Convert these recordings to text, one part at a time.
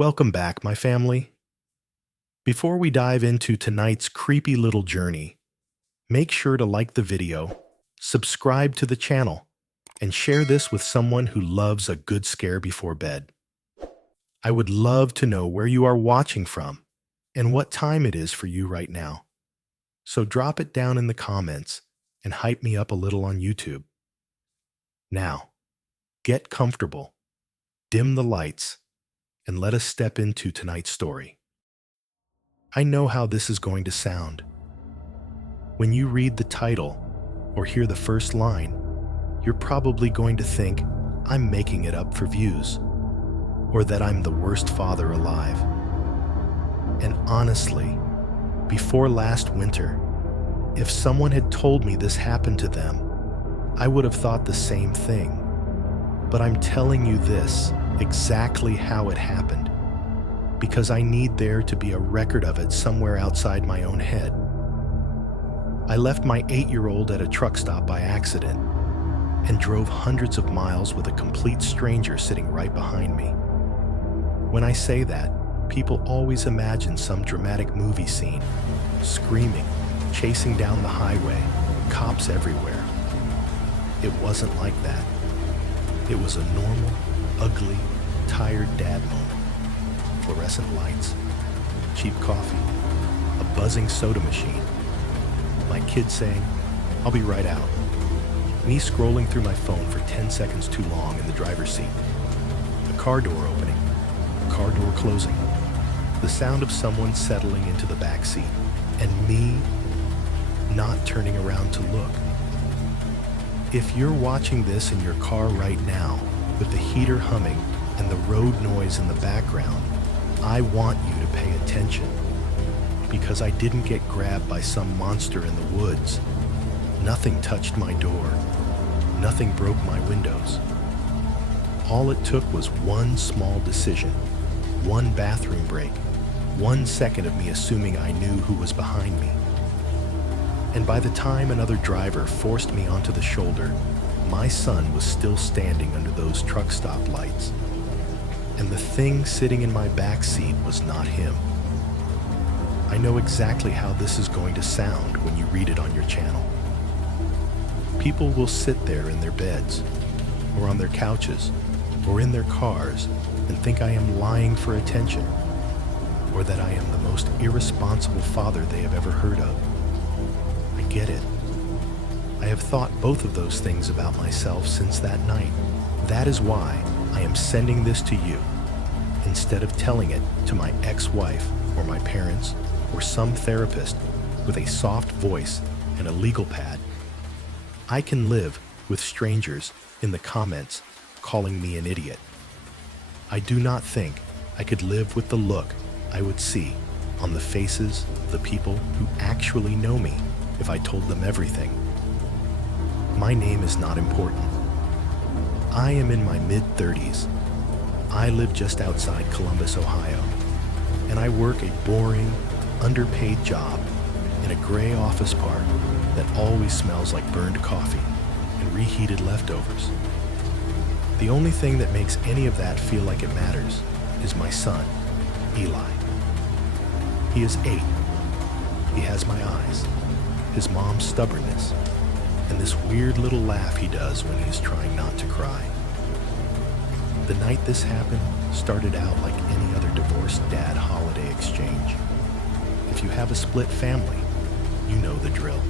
Welcome back, my family. Before we dive into tonight's creepy little journey, make sure to like the video, subscribe to the channel, and share this with someone who loves a good scare before bed. I would love to know where you are watching from and what time it is for you right now. So drop it down in the comments and hype me up a little on YouTube. Now, get comfortable, dim the lights, and let us step into tonight's story. I know how this is going to sound. When you read the title or hear the first line, you're probably going to think I'm making it up for views, or that I'm the worst father alive. And honestly, before last winter, if someone had told me this happened to them, I would have thought the same thing. But I'm telling you this exactly how it happened, because I need there to be a record of it somewhere outside my own head. I left my 8-year-old at a truck stop by accident and drove hundreds of miles with a complete stranger sitting right behind me. When I say that, people always imagine some dramatic movie scene, screaming, chasing down the highway, cops everywhere. It wasn't like that. It was a normal, ugly, tired dad moment. Fluorescent lights, cheap coffee, a buzzing soda machine, my kid saying, "I'll be right out," me scrolling through my phone for 10 seconds too long in the driver's seat, a car door opening, a car door closing, the sound of someone settling into the back seat, and me not turning around to look. If you're watching this in your car right now, with the heater humming and the road noise in the background, I want you to pay attention, because I didn't get grabbed by some monster in the woods. Nothing touched my door. Nothing broke my windows. All it took was one small decision, one bathroom break, 1 second of me assuming I knew who was behind me. And by the time another driver forced me onto the shoulder, my son was still standing under those truck stop lights. And the thing sitting in my back seat was not him. I know exactly how this is going to sound when you read it on your channel. People will sit there in their beds, or on their couches, or in their cars, and think I am lying for attention, or that I am the most irresponsible father they have ever heard of. I get it. I have thought both of those things about myself since that night. That is why I am sending this to you, instead of telling it to my ex-wife or my parents or some therapist with a soft voice and a legal pad. I can live with strangers in the comments calling me an idiot. I do not think I could live with the look I would see on the faces of the people who actually know me if I told them everything. My name is not important. I am in my mid-30s. I live just outside Columbus, Ohio, and I work a boring, underpaid job in a gray office park that always smells like burned coffee and reheated leftovers. The only thing that makes any of that feel like it matters is my son, Eli. He is 8. He has my eyes, his mom's stubbornness, and this weird little laugh he does when he is trying not to cry. The night this happened started out like any other divorced dad holiday exchange. If you have a split family, you know the drill.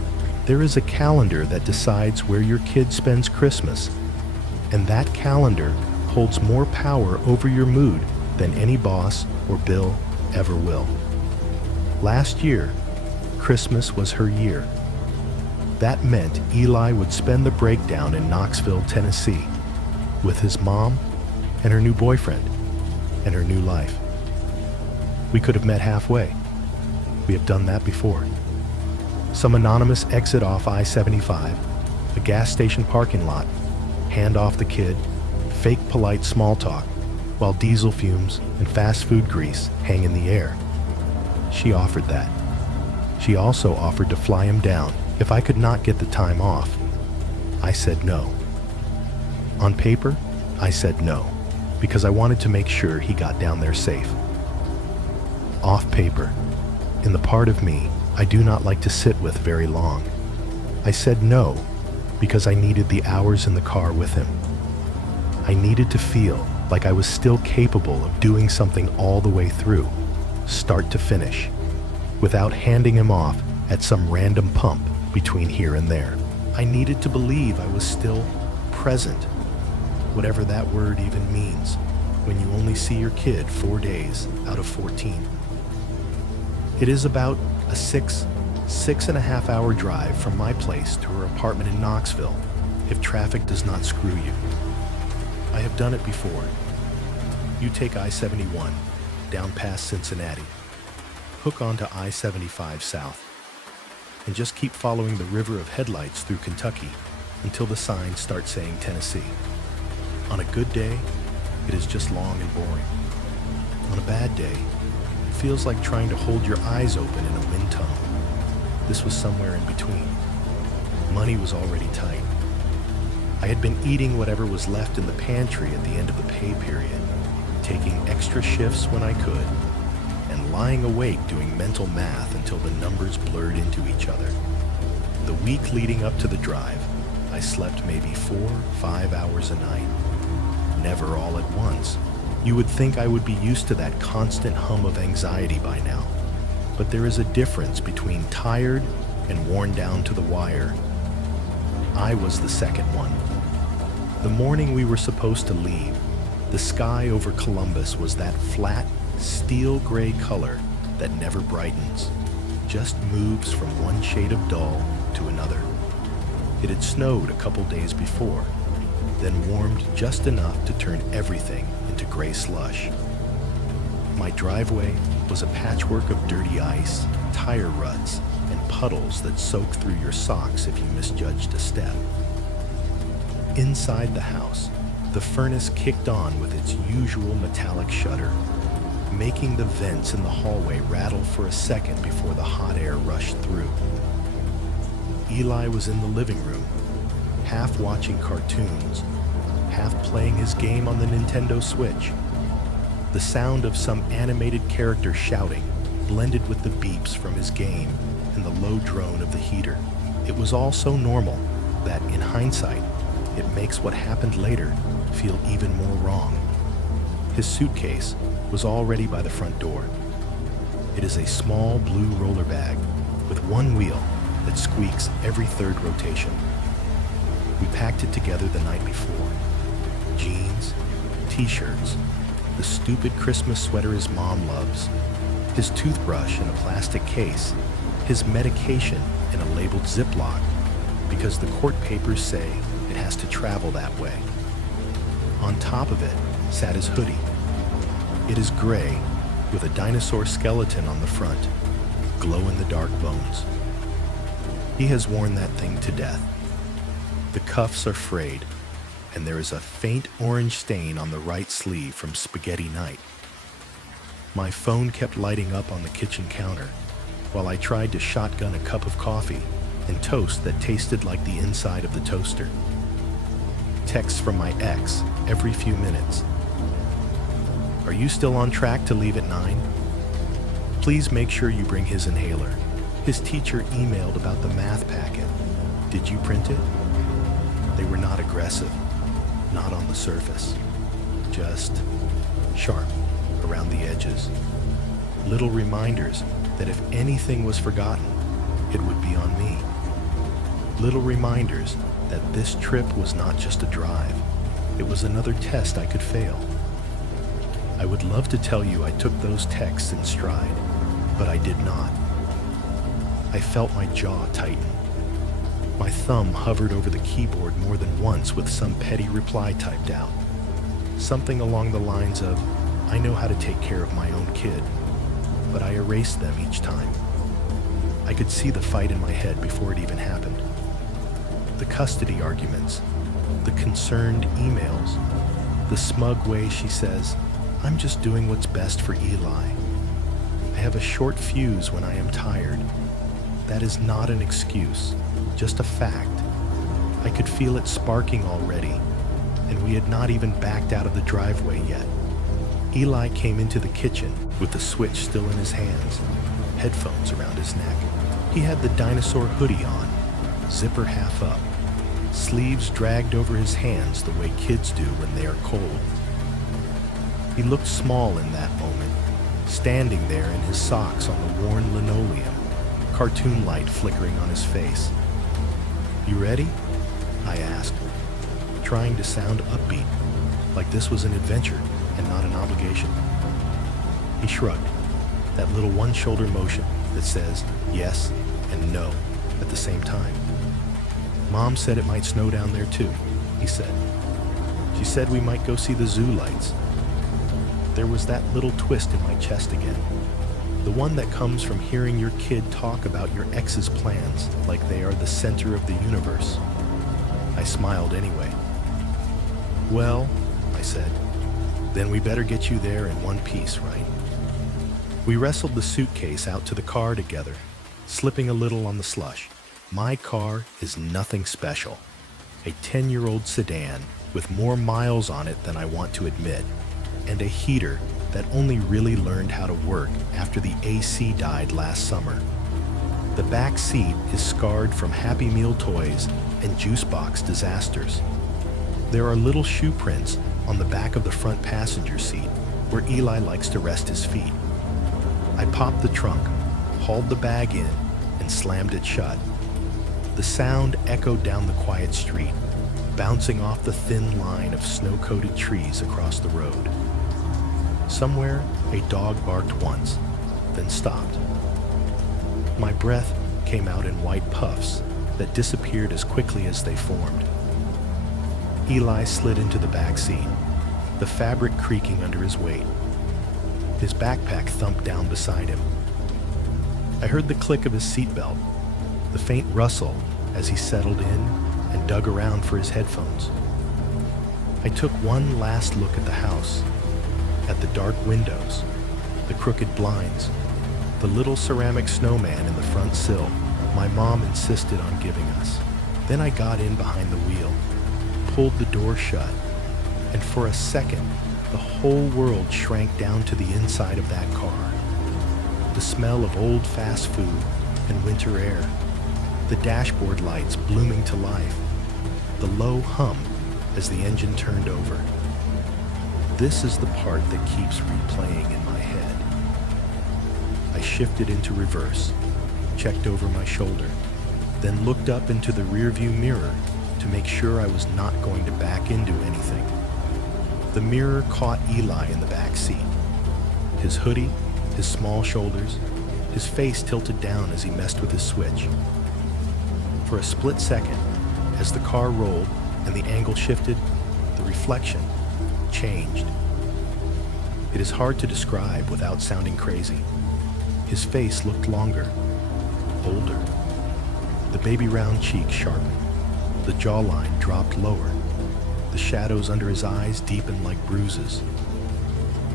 There is a calendar that decides where your kid spends Christmas, and that calendar holds more power over your mood than any boss or bill ever will. Last year, Christmas was her year. That meant Eli would spend the breakdown in Knoxville, Tennessee, with his mom and her new boyfriend and her new life. We could have met halfway. We have done that before. Some anonymous exit off I-75, a gas station parking lot, hand off the kid, fake polite small talk, while diesel fumes and fast food grease hang in the air. She offered that. She also offered to fly him down if I could not get the time off. I said no. On paper, I said no. because I wanted to make sure he got down there safe. Off paper, in the part of me I do not like to sit with very long, I said no because I needed the hours in the car with him. I needed to feel like I was still capable of doing something all the way through, start to finish, without handing him off at some random pump between here and there. I needed to believe I was still present, whatever that word even means when you only see your kid 4 days out of 14. It is about a six and a half hour drive from my place to her apartment in Knoxville if traffic does not screw you. I have done it before. You take I-71 down past Cincinnati, hook onto I-75 south, and just keep following the river of headlights through Kentucky until the signs start saying Tennessee. On a good day, it is just long and boring. On a bad day, it feels like trying to hold your eyes open in a wind tunnel. This was somewhere in between. Money was already tight. I had been eating whatever was left in the pantry at the end of the pay period, taking extra shifts when I could, and lying awake doing mental math until the numbers blurred into each other. The week leading up to the drive, I slept maybe 4-5 hours a night. Never all at once. You would think I would be used to that constant hum of anxiety by now. But there is a difference between tired and worn down to the wire. I was the second one. The morning we were supposed to leave, the sky over Columbus was that flat, steel gray color that never brightens, just moves from one shade of dull to another. It had snowed a couple days before, then warmed just enough to turn everything into gray slush. My driveway was a patchwork of dirty ice, tire ruts, and puddles that soak through your socks if you misjudged a step. Inside the house, the furnace kicked on with its usual metallic shudder, making the vents in the hallway rattle for a second before the hot air rushed through. Eli was in the living room, half watching cartoons, half playing his game on the Nintendo Switch. The sound of some animated character shouting blended with the beeps from his game and the low drone of the heater. It was all so normal that, in hindsight, it makes what happened later feel even more wrong. His suitcase was already by the front door. It is a small blue roller bag with one wheel that squeaks every third rotation. We packed it together the night before. Jeans, t-shirts, the stupid Christmas sweater his mom loves, his toothbrush in a plastic case, his medication in a labeled Ziploc, because the court papers say it has to travel that way. On top of it sat his hoodie. It is gray with a dinosaur skeleton on the front, glow-in-the-dark bones. He has worn that thing to death. The cuffs are frayed, and there is a faint orange stain on the right sleeve from spaghetti night. My phone kept lighting up on the kitchen counter while I tried to shotgun a cup of coffee and toast that tasted like the inside of the toaster. Texts from my ex every few minutes. Are you still on track to leave at 9? Please make sure you bring his inhaler. His teacher emailed about the math packet. Did you print it? They were not aggressive, not on the surface, just sharp around the edges. Little reminders that if anything was forgotten, it would be on me. Little reminders that this trip was not just a drive, it was another test I could fail. I would love to tell you I took those texts in stride, but I did not. I felt my jaw tighten. My thumb hovered over the keyboard more than once with some petty reply typed out. Something along the lines of, I know how to take care of my own kid, but I erased them each time. I could see the fight in my head before it even happened. The custody arguments, the concerned emails, the smug way she says, I'm just doing what's best for Eli. I have a short fuse when I am tired. That is not an excuse, just a fact. I could feel it sparking already, and we had not even backed out of the driveway yet. Eli came into the kitchen with the switch still in his hands, headphones around his neck. He had the dinosaur hoodie on, zipper half up, sleeves dragged over his hands the way kids do when they are cold. He looked small in that moment, standing there in his socks on the worn linoleum, cartoon light flickering on his face. "You ready?" I asked, trying to sound upbeat, like this was an adventure and not an obligation. He shrugged, that little one-shoulder motion that says yes and no at the same time. "Mom said it might snow down there too," he said. "She said we might go see the zoo lights." There was that little twist in my chest again, the one that comes from hearing your kid talk about your ex's plans like they are the center of the universe. I smiled anyway. "Well," I said, "then we better get you there in one piece, right?" We wrestled the suitcase out to the car together, slipping a little on the slush. My car is nothing special. A 10-year-old sedan with more miles on it than I want to admit, and a heater that only really learned how to work after the AC died last summer. The back seat is scarred from Happy Meal toys and juice box disasters. There are little shoe prints on the back of the front passenger seat where Eli likes to rest his feet. I popped the trunk, hauled the bag in, and slammed it shut. The sound echoed down the quiet street, bouncing off the thin line of snow-coated trees across the road. Somewhere, a dog barked once, then stopped. My breath came out in white puffs that disappeared as quickly as they formed. Eli slid into the back seat, the fabric creaking under his weight. His backpack thumped down beside him. I heard the click of his seatbelt, the faint rustle as he settled in and dug around for his headphones. I took one last look at the house, at the dark windows, the crooked blinds, the little ceramic snowman in the front sill my mom insisted on giving us. Then I got in behind the wheel, pulled the door shut, and for a second, the whole world shrank down to the inside of that car. The smell of old fast food and winter air, the dashboard lights blooming to life, the low hum as the engine turned over. This is the part that keeps replaying in my head. I shifted into reverse, checked over my shoulder, then looked up into the rearview mirror to make sure I was not going to back into anything. The mirror caught Eli in the back seat. His hoodie, his small shoulders, his face tilted down as he messed with his switch. For a split second, as the car rolled and the angle shifted, the reflection changed. It is hard to describe without sounding crazy. His face looked longer, older. The baby round cheek sharpened. The jawline dropped lower. The shadows under his eyes deepened like bruises.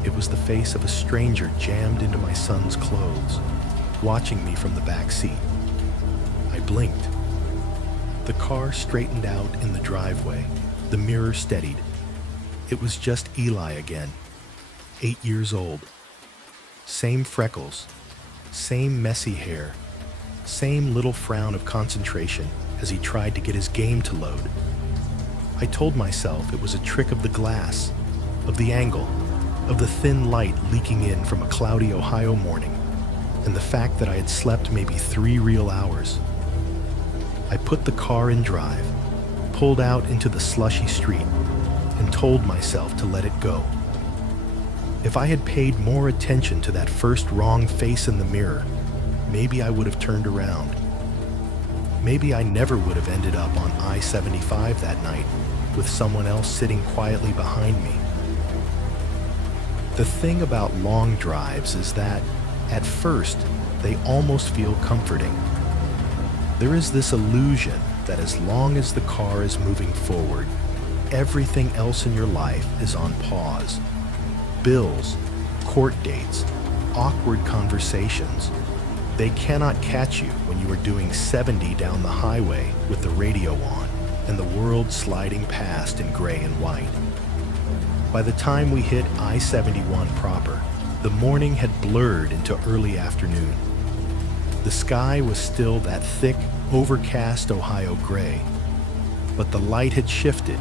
It was the face of a stranger jammed into my son's clothes, watching me from the back seat. I blinked. The car straightened out in the driveway. The mirror steadied. It was just Eli again, 8 years old. Same freckles, same messy hair, same little frown of concentration as he tried to get his game to load. I told myself it was a trick of the glass, of the angle, of the thin light leaking in from a cloudy Ohio morning, and the fact that I had slept maybe 3 real hours. I put the car in drive, pulled out into the slushy street, and told myself to let it go. If I had paid more attention to that first wrong face in the mirror, maybe I would have turned around. Maybe I never would have ended up on I-75 that night with someone else sitting quietly behind me. The thing about long drives is that, at first, they almost feel comforting. There is this illusion that as long as the car is moving forward, everything else in your life is on pause. Bills, court dates, awkward conversations. They cannot catch you when you are doing 70 down the highway with the radio on. and the world sliding past in gray and white. By the time we hit I-71 proper, the morning had blurred into early afternoon. The sky was still that thick, overcast Ohio gray, but the light had shifted,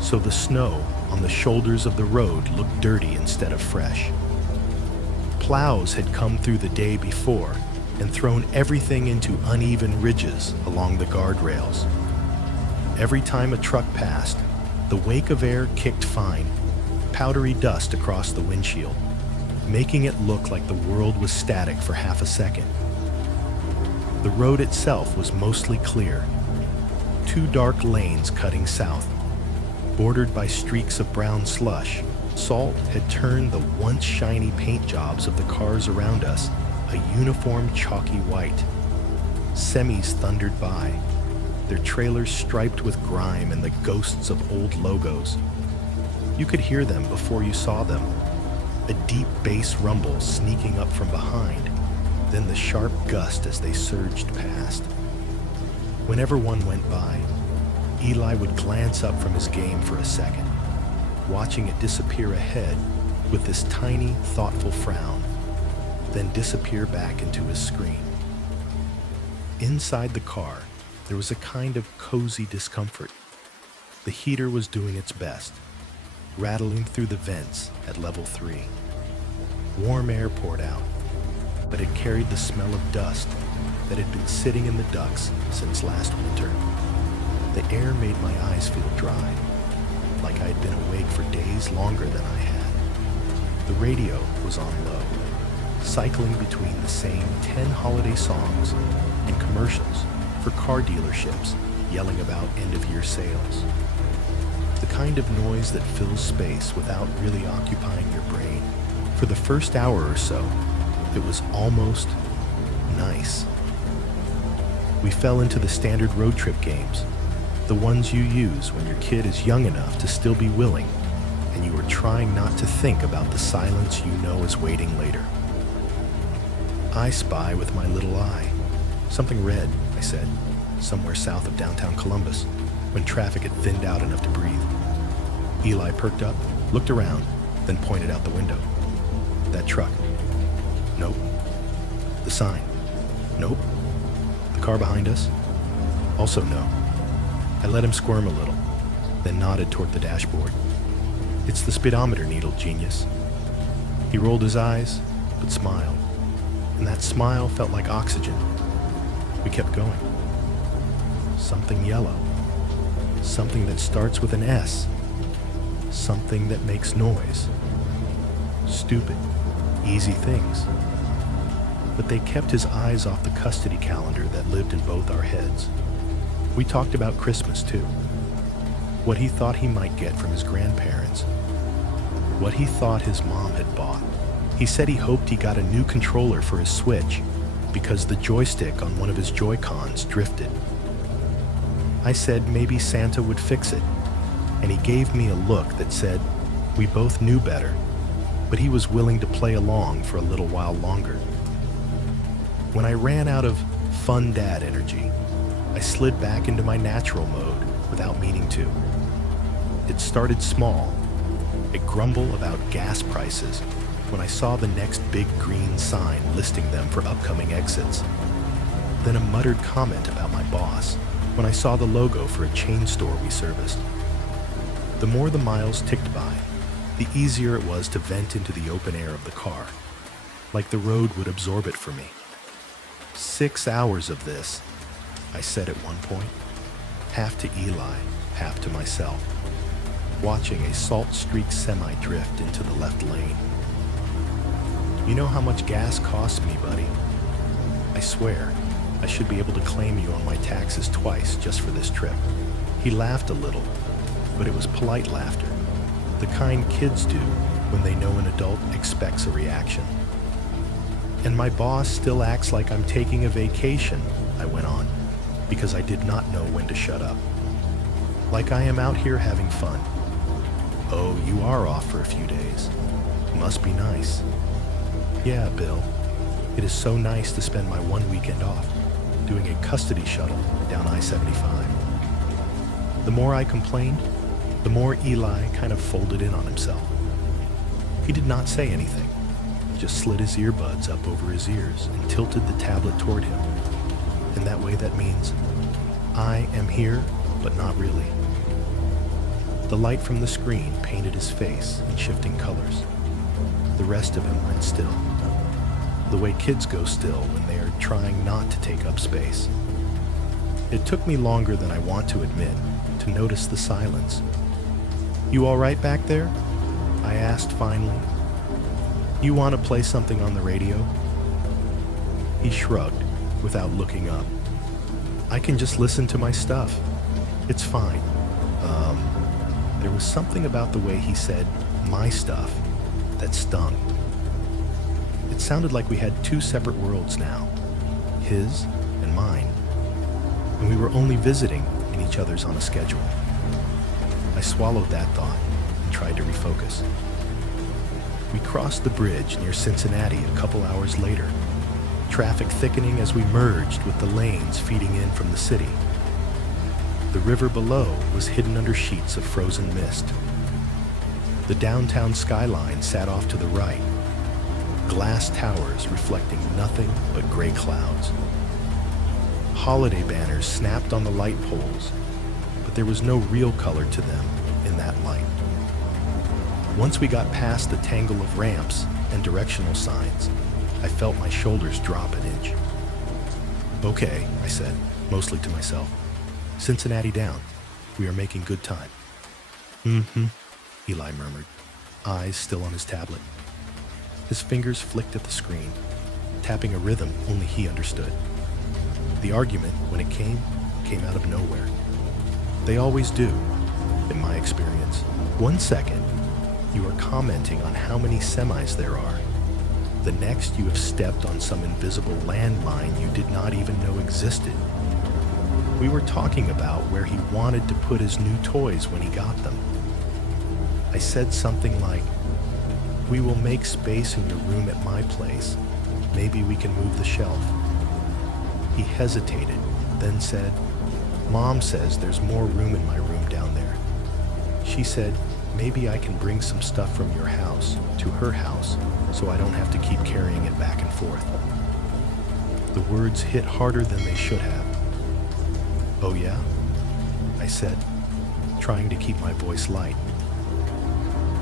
so the snow on the shoulders of the road looked dirty instead of fresh. Plows had come through the day before and thrown everything into uneven ridges along the guardrails. Every time a truck passed, the wake of air kicked fine, powdery dust across the windshield, making it look like the world was static for half a second. The road itself was mostly clear, two dark lanes cutting south. Bordered by streaks of brown slush, salt had turned the once shiny paint jobs of the cars around us a uniform chalky white. Semis thundered by, their trailers striped with grime and the ghosts of old logos. You could hear them before you saw them, a deep bass rumble sneaking up from behind, then the sharp gust as they surged past. Whenever one went by, Eli would glance up from his game for a second, watching it disappear ahead with this tiny, thoughtful frown, then disappear back into his screen. Inside the car, there was a kind of cozy discomfort. The heater was doing its best, rattling through the vents at level 3. Warm air poured out, but it carried the smell of dust that had been sitting in the ducts since last winter. The air made my eyes feel dry, like I had been awake for days longer than I had. The radio was on low, cycling between the same 10 holiday songs and commercials for car dealerships yelling about end-of-year sales. The kind of noise that fills space without really occupying your brain. For the first hour or so, it was almost nice. We fell into the standard road trip games, the ones you use when your kid is young enough to still be willing, and you are trying not to think about the silence you know is waiting later. I spy with my little eye. Something red, I said, somewhere south of downtown Columbus, when traffic had thinned out enough to breathe. Eli perked up, looked around, then pointed out the window. That truck. Nope. The sign. Nope. The car behind us. Also no. I let him squirm a little, then nodded toward the dashboard. It's the speedometer needle, genius. He rolled his eyes, but smiled, and that smile felt like oxygen. We kept going. Something yellow. Something that starts with an S. Something that makes noise. Stupid, easy things. But they kept his eyes off the custody calendar that lived in both our heads. We talked about Christmas, too. What he thought he might get from his grandparents. What he thought his mom had bought. He said he hoped he got a new controller for his Switch because the joystick on one of his Joy-Cons drifted. I said maybe Santa would fix it, and he gave me a look that said we both knew better, but he was willing to play along for a little while longer. When I ran out of fun dad energy, I slid back into my natural mode without meaning to. It started small, a grumble about gas prices when I saw the next big green sign listing them for upcoming exits. Then a muttered comment about my boss when I saw the logo for a chain store we serviced. The more the miles ticked by, the easier it was to vent into the open air of the car, like the road would absorb it for me. 6 hours of this, I said at one point, half to Eli, half to myself, watching a salt-streaked semi drift into the left lane. You know how much gas costs me, buddy? I swear, I should be able to claim you on my taxes twice just for this trip. He laughed a little, but it was polite laughter, the kind kids do when they know an adult expects a reaction. And my boss still acts like I'm taking a vacation, I went on, because I did not know when to shut up. Like I am out here having fun. Oh, you are off for a few days. Must be nice. Yeah, Bill. It is so nice to spend my one weekend off, doing a custody shuttle down I-75. The more I complained, the more Eli kind of folded in on himself. He did not say anything, just slid his earbuds up over his ears and tilted the tablet toward him. In that way, that means, I am here, but not really. The light from the screen painted his face in shifting colors. The rest of him went still, the way kids go still when they are trying not to take up space. It took me longer than I want to admit to notice the silence. "You all right back there?" I asked finally. "You want to play something on the radio?" He shrugged without looking up. "I can just listen to my stuff. It's fine." There was something about the way he said "my stuff" that stung. It sounded like we had two separate worlds now, his and mine, and we were only visiting in each other's on a schedule. I swallowed that thought and tried to refocus. We crossed the bridge near Cincinnati a couple hours later, traffic thickening as we merged with the lanes feeding in from the city. The river below was hidden under sheets of frozen mist. The downtown skyline sat off to the right, glass towers reflecting nothing but gray clouds. Holiday banners snapped on the light poles, but there was no real color to them in that light. Once we got past the tangle of ramps and directional signs, I felt my shoulders drop an inch. "Okay," I said, mostly to myself. "Cincinnati down. We are making good time." "Mm-hmm," Eli murmured, eyes still on his tablet. His fingers flicked at the screen, tapping a rhythm only he understood. The argument, when it came out of nowhere. They always do, in my experience. 1 second, you are commenting on how many semis there are. The next, you have stepped on some invisible landmine you did not even know existed. We were talking about where he wanted to put his new toys when he got them. I said something like, "We will make space in your room at my place. Maybe we can move the shelf." He hesitated, then said, "Mom says there's more room in my room down there. She said, maybe I can bring some stuff from your house to her house so I don't have to keep carrying it back and forth." The words hit harder than they should have. "Oh yeah?" I said, trying to keep my voice light.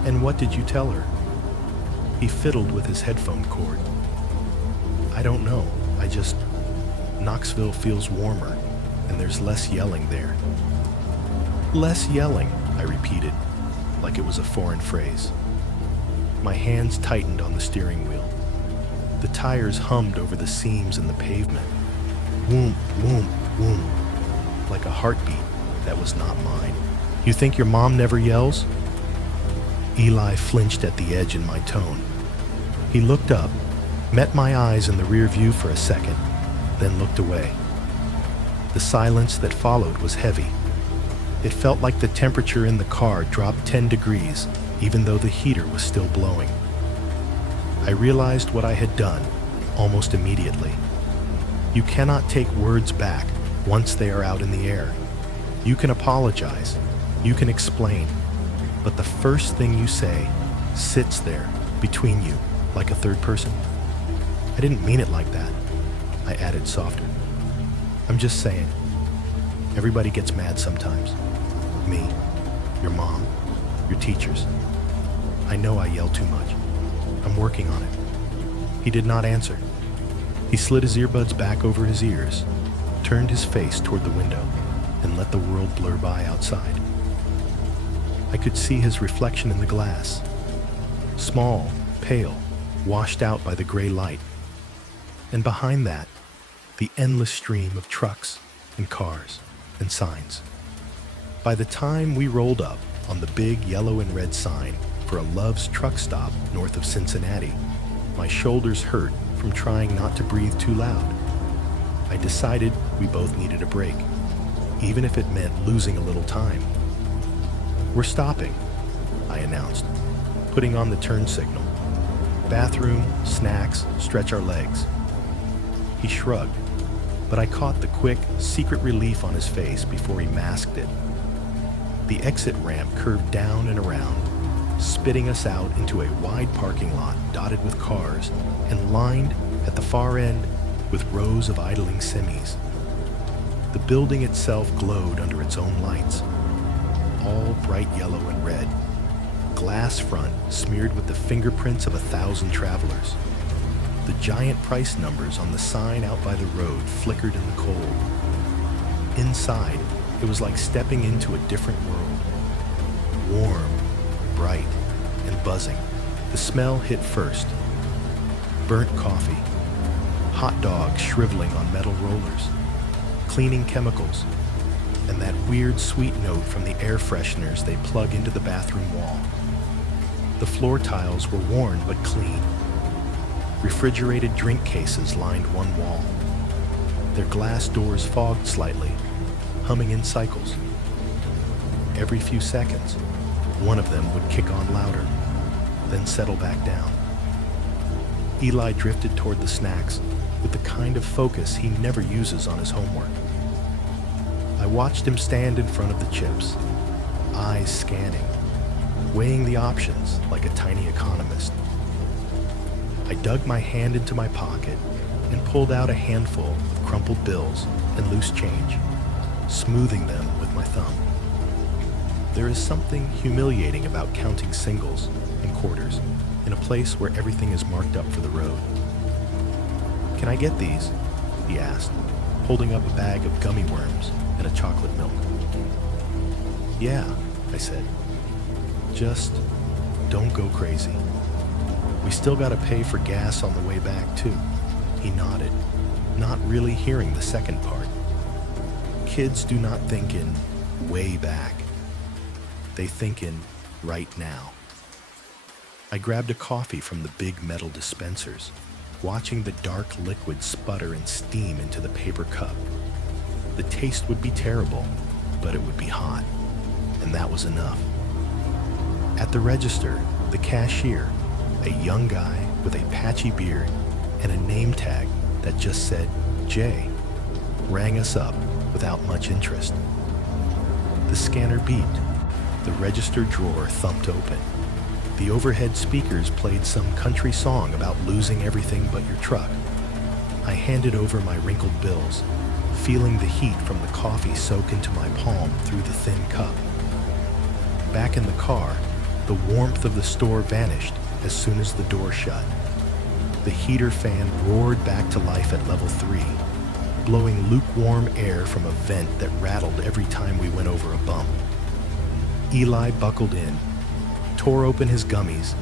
"And what did you tell her?" He fiddled with his headphone cord. "I don't know. Knoxville feels warmer, and there's less yelling there." "Less yelling," I repeated, like it was a foreign phrase. My hands tightened on the steering wheel. The tires hummed over the seams in the pavement. Woom, woom, woom, like a heartbeat that was not mine. "You think your mom never yells?" Eli flinched at the edge in my tone. He looked up, met my eyes in the rear view for a second, then looked away. The silence that followed was heavy. It felt like the temperature in the car dropped 10 degrees, even though the heater was still blowing. I realized what I had done almost immediately. You cannot take words back once they are out in the air. You can apologize, you can explain, but the first thing you say sits there between you like a third person. I didn't mean it like that, I added softer. I'm just saying, everybody gets mad sometimes. Me, your mom, your teachers. I know I yell too much. I'm working on it. He did not answer. He slid his earbuds back over his ears, turned his face toward the window, and let the world blur by outside. I could see his reflection in the glass. Small, pale, washed out by the gray light. And behind that, the endless stream of trucks and cars and signs. By the time we rolled up on the big yellow and red sign for a Love's truck stop north of Cincinnati, my shoulders hurt from trying not to breathe too loud. I decided we both needed a break, even if it meant losing a little time. "We're stopping," I announced, putting on the turn signal. "Bathroom, snacks, stretch our legs." He shrugged, but I caught the quick, secret relief on his face before he masked it. The exit ramp curved down and around, spitting us out into a wide parking lot dotted with cars and lined at the far end with rows of idling semis. The building itself glowed under its own lights, all bright yellow and red, glass front smeared with the fingerprints of 1,000 travelers. The giant price numbers on the sign out by the road flickered in the cold. Inside, it was like stepping into a different world. Warm, bright, and buzzing. The smell hit first. Burnt coffee, hot dogs shriveling on metal rollers, cleaning chemicals, and that weird sweet note from the air fresheners they plug into the bathroom wall. The floor tiles were worn but clean. Refrigerated drink cases lined one wall. Their glass doors fogged slightly, humming in cycles. Every few seconds, one of them would kick on louder, then settle back down. Eli drifted toward the snacks with the kind of focus he never uses on his homework. I watched him stand in front of the chips, eyes scanning, weighing the options like a tiny economist. I dug my hand into my pocket and pulled out a handful of crumpled bills and loose change, smoothing them with my thumb. There is something humiliating about counting singles and quarters in a place where everything is marked up for the road. "Can I get these?" he asked, holding up a bag of gummy worms and a chocolate milk. "Yeah," I said. "Just don't go crazy. We still gotta pay for gas on the way back, too." He nodded, not really hearing the second part. Kids do not think in way back. They think in right now. I grabbed a coffee from the big metal dispensers, watching the dark liquid sputter and steam into the paper cup. The taste would be terrible, but it would be hot, and that was enough. At the register, the cashier, a young guy with a patchy beard and a name tag that just said J, rang us up without much interest. The scanner beeped. The register drawer thumped open. The overhead speakers played some country song about losing everything but your truck. I handed over my wrinkled bills, feeling the heat from the coffee soak into my palm through the thin cup. Back in the car, the warmth of the store vanished as soon as the door shut. The heater fan roared back to life at level 3, blowing lukewarm air from a vent that rattled every time we went over a bump. Eli buckled in, tore open his gummies,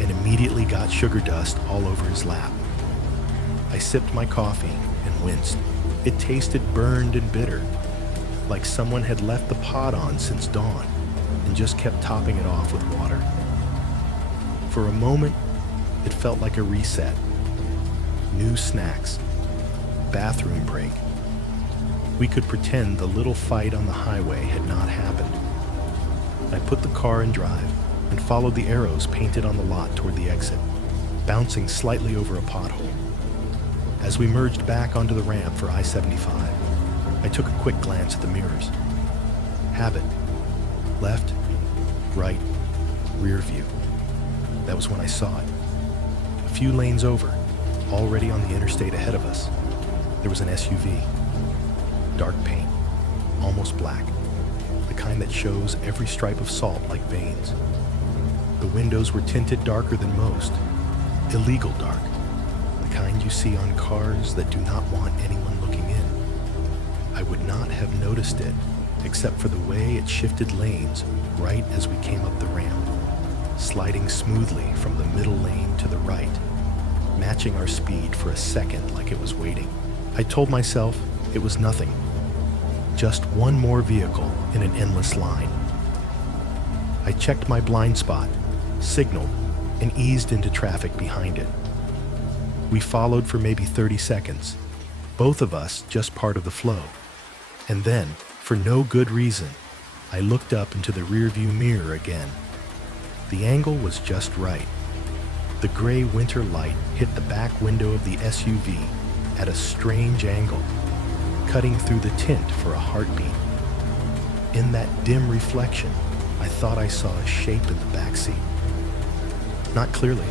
and immediately got sugar dust all over his lap. I sipped my coffee and winced. It tasted burned and bitter, like someone had left the pot on since dawn and just kept topping it off with water. For a moment, it felt like a reset. New snacks, bathroom break. We could pretend the little fight on the highway had not happened. I put the car in drive and followed the arrows painted on the lot toward the exit, bouncing slightly over a pothole. As we merged back onto the ramp for I-75, I took a quick glance at the mirrors. Habit. Left, right, rear view. That was when I saw it. A few lanes over, already on the interstate ahead of us, there was an SUV. Dark paint, almost black, the kind that shows every stripe of salt like veins. The windows were tinted darker than most, illegal dark, the kind you see on cars that do not want anyone looking in. I would not have noticed it, except for the way it shifted lanes right as we came up the ramp, sliding smoothly from the middle lane to the right, matching our speed for a second like it was waiting. I told myself it was nothing, just one more vehicle in an endless line. I checked my blind spot, signaled, and eased into traffic behind it. We followed for maybe 30 seconds, both of us just part of the flow. And then, for no good reason, I looked up into the rearview mirror again. The angle was just right. The gray winter light hit the back window of the SUV at a strange angle, cutting through the tint for a heartbeat. In that dim reflection, I thought I saw a shape in the back seat. Not clearly,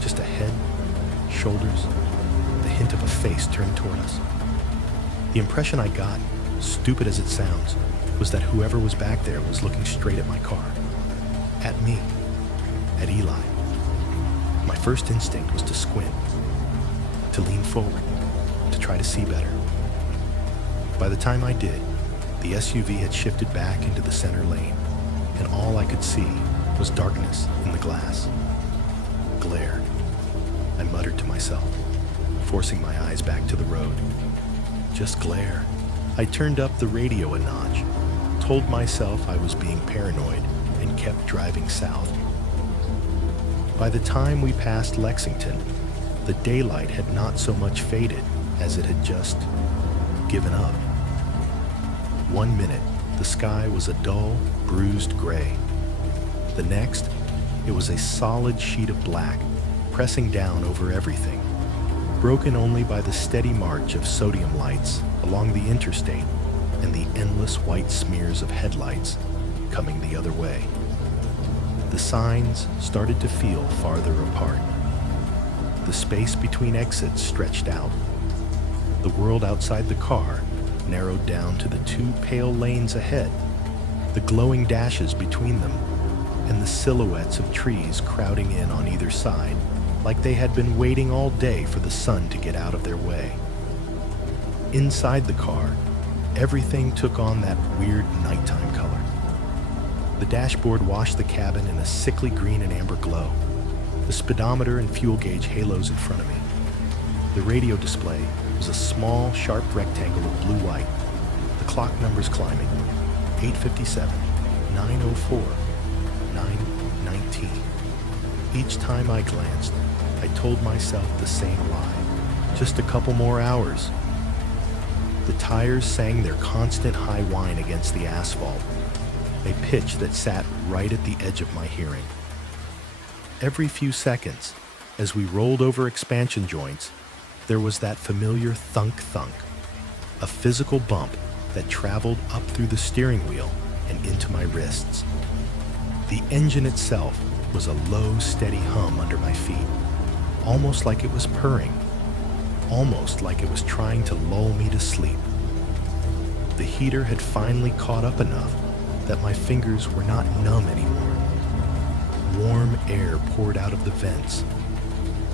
just a head, shoulders, the hint of a face turned toward us. The impression I got, stupid as it sounds, was that whoever was back there was looking straight at my car. At me. At Eli. My first instinct was to squint, to lean forward, to try to see better. By the time I did, the SUV had shifted back into the center lane, and all I could see was darkness in the glass. Glare, I muttered to myself, forcing my eyes back to the road. Just glare. I turned up the radio a notch, told myself I was being paranoid, and kept driving south. By the time we passed Lexington, the daylight had not so much faded as it had just given up. 1 minute, the sky was a dull, bruised gray. The next, it was a solid sheet of black, pressing down over everything, broken only by the steady march of sodium lights along the interstate and the endless white smears of headlights coming the other way. The signs started to feel farther apart. The space between exits stretched out. The world outside the car narrowed down to the two pale lanes ahead, the glowing dashes between them, and the silhouettes of trees crowding in on either side, like they had been waiting all day for the sun to get out of their way. Inside the car, everything took on that weird nighttime color. The dashboard washed the cabin in a sickly green and amber glow, the speedometer and fuel gauge halos in front of me. The radio display was a small, sharp rectangle of blue-white, the clock numbers climbing, 8:57, 9:04, 9:19. Each time I glanced, I told myself the same lie. Just a couple more hours. The tires sang their constant high whine against the asphalt, a pitch that sat right at the edge of my hearing. Every few seconds, as we rolled over expansion joints, there was that familiar thunk-thunk, a physical bump that traveled up through the steering wheel and into my wrists. The engine itself was a low, steady hum under my feet, almost like it was purring, almost like it was trying to lull me to sleep. The heater had finally caught up enough that my fingers were not numb anymore. Warm air poured out of the vents,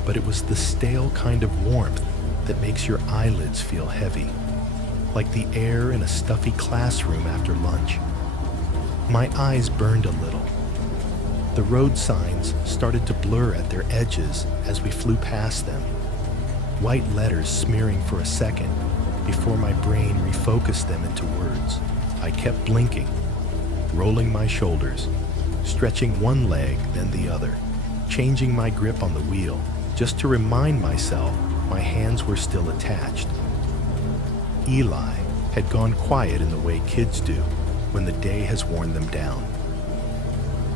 but it was the stale kind of warmth that makes your eyelids feel heavy, like the air in a stuffy classroom after lunch. My eyes burned a little. The road signs started to blur at their edges as we flew past them, white letters smearing for a second before my brain refocused them into words. I kept blinking, rolling my shoulders, stretching one leg then the other, changing my grip on the wheel, just to remind myself my hands were still attached. Eli had gone quiet in the way kids do when the day has worn them down.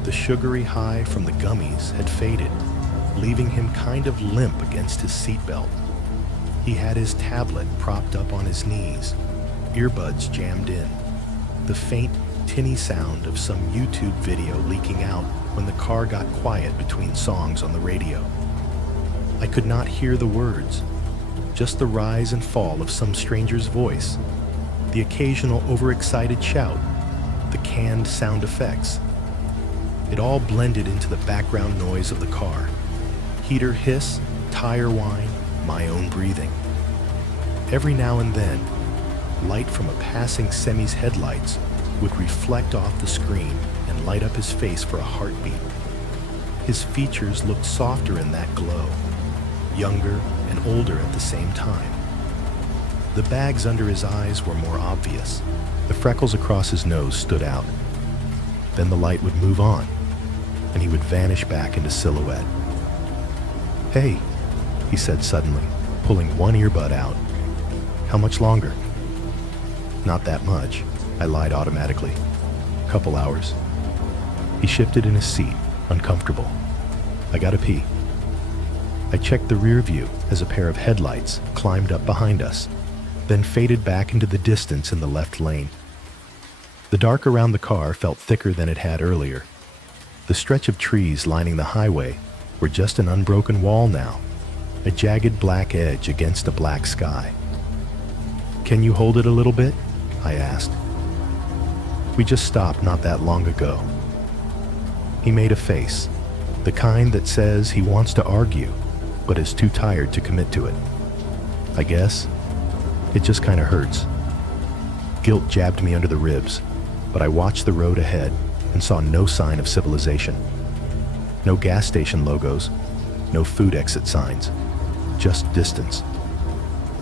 The sugary high from the gummies had faded, leaving him kind of limp against his seatbelt. He had his tablet propped up on his knees, earbuds jammed in, the faint, tinny sound of some YouTube video leaking out when the car got quiet between songs on the radio. I could not hear the words, just the rise and fall of some stranger's voice, the occasional overexcited shout, the canned sound effects. It all blended into the background noise of the car. Heater hiss, tire whine, my own breathing. Every now and then, light from a passing semi's headlights would reflect off the screen and light up his face for a heartbeat. His features looked softer in that glow, younger and older at the same time. The bags under his eyes were more obvious. The freckles across his nose stood out. Then the light would move on, and he would vanish back into silhouette. "Hey," he said suddenly, pulling one earbud out. "How much longer?" "Not that much," I lied automatically. "Couple hours." He shifted in his seat, uncomfortable. "I gotta pee." I checked the rear view as a pair of headlights climbed up behind us, then faded back into the distance in the left lane. The dark around the car felt thicker than it had earlier. The stretch of trees lining the highway were just an unbroken wall now, a jagged black edge against a black sky. "Can you hold it a little bit?" I asked. "We just stopped not that long ago." He made a face, the kind that says he wants to argue, but is too tired to commit to it. I guess it just kind of hurts. Guilt jabbed me under the ribs, but I watched the road ahead and saw no sign of civilization. No gas station logos, no food exit signs, just distance.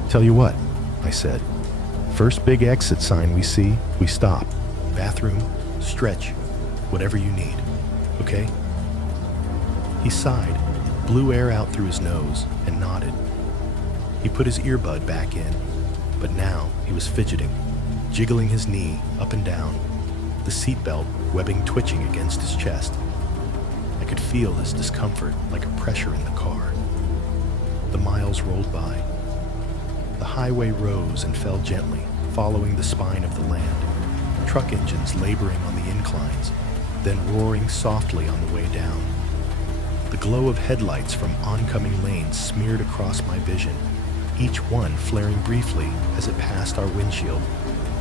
"Tell you what," I said. "First big exit sign we see, we stop. Bathroom, stretch, whatever you need, okay?" He sighed, blew air out through his nose, and nodded. He put his earbud back in, but now he was fidgeting, jiggling his knee up and down, the seatbelt webbing twitching against his chest. I could feel his discomfort like a pressure in the car. The miles rolled by. The highway rose and fell gently, following the spine of the land, truck engines laboring on the inclines, then roaring softly on the way down. The glow of headlights from oncoming lanes smeared across my vision, each one flaring briefly as it passed our windshield,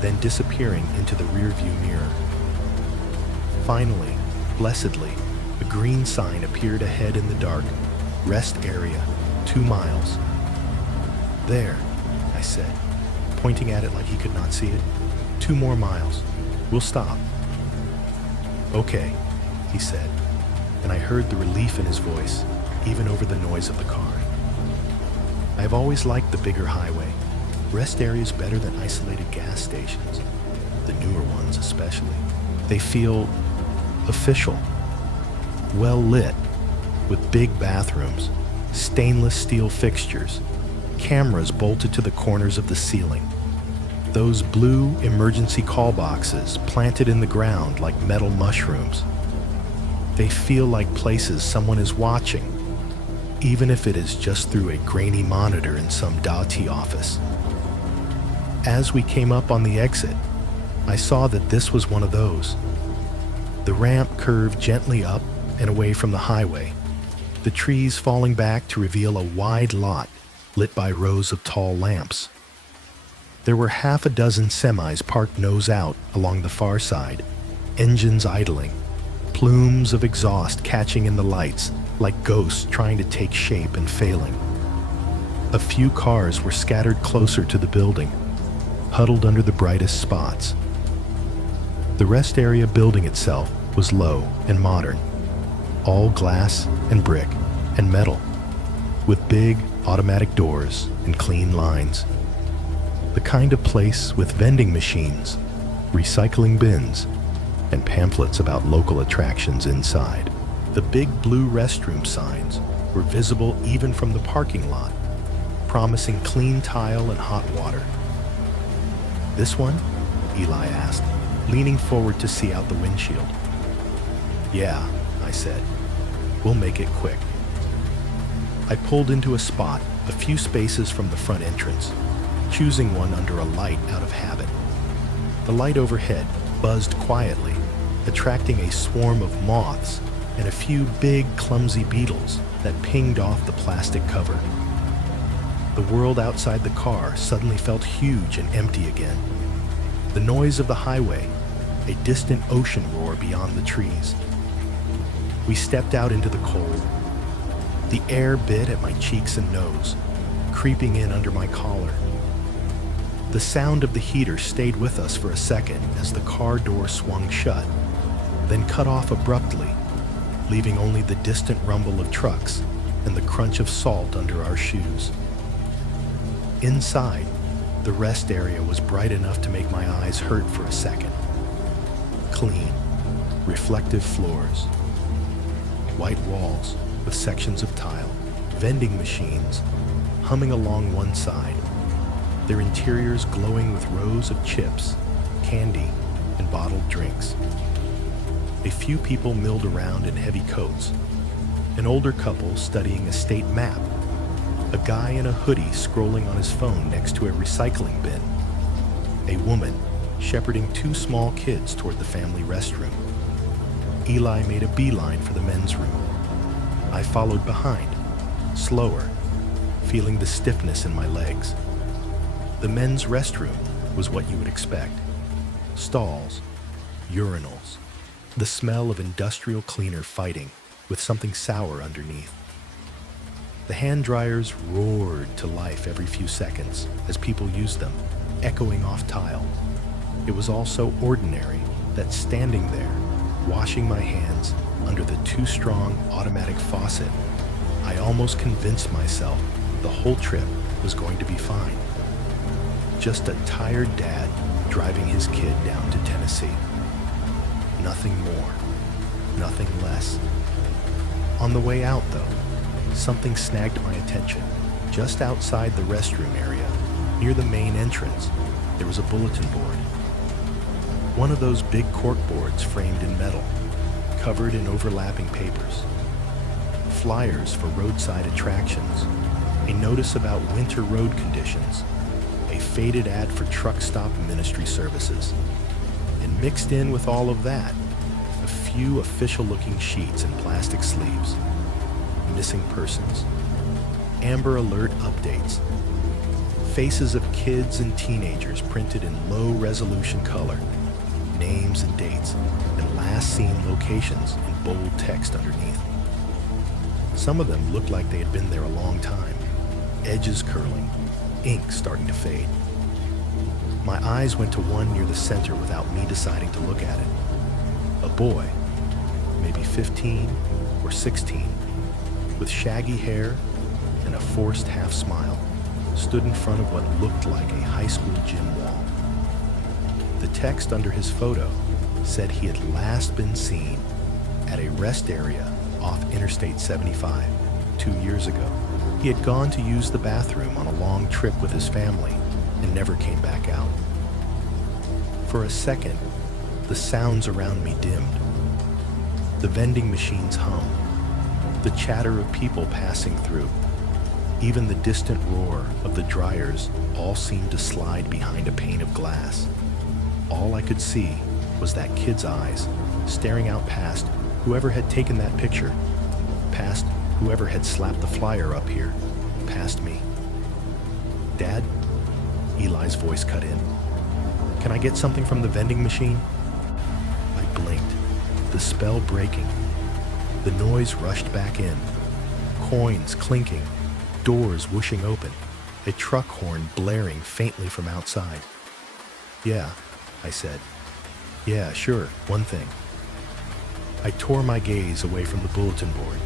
then disappearing into the rearview mirror. Finally, blessedly, a green sign appeared ahead in the dark. "Rest area, 2 miles." "There," I said, pointing at it like he could not see it. "2 more miles. We'll stop." "Okay," he said, and I heard the relief in his voice, even over the noise of the car. I have always liked the bigger highway. Rest areas better than isolated gas stations, the newer ones especially. They feel official, well lit, with big bathrooms, stainless steel fixtures, cameras bolted to the corners of the ceiling. Those blue emergency call boxes planted in the ground like metal mushrooms. They feel like places someone is watching, even if it is just through a grainy monitor in some Dati office. As we came up on the exit, I saw that this was one of those. The ramp curved gently up and away from the highway, the trees falling back to reveal a wide lot lit by rows of tall lamps. There were half a dozen semis parked nose out along the far side, engines idling, plumes of exhaust catching in the lights like ghosts trying to take shape and failing. A few cars were scattered closer to the building, huddled under the brightest spots. The rest area building itself was low and modern, all glass and brick and metal, with big automatic doors and clean lines. The kind of place with vending machines, recycling bins, and pamphlets about local attractions inside. The big blue restroom signs were visible even from the parking lot, promising clean tile and hot water. "This one?" Eli asked, leaning forward to see out the windshield. "Yeah," I said. "We'll make it quick." I pulled into a spot a few spaces from the front entrance, choosing one under a light out of habit. The light overhead buzzed quietly, attracting a swarm of moths and a few big, clumsy beetles that pinged off the plastic cover. The world outside the car suddenly felt huge and empty again. The noise of the highway, a distant ocean roar beyond the trees. We stepped out into the cold. The air bit at my cheeks and nose, creeping in under my collar. The sound of the heater stayed with us for a second as the car door swung shut, then cut off abruptly, leaving only the distant rumble of trucks and the crunch of salt under our shoes. Inside, the rest area was bright enough to make my eyes hurt for a second. Clean, reflective floors, white walls with sections of tile, vending machines humming along one side, their interiors glowing with rows of chips, candy, and bottled drinks. A few people milled around in heavy coats, an older couple studying a state map, a guy in a hoodie scrolling on his phone next to a recycling bin, a woman shepherding two small kids toward the family restroom. Eli made a beeline for the men's room. I followed behind, slower, feeling the stiffness in my legs. The men's restroom was what you would expect. Stalls, urinals, the smell of industrial cleaner fighting with something sour underneath. The hand dryers roared to life every few seconds as people used them, echoing off tile. It was all so ordinary that standing there, washing my hands under the too-strong automatic faucet, I almost convinced myself the whole trip was going to be fine. Just a tired dad driving his kid down to Tennessee. Nothing more, nothing less. On the way out, though, something snagged my attention. Just outside the restroom area, near the main entrance, there was a bulletin board. One of those big cork boards framed in metal, covered in overlapping papers. Flyers for roadside attractions, a notice about winter road conditions, a faded ad for truck stop ministry services, and mixed in with all of that, a few official-looking sheets and plastic sleeves. Missing persons, Amber Alert updates, faces of kids and teenagers printed in low-resolution color, names and dates, and last seen locations in bold text underneath. Some of them looked like they had been there a long time, edges curling, ink starting to fade. My eyes went to one near the center without me deciding to look at it. A boy, maybe 15 or 16, with shaggy hair and a forced half smile, stood in front of what looked like a high school gym wall. The text under his photo said he had last been seen at a rest area off Interstate 75 2 years ago. He had gone to use the bathroom on a long trip with his family and never came back out. For a second, the sounds around me dimmed. The vending machines hummed. The chatter of people passing through, even the distant roar of the dryers, all seemed to slide behind a pane of glass. All I could see was that kid's eyes staring out past whoever had taken that picture, past whoever had slapped the flyer up here, past me. "Dad?" Eli's voice cut in. "Can I get something from the vending machine?" I blinked, the spell breaking. The noise rushed back in, coins clinking, doors whooshing open, a truck horn blaring faintly from outside. "Yeah," I said. "Yeah, sure, one thing." I tore my gaze away from the bulletin board.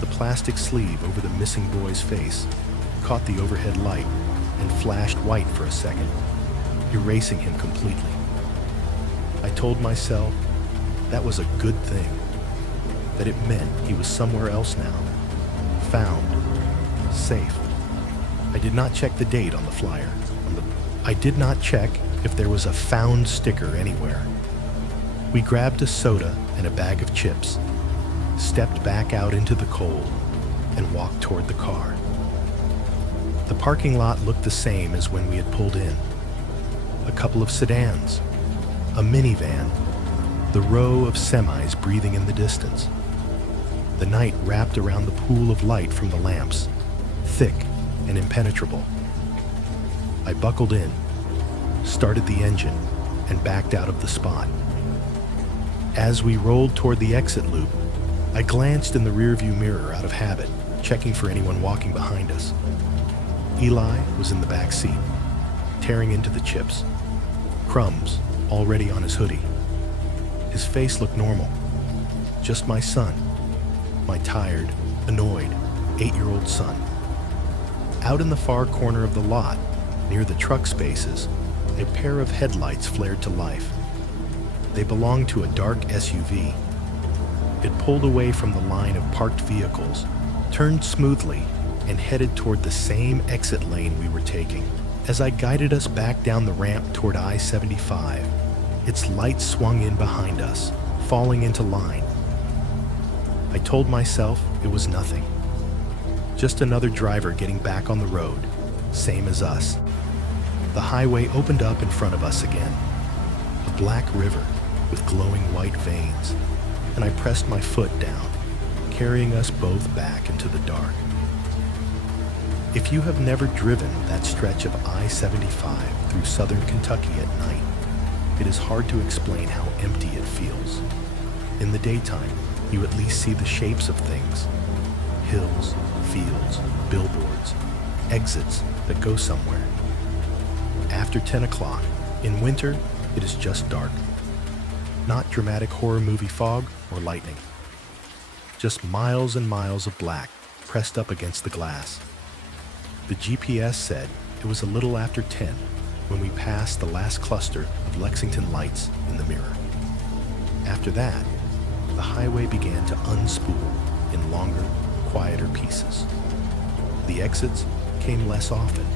The plastic sleeve over the missing boy's face caught the overhead light and flashed white for a second, erasing him completely. I told myself that was a good thing, that it meant he was somewhere else now, found, safe. I did not check the date on the flyer. I did not check if there was a found sticker anywhere. We grabbed a soda and a bag of chips, stepped back out into the cold, and walked toward the car. The parking lot looked the same as when we had pulled in. A couple of sedans, a minivan, the row of semis breathing in the distance. The night wrapped around the pool of light from the lamps, thick and impenetrable. I buckled in, started the engine, and backed out of the spot. As we rolled toward the exit loop, I glanced in the rearview mirror out of habit, checking for anyone walking behind us. Eli was in the back seat, tearing into the chips, crumbs already on his hoodie. His face looked normal, just my son, my tired, annoyed 8-year-old son. Out in the far corner of the lot, near the truck spaces, a pair of headlights flared to life. They belonged to a dark SUV. It pulled away from the line of parked vehicles, turned smoothly, and headed toward the same exit lane we were taking. As I guided us back down the ramp toward I-75, its lights swung in behind us, falling into line. I told myself it was nothing. Just another driver getting back on the road, same as us. The highway opened up in front of us again, a black river with glowing white veins, and I pressed my foot down, carrying us both back into the dark. If you have never driven that stretch of I-75 through southern Kentucky at night, it is hard to explain how empty it feels. In the daytime, you at least see the shapes of things: hills, fields, billboards, exits that go somewhere. After 10 o'clock, in winter, it is just dark. Not dramatic horror movie fog or lightning. Just miles and miles of black pressed up against the glass. The GPS said it was a little after 10 when we passed the last cluster of Lexington lights in the mirror. After that, the highway began to unspool in longer, quieter pieces. The exits came less often.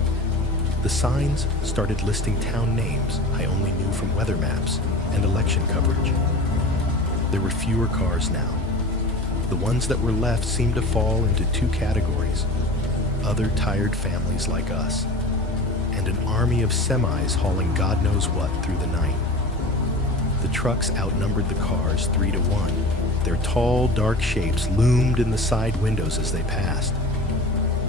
The signs started listing town names I only knew from weather maps and election coverage. There were fewer cars now. The ones that were left seemed to fall into two categories: other tired families like us, and an army of semis hauling God knows what through the night. The trucks outnumbered the cars 3-1. Their tall, dark shapes loomed in the side windows as they passed.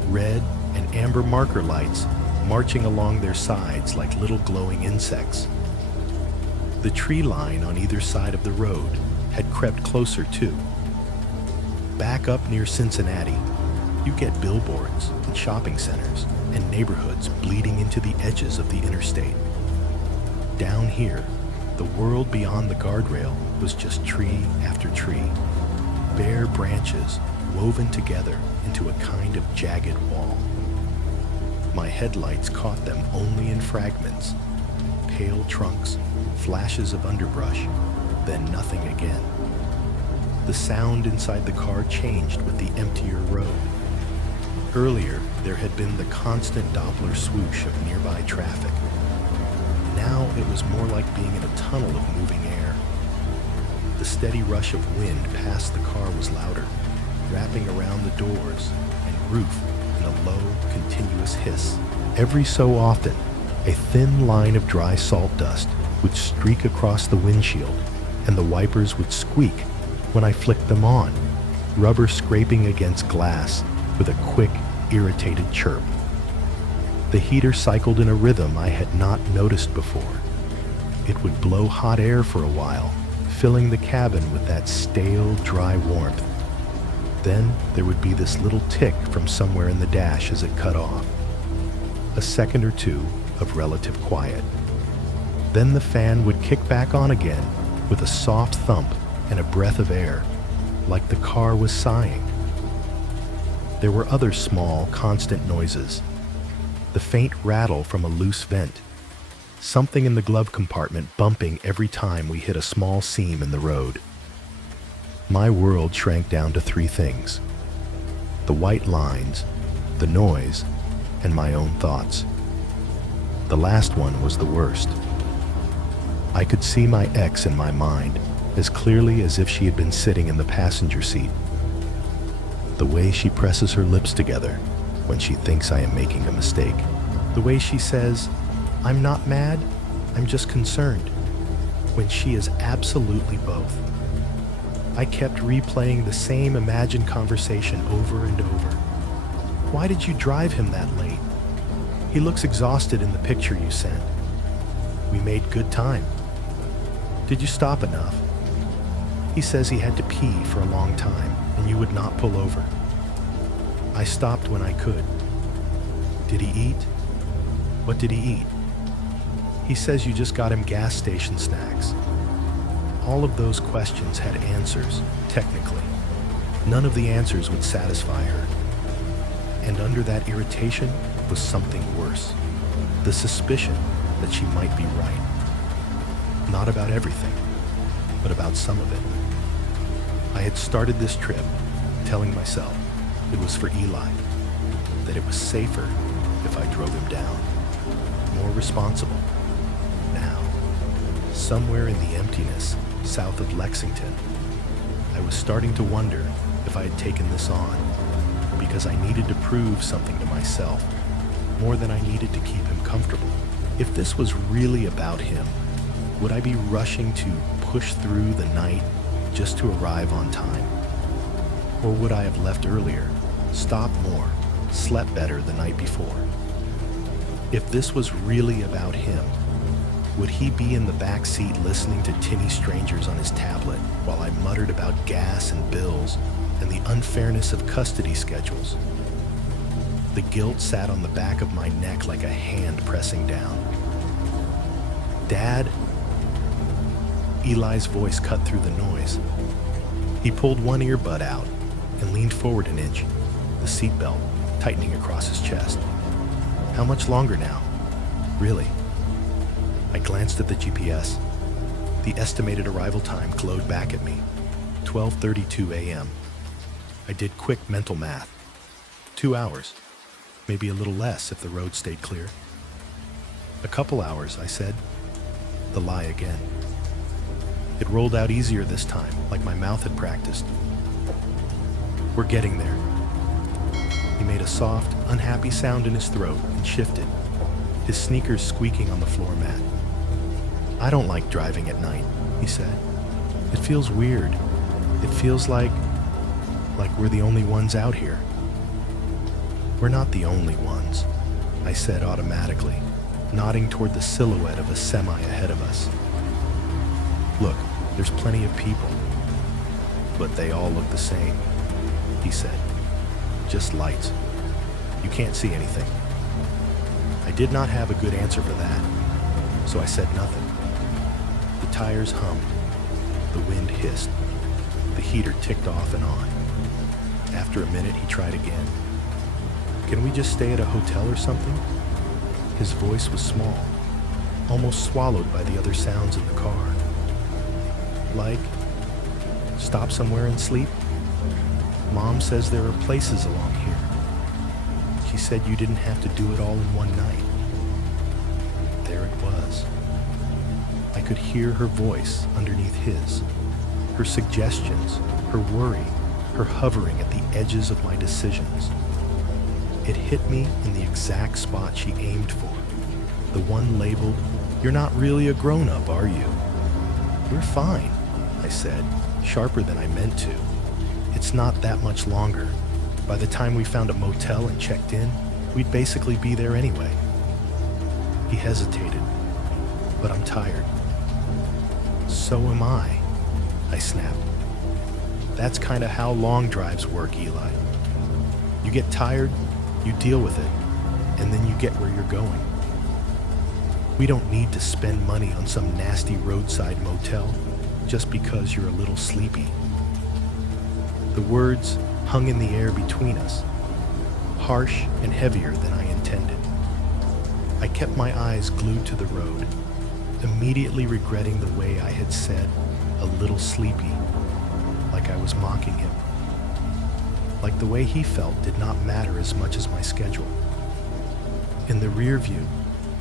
Red and amber marker lights marching along their sides like little glowing insects. The tree line on either side of the road had crept closer too. Back up near Cincinnati, you get billboards and shopping centers and neighborhoods bleeding into the edges of the interstate. Down here, the world beyond the guardrail was just tree after tree, bare branches woven together into a kind of jagged wall. My headlights caught them only in fragments: pale trunks, flashes of underbrush, then nothing again. The sound inside the car changed with the emptier road. Earlier, there had been the constant Doppler swoosh of nearby traffic. Now it was more like being in a tunnel of moving air. The steady rush of wind past the car was louder, wrapping around the doors and roof in a low, continuous hiss. Every so often, a thin line of dry salt dust would streak across the windshield, and the wipers would squeak when I flicked them on, rubber scraping against glass with a quick, irritated chirp. The heater cycled in a rhythm I had not noticed before. It would blow hot air for a while, filling the cabin with that stale, dry warmth. Then there would be this little tick from somewhere in the dash as it cut off. A second or two of relative quiet. Then the fan would kick back on again with a soft thump and a breath of air, like the car was sighing. There were other small, constant noises. The faint rattle from a loose vent. Something in the glove compartment bumping every time we hit a small seam in the road. My world shrank down to three things: the white lines, the noise, and my own thoughts. The last one was the worst. I could see my ex in my mind as clearly as if she had been sitting in the passenger seat. The way she presses her lips together when she thinks I am making a mistake. The way she says, "I'm not mad, I'm just concerned," when she is absolutely both. I kept replaying the same imagined conversation over and over. "Why did you drive him that late? He looks exhausted in the picture you sent. We made good time. Did you stop enough? He says he had to pee for a long time and you would not pull over. I stopped when I could. Did he eat? What did he eat? He says you just got him gas station snacks." All of those questions had answers, technically. None of the answers would satisfy her. And under that irritation was something worse. The suspicion that she might be right. Not about everything, but about some of it. I had started this trip telling myself it was for Eli, that it was safer if I drove him down, more responsible. Now, somewhere in the emptiness south of Lexington, I was starting to wonder if I had taken this on because I needed to prove something to myself, more than I needed to keep him comfortable. If this was really about him, would I be rushing to push through the night just to arrive on time? Or would I have left earlier, stopped more, slept better the night before? If this was really about him, would he be in the back seat listening to tinny strangers on his tablet while I muttered about gas and bills and the unfairness of custody schedules? The guilt sat on the back of my neck like a hand pressing down. "Dad?" Eli's voice cut through the noise. He pulled one earbud out and leaned forward an inch, the seatbelt tightening across his chest. "How much longer now? Really?" I glanced at the GPS. The estimated arrival time glowed back at me, 12:32 a.m. I did quick mental math. 2 hours, maybe a little less if the road stayed clear. "A couple hours," I said. The lie again. It rolled out easier this time, like my mouth had practiced. "We're getting there." He made a soft, unhappy sound in his throat and shifted, his sneakers squeaking on the floor mat. "I don't like driving at night," he said. "It feels weird. It feels like we're the only ones out here." "We're not the only ones," I said automatically, nodding toward the silhouette of a semi ahead of us. "Look, there's plenty of people, but they all look the same," he said. "Just lights. You can't see anything." I did not have a good answer for that, so I said nothing. The tires hummed, the wind hissed, the heater ticked off and on. After a minute, he tried again. "Can we just stay at a hotel or something?" His voice was small, almost swallowed by the other sounds in the car. "Like, stop somewhere and sleep? Mom says there are places along here. She said you didn't have to do it all in one night." There it was. I could hear her voice underneath his, her suggestions, her worry, her hovering at the edges of my decisions. It hit me in the exact spot she aimed for, the one labeled, "You're not really a grown-up, are you?" "We're fine," I said, sharper than I meant to. "It's not that much longer. By the time we found a motel and checked in, we'd basically be there anyway." He hesitated. "But I'm tired." "So am I," I snapped. "That's kind of how long drives work, Eli. You get tired, you deal with it, and then you get where you're going. We don't need to spend money on some nasty roadside motel just because you're a little sleepy." The words hung in the air between us, harsh and heavier than I intended. I kept my eyes glued to the road, immediately regretting the way I had said, "a little sleepy," like I was mocking him. Like the way he felt did not matter as much as my schedule. In the rear view,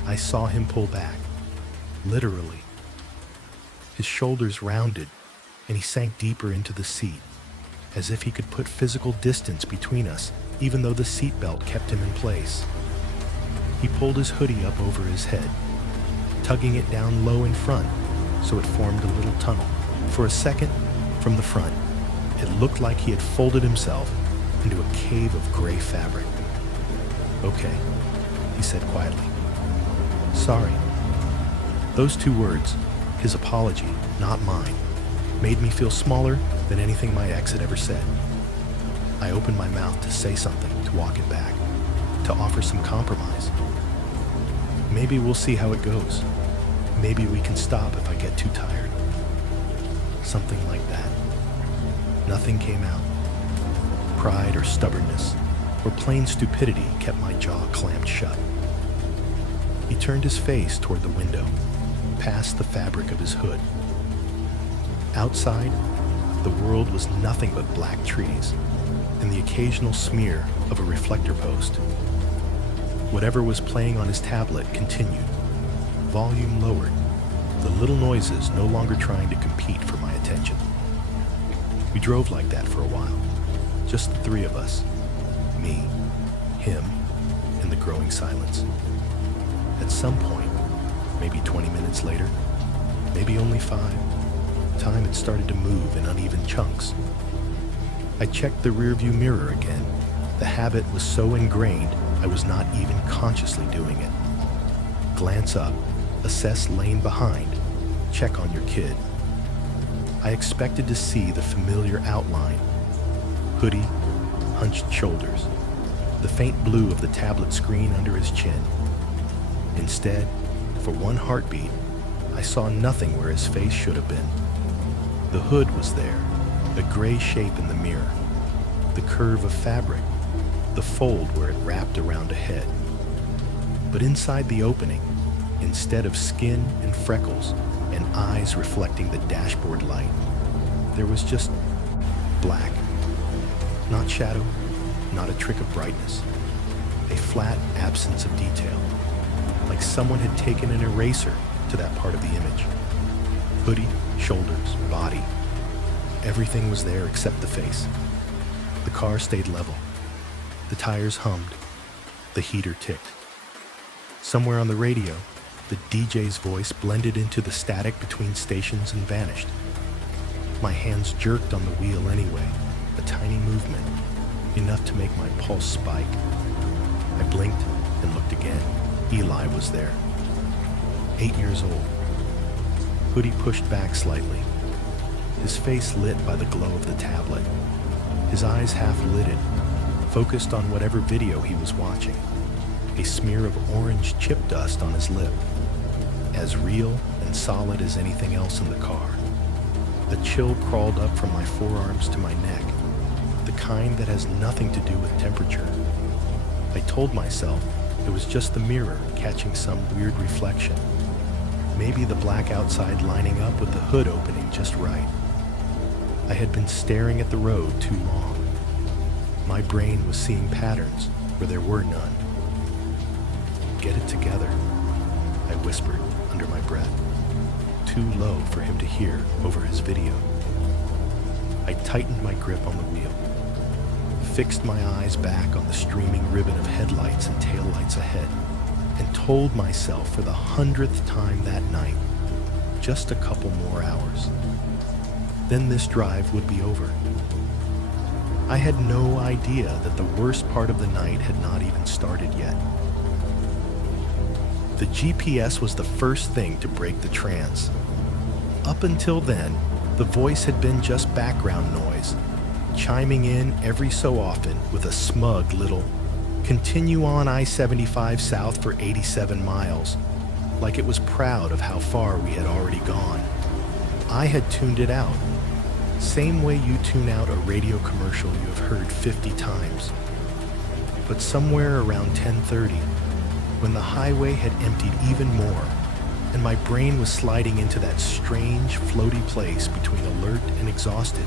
I saw him pull back, literally. His shoulders rounded, and he sank deeper into the seat, as if he could put physical distance between us, even though the seatbelt kept him in place. He pulled his hoodie up over his head, tugging it down low in front so it formed a little tunnel. For a second, from the front, it looked like he had folded himself into a cave of gray fabric. "Okay," he said quietly. "Sorry." Those two words, his apology, not mine, made me feel smaller than anything my ex had ever said. I opened my mouth to say something, to walk it back, to offer some compromise. "Maybe we'll see how it goes. Maybe we can stop if I get too tired." Something like that. Nothing came out. Pride or stubbornness, or plain stupidity kept my jaw clamped shut. He turned his face toward the window, past the fabric of his hood. Outside, the world was nothing but black trees and the occasional smear of a reflector post. Whatever was playing on his tablet continued, volume lowered, the little noises no longer trying to compete for my attention. We drove like that for a while, just the three of us, me, him, and the growing silence. At some point, Maybe 20 minutes later, maybe only 5. Time had started to move in uneven chunks. I checked the rearview mirror again. The habit was so ingrained, I was not even consciously doing it. Glance up, assess lane behind, check on your kid. I expected to see the familiar outline. Hoodie, hunched shoulders, the faint blue of the tablet screen under his chin. Instead, for one heartbeat, I saw nothing where his face should have been. The hood was there, a gray shape in the mirror, the curve of fabric, the fold where it wrapped around a head. But inside the opening, instead of skin and freckles and eyes reflecting the dashboard light, there was just black. Not shadow, not a trick of brightness. A flat absence of detail, like someone had taken an eraser to that part of the image. Hoodie, shoulders, body. Everything was there except the face. The car stayed level. The tires hummed. The heater ticked. Somewhere on the radio, the DJ's voice blended into the static between stations and vanished. My hands jerked on the wheel anyway, a tiny movement, enough to make my pulse spike. I blinked and looked again. Eli was there. 8 years old. Hoodie pushed back slightly, his face lit by the glow of the tablet, his eyes half-lidded, focused on whatever video he was watching, a smear of orange chip dust on his lip, as real and solid as anything else in the car. A chill crawled up from my forearms to my neck, the kind that has nothing to do with temperature. I told myself it was just the mirror catching some weird reflection. Maybe the black outside lining up with the hood opening just right. I had been staring at the road too long. My brain was seeing patterns where there were none. Get it together, I whispered under my breath, too low for him to hear over his video. I tightened my grip on the wheel, fixed my eyes back on the streaming ribbon of headlights and taillights ahead, and told myself for the 100th time that night, just a couple more hours. Then this drive would be over. I had no idea that the worst part of the night had not even started yet. The GPS was the first thing to break the trance. Up until then, the voice had been just background noise, chiming in every so often with a smug little "Continue on I-75 south for 87 miles," like it was proud of how far we had already gone. I had tuned it out, same way you tune out a radio commercial you have heard 50 times. But somewhere around 10:30, when the highway had emptied even more, and my brain was sliding into that strange, floaty place between alert and exhausted,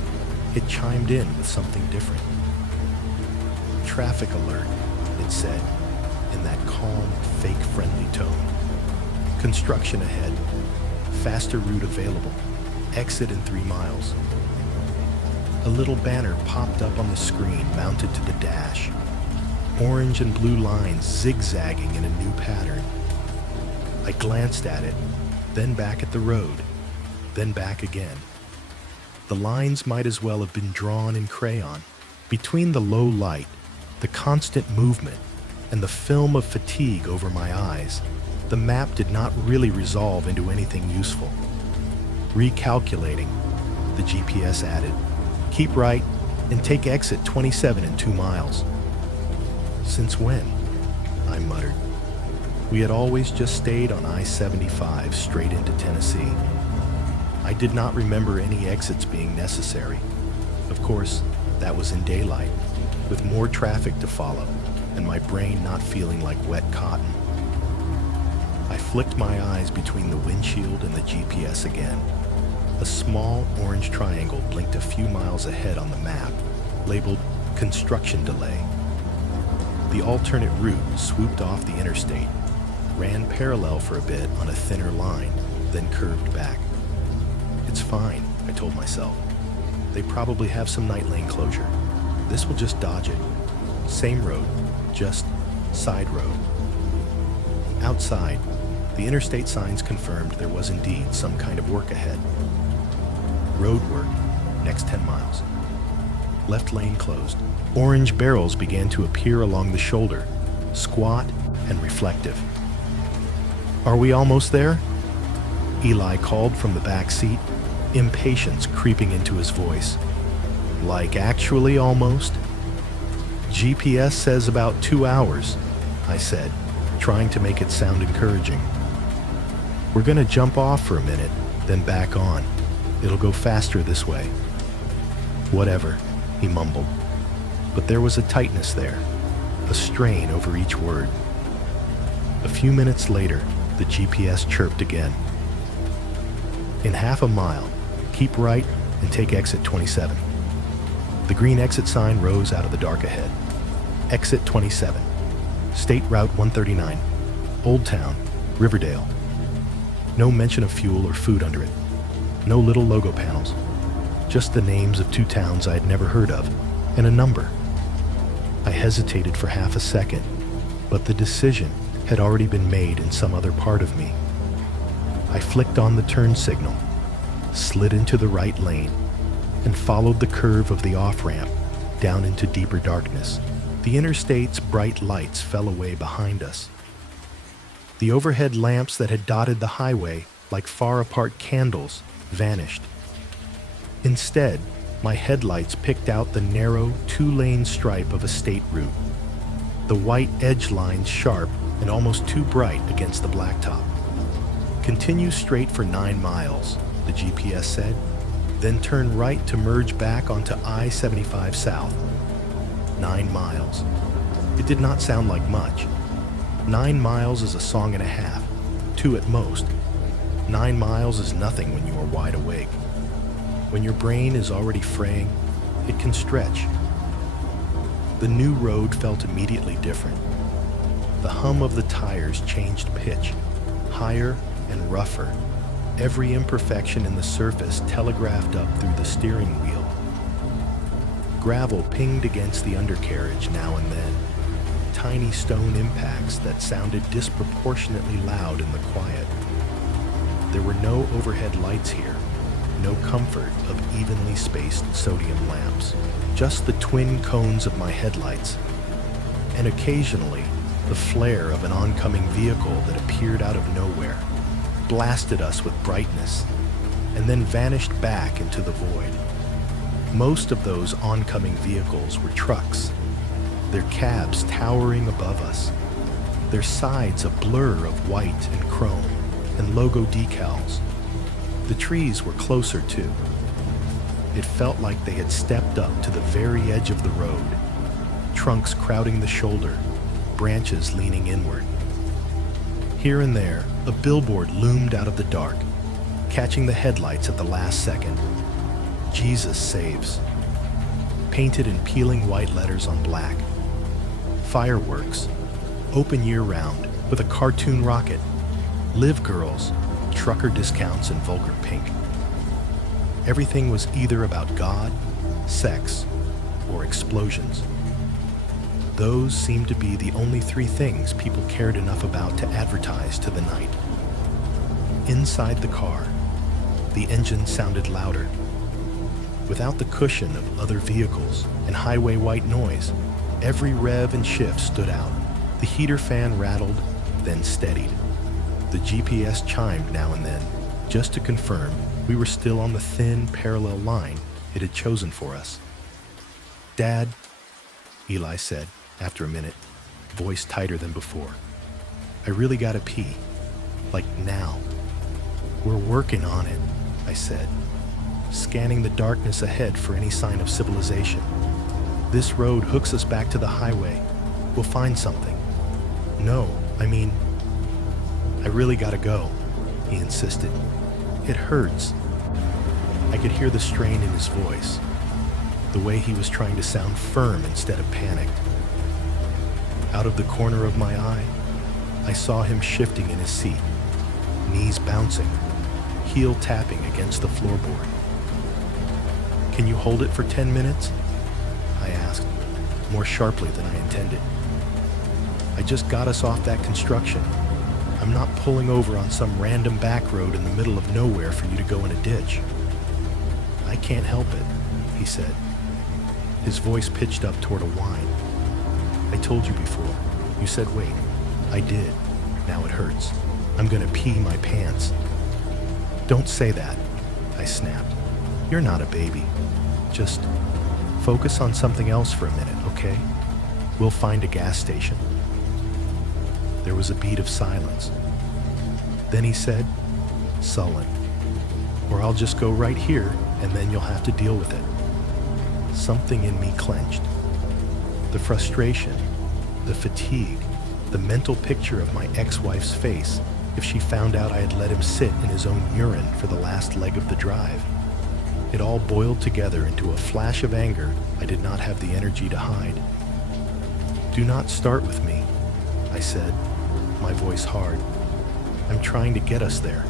it chimed in with something different. "Traffic alert," it said, in that calm, fake-friendly tone. "Construction ahead. Faster route available. Exit in 3 miles. A little banner popped up on the screen mounted to the dash. Orange and blue lines zigzagging in a new pattern. I glanced at it, then back at the road, then back again. The lines might as well have been drawn in crayon. Between the low light, the constant movement, and the film of fatigue over my eyes, the map did not really resolve into anything useful. Recalculating, the GPS added, "Keep right and take exit 27 in 2 miles. Since when? I muttered. We had always just stayed on I-75 straight into Tennessee. I did not remember any exits being necessary. Of course, that was in daylight, with more traffic to follow, and my brain not feeling like wet cotton. I flicked my eyes between the windshield and the GPS again. A small orange triangle blinked a few miles ahead on the map, labeled construction delay. The alternate route swooped off the interstate, ran parallel for a bit on a thinner line, then curved back. It's fine, I told myself. They probably have some night lane closure. This will just dodge it. Same road, just side road. Outside, The interstate signs confirmed there was indeed some kind of work ahead. Road work, next 10 miles. Left lane closed. Orange barrels began to appear along the shoulder, squat and reflective. Are we almost there? Eli called from the back seat, impatience creeping into his voice. Like actually almost? GPS says about 2 hours, I said, trying to make it sound encouraging. We're gonna jump off for a minute, then back on. It'll go faster this way. Whatever, he mumbled. But there was a tightness there, a strain over each word. A few minutes later, the GPS chirped again. In half a mile, keep right and take exit 27. The green exit sign rose out of the dark ahead. Exit 27. State Route 139. Old Town, Riverdale. No mention of fuel or food under it. No little logo panels. Just the names of 2 towns I had never heard of, and a number. I hesitated for half a second, but the decision had already been made in some other part of me. I flicked on the turn signal, slid into the right lane, and followed the curve of the off-ramp down into deeper darkness. The interstate's bright lights fell away behind us. The overhead lamps that had dotted the highway like far-apart candles vanished. Instead, my headlights picked out the narrow 2-lane stripe of a state route, the white edge lines sharp and almost too bright against the blacktop. Continue straight for 9 miles, the GPS said, then turn right to merge back onto I-75 South. 9 miles. It did not sound like much. 9 miles is a song and a half, 2 at most. 9 miles is nothing when you are wide awake. When your brain is already fraying, it can stretch. The new road felt immediately different. The hum of the tires changed pitch, higher and rougher. Every imperfection in the surface telegraphed up through the steering wheel. Gravel pinged against the undercarriage now and then, tiny stone impacts that sounded disproportionately loud in the quiet. There were no overhead lights here, no comfort of evenly spaced sodium lamps, just the twin cones of my headlights, and occasionally the flare of an oncoming vehicle that appeared out of nowhere, blasted us with brightness, and then vanished back into the void. Most of those oncoming vehicles were trucks, their cabs towering above us, their sides a blur of white and chrome and logo decals. The trees were closer too. It felt like they had stepped up to the very edge of the road, trunks crowding the shoulder, branches leaning inward. Here and there, a billboard loomed out of the dark, catching the headlights at the last second. Jesus saves. Painted in peeling white letters on black. Fireworks. Open year-round with a cartoon rocket. Live girls. Trucker discounts in vulgar pink. Everything was either about God, sex, or explosions. Those seemed to be the only 3 things people cared enough about to advertise to the night. Inside the car, the engine sounded louder. Without the cushion of other vehicles and highway white noise, every rev and shift stood out. The heater fan rattled, then steadied. The GPS chimed now and then, just to confirm we were still on the thin, parallel line it had chosen for us. "Dad," Eli said after a minute, voice tighter than before. "I really gotta pee. Like now." "We're working on it," I said, scanning the darkness ahead for any sign of civilization. "This road hooks us back to the highway. We'll find something." "No, I really gotta go," he insisted. "It hurts." I could hear the strain in his voice, the way he was trying to sound firm instead of panicked. Out of the corner of my eye, I saw him shifting in his seat, knees bouncing, heel tapping against the floorboard. "Can you hold it for 10 minutes?" I asked, more sharply than I intended. "I just got us off that construction. I'm not pulling over on some random back road in the middle of nowhere for you to go in a ditch. I can't help it, he said, his voice pitched up toward a whine. I told you before. You said wait. I did. Now it hurts. I'm gonna pee my pants. Don't say that, I snapped. You're not a baby. Just focus on something else for a minute, okay? We'll find a gas station. There was a beat of silence. Then he said, sullen, or I'll just go right here and then you'll have to deal with it. Something in me clenched. The frustration, the fatigue, the mental picture of my ex-wife's face if she found out I had let him sit in his own urine for the last leg of the drive. It all boiled together into a flash of anger I did not have the energy to hide. Do not start with me, I said, my voice hard. I'm trying to get us there.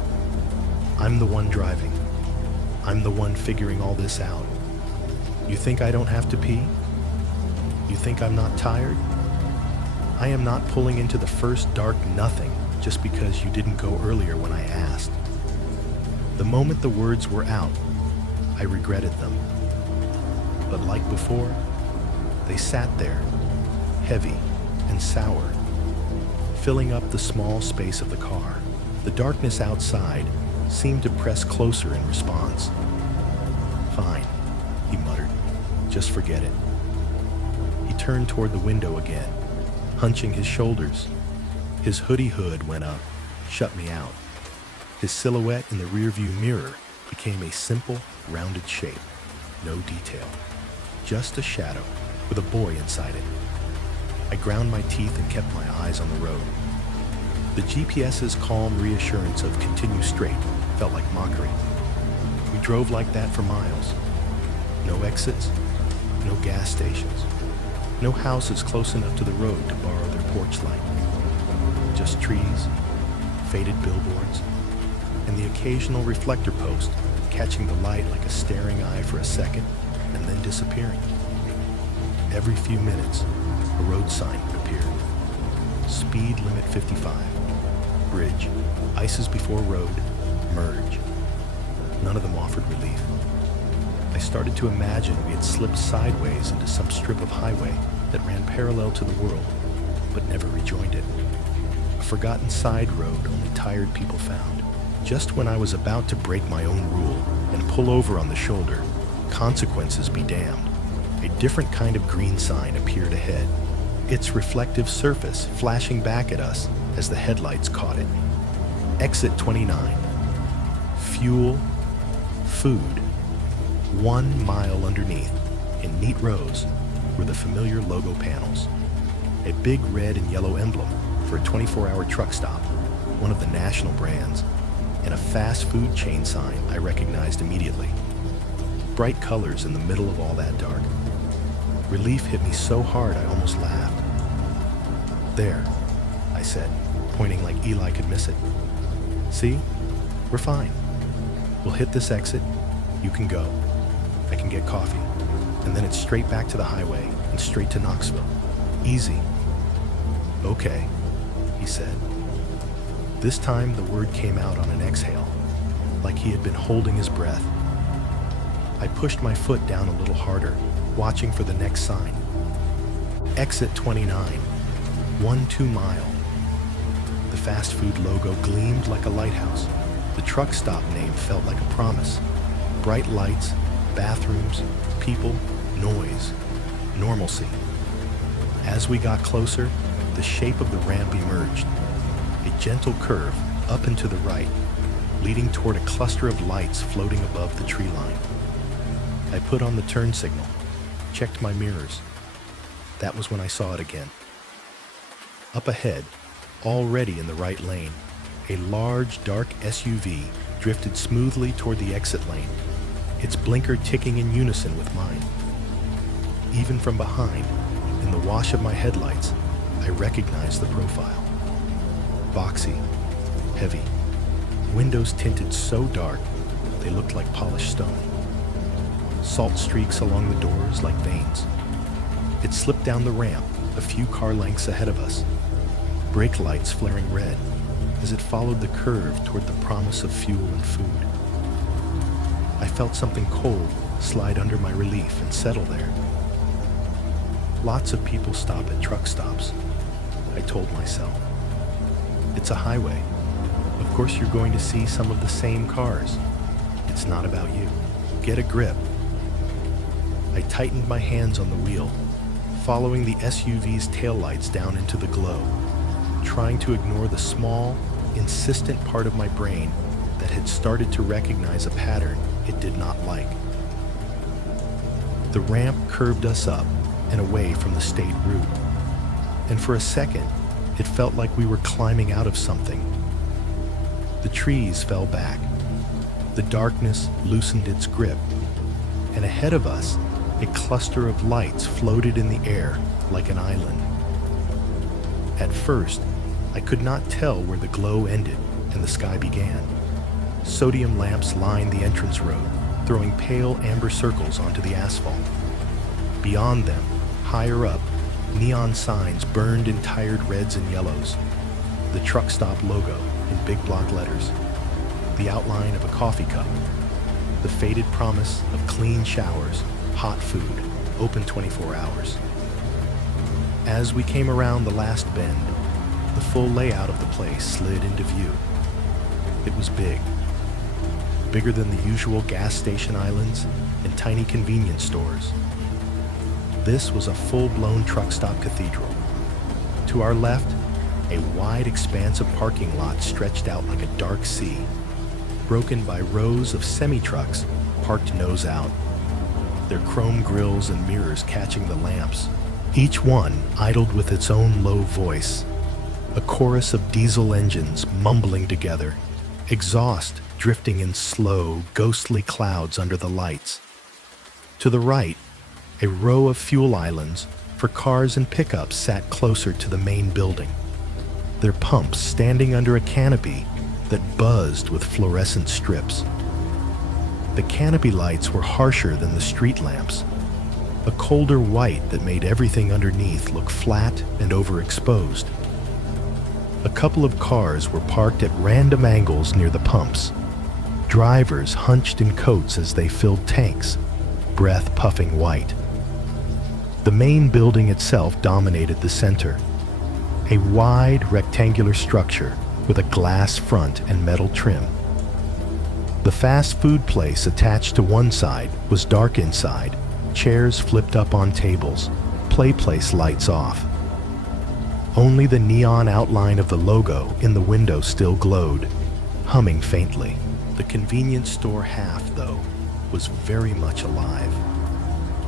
I'm the one driving. I'm the one figuring all this out. You think I don't have to pee? You think I'm not tired? I am not pulling into the first dark nothing just because you didn't go earlier when I asked. The moment the words were out, I regretted them. But like before, they sat there, heavy and sour, filling up the small space of the car. The darkness outside seemed to press closer in response. Fine, he muttered. Just forget it. He turned toward the window again, hunching his shoulders. His hoodie hood went up, shut me out. His silhouette in the rearview mirror became a simple, rounded shape. No detail. Just a shadow with a boy inside it. I ground my teeth and kept my eyes on the road. The GPS's calm reassurance of continue straight felt like mockery. We drove like that for miles. No exits, no gas stations, no houses close enough to the road to borrow their porch light. Just trees, faded billboards, and the occasional reflector post catching the light like a staring eye for a second and then disappearing. Every few minutes, a road sign would appear. Speed limit 55. Bridge. Ices before road. Merge. None of them offered relief. I started to imagine we had slipped sideways into some strip of highway that ran parallel to the world, but never rejoined it. A forgotten side road only tired people found. Just when I was about to break my own rule and pull over on the shoulder, consequences be damned, a different kind of green sign appeared ahead, its reflective surface flashing back at us as the headlights caught it. Exit 29. Fuel, food. 1 mile underneath, in neat rows, were the familiar logo panels. A big red and yellow emblem for a 24-hour truck stop, one of the national brands, and a fast food chain sign I recognized immediately. Bright colors in the middle of all that dark. Relief hit me so hard I almost laughed. There, I said, pointing like Eli could miss it. See? We're fine. We'll hit this exit. You can go. I can get coffee. And then it's straight back to the highway and straight to Knoxville. Easy. Okay, he said. This time the word came out on an exhale, like he had been holding his breath. I pushed my foot down a little harder, watching for the next sign. Exit 29, 1 mile. The fast food logo gleamed like a lighthouse. The truck stop name felt like a promise. Bright lights, bathrooms, people, noise, normalcy. As we got closer, the shape of the ramp emerged. A gentle curve up and to the right, leading toward a cluster of lights floating above the tree line. I put on the turn signal, checked my mirrors. That was when I saw it again. Up ahead, already in the right lane, a large, dark SUV drifted smoothly toward the exit lane, its blinker ticking in unison with mine. Even from behind, in the wash of my headlights, I recognized the profile. Boxy, heavy, windows tinted so dark they looked like polished stone. Salt streaks along the doors like veins. It slipped down the ramp a few car lengths ahead of us, brake lights flaring red, as it followed the curve toward the promise of fuel and food. I felt something cold slide under my relief and settle there. Lots of people stop at truck stops, I told myself. It's a highway. Of course you're going to see some of the same cars. It's not about you. Get a grip. I tightened my hands on the wheel, following the SUV's taillights down into the glow, trying to ignore the small, insistent part of my brain that had started to recognize a pattern it did not like. The ramp curved us up and away from the state route, and for a second, it felt like we were climbing out of something. The trees fell back, the darkness loosened its grip, and ahead of us, a cluster of lights floated in the air like an island. At first, I could not tell where the glow ended and the sky began. Sodium lamps lined the entrance road, throwing pale amber circles onto the asphalt. Beyond them, higher up, neon signs burned in tired reds and yellows. The truck stop logo in big block letters, the outline of a coffee cup, the faded promise of clean showers, hot food, open 24 hours. As we came around the last bend, the full layout of the place slid into view. It was big, bigger than the usual gas station islands and tiny convenience stores. This was a full-blown truck stop cathedral. To our left, a wide expanse of parking lot stretched out like a dark sea, broken by rows of semi-trucks parked nose out, their chrome grills and mirrors catching the lamps. Each one idled with its own low voice, a chorus of diesel engines mumbling together, exhaust drifting in slow, ghostly clouds under the lights. To the right, a row of fuel islands for cars and pickups sat closer to the main building, their pumps standing under a canopy that buzzed with fluorescent strips. The canopy lights were harsher than the street lamps, a colder white that made everything underneath look flat and overexposed. A couple of cars were parked at random angles near the pumps, drivers hunched in coats as they filled tanks, breath puffing white. The main building itself dominated the center, a wide rectangular structure with a glass front and metal trim. The fast food place attached to one side was dark inside, chairs flipped up on tables, play place lights off. Only the neon outline of the logo in the window still glowed, humming faintly. The convenience store half, though, was very much alive.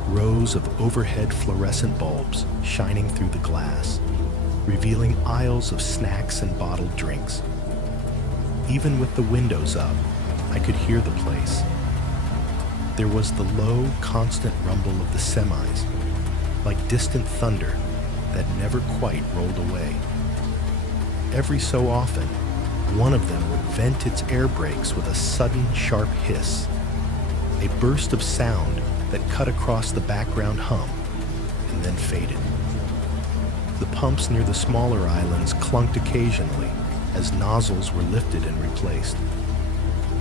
Rows of overhead fluorescent bulbs shining through the glass, revealing aisles of snacks and bottled drinks. Even with the windows up, I could hear the place. There was the low, constant rumble of the semis, like distant thunder that never quite rolled away. Every so often, one of them would vent its air brakes with a sudden, sharp hiss, a burst of sound that cut across the background hum and then faded. The pumps near the smaller islands clunked occasionally as nozzles were lifted and replaced.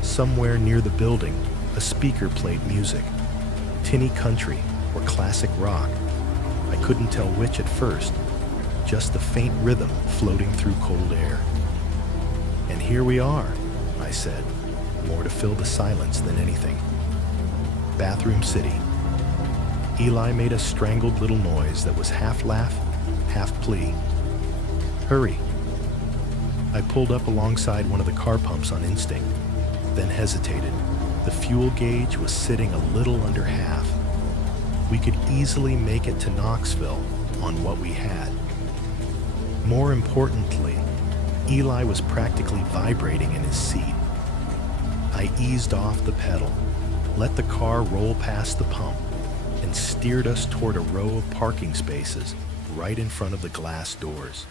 Somewhere near the building, a speaker played music, tinny country or classic rock. I couldn't tell which at first, just the faint rhythm floating through cold air. "And here we are," I said, more to fill the silence than anything. Bathroom City. Eli made a strangled little noise that was half laugh, half plea. "Hurry." I pulled up alongside one of the car pumps on instinct, then hesitated. The fuel gauge was sitting a little under half. We could easily make it to Knoxville on what we had. More importantly, Eli was practically vibrating in his seat. I eased off the pedal, let the car roll past the pump, and steered us toward a row of parking spaces right in front of the glass doors.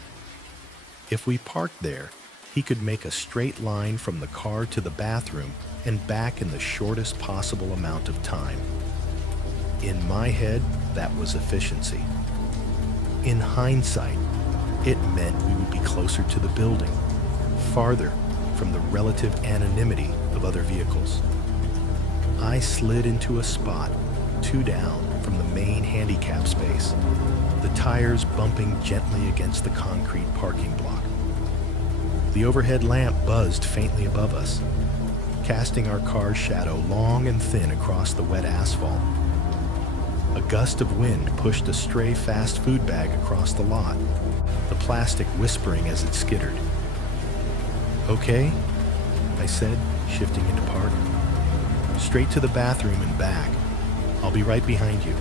If we parked there, he could make a straight line from the car to the bathroom and back in the shortest possible amount of time. In my head, that was efficiency. In hindsight, it meant we would be closer to the building, farther from the relative anonymity of other vehicles. I slid into a spot 2 down from the main handicap space, the tires bumping gently against the concrete parking block. The overhead lamp buzzed faintly above us, casting our car's shadow long and thin across the wet asphalt. A gust of wind pushed a stray fast food bag across the lot, the plastic whispering as it skittered. "Okay," I said, shifting into park. "Straight to the bathroom and back. I'll be right behind you."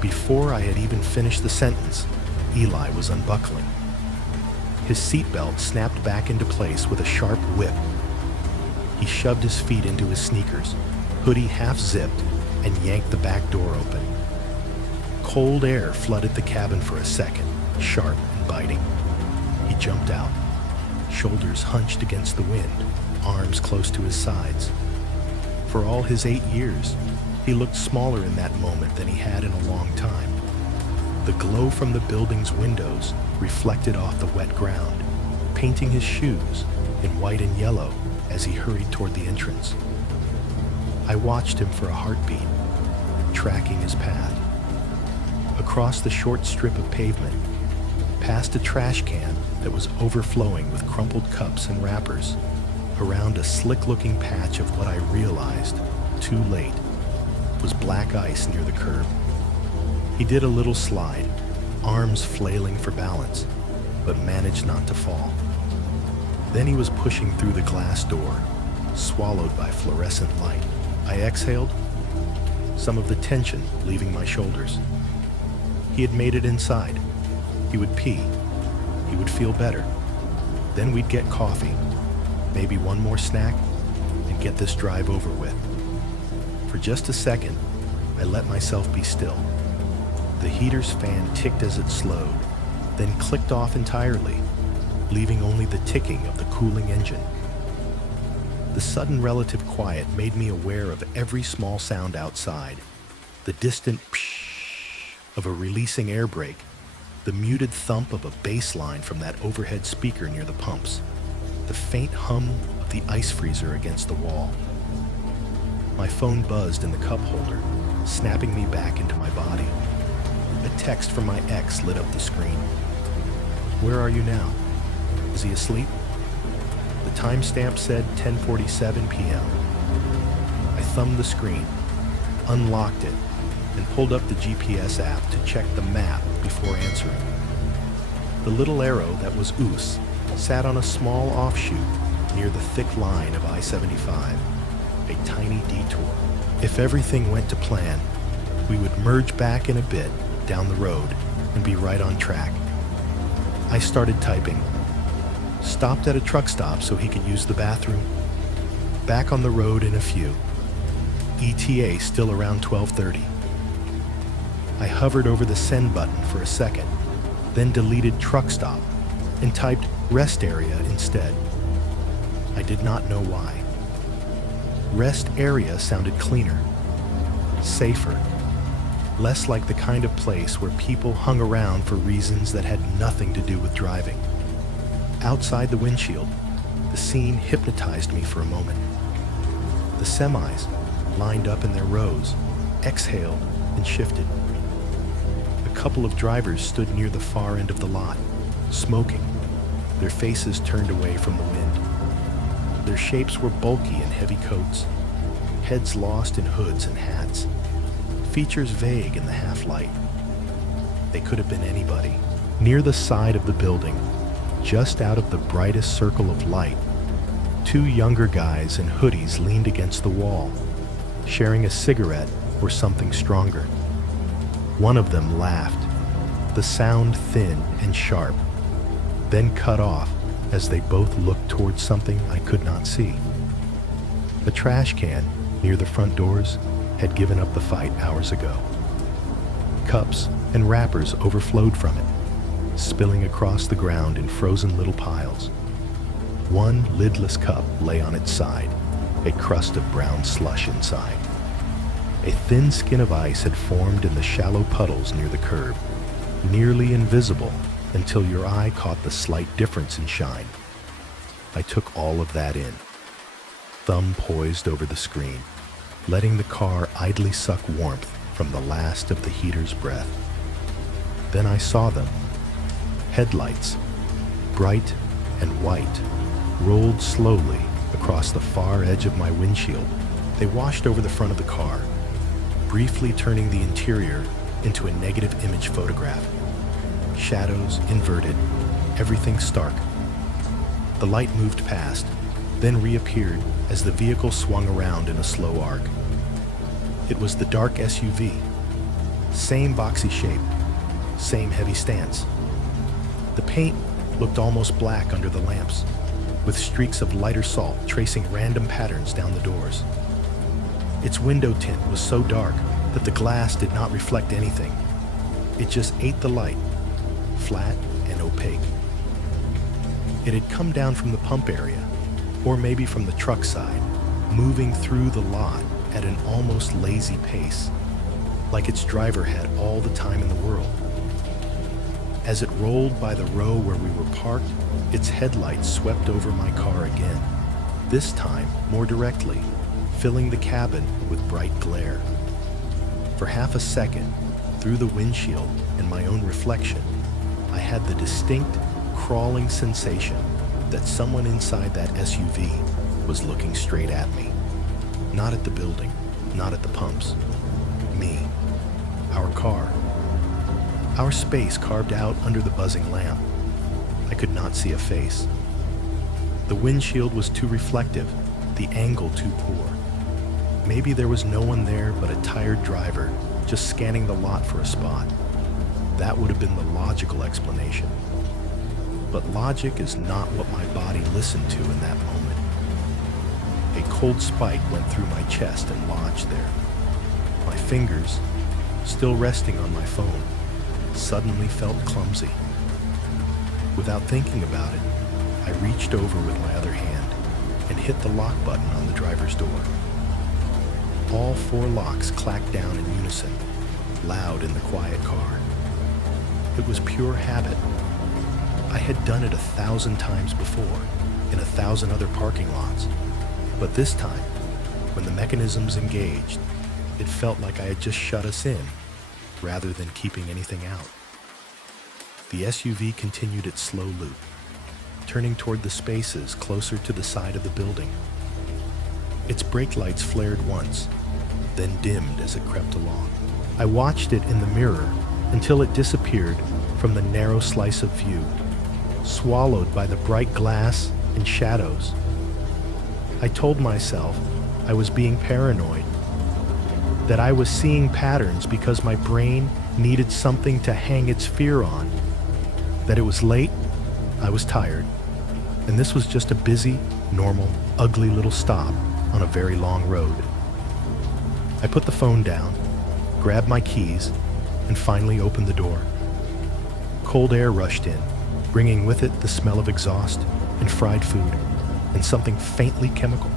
Before I had even finished the sentence, Eli was unbuckling. His seatbelt snapped back into place with a sharp whip. He shoved his feet into his sneakers, hoodie half zipped, and yanked the back door open. Cold air flooded the cabin for a second, sharp and biting. He jumped out, shoulders hunched against the wind, arms close to his sides. For all his 8 years, he looked smaller in that moment than he had in a long time. The glow from the building's windows reflected off the wet ground, painting his shoes in white and yellow as he hurried toward the entrance. I watched him for a heartbeat, tracking his path. Across the short strip of pavement, past a trash can that was overflowing with crumpled cups and wrappers, around a slick-looking patch of what I realized, too late, was black ice near the curb. He did a little slide, arms flailing for balance, but managed not to fall. Then he was pushing through the glass door, swallowed by fluorescent light. I exhaled, some of the tension leaving my shoulders. He had made it inside. He would pee. He would feel better. Then we'd get coffee, maybe one more snack, and get this drive over with. For just a second, I let myself be still. The heater's fan ticked as it slowed, then clicked off entirely, leaving only the ticking of the cooling engine. The sudden relative quiet made me aware of every small sound outside. The distant psh of a releasing air brake, the muted thump of a bass line from that overhead speaker near the pumps, the faint hum of the ice freezer against the wall. My phone buzzed in the cup holder, snapping me back into my body. A text from my ex lit up the screen. "Where are you now? Is he asleep?" The timestamp said 10:47 p.m. I thumbed the screen, unlocked it, and pulled up the GPS app to check the map before answering. The little arrow that was Oos sat on a small offshoot near the thick line of I-75, a tiny detour. If everything went to plan, we would merge back in a bit down the road and be right on track. I started typing. Stopped at a truck stop so he could use the bathroom. Back on the road in a few. ETA still around 12:30. I hovered over the send button for a second, then deleted truck stop and typed rest area instead. I did not know why. Rest area sounded cleaner, safer, less like the kind of place where people hung around for reasons that had nothing to do with driving. Outside the windshield, the scene hypnotized me for a moment. The semis, lined up in their rows, exhaled and shifted. A couple of drivers stood near the far end of the lot, smoking, their faces turned away from the wind. Their shapes were bulky in heavy coats, heads lost in hoods and hats, features vague in the half-light. They could have been anybody. Near the side of the building, just out of the brightest circle of light, 2 younger guys in hoodies leaned against the wall, sharing a cigarette or something stronger. One of them laughed, the sound thin and sharp, then cut off as they both looked towards something I could not see. A trash can near the front doors had given up the fight hours ago. Cups and wrappers overflowed from it, spilling across the ground in frozen little piles. One lidless cup lay on its side, a crust of brown slush inside. A thin skin of ice had formed in the shallow puddles near the curb, nearly invisible until your eye caught the slight difference in shine. I took all of that in, thumb poised over the screen, letting the car idly suck warmth from the last of the heater's breath. Then I saw them. Headlights, bright and white, rolled slowly across the far edge of my windshield. They washed over the front of the car, briefly turning the interior into a negative image photograph. Shadows inverted, everything stark. The light moved past, then reappeared as the vehicle swung around in a slow arc. It was the dark SUV. Same boxy shape, same heavy stance. The paint looked almost black under the lamps, with streaks of lighter salt tracing random patterns down the doors. Its window tint was so dark that the glass did not reflect anything. It just ate the light, flat and opaque. It had come down from the pump area, or maybe from the truck side, moving through the lot at an almost lazy pace, like its driver had all the time in the world. As it rolled by the row where we were parked, its headlights swept over my car again, this time more directly, filling the cabin with bright glare. For half a second, through the windshield and my own reflection, I had the distinct, crawling sensation that someone inside that SUV was looking straight at me. Not at the building, not at the pumps. Me. Our car. Our space carved out under the buzzing lamp. I could not see a face. The windshield was too reflective, the angle too poor. Maybe there was no one there but a tired driver just scanning the lot for a spot. That would have been the logical explanation. But logic is not what my body listened to in that moment. A cold spike went through my chest and lodged there. My fingers, still resting on my phone, suddenly felt clumsy. Without thinking about it, I reached over with my other hand and hit the lock button on the driver's door. All 4 locks clacked down in unison, loud in the quiet car. It was pure habit. I had done it 1,000 times before, in 1,000 other parking lots. But this time, when the mechanisms engaged, it felt like I had just shut us in, rather than keeping anything out. The SUV continued its slow loop, turning toward the spaces closer to the side of the building. Its brake lights flared once, then dimmed as it crept along. I watched it in the mirror until it disappeared from the narrow slice of view, swallowed by the bright glass and shadows. I told myself I was being paranoid, that I was seeing patterns because my brain needed something to hang its fear on, that it was late, I was tired, and this was just a busy, normal, ugly little stop on a very long road. I put the phone down, grabbed my keys, and finally opened the door. Cold air rushed in, bringing with it the smell of exhaust and fried food and something faintly chemical.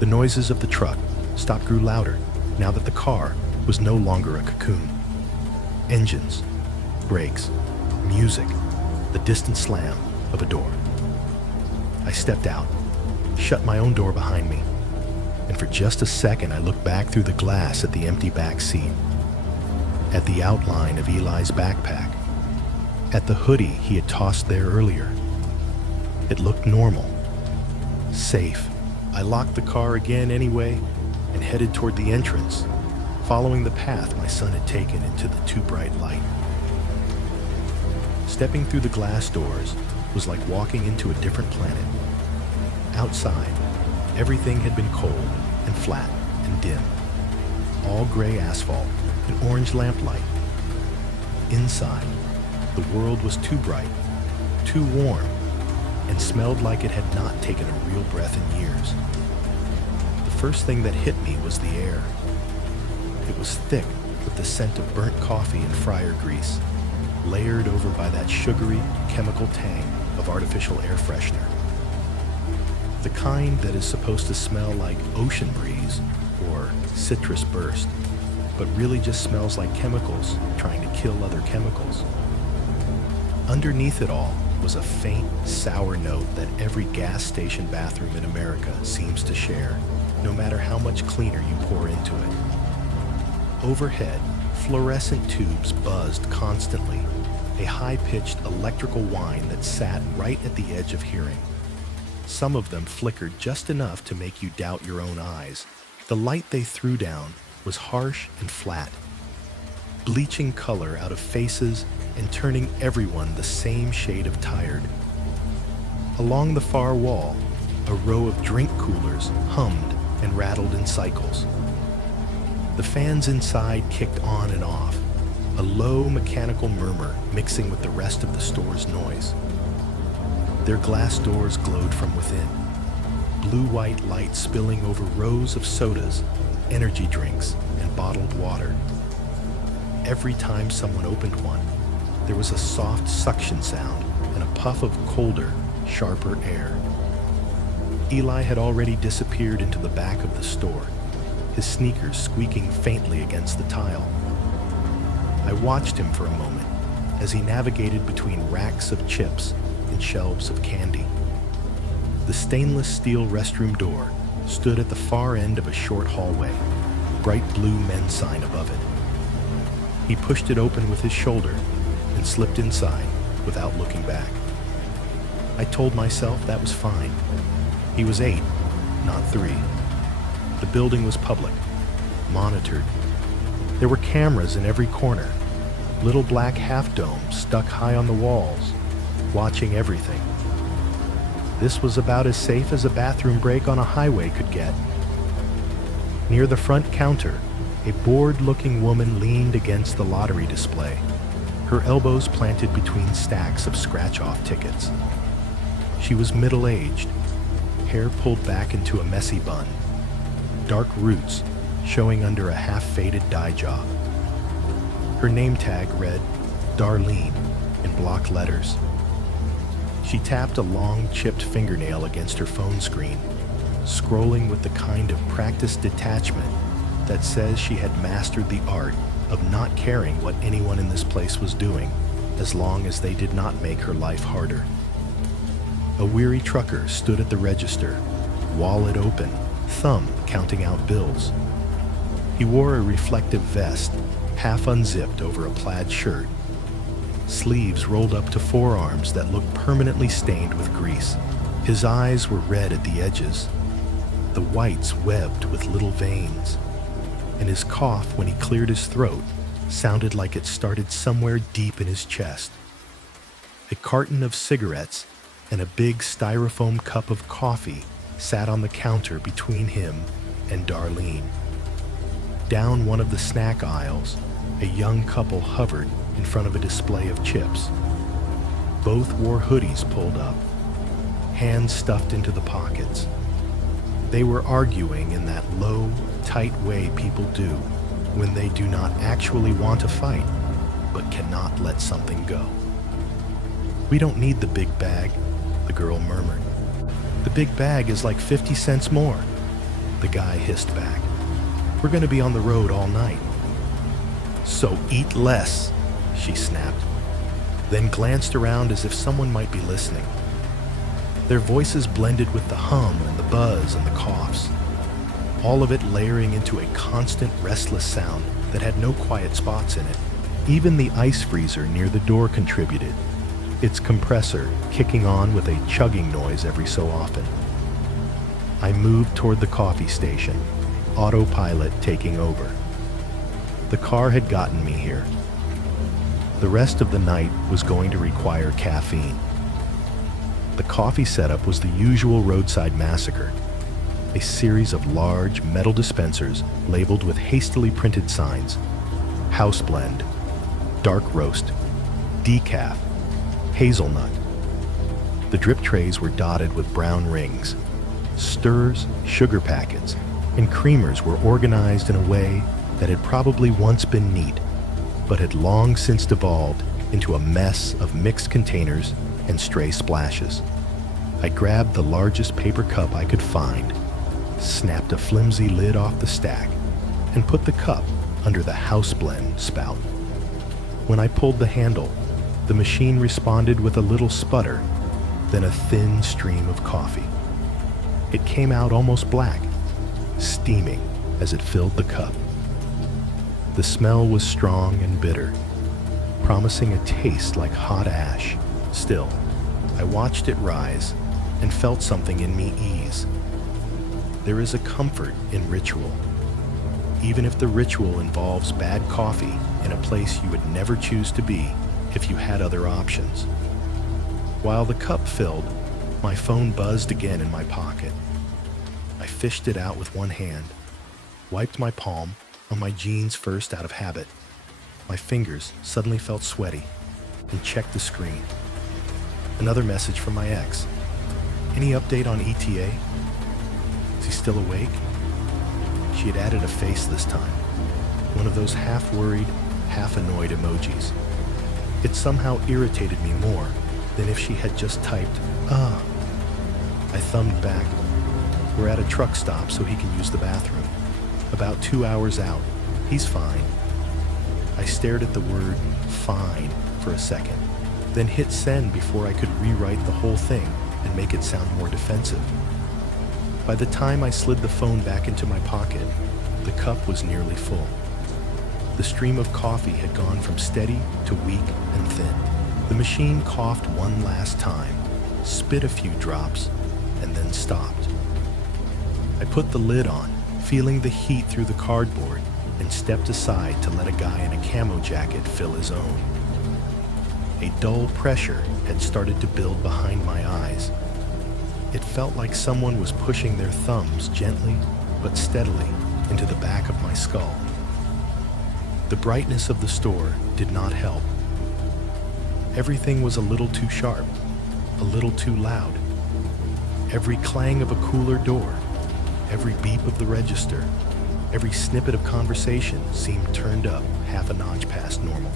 The noises of the truck stop grew louder now that the car was no longer a cocoon. Engines, brakes, music, the distant slam of a door. I stepped out, shut my own door behind me, and for just a second I looked back through the glass at the empty back seat, at the outline of Eli's backpack, at the hoodie he had tossed there earlier. It looked normal, safe. I locked the car again anyway and headed toward the entrance, following the path my son had taken into the too bright light. Stepping through the glass doors was like walking into a different planet. Outside, everything had been cold and flat and dim. All gray asphalt and orange lamplight. Inside, the world was too bright, too warm, and smelled like it had not taken a real breath in years. The first thing that hit me was the air. It was thick with the scent of burnt coffee and fryer grease, layered over by that sugary, chemical tang of artificial air freshener. The kind that is supposed to smell like ocean breeze or citrus burst, but really just smells like chemicals trying to kill other chemicals. Underneath it all was a faint, sour note that every gas station bathroom in America seems to share, no matter how much cleaner you pour into it. Overhead, fluorescent tubes buzzed constantly, a high-pitched electrical whine that sat right at the edge of hearing. Some of them flickered just enough to make you doubt your own eyes. The light they threw down was harsh and flat, bleaching color out of faces and turning everyone the same shade of tired. Along the far wall, a row of drink coolers hummed and rattled in cycles. The fans inside kicked on and off, a low mechanical murmur mixing with the rest of the store's noise. Their glass doors glowed from within, blue-white light spilling over rows of sodas, energy drinks, and bottled water. Every time someone opened one, there was a soft suction sound and a puff of colder, sharper air. Eli had already disappeared into the back of the store, his sneakers squeaking faintly against the tile. I watched him for a moment as he navigated between racks of chips and shelves of candy. The stainless steel restroom door stood at the far end of a short hallway, bright blue men's sign above it. He pushed it open with his shoulder and slipped inside without looking back. I told myself that was fine. He was 8, not 3. The building was public, monitored. There were cameras in every corner, little black half-domes stuck high on the walls, watching everything. This was about as safe as a bathroom break on a highway could get. Near the front counter, a bored-looking woman leaned against the lottery display, her elbows planted between stacks of scratch-off tickets. She was middle-aged, hair pulled back into a messy bun, dark roots showing under a half-faded dye job. Her name tag read, Darlene, in block letters. She tapped a long, chipped fingernail against her phone screen, scrolling with the kind of practiced detachment that says she had mastered the art of not caring what anyone in this place was doing, as long as they did not make her life harder. A weary trucker stood at the register, wallet open, thumb counting out bills. He wore a reflective vest, half unzipped over a plaid shirt, sleeves rolled up to forearms that looked permanently stained with grease. His eyes were red at the edges, the whites webbed with little veins, and his cough, when he cleared his throat, sounded like it started somewhere deep in his chest. A carton of cigarettes and a big styrofoam cup of coffee sat on the counter between him and Darlene. Down one of the snack aisles, a young couple hovered in front of a display of chips. Both wore hoodies pulled up, hands stuffed into the pockets. They were arguing in that low, tight way people do when they do not actually want to fight, but cannot let something go. "We don't need the big bag," the girl murmured. "The big bag is like 50 cents more," the guy hissed back. "We're going to be on the road all night." "So eat less," she snapped, then glanced around as if someone might be listening. Their voices blended with the hum and the buzz and the coughs, all of it layering into a constant, restless sound that had no quiet spots in it. Even the ice freezer near the door contributed, its compressor kicking on with a chugging noise every so often. I moved toward the coffee station, autopilot taking over. The car had gotten me here. The rest of the night was going to require caffeine. The coffee setup was the usual roadside massacre, a series of large metal dispensers labeled with hastily printed signs: house blend, dark roast, decaf, hazelnut. The drip trays were dotted with brown rings. Stirrers, sugar packets, and creamers were organized in a way that had probably once been neat, but had long since devolved into a mess of mixed containers and stray splashes. I grabbed the largest paper cup I could find, snapped a flimsy lid off the stack, and put the cup under the house blend spout. When I pulled the handle, The machine responded with a little sputter, then a thin stream of coffee. It came out almost black, steaming as it filled the cup. The smell was strong and bitter, promising a taste like hot ash. Still, I watched it rise and felt something in me ease. There is a comfort in ritual, even if the ritual involves bad coffee in a place you would never choose to be if you had other options. While the cup filled, my phone buzzed again in my pocket. I fished it out with one hand, wiped my palm on my jeans first out of habit. My fingers suddenly felt sweaty and checked the screen. Another message from my ex. Any update on ETA? Is he still awake? She had added a face this time, one of those half-worried, half-annoyed emojis. It somehow irritated me more than if she had just typed, "Ah." I thumbed back. We're at a truck stop so he can use the bathroom. About 2 hours out. He's fine. I stared at the word fine for a second, then hit send before I could rewrite the whole thing and make it sound more defensive. By the time I slid the phone back into my pocket, the cup was nearly full. The stream of coffee had gone from steady to weak and thin. The machine coughed one last time, spit a few drops, and then stopped. I put the lid on, feeling the heat through the cardboard, and stepped aside to let a guy in a camo jacket fill his own. A dull pressure had started to build behind my eyes. It felt like someone was pushing their thumbs gently but steadily into the back of my skull. The brightness of the store did not help. Everything was a little too sharp, a little too loud. Every clang of a cooler door, every beep of the register, every snippet of conversation seemed turned up half a notch past normal.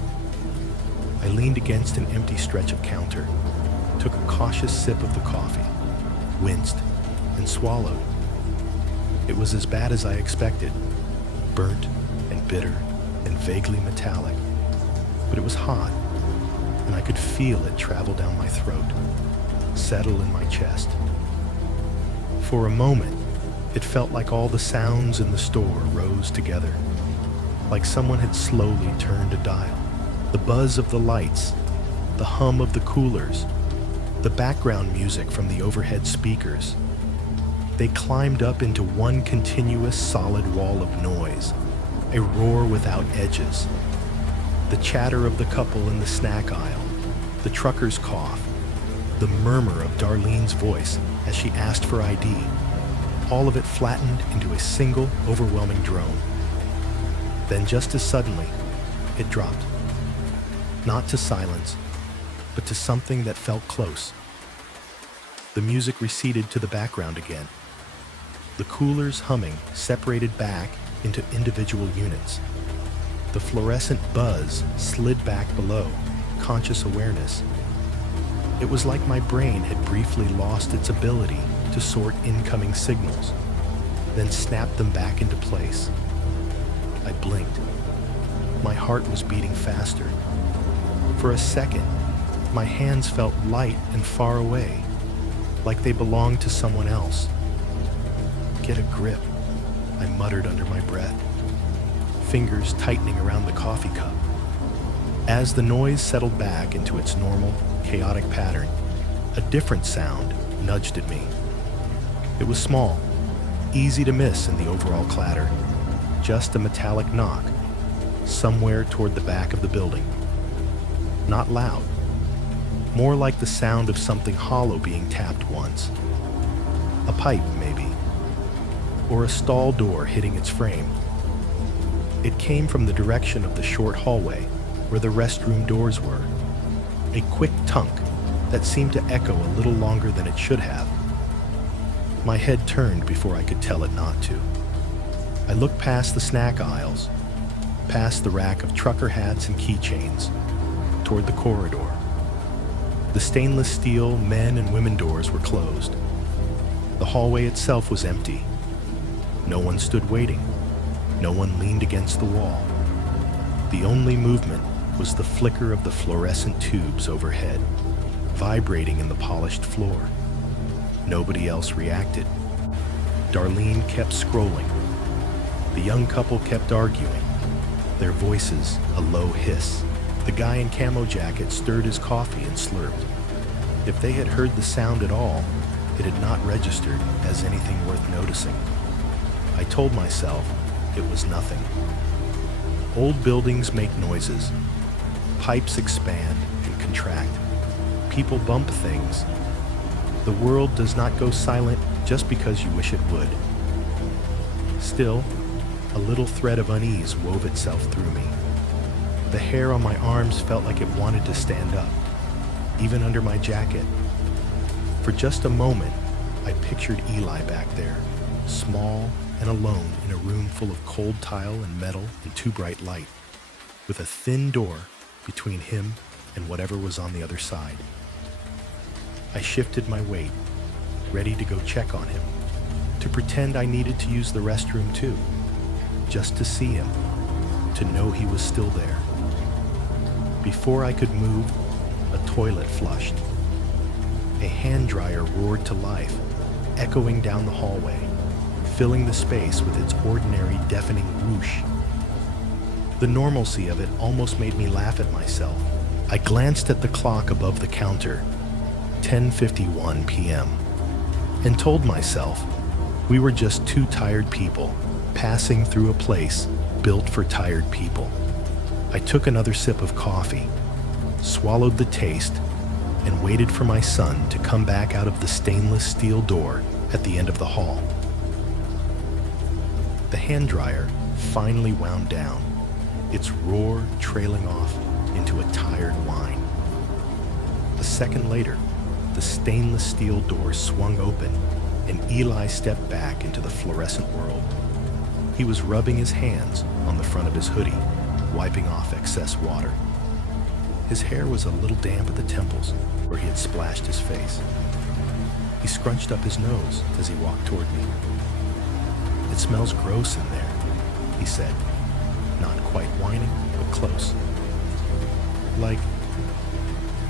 I leaned against an empty stretch of counter, took a cautious sip of the coffee, winced, and swallowed. It was as bad as I expected, burnt and bitter and vaguely metallic, but it was hot, and I could feel it travel down my throat, settle in my chest. For a moment, it felt like all the sounds in the store rose together, like someone had slowly turned a dial. The buzz of the lights, the hum of the coolers, the background music from the overhead speakers. They climbed up into one continuous solid wall of noise, a roar without edges. The chatter of the couple in the snack aisle, the trucker's cough, the murmur of Darlene's voice as she asked for ID. All of it flattened into a single, overwhelming drone. Then just as suddenly, it dropped. Not to silence, but to something that felt close. The music receded to the background again. The coolers humming separated back into individual units. The fluorescent buzz slid back below, conscious awareness. It was like my brain had briefly lost its ability to sort incoming signals, then snapped them back into place. I blinked. My heart was beating faster. For a second, my hands felt light and far away, like they belonged to someone else. Get a grip, I muttered under my breath, fingers tightening around the coffee cup. As the noise settled back into its normal, chaotic pattern, a different sound nudged at me. It was small, easy to miss in the overall clatter, just a metallic knock, somewhere toward the back of the building. Not loud, more like the sound of something hollow being tapped once. A pipe, maybe, or a stall door hitting its frame. It came from the direction of the short hallway where the restroom doors were. A quick tunk that seemed to echo a little longer than it should have. My head turned before I could tell it not to. I looked past the snack aisles, past the rack of trucker hats and keychains, toward the corridor. The stainless steel men and women doors were closed. The hallway itself was empty. No one stood waiting. No one leaned against the wall. The only movement was the flicker of the fluorescent tubes overhead, vibrating in the polished floor. Nobody else reacted. Darlene kept scrolling. The young couple kept arguing, their voices a low hiss. The guy in camo jacket stirred his coffee and slurped. If they had heard the sound at all, it had not registered as anything worth noticing. I told myself it was nothing. Old buildings make noises. Pipes expand and contract. People bump things. The world does not go silent just because you wish it would. Still, a little thread of unease wove itself through me. The hair on my arms felt like it wanted to stand up, even under my jacket. For just a moment, I pictured Eli back there, small and alone in a room full of cold tile and metal and too bright light, with a thin door between him and whatever was on the other side. I shifted my weight, ready to go check on him, to pretend I needed to use the restroom too, just to see him, to know he was still there. Before I could move, a toilet flushed. A hand dryer roared to life, echoing down the hallway, filling the space with its ordinary deafening whoosh. The normalcy of it almost made me laugh at myself. I glanced at the clock above the counter, 10:51 p.m., and told myself we were just two tired people passing through a place built for tired people. I took another sip of coffee, swallowed the taste, and waited for my son to come back out of the stainless steel door at the end of the hall. The hand dryer finally wound down, its roar trailing off into a tired whine. A second later, the stainless steel door swung open, and Eli stepped back into the fluorescent world. He was rubbing his hands on the front of his hoodie, wiping off excess water. His hair was a little damp at the temples where he had splashed his face. He scrunched up his nose as he walked toward me. "It smells gross in there," he said, not quite whining, but close. Like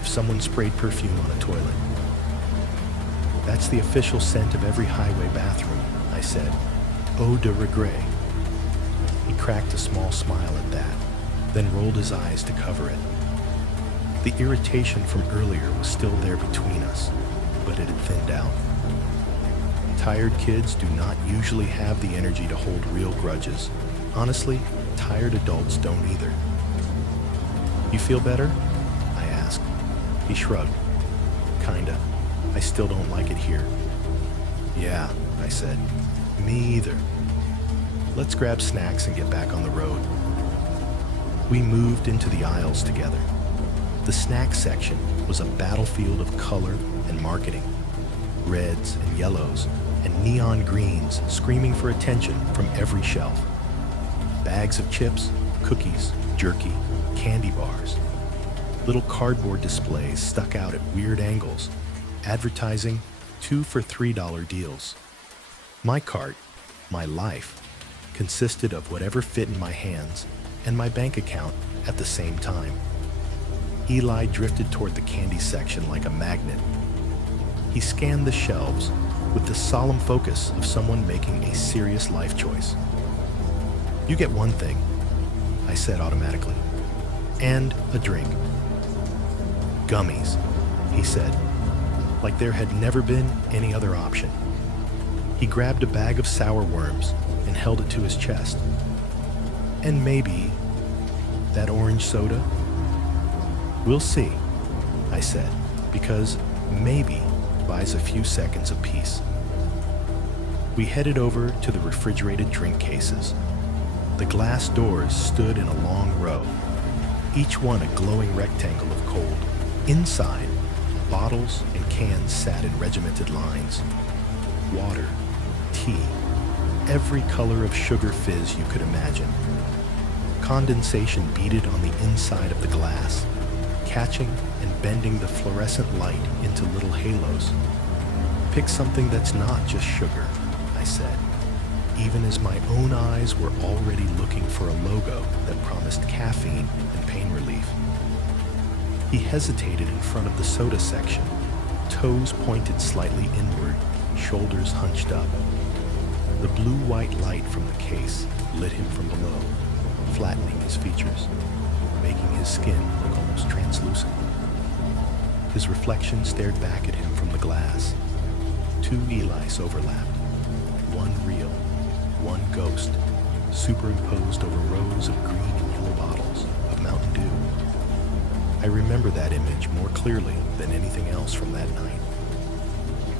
if someone sprayed perfume on a toilet. "That's the official scent of every highway bathroom," I said. "Eau de regret." He cracked a small smile at that, then rolled his eyes to cover it. The irritation from earlier was still there between us, but it had thinned out. Tired kids do not usually have the energy to hold real grudges. Honestly, tired adults don't either. "You feel better?" I asked. He shrugged. "Kinda. I still don't like it here." "Yeah," I said. "Me either. Let's grab snacks and get back on the road." We moved into the aisles together. The snack section was a battlefield of color and marketing. Reds and yellows and neon greens screaming for attention from every shelf. Bags of chips, cookies, jerky, candy bars. Little cardboard displays stuck out at weird angles, advertising 2 for $3 deals. My cart, my life, consisted of whatever fit in my hands and my bank account at the same time. Eli drifted toward the candy section like a magnet. He scanned the shelves with the solemn focus of someone making a serious life choice. "You get one thing," I said automatically, "and a drink." "Gummies," he said, like there had never been any other option. He grabbed a bag of sour worms and held it to his chest. "And maybe that orange soda?" "We'll see," I said, because maybe buys a few seconds of peace. We headed over to the refrigerated drink cases. The glass doors stood in a long row, each one a glowing rectangle of cold. Inside, bottles and cans sat in regimented lines. Water, tea, every color of sugar fizz you could imagine. Condensation beaded on the inside of the glass, catching and bending the fluorescent light into little halos. "Pick something that's not just sugar," I said, even as my own eyes were already looking for a logo that promised caffeine and pain relief. He hesitated in front of the soda section, toes pointed slightly inward, shoulders hunched up. The blue-white light from the case lit him from below, flattening his features, making his skin look almost translucent. His reflection stared back at him from the glass. Two Eli's overlapped, one real, one ghost, superimposed over rows of green and yellow bottles of Mountain Dew. I remember that image more clearly than anything else from that night.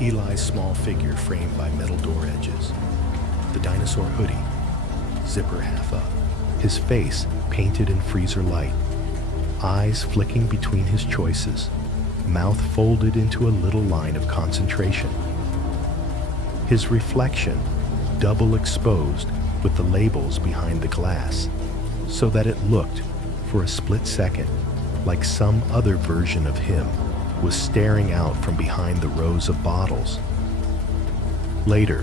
Eli's small figure framed by metal door edges, the dinosaur hoodie, zipper half up, his face painted in freezer light, eyes flicking between his choices, mouth folded into a little line of concentration. His reflection double exposed with the labels behind the glass, so that it looked, for a split second, like some other version of him was staring out from behind the rows of bottles. Later,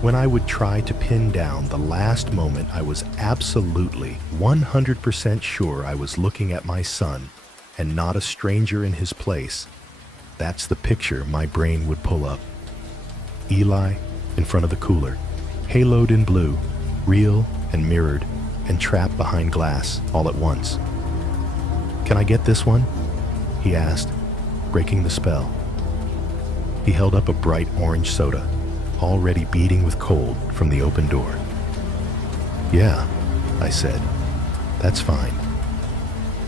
when I would try to pin down the last moment I was absolutely 100% sure I was looking at my son and not a stranger in his place, that's the picture my brain would pull up. Eli in front of the cooler, haloed in blue, real and mirrored, and trapped behind glass all at once. "Can I get this one?" he asked, breaking the spell. He held up a bright orange soda, already beating with cold from the open door. "Yeah," I said, "that's fine."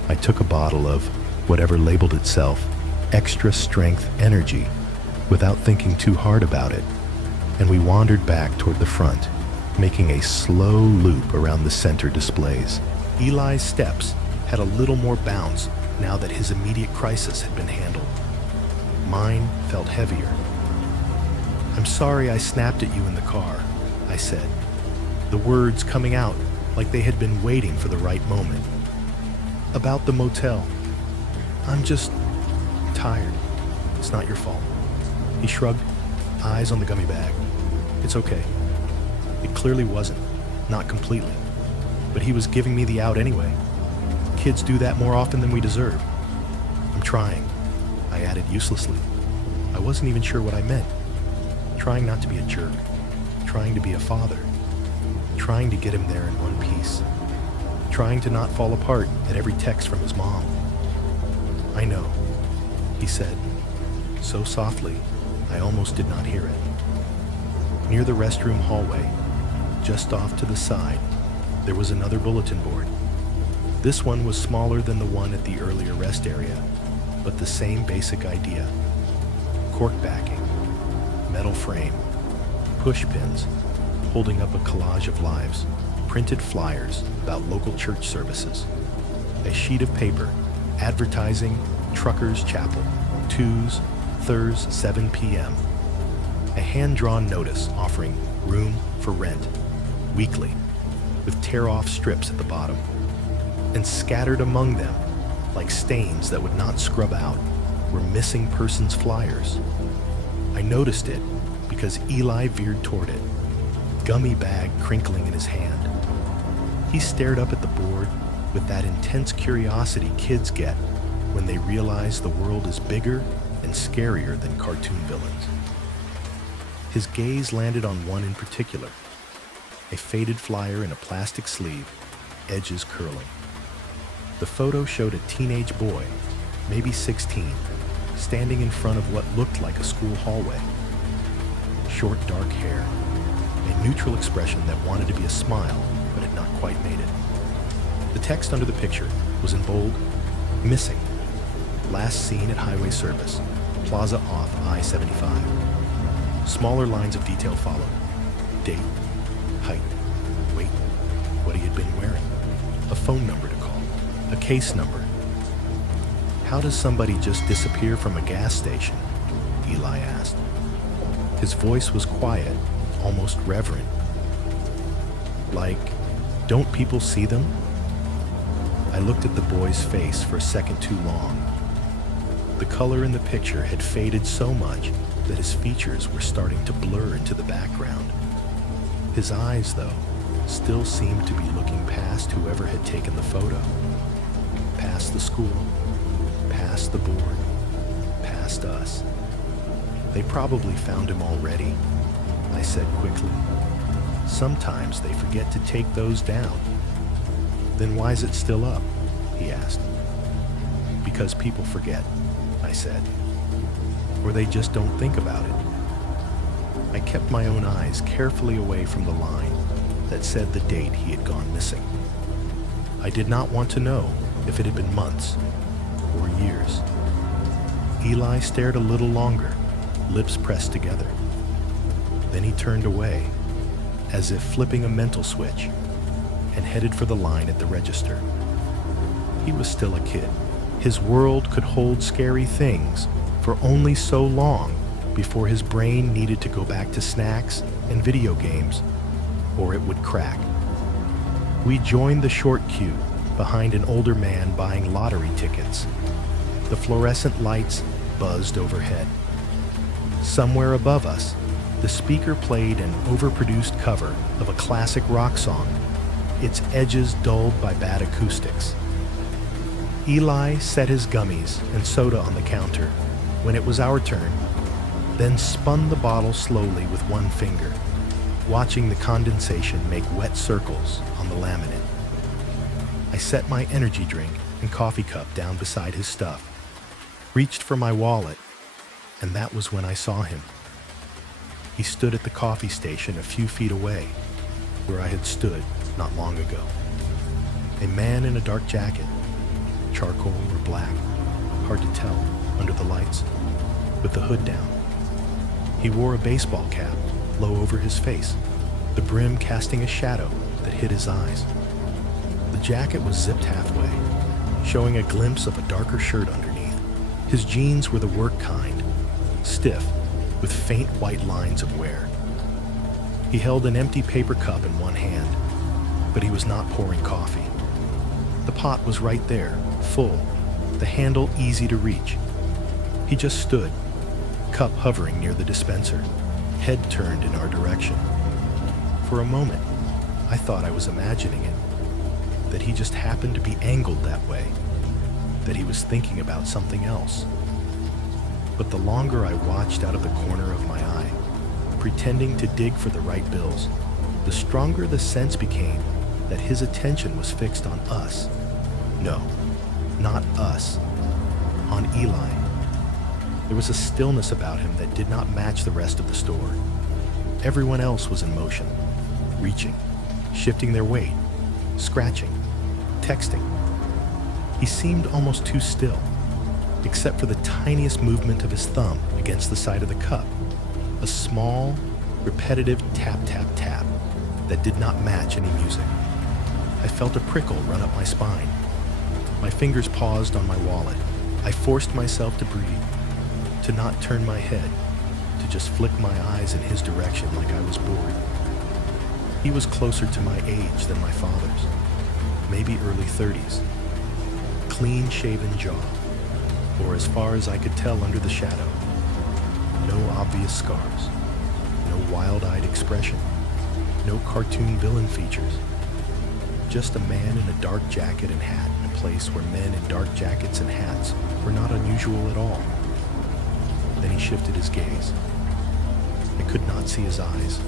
I took a bottle of whatever labeled itself extra strength energy without thinking too hard about it, and we wandered back toward the front, making a slow loop around the center displays. Eli's steps had a little more bounce now that his immediate crisis had been handled. Mine felt heavier. "I'm sorry I snapped at you in the car," I said, the words coming out like they had been waiting for the right moment. "About the motel. I'm just tired. It's not your fault." He shrugged, eyes on the gummy bag. "It's okay." It clearly wasn't, not completely, but he was giving me the out anyway. Kids do that more often than we deserve. "I'm trying," I added uselessly. I wasn't even sure what I meant. Trying not to be a jerk, trying to be a father, trying to get him there in one piece, trying to not fall apart at every text from his mom. "I know," he said, so softly I almost did not hear it. Near the restroom hallway, just off to the side, there was another bulletin board. This one was smaller than the one at the earlier rest area, but the same basic idea. Cork backing, metal frame, push pins, holding up a collage of lives, printed flyers about local church services, a sheet of paper advertising Truckers Chapel, Tues, Thurs, 7 p.m., a hand-drawn notice offering room for rent, weekly, with tear-off strips at the bottom, and scattered among them, like stains that would not scrub out, were missing persons flyers. I noticed it because Eli veered toward it, gummy bag crinkling in his hand. He stared up at the board with that intense curiosity kids get when they realize the world is bigger and scarier than cartoon villains. His gaze landed on one in particular, a faded flyer in a plastic sleeve, edges curling. The photo showed a teenage boy, maybe 16, standing in front of what looked like a school hallway. Short, dark hair, a neutral expression that wanted to be a smile, but had not quite made it. The text under the picture was in bold, "Missing. Last seen at highway service, plaza off I-75. Smaller lines of detail followed. Date, height, weight, what he had been wearing, a phone number to call, a case number. How does somebody just disappear from a gas station? Eli asked. His voice was quiet, almost reverent. Like, don't people see them? I looked at the boy's face for a second too long. The color in the picture had faded so much that his features were starting to blur into the background. His eyes, though, still seemed to be looking past whoever had taken the photo, past the school, past the board, past us. They probably found him already, I said quickly. Sometimes they forget to take those down. Then why is it still up? He asked. Because people forget, I said. Or they just don't think about it. I kept my own eyes carefully away from the line that said the date he had gone missing. I did not want to know if it had been months or years. Eli stared a little longer, lips pressed together. Then he turned away, as if flipping a mental switch, and headed for the line at the register. He was still a kid. His world could hold scary things for only so long before his brain needed to go back to snacks and video games, or it would crack. We joined the short queue behind an older man buying lottery tickets. The fluorescent lights buzzed overhead. Somewhere above us, the speaker played an overproduced cover of a classic rock song, its edges dulled by bad acoustics. Eli set his gummies and soda on the counter when it was our turn, then spun the bottle slowly with one finger, watching the condensation make wet circles on the laminate. I set my energy drink and coffee cup down beside his stuff, reached for my wallet, and that was when I saw him. He stood at the coffee station a few feet away, where I had stood not long ago. A man in a dark jacket, charcoal or black, hard to tell under the lights, with the hood down. He wore a baseball cap low over his face, the brim casting a shadow that hid his eyes. The jacket was zipped halfway, showing a glimpse of a darker shirt underneath. His jeans were the work kind, stiff, with faint white lines of wear. He held an empty paper cup in one hand, but he was not pouring coffee. The pot was right there, full, the handle easy to reach. He just stood, cup hovering near the dispenser, head turned in our direction. For a moment, I thought I was imagining it, that he just happened to be angled that way, that he was thinking about something else. But the longer I watched out of the corner of my eye, pretending to dig for the right bills, the stronger the sense became that his attention was fixed on us. No, not us. On Eli. There was a stillness about him that did not match the rest of the store. Everyone else was in motion, reaching, shifting their weight, scratching, texting. He seemed almost too still, except for the tiniest movement of his thumb against the side of the cup, a small, repetitive tap, tap, tap that did not match any music. I felt a prickle run up my spine. My fingers paused on my wallet. I forced myself to breathe, to not turn my head, to just flick my eyes in his direction like I was bored. He was closer to my age than my father's, maybe early 30s. Clean-shaven jaw, or as far as I could tell under the shadow. No obvious scars, no wild-eyed expression, no cartoon villain features. Just a man in a dark jacket and hat in a place where men in dark jackets and hats were not unusual at all. Then he shifted his gaze. I could not see his eyes,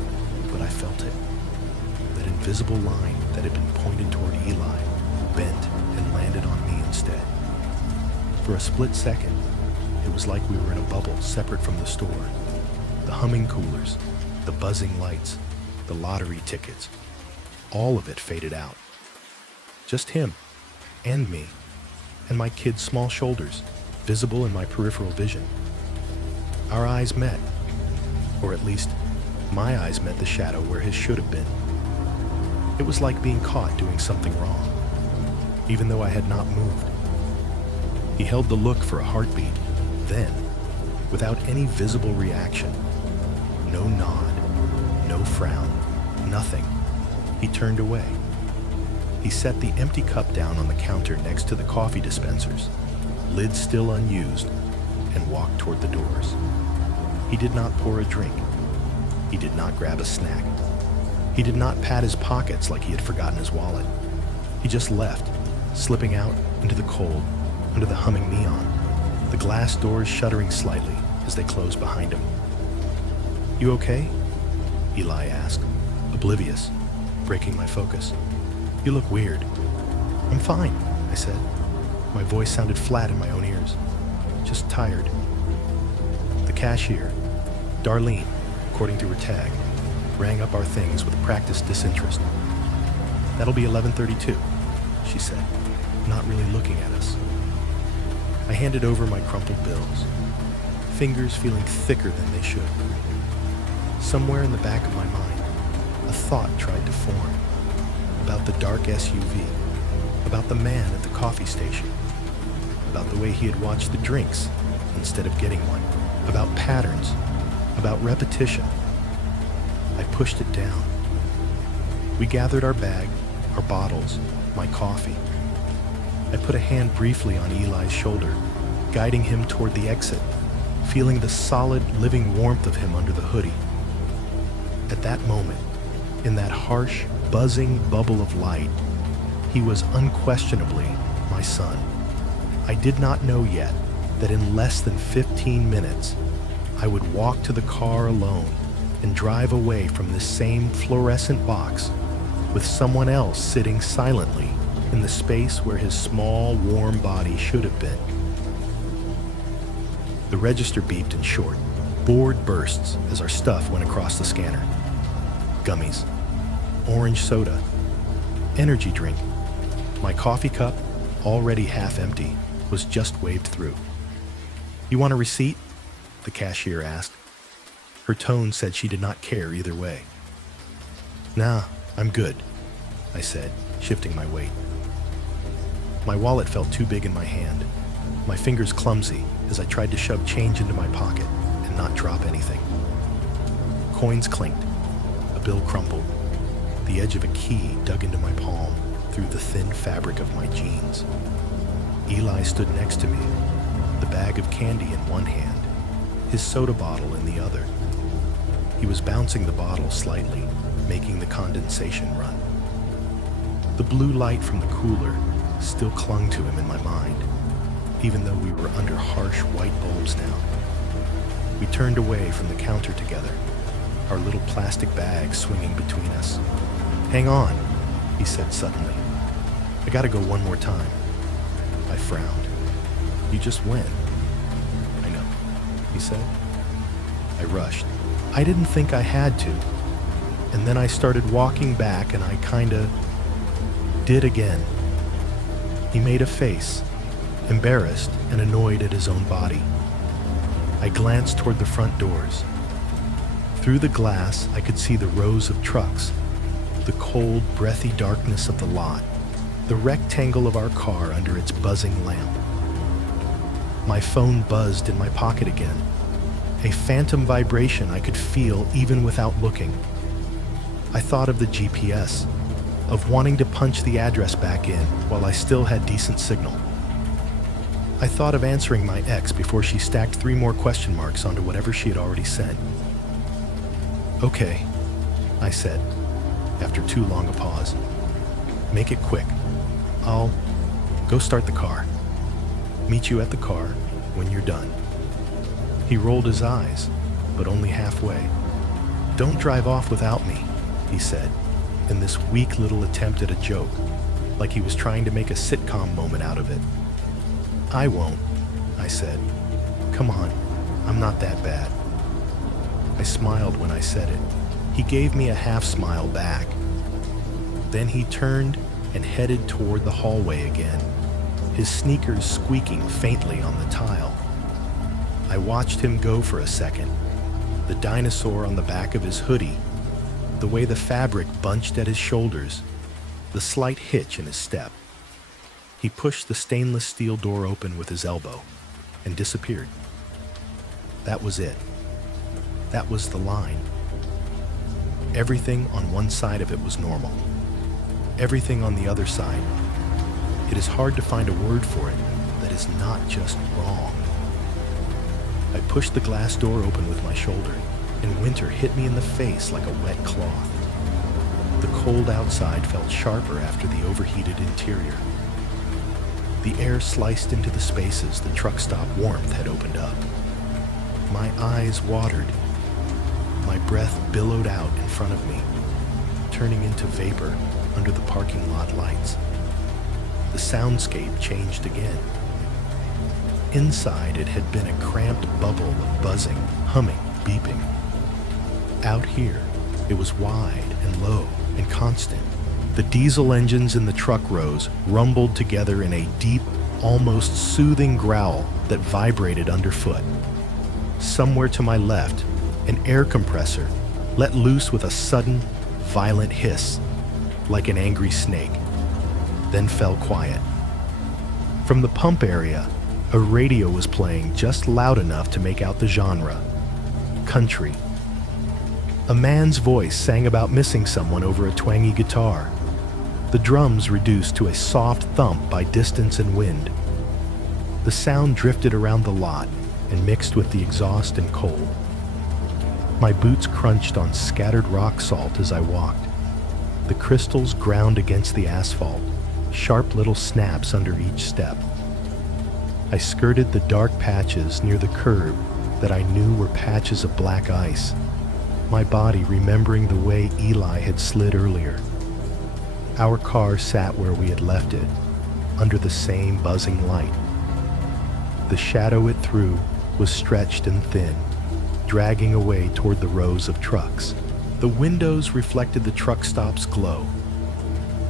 but I felt it. That invisible line that had been pointed toward Eli bent and landed on me instead. For a split second, it was like we were in a bubble separate from the store. The humming coolers, the buzzing lights, the lottery tickets, all of it faded out. Just him, and me, and my kid's small shoulders, visible in my peripheral vision. Our eyes met, or at least, my eyes met the shadow where his should have been. It was like being caught doing something wrong, even though I had not moved. He held the look for a heartbeat, then, without any visible reaction, no nod, no frown, nothing, he turned away. He set the empty cup down on the counter next to the coffee dispensers, lid still unused, and walked toward the doors. He did not pour a drink. He did not grab a snack. He did not pat his pockets like he had forgotten his wallet. He just left, slipping out into the cold under the humming neon. the glass doors shuddering slightly as they closed behind him. "You okay?" Eli asked, oblivious, breaking my focus. "You look weird." "I'm fine," I said. My voice sounded flat in my own ears. "Just tired." The cashier, Darlene, according to her tag, rang up our things with practiced disinterest. "That'll be 11:32, she said, not really looking at us. I handed over my crumpled bills, fingers feeling thicker than they should. Somewhere in the back of my mind, a thought tried to form about the dark SUV, about the man at the coffee station, about the way he had watched the drinks instead of getting one, about patterns, about repetition. I pushed it down. We gathered our bag, our bottles, my coffee. I put a hand briefly on Eli's shoulder, guiding him toward the exit, feeling the solid, living warmth of him under the hoodie. At that moment, in that harsh, buzzing bubble of light, he was unquestionably my son. I did not know yet that in less than 15 minutes, I would walk to the car alone and drive away from this same fluorescent box with someone else sitting silently in the space where his small, warm body should have been. The register beeped in short, bored bursts as our stuff went across the scanner. Gummies, orange soda, energy drink. My coffee cup, already half empty, was just waved through. "You want a receipt?" the cashier asked. Her tone said she did not care either way. "Nah, I'm good," I said, shifting my weight. My wallet felt too big in my hand, my fingers clumsy as I tried to shove change into my pocket and not drop anything. Coins clinked, a bill crumpled, the edge of a key dug into my palm through the thin fabric of my jeans. Eli stood next to me, the bag of candy in one hand, his soda bottle in the other. He was bouncing the bottle slightly, making the condensation run. The blue light from the cooler still clung to him in my mind, even though we were under harsh white bulbs now. We turned away from the counter together, our little plastic bags swinging between us. "Hang on," he said suddenly. "I gotta go one more time." I frowned. "You just went." "I know," he said. I rushed. I didn't think I had to. And then I started walking back and I kinda did again. He made a face, embarrassed and annoyed at his own body. I glanced toward the front doors. Through the glass, I could see the rows of trucks, the cold, breathy darkness of the lot, the rectangle of our car under its buzzing lamp. My phone buzzed in my pocket again, a phantom vibration I could feel even without looking. I thought of the GPS, of wanting to punch the address back in while I still had decent signal. I thought of answering my ex before she stacked 3 more question marks onto whatever she had already said. "Okay," I said, after too long a pause. "Make it quick. I'll go start the car. Meet you at the car when you're done." He rolled his eyes, but only halfway. "Don't drive off without me," he said, in this weak little attempt at a joke, like he was trying to make a sitcom moment out of it. "I won't," I said. "Come on, I'm not that bad." I smiled when I said it. He gave me a half smile back. Then he turned and headed toward the hallway again, his sneakers squeaking faintly on the tile. I watched him go for a second, the dinosaur on the back of his hoodie, the way the fabric bunched at his shoulders, the slight hitch in his step. He pushed the stainless steel door open with his elbow and disappeared. That was it. That was the line. Everything on one side of it was normal. Everything on the other side, it is hard to find a word for it that is not just wrong. I pushed the glass door open with my shoulder, and winter hit me in the face like a wet cloth. The cold outside felt sharper after the overheated interior. The air sliced into the spaces the truck stop warmth had opened up. My eyes watered. My breath billowed out in front of me, turning into vapor under the parking lot lights. The soundscape changed again. Inside, it had been a cramped bubble of buzzing, humming, beeping. Out here, it was wide and low and constant. The diesel engines in the truck rows rumbled together in a deep, almost soothing growl that vibrated underfoot. Somewhere to my left, an air compressor let loose with a sudden, violent hiss, like an angry snake, then fell quiet. From the pump area, a radio was playing just loud enough to make out the genre: country. A man's voice sang about missing someone over a twangy guitar. The drums reduced to a soft thump by distance and wind. The sound drifted around the lot and mixed with the exhaust and cold. My boots crunched on scattered rock salt as I walked. The crystals ground against the asphalt, sharp little snaps under each step. I skirted the dark patches near the curb that I knew were patches of black ice, my body remembering the way Eli had slid earlier. Our car sat where we had left it, under the same buzzing light. The shadow it threw was stretched and thin, dragging away toward the rows of trucks. The windows reflected the truck stop's glow,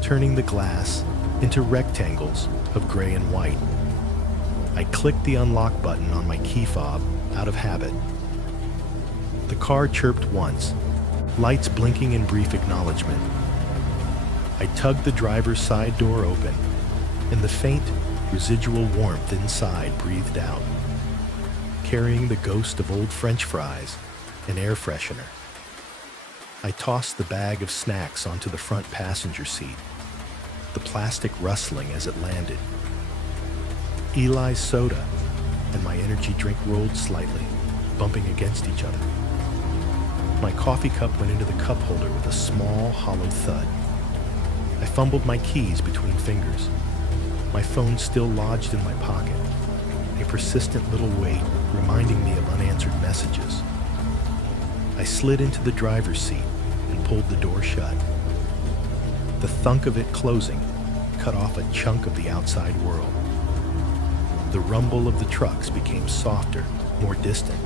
turning the glass into rectangles of gray and white. I clicked the unlock button on my key fob out of habit. The car chirped once, lights blinking in brief acknowledgement. I tugged the driver's side door open, and the faint, residual warmth inside breathed out, carrying the ghost of old French fries and air freshener. I tossed the bag of snacks onto the front passenger seat, the plastic rustling as it landed. Eli's soda and my energy drink rolled slightly, bumping against each other. My coffee cup went into the cup holder with a small, hollow thud. I fumbled my keys between fingers, my phone still lodged in my pocket, a persistent little weight reminding me of unanswered messages. I slid into the driver's seat and pulled the door shut. The thunk of it closing cut off a chunk of the outside world. The rumble of the trucks became softer, more distant.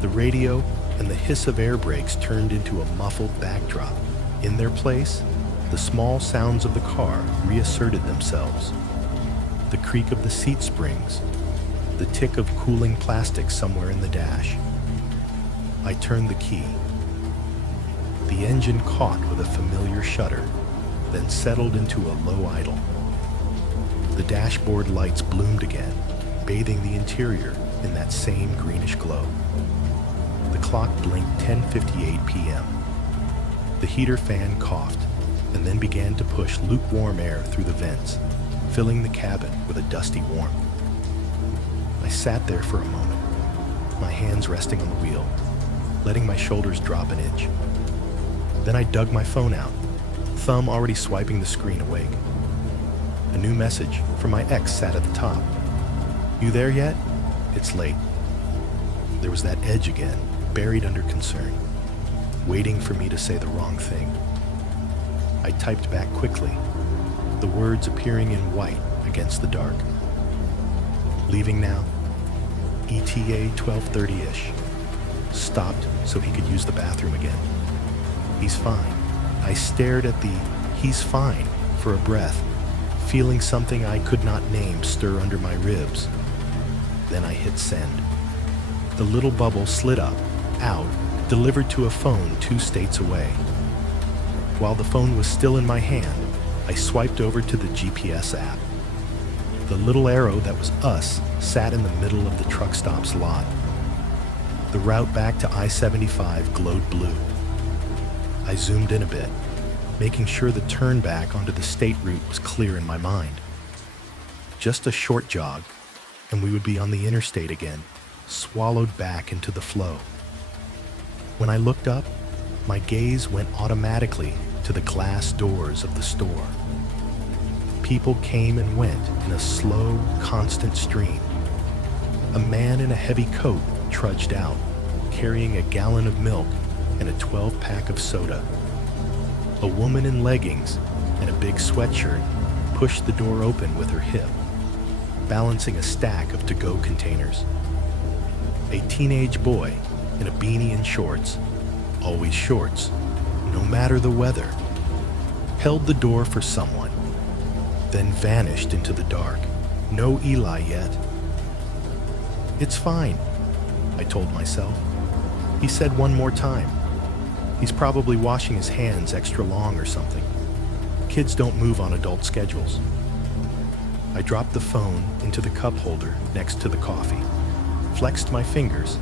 The radio and the hiss of air brakes turned into a muffled backdrop. In their place, the small sounds of the car reasserted themselves. The creak of the seat springs, the tick of cooling plastic somewhere in the dash. I turned the key. The engine caught with a familiar shudder, then settled into a low idle. The dashboard lights bloomed again, bathing the interior in that same greenish glow. The clock blinked 10:58 p.m. The heater fan coughed and then began to push lukewarm air through the vents, filling the cabin with a dusty warmth. I sat there for a moment, my hands resting on the wheel, letting my shoulders drop an inch. Then I dug my phone out, thumb already swiping the screen awake. A new message from my ex sat at the top. "You there yet? It's late." There was that edge again, buried under concern, waiting for me to say the wrong thing. I typed back quickly, the words appearing in white against the dark. "Leaving now. ETA 12:30-ish. Stopped so he could use the bathroom again. He's fine." I stared at the "he's fine" for a breath, feeling something I could not name stir under my ribs. Then I hit send. The little bubble slid up, out, delivered to a phone 2 states away. While the phone was still in my hand, I swiped over to the GPS app. The little arrow that was us sat in the middle of the truck stop's lot. The route back to I-75 glowed blue. I zoomed in a bit, making sure the turn back onto the state route was clear in my mind. Just a short jog, and we would be on the interstate again, swallowed back into the flow. When I looked up, my gaze went automatically to the glass doors of the store. People came and went in a slow, constant stream. A man in a heavy coat trudged out, carrying a gallon of milk and a 12-pack of soda. A woman in leggings and a big sweatshirt pushed the door open with her hip, balancing a stack of to-go containers. A teenage boy in a beanie and shorts, always shorts, no matter the weather, held the door for someone, then vanished into the dark. No Eli yet. "It's fine," I told myself. He said one more time. He's probably washing his hands extra long or something. Kids don't move on adult schedules. I dropped the phone into the cup holder next to the coffee, flexed my fingers,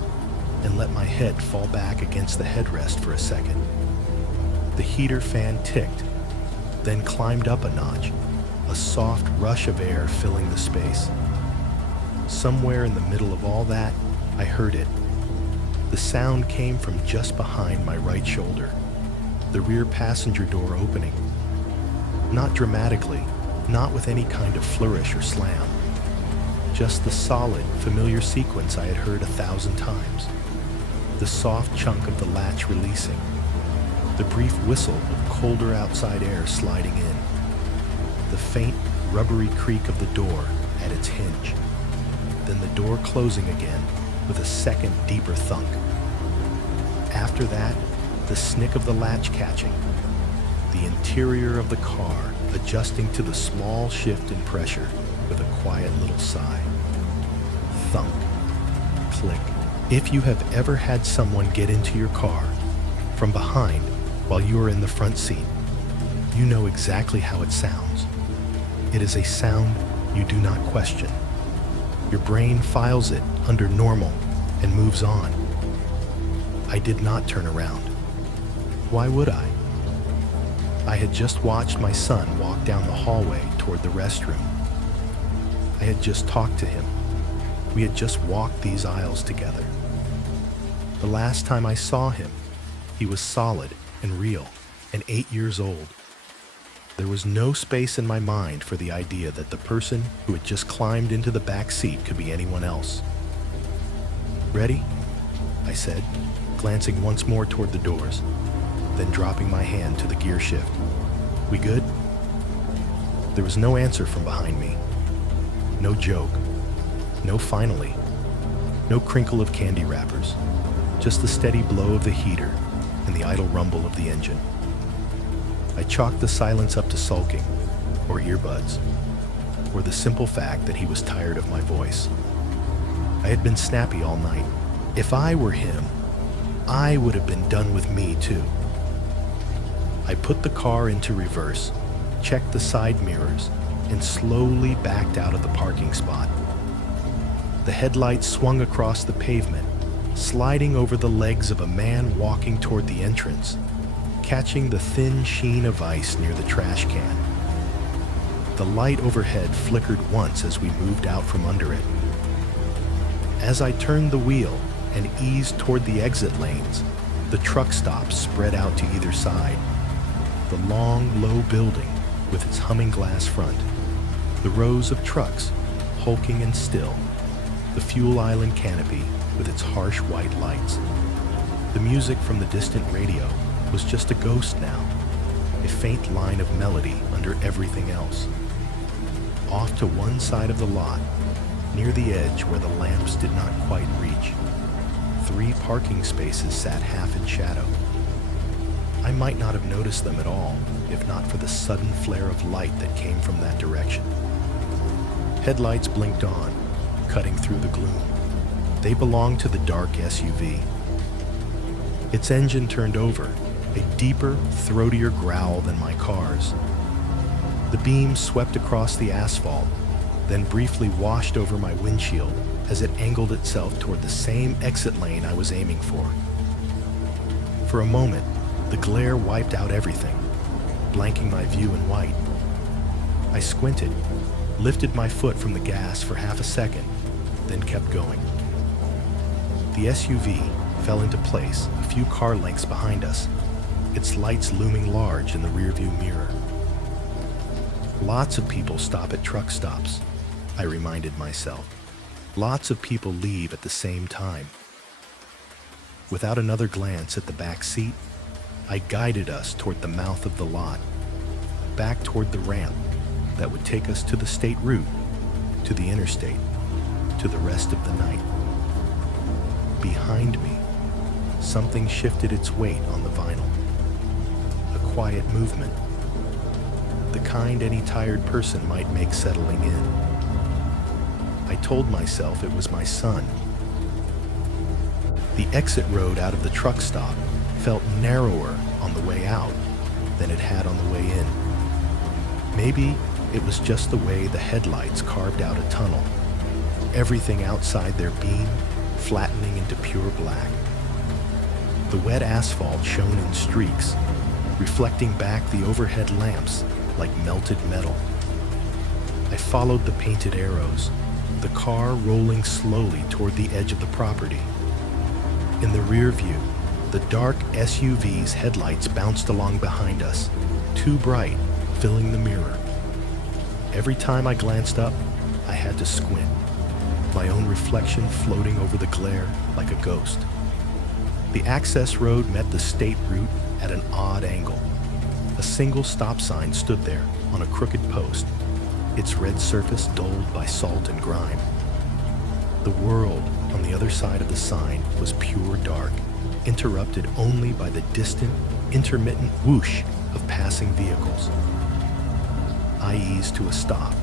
and let my head fall back against the headrest for a second. The heater fan ticked, then climbed up a notch, a soft rush of air filling the space. Somewhere in the middle of all that, I heard it. The sound came from just behind my right shoulder, the rear passenger door opening. Not dramatically, not with any kind of flourish or slam. Just the solid, familiar sequence I had heard 1,000 times. The soft chunk of the latch releasing. The brief whistle of colder outside air sliding in. The faint, rubbery creak of the door at its hinge. Then the door closing again with a second, deeper thunk. After that, the snick of the latch catching. The interior of the car adjusting to the small shift in pressure with a quiet little sigh. Thunk. Click. If you have ever had someone get into your car from behind while you are in the front seat, you know exactly how it sounds. It is a sound you do not question. Your brain files it under normal and moves on. I did not turn around. Why would I? I had just watched my son walk down the hallway toward the restroom. I had just talked to him. We had just walked these aisles together. The last time I saw him, he was solid and real and 8 years old. There was no space in my mind for the idea that the person who had just climbed into the back seat could be anyone else. "Ready?" I said, glancing once more toward the doors, then dropping my hand to the gear shift. "We good?" There was no answer from behind me. No joke. No finally. No crinkle of candy wrappers. Just the steady blow of the heater and the idle rumble of the engine. I chalked the silence up to sulking, or earbuds, or the simple fact that he was tired of my voice. I had been snappy all night. If I were him, I would have been done with me too. I put the car into reverse, checked the side mirrors, and slowly backed out of the parking spot. The headlights swung across the pavement, sliding over the legs of a man walking toward the entrance, catching the thin sheen of ice near the trash can. The light overhead flickered once as we moved out from under it. As I turned the wheel and eased toward the exit lanes, the truck stops spread out to either side. The long, low building with its humming glass front, the rows of trucks hulking and still, the fuel island canopy with its harsh white lights. The music from the distant radio was just a ghost now, a faint line of melody under everything else. Off to one side of the lot, near the edge where the lamps did not quite reach, 3 parking spaces sat half in shadow. I might not have noticed them at all if not for the sudden flare of light that came from that direction. Headlights blinked on, cutting through the gloom. They belonged to the dark SUV. Its engine turned over, a deeper, throatier growl than my car's. The beam swept across the asphalt, then briefly washed over my windshield as it angled itself toward the same exit lane I was aiming for. For a moment, the glare wiped out everything, blanking my view in white. I squinted, lifted my foot from the gas for half a second, then kept going. The SUV fell into place a few car lengths behind us, its lights looming large in the rearview mirror. Lots of people stop at truck stops, I reminded myself. Lots of people leave at the same time. Without another glance at the back seat, I guided us toward the mouth of the lot, back toward the ramp that would take us to the state route, to the interstate, to the rest of the night. Behind me, something shifted its weight on the vinyl. A quiet movement, the kind any tired person might make settling in. I told myself it was my son. The exit road out of the truck stop felt narrower on the way out than it had on the way in. Maybe it was just the way the headlights carved out a tunnel, everything outside their beam flattening into pure black. The wet asphalt shone in streaks, reflecting back the overhead lamps like melted metal. I followed the painted arrows, the car rolling slowly toward the edge of the property. In the rear view, the dark SUV's headlights bounced along behind us, too bright, filling the mirror. Every time I glanced up, I had to squint, my own reflection floating over the glare like a ghost. The access road met the state route at an odd angle. A single stop sign stood there on a crooked post, its red surface dulled by salt and grime. The world on the other side of the sign was pure dark, interrupted only by the distant, intermittent whoosh of passing vehicles. I eased to a stop,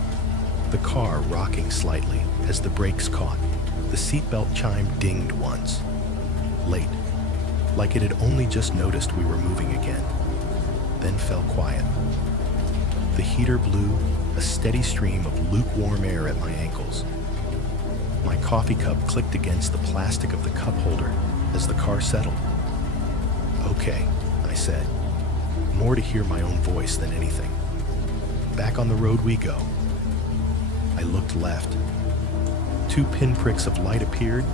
the car rocking slightly as the brakes caught. The seatbelt chime dinged once. Late, like it had only just noticed we were moving again, then fell quiet. The heater blew a steady stream of lukewarm air at my ankles. My coffee cup clicked against the plastic of the cup holder as the car settled. "Okay," I said, more to hear my own voice than anything. "Back on the road we go." I looked left. 2 pinpricks of light appeared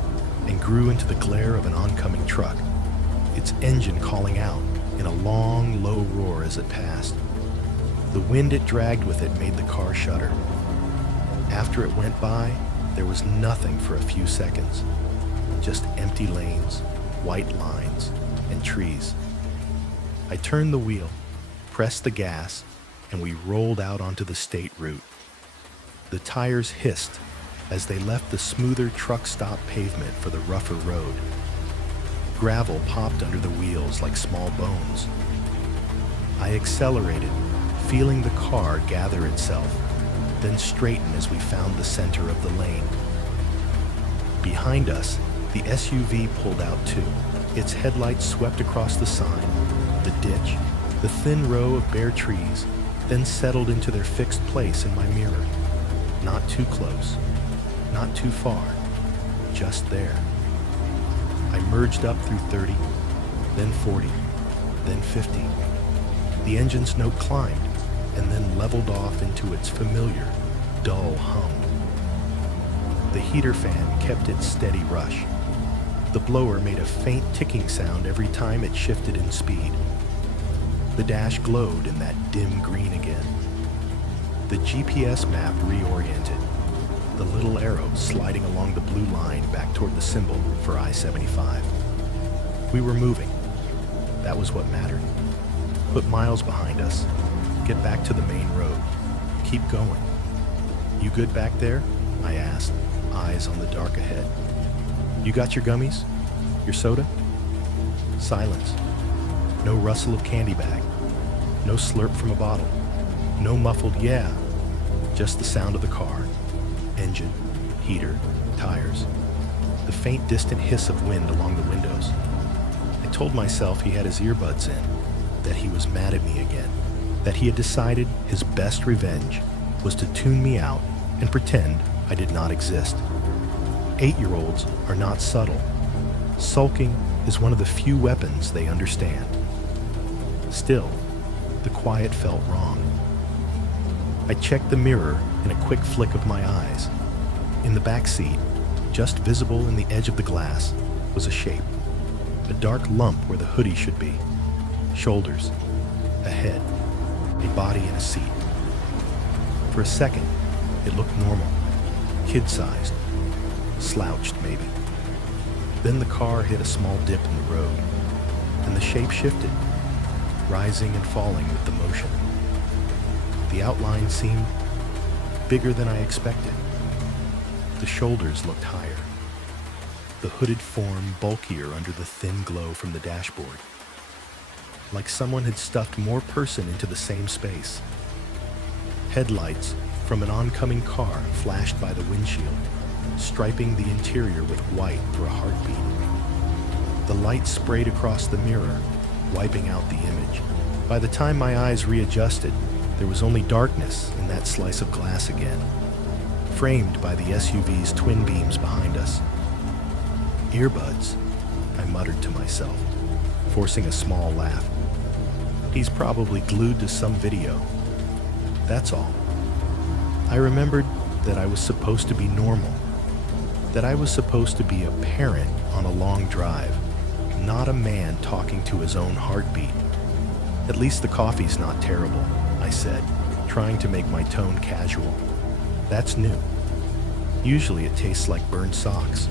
and grew into the glare of an oncoming truck, its engine calling out in a long, low roar as it passed. The wind it dragged with it made the car shudder. After it went by, there was nothing for a few seconds, just empty lanes, white lines, and trees. I turned the wheel, pressed the gas, and we rolled out onto the state route. The tires hissed as they left the smoother truck stop pavement for the rougher road. Gravel popped under the wheels like small bones. I accelerated, feeling the car gather itself, then straighten as we found the center of the lane. Behind us, the SUV pulled out too. Its headlights swept across the sign, the ditch, the thin row of bare trees, then settled into their fixed place in my mirror. Not too close, not too far, just there. I merged up through 30, then 40, then 50. The engine's note climbed and then leveled off into its familiar, dull hum. The heater fan kept its steady rush. The blower made a faint ticking sound every time it shifted in speed. The dash glowed in that dim green again. The GPS map reoriented, the little arrow sliding along the blue line back toward the symbol for I-75. We were moving. That was what mattered. Put miles behind us. Get back to the main road. Keep going. "You good back there?" I asked, eyes on the dark ahead. "You got your gummies? Your soda?" Silence. No rustle of candy bag. No slurp from a bottle. No muffled "yeah." Just the sound of the car. Engine, heater, tires. The faint distant hiss of wind along the windows. I told myself he had his earbuds in, that he was mad at me again, that he had decided his best revenge was to tune me out and pretend I did not exist. 8-year-olds are not subtle. Sulking is one of the few weapons they understand. Still, the quiet felt wrong. I checked the mirror in a quick flick of my eyes. In the back seat, just visible in the edge of the glass, was a shape. A dark lump where the hoodie should be. Shoulders, a head, a body in a seat. For a second, it looked normal, kid-sized, slouched maybe. Then the car hit a small dip in the road, and the shape shifted, rising and falling with the motion. The outline seemed bigger than I expected. The shoulders looked higher, the hooded form bulkier under the thin glow from the dashboard, like someone had stuffed more person into the same space. Headlights from an oncoming car flashed by the windshield, striping the interior with white for a heartbeat. The light sprayed across the mirror, wiping out the image. By the time my eyes readjusted, there was only darkness in that slice of glass again, framed by the SUV's twin beams behind us. Earbuds, I muttered to myself, forcing a small laugh. He's probably glued to some video. That's all. I remembered that I was supposed to be normal, that I was supposed to be a parent on a long drive, not a man talking to his own heartbeat. At least the coffee's not terrible, I said, trying to make my tone casual. That's new. Usually it tastes like burned socks.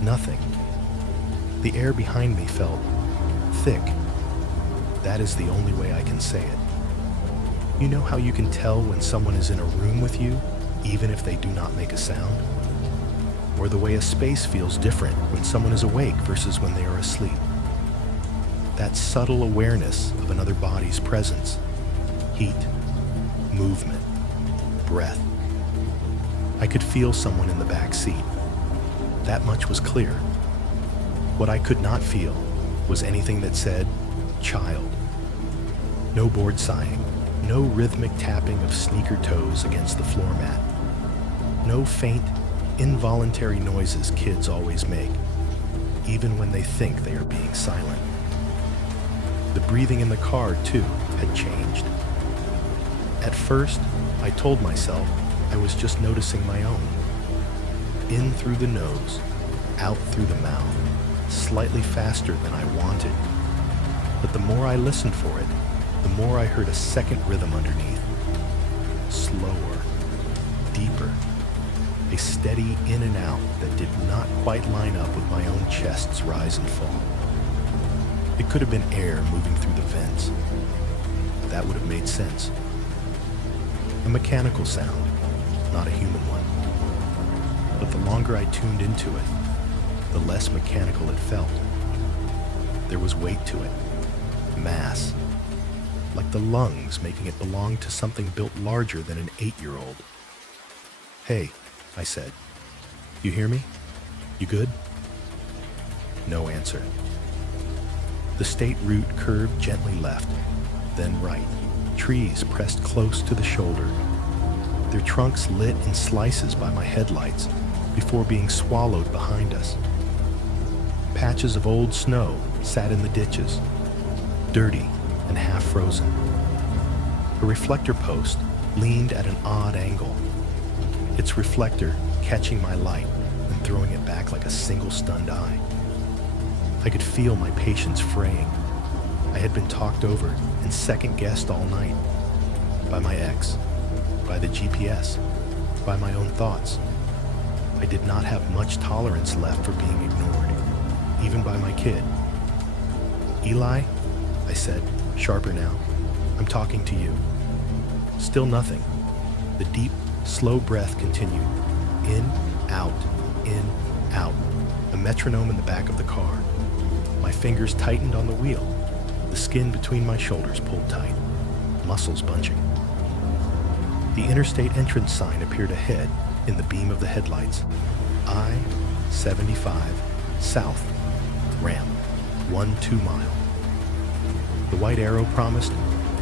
Nothing. The air behind me felt thick. That is the only way I can say it. You know how you can tell when someone is in a room with you, even if they do not make a sound? Or the way a space feels different when someone is awake versus when they are asleep. That subtle awareness of another body's presence, heat, movement, breath. I could feel someone in the back seat. That much was clear. What I could not feel was anything that said, child. No bored sighing, no rhythmic tapping of sneaker toes against the floor mat. No faint, involuntary noises kids always make, even when they think they are being silent. The breathing in the car, too, had changed. At first, I told myself I was just noticing my own. In through the nose, out through the mouth, slightly faster than I wanted. But the more I listened for it, the more I heard a second rhythm underneath. Slower, deeper, a steady in and out that did not quite line up with my own chest's rise and fall. It could have been air moving through the vents. That would have made sense. A mechanical sound, not a human one. But the longer I tuned into it, the less mechanical it felt. There was weight to it, mass, like the lungs making it belong to something built larger than an 8-year-old. Hey, I said, you hear me? You good? No answer. The state route curved gently left, then right. Trees pressed close to the shoulder, their trunks lit in slices by my headlights before being swallowed behind us. Patches of old snow sat in the ditches, dirty and half frozen. A reflector post leaned at an odd angle, its reflector catching my light and throwing it back like a single stunned eye. I could feel my patience fraying. I had been talked over and second-guessed all night. By my ex, by the GPS, by my own thoughts. I did not have much tolerance left for being ignored, even by my kid. Eli, I said, sharper now, I'm talking to you. Still nothing. The deep, slow breath continued. In, out, a metronome in the back of the car. My fingers tightened on the wheel. The skin between my shoulders pulled tight, muscles bunching. The interstate entrance sign appeared ahead in the beam of the headlights. I-75 South, ramp, 1-2 mile. The white arrow promised,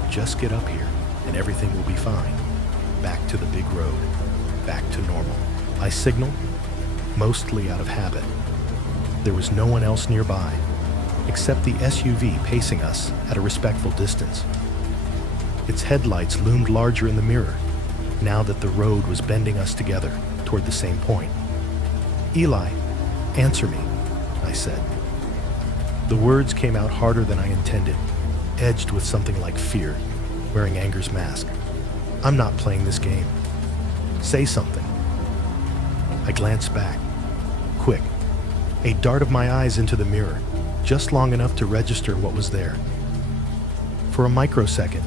just get up here and everything will be fine. Back to the big road, back to normal. I signaled, mostly out of habit. There was no one else nearby, except the SUV pacing us at a respectful distance. Its headlights loomed larger in the mirror, now that the road was bending us together toward the same point. Eli, answer me, I said. The words came out harder than I intended, edged with something like fear, wearing anger's mask. I'm not playing this game. Say something. I glanced back. Quick. A dart of my eyes into the mirror, just long enough to register what was there. For a microsecond,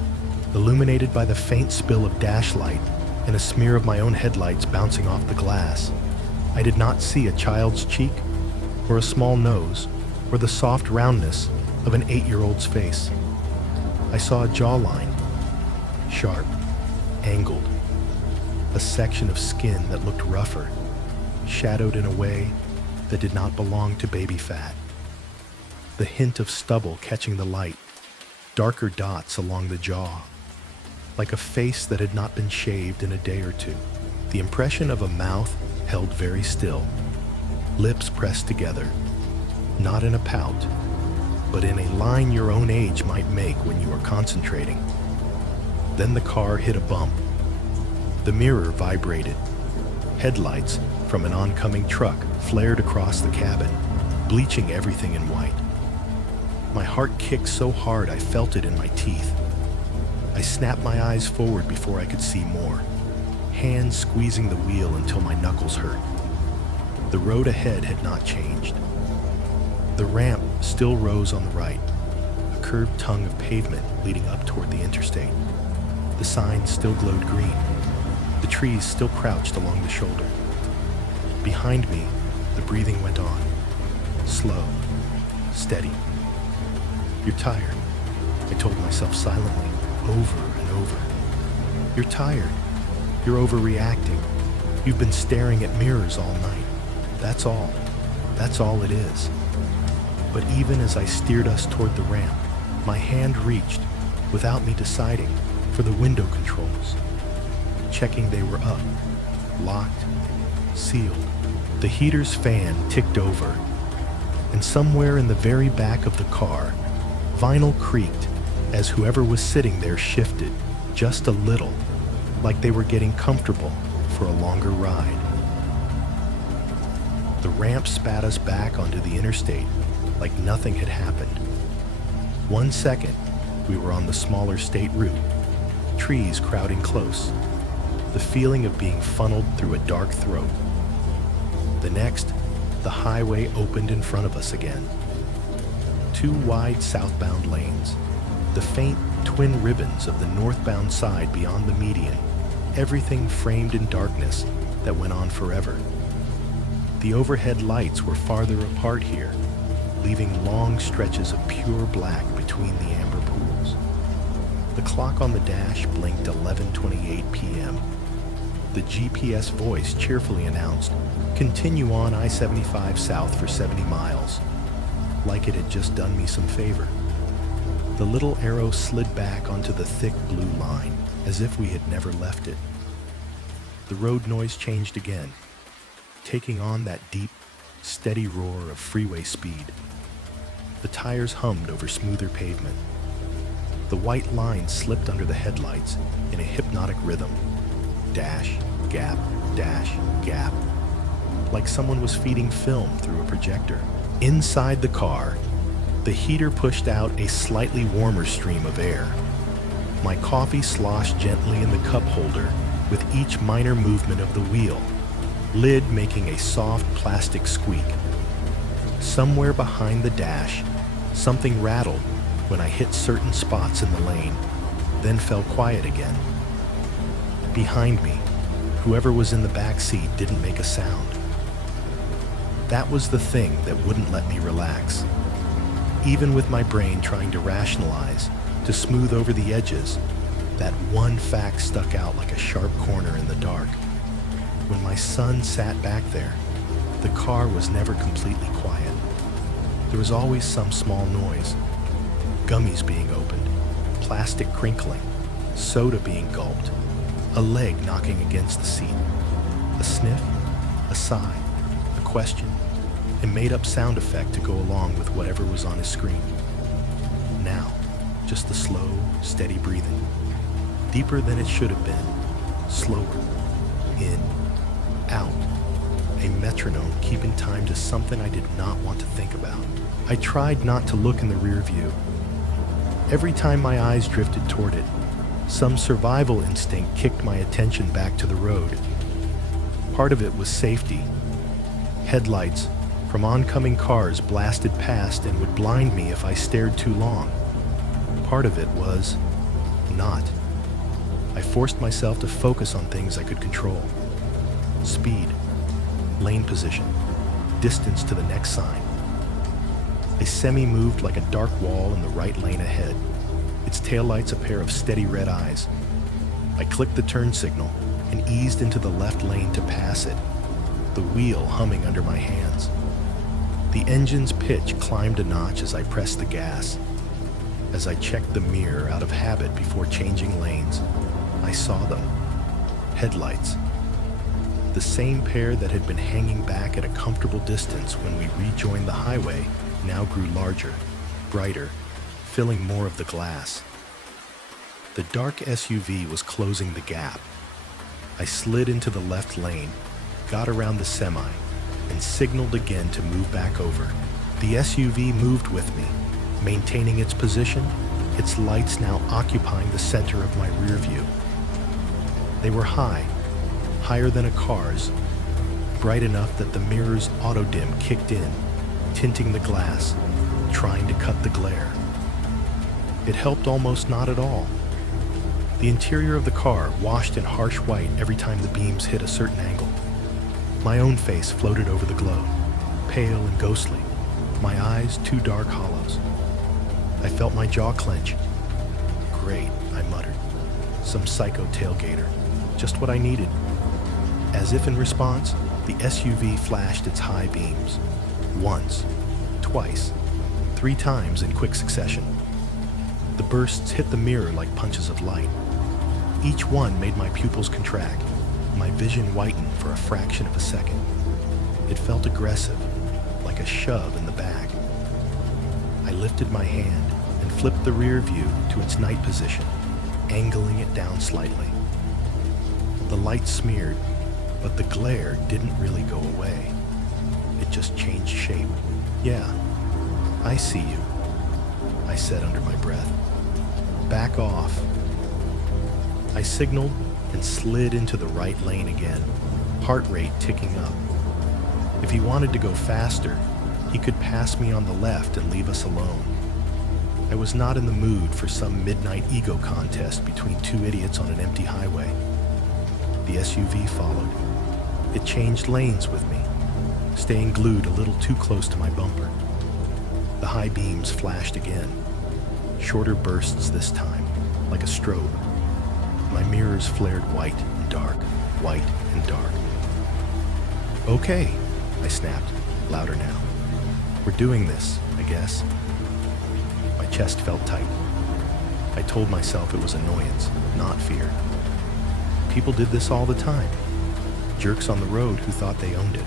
illuminated by the faint spill of dash light and a smear of my own headlights bouncing off the glass, I did not see a child's cheek, or a small nose, or the soft roundness of an 8-year-old's face. I saw a jawline, sharp, angled, a section of skin that looked rougher, shadowed in a way that did not belong to baby fat. The hint of stubble catching the light, darker dots along the jaw, like a face that had not been shaved in a day or two. The impression of a mouth held very still, lips pressed together, not in a pout, but in a line your own age might make when you are concentrating. Then the car hit a bump. The mirror vibrated. Headlights from an oncoming truck flared across the cabin, bleaching everything in white. My heart kicked so hard I felt it in my teeth. I snapped my eyes forward before I could see more, hands squeezing the wheel until my knuckles hurt. The road ahead had not changed. The ramp still rose on the right, a curved tongue of pavement leading up toward the interstate. The sign still glowed green. The trees still crouched along the shoulder. Behind me, the breathing went on, slow, steady. You're tired, I told myself silently, over and over. You're tired. You're overreacting. You've been staring at mirrors all night. That's all. That's all it is. But even as I steered us toward the ramp, my hand reached, without me deciding, for the window controls, checking they were up, locked, sealed. The heater's fan ticked over, and somewhere in the very back of the car, vinyl creaked as whoever was sitting there shifted just a little, like they were getting comfortable for a longer ride. The ramp spat us back onto the interstate like nothing had happened. 1 second, we were on the smaller state route, trees crowding close, the feeling of being funneled through a dark throat. The next, the highway opened in front of us again. 2 wide southbound lanes, the faint twin ribbons of the northbound side beyond the median, everything framed in darkness that went on forever. The overhead lights were farther apart here, leaving long stretches of pure black between the amber pools. The clock on the dash blinked 11:28 p.m. The GPS voice cheerfully announced, "Continue on I-75 south for 70 miles. Like it had just done me some favor. The little arrow slid back onto the thick blue line, as if we had never left it. The road noise changed again, taking on that deep, steady roar of freeway speed. The tires hummed over smoother pavement. The white line slipped under the headlights in a hypnotic rhythm. Dash, gap, gap, like someone was feeding film through a projector. Inside the car, the heater pushed out a slightly warmer stream of air. My coffee sloshed gently in the cup holder with each minor movement of the wheel, lid making a soft plastic squeak. Somewhere behind the dash, something rattled when I hit certain spots in the lane, then fell quiet again. Behind me, whoever was in the back seat didn't make a sound. That was the thing that wouldn't let me relax. Even with my brain trying to rationalize, to smooth over the edges, that one fact stuck out like a sharp corner in the dark. When my son sat back there, the car was never completely quiet. There was always some small noise. Gummies being opened, plastic crinkling, soda being gulped, a leg knocking against the seat, a sniff, a sigh, a question, a made-up sound effect to go along with whatever was on his screen. Now, just the slow, steady breathing, deeper than it should have been, slower, in, out, a metronome keeping time to something I did not want to think about. I tried not to look in the rear view. Every time my eyes drifted toward it, Some survival instinct kicked my attention back to the road. Part of it was safety. Headlights from oncoming cars blasted past and would blind me if I stared too long. Part of it was not. I forced myself to focus on things I could control. Speed, lane position, distance to the next sign. A semi moved like a dark wall in the right lane ahead, its taillights a pair of steady red eyes. I clicked the turn signal and eased into the left lane to pass it, the wheel humming under my hands. The engine's pitch climbed a notch as I pressed the gas. As I checked the mirror out of habit before changing lanes, I saw them. Headlights. The same pair that had been hanging back at a comfortable distance when we rejoined the highway now grew larger, brighter, filling more of the glass. The dark SUV was closing the gap. I slid into the left lane, got around the semi, and signaled again to move back over. The SUV moved with me, maintaining its position, its lights now occupying the center of my rear view. They were high, higher than a car's, bright enough that the mirror's auto-dim kicked in, tinting the glass, trying to cut the glare. It helped almost not at all. The interior of the car washed in harsh white every time the beams hit a certain angle. My own face floated over the glow, pale and ghostly, my eyes two dark hollows. I felt my jaw clench. Great, I muttered. Some psycho tailgater. Just what I needed. As if in response, the SUV flashed its high beams. Once, twice, 3 times in quick succession. The bursts hit the mirror like punches of light. Each one made my pupils contract, my vision whiten for a fraction of a second. It felt aggressive, like a shove in the back. I lifted my hand and flipped the rear view to its night position, angling it down slightly. The light smeared, but the glare didn't really go away. It just changed shape. Yeah, I see you, I said under my breath. Back off. I signaled and slid into the right lane again, heart rate ticking up. If he wanted to go faster, he could pass me on the left and leave us alone. I was not in the mood for some midnight ego contest between 2 idiots on an empty highway. The SUV followed. It changed lanes with me, staying glued a little too close to my bumper. The high beams flashed again, shorter bursts this time, like a strobe. My mirrors flared white and dark, white and dark. Okay, I snapped, louder now. We're doing this, I guess. My chest felt tight. I told myself it was annoyance, not fear. People did this all the time. Jerks on the road who thought they owned it.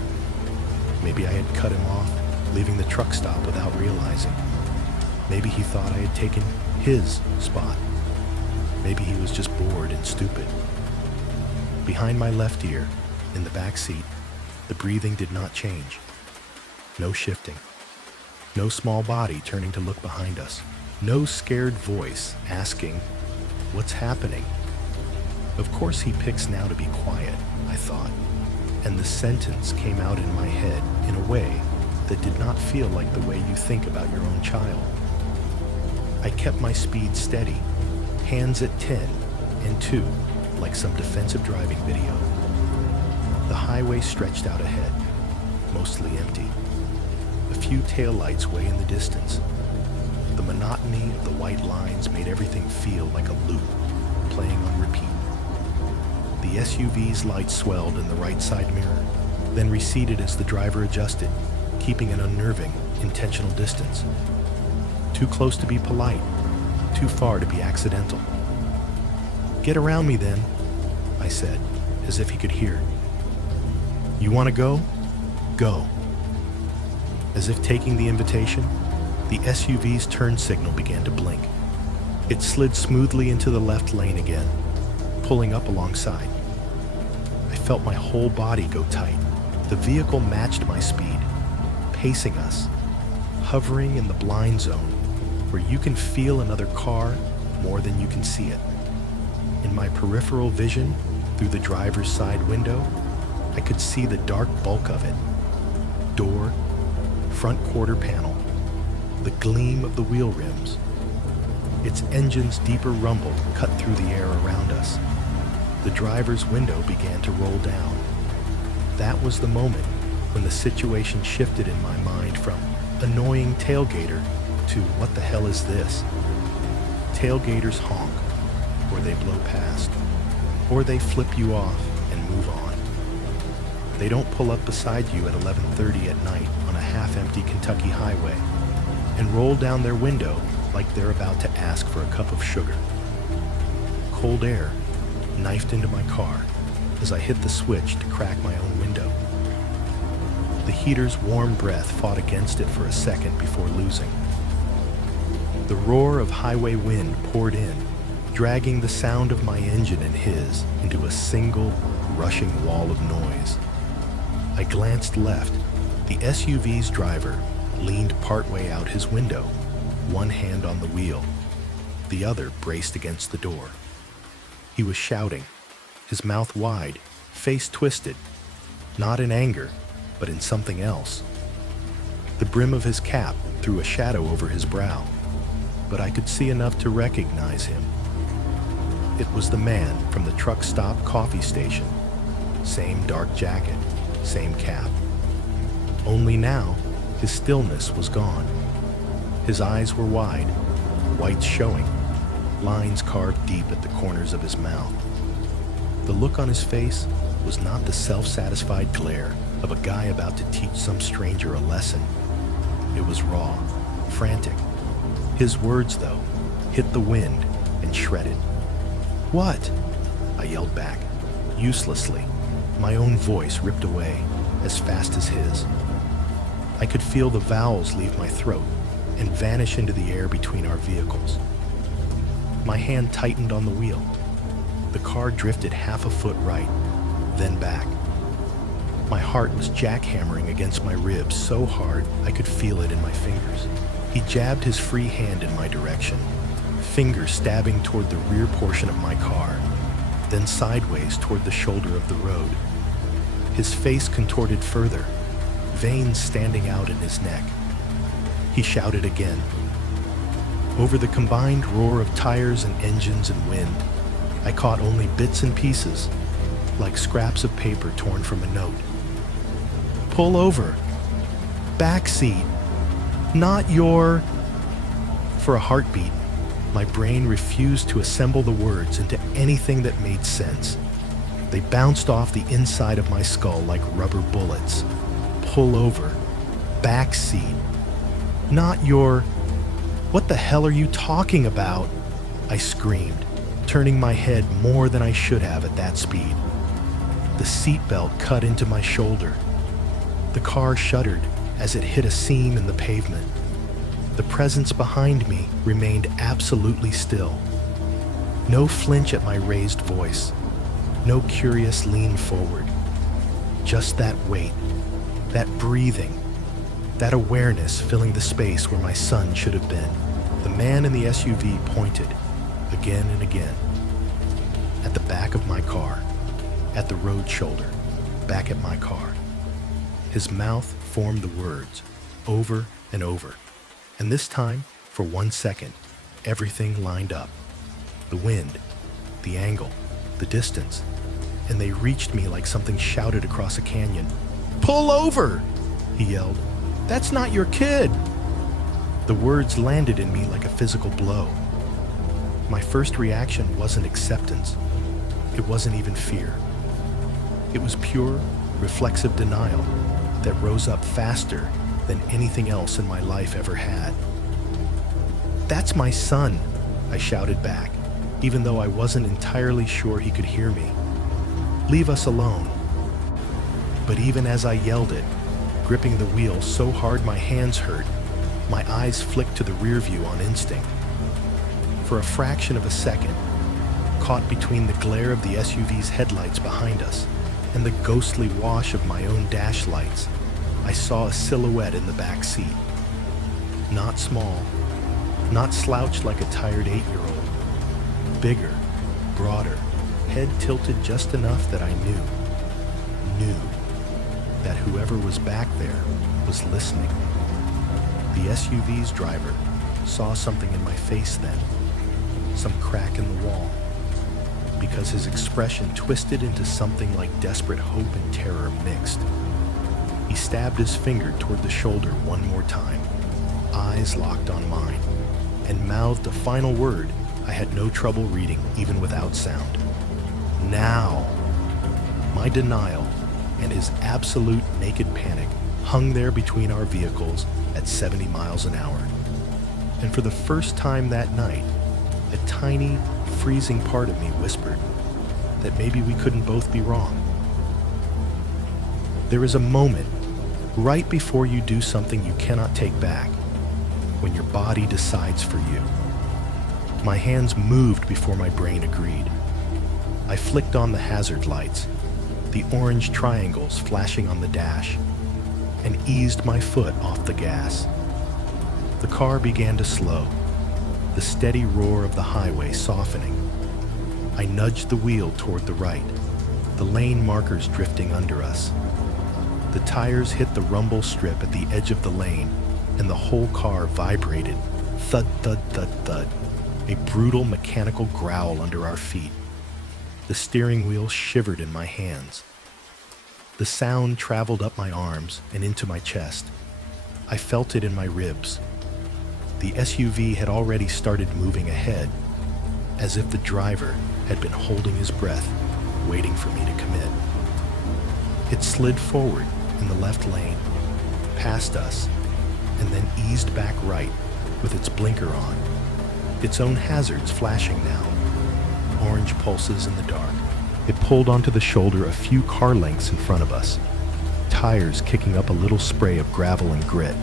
Maybe I had cut him off, leaving the truck stop without realizing. Maybe he thought I had taken his spot. Maybe he was just bored and stupid. Behind my left ear, in the back seat, the breathing did not change. No shifting. No small body turning to look behind us. No scared voice asking, "What's happening?" Of course he picks now to be quiet, I thought, and the sentence came out in my head in a way that did not feel like the way you think about your own child. I kept my speed steady, hands at 10 and 2, like some defensive driving video. The highway stretched out ahead, mostly empty. A few taillights way in the distance. The monotony of the white lines made everything feel like a loop, playing on repeat. The SUV's lights swelled in the right side mirror, then receded as the driver adjusted, keeping an unnerving, intentional distance. Too close to be polite, too far to be accidental. "Get around me then," I said, as if he could hear. "You want to go? Go." As if taking the invitation, the SUV's turn signal began to blink. It slid smoothly into the left lane again, pulling up alongside. I felt my whole body go tight. The vehicle matched my speed, pacing us, hovering in the blind zone, where you can feel another car more than you can see it. In my peripheral vision, through the driver's side window, I could see the dark bulk of it. Door, front quarter panel, the gleam of the wheel rims. Its engine's deeper rumble cut through the air around us. The driver's window began to roll down. That was the moment when the situation shifted in my mind from annoying tailgater to what the hell is this? Tailgaters honk, or they blow past, or they flip you off and move on. They don't pull up beside you at 11:30 at night on a half-empty Kentucky highway and roll down their window like they're about to ask for a cup of sugar. Cold air knifed into my car as I hit the switch to crack my own window. The heater's warm breath fought against it for a second before losing. The roar of highway wind poured in, dragging the sound of my engine and his into a single, rushing wall of noise. I glanced left. The SUV's driver leaned partway out his window, one hand on the wheel, the other braced against the door. He was shouting, his mouth wide, face twisted, not in anger, but in something else. The brim of his cap threw a shadow over his brow, but I could see enough to recognize him. It was the man from the truck stop coffee station. Same dark jacket, same cap. Only now, his stillness was gone. His eyes were wide, whites showing, lines carved deep at the corners of his mouth. The look on his face was not the self-satisfied glare of a guy about to teach some stranger a lesson. It was raw, frantic. His words, though, hit the wind and shredded. "What?" I yelled back, uselessly, my own voice ripped away as fast as his. I could feel the vowels leave my throat and vanish into the air between our vehicles. My hand tightened on the wheel. The car drifted half a foot right, then back. My heart was jackhammering against my ribs so hard I could feel it in my fingers. He jabbed his free hand in my direction, fingers stabbing toward the rear portion of my car, then sideways toward the shoulder of the road. His face contorted further, veins standing out in his neck. He shouted again. Over the combined roar of tires and engines and wind, I caught only bits and pieces, like scraps of paper torn from a note. "Pull over. Backseat. Not your..." For a heartbeat, my brain refused to assemble the words into anything that made sense. They bounced off the inside of my skull like rubber bullets. Pull over. Backseat. Not your... "What the hell are you talking about?" I screamed, turning my head more than I should have at that speed. The seatbelt cut into my shoulder. The car shuddered as it hit a seam in the pavement. The presence behind me remained absolutely still. No flinch at my raised voice. No curious lean forward. Just that weight, that breathing, that awareness filling the space where my son should have been. The man in the SUV pointed, again and again, at the back of my car, at the road shoulder, back at my car. His mouth formed the words, over and over. And this time, for 1 second, everything lined up. The wind, the angle, the distance, and they reached me like something shouted across a canyon. "Pull over!" he yelled. "That's not your kid!" The words landed in me like a physical blow. My first reaction wasn't acceptance. It wasn't even fear. It was pure, reflexive denial that rose up faster than anything else in my life ever had. "That's my son," I shouted back, even though I wasn't entirely sure he could hear me. "Leave us alone." But even as I yelled it, gripping the wheel so hard my hands hurt, my eyes flicked to the rear view on instinct. For a fraction of a second, caught between the glare of the SUV's headlights behind us and the ghostly wash of my own dash lights, I saw a silhouette in the back seat. Not small, not slouched like a tired 8-year-old. Bigger, broader, head tilted just enough that I knew that whoever was back there was listening. The SUV's driver saw something in my face then, some crack in the wall, because his expression twisted into something like desperate hope and terror mixed. He stabbed his finger toward the shoulder one more time, eyes locked on mine, and mouthed a final word I had no trouble reading even without sound. Now! My denial and his absolute naked panic hung there between our vehicles at 70 miles an hour. And for the first time that night, a tiny, freezing part of me whispered that maybe we couldn't both be wrong. There is a moment right before you do something you cannot take back, when your body decides for you. My hands moved before my brain agreed. I flicked on the hazard lights, the orange triangles flashing on the dash, and eased my foot off the gas. The car began to slow, the steady roar of the highway softening. I nudged the wheel toward the right, the lane markers drifting under us. The tires hit the rumble strip at the edge of the lane, and the whole car vibrated, thud, thud, thud, thud, a brutal mechanical growl under our feet. The steering wheel shivered in my hands. The sound traveled up my arms and into my chest. I felt it in my ribs. The SUV had already started moving ahead, as if the driver had been holding his breath, waiting for me to commit. It slid forward in the left lane, past us, and then eased back right with its blinker on, its own hazards flashing now, orange pulses in the dark. It pulled onto the shoulder a few car lengths in front of us, tires kicking up a little spray of gravel and grit.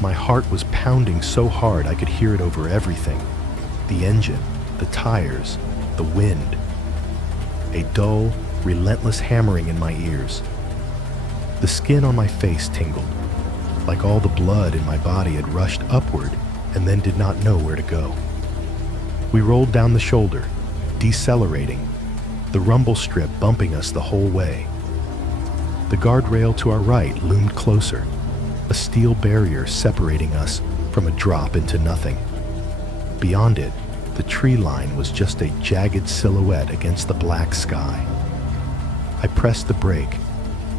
My heart was pounding so hard I could hear it over everything. The engine, the tires, the wind. A dull, relentless hammering in my ears. The skin on my face tingled, like all the blood in my body had rushed upward and then did not know where to go. We rolled down the shoulder, decelerating, the rumble strip bumping us the whole way. The guardrail to our right loomed closer, a steel barrier separating us from a drop into nothing. Beyond it, the tree line was just a jagged silhouette against the black sky. I pressed the brake,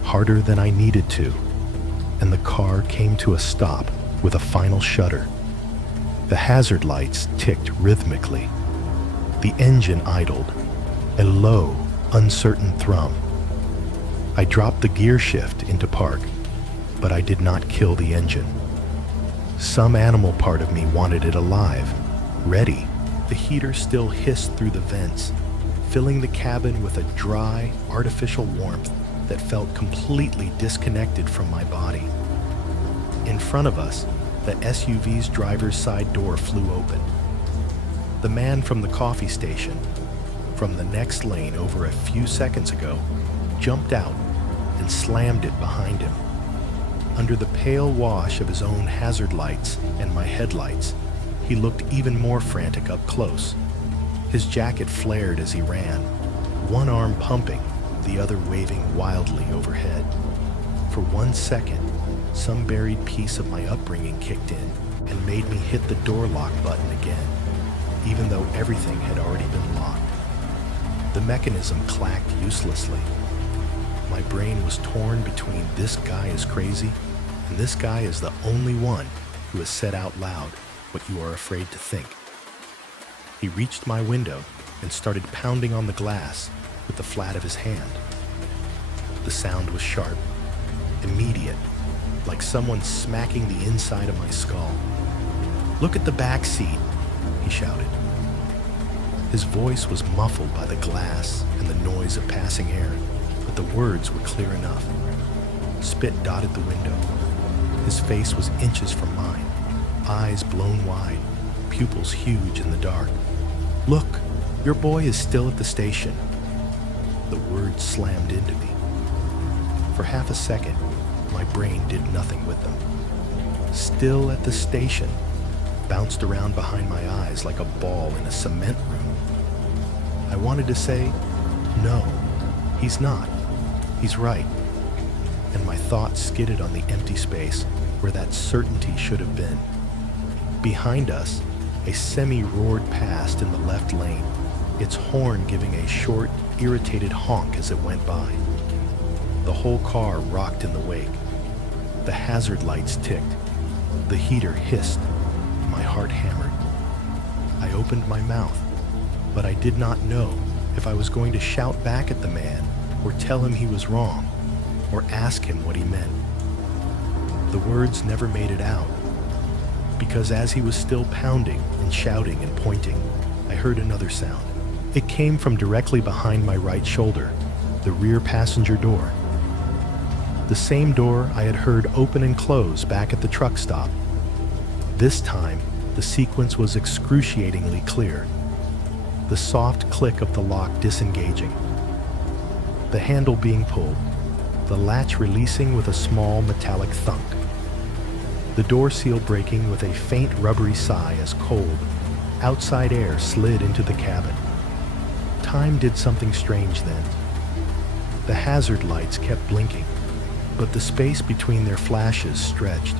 harder than I needed to, and the car came to a stop with a final shudder. The hazard lights ticked rhythmically. The engine idled, a low, uncertain thrum. I dropped the gear shift into park, but I did not kill the engine. Some animal part of me wanted it alive, ready. The heater still hissed through the vents, filling the cabin with a dry, artificial warmth that felt completely disconnected from my body. In front of us, the SUV's driver's side door flew open. The man from the coffee station, from the next lane over a few seconds ago, jumped out and slammed it behind him. Under the pale wash of his own hazard lights and my headlights, he looked even more frantic up close. His jacket flared as he ran, one arm pumping, the other waving wildly overhead. For 1 second, some buried piece of my upbringing kicked in and made me hit the door lock button again, even though everything had already been locked. The mechanism clacked uselessly. My brain was torn between this guy is crazy and this guy is the only one who has said out loud what you are afraid to think. He reached my window and started pounding on the glass with the flat of his hand. The sound was sharp, immediate, like someone smacking the inside of my skull. "Look at the back seat," he shouted. His voice was muffled by the glass and the noise of passing air, but the words were clear enough. Spit dotted the window. His face was inches from mine, eyes blown wide, pupils huge in the dark. "Look, your boy is still at the station." The words slammed into me. For half a second, my brain did nothing with them. "Still at the station" bounced around behind my eyes like a ball in a cement room. I wanted to say, no, he's not. He's right. And my thoughts skidded on the empty space where that certainty should have been. Behind us, a semi roared past in the left lane, its horn giving a short, irritated honk as it went by. The whole car rocked in the wake. The hazard lights ticked. The heater hissed. My heart hammered. I opened my mouth, but I did not know if I was going to shout back at the man or tell him he was wrong or ask him what he meant. The words never made it out, because as he was still pounding and shouting and pointing, I heard another sound. It came from directly behind my right shoulder, the rear passenger door. The same door I had heard open and close back at the truck stop. This time, the sequence was excruciatingly clear. The soft click of the lock disengaging, the handle being pulled, the latch releasing with a small metallic thunk, the door seal breaking with a faint rubbery sigh as cold, outside air slid into the cabin. Time did something strange then. The hazard lights kept blinking, but the space between their flashes stretched.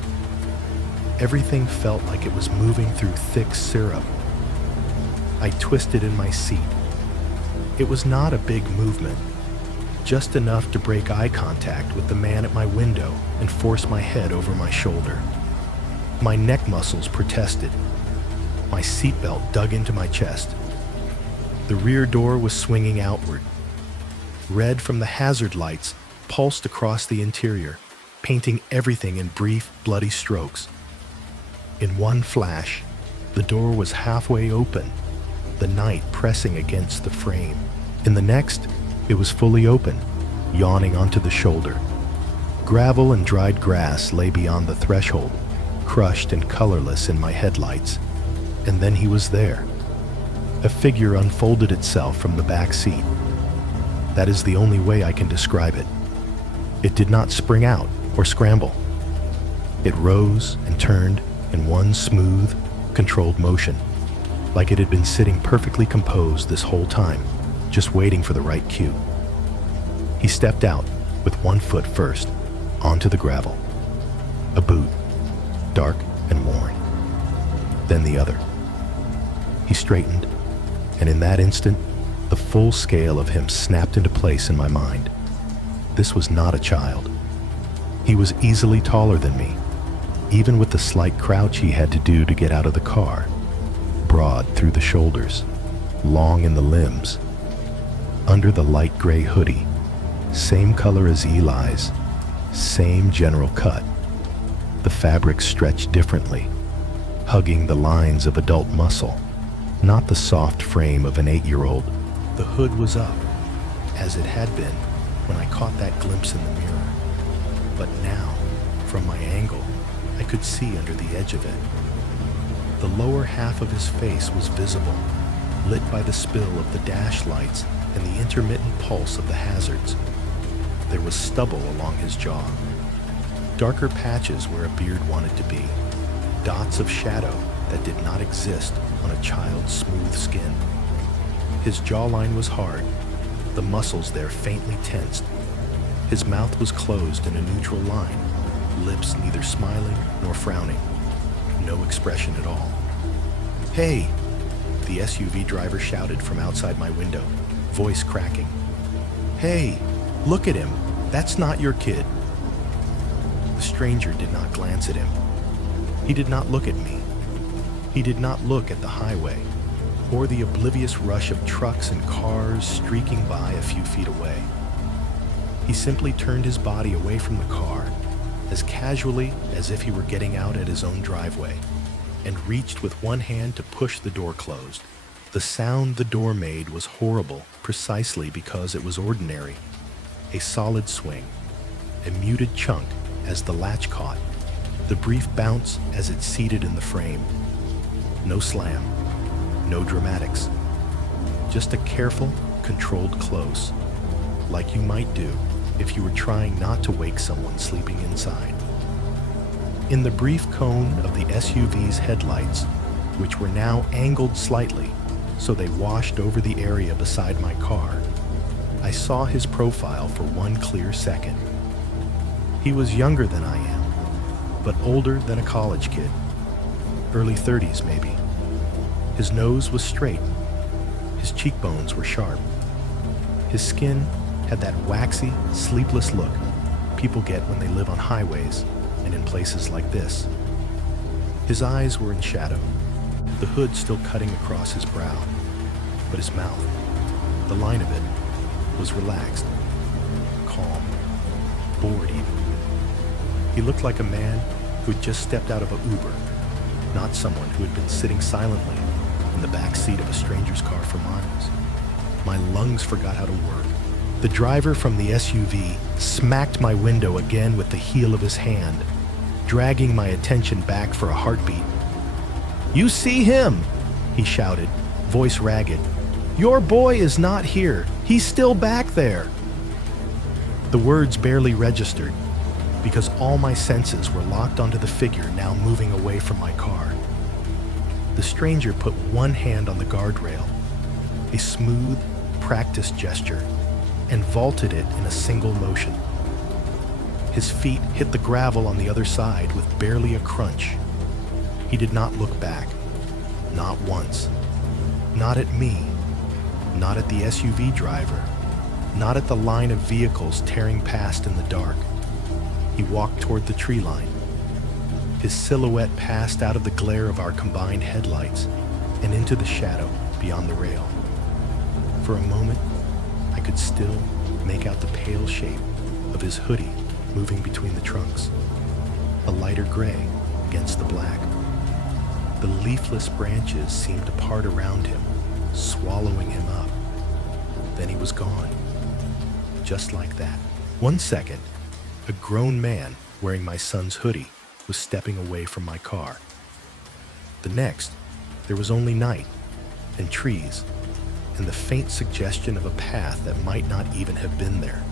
Everything felt like it was moving through thick syrup. I twisted in my seat. It was not a big movement, just enough to break eye contact with the man at my window and force my head over my shoulder. My neck muscles protested. My seatbelt dug into my chest. The rear door was swinging outward. Red from the hazard lights pulsed across the interior, painting everything in brief, bloody strokes. In one flash, the door was halfway open, the night pressing against the frame. In the next, it was fully open, yawning onto the shoulder. Gravel and dried grass lay beyond the threshold, crushed and colorless in my headlights. And then he was there. A figure unfolded itself from the back seat. That is the only way I can describe it. It did not spring out or scramble. It rose and turned in one smooth, controlled motion, like it had been sitting perfectly composed this whole time, just waiting for the right cue. He stepped out with one foot first, onto the gravel. A boot, dark and worn. Then the other. He straightened, and in that instant, the full scale of him snapped into place in my mind. This was not a child. He was easily taller than me, even with the slight crouch he had to do to get out of the car. Broad through the shoulders, long in the limbs. Under the light gray hoodie, same color as Eli's, same general cut. The fabric stretched differently, hugging the lines of adult muscle, not the soft frame of an 8-year-old. The hood was up, as it had been when I caught that glimpse in the mirror. But now, from my angle, I could see under the edge of it. The lower half of his face was visible, lit by the spill of the dash lights and the intermittent pulse of the hazards. There was stubble along his jaw, darker patches where a beard wanted to be, dots of shadow that did not exist on a child's smooth skin. His jawline was hard, the muscles there faintly tensed. His mouth was closed in a neutral line, lips neither smiling nor frowning, no expression at all. "Hey!" the SUV driver shouted from outside my window, voice cracking. "Hey, look at him. That's not your kid." The stranger did not glance at him. He did not look at me. He did not look at the highway or the oblivious rush of trucks and cars streaking by a few feet away. He simply turned his body away from the car, as casually as if he were getting out at his own driveway, and reached with one hand to push the door closed. The sound the door made was horrible precisely because it was ordinary. A solid swing, a muted chunk as the latch caught, the brief bounce as it seated in the frame. No slam, no dramatics, just a careful, controlled close, like you might do if you were trying not to wake someone sleeping inside. In the brief cone of the SUV's headlights, which were now angled slightly, so they washed over the area beside my car. I saw his profile for one clear second. He was younger than I am, but older than a college kid. Early 30s, maybe. His nose was straight. His cheekbones were sharp. His skin had that waxy, sleepless look people get when they live on highways and in places like this. His eyes were in shadow, the hood still cutting across his brow, but his mouth, the line of it, was relaxed, calm, bored even. He looked like a man who had just stepped out of an Uber, not someone who had been sitting silently in the back seat of a stranger's car for miles. My lungs forgot how to work. The driver from the SUV smacked my window again with the heel of his hand, dragging my attention back for a heartbeat. "You see him!" he shouted, voice ragged. "Your boy is not here. He's still back there." The words barely registered because all my senses were locked onto the figure now moving away from my car. The stranger put one hand on the guardrail, a smooth, practiced gesture, and vaulted it in a single motion. His feet hit the gravel on the other side with barely a crunch. He did not look back, not once, not at me, not at the SUV driver, not at the line of vehicles tearing past in the dark. He walked toward the tree line. His silhouette passed out of the glare of our combined headlights and into the shadow beyond the rail. For a moment, I could still make out the pale shape of his hoodie moving between the trunks, a lighter gray against the black. The leafless branches seemed to part around him, swallowing him up. Then he was gone, just like that. 1 second, a grown man wearing my son's hoodie was stepping away from my car. The next, there was only night and trees and the faint suggestion of a path that might not even have been there.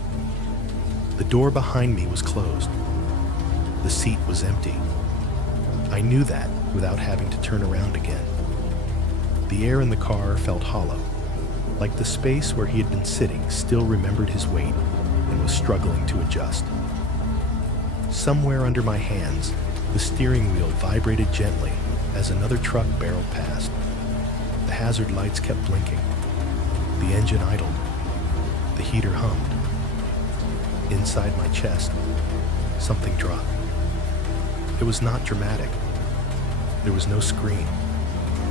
The door behind me was closed. The seat was empty. I knew that without having to turn around again. The air in the car felt hollow, like the space where he had been sitting still remembered his weight and was struggling to adjust. Somewhere under my hands, the steering wheel vibrated gently as another truck barreled past. The hazard lights kept blinking. The engine idled. The heater hummed. Inside my chest, something dropped. It was not dramatic. There was no scream,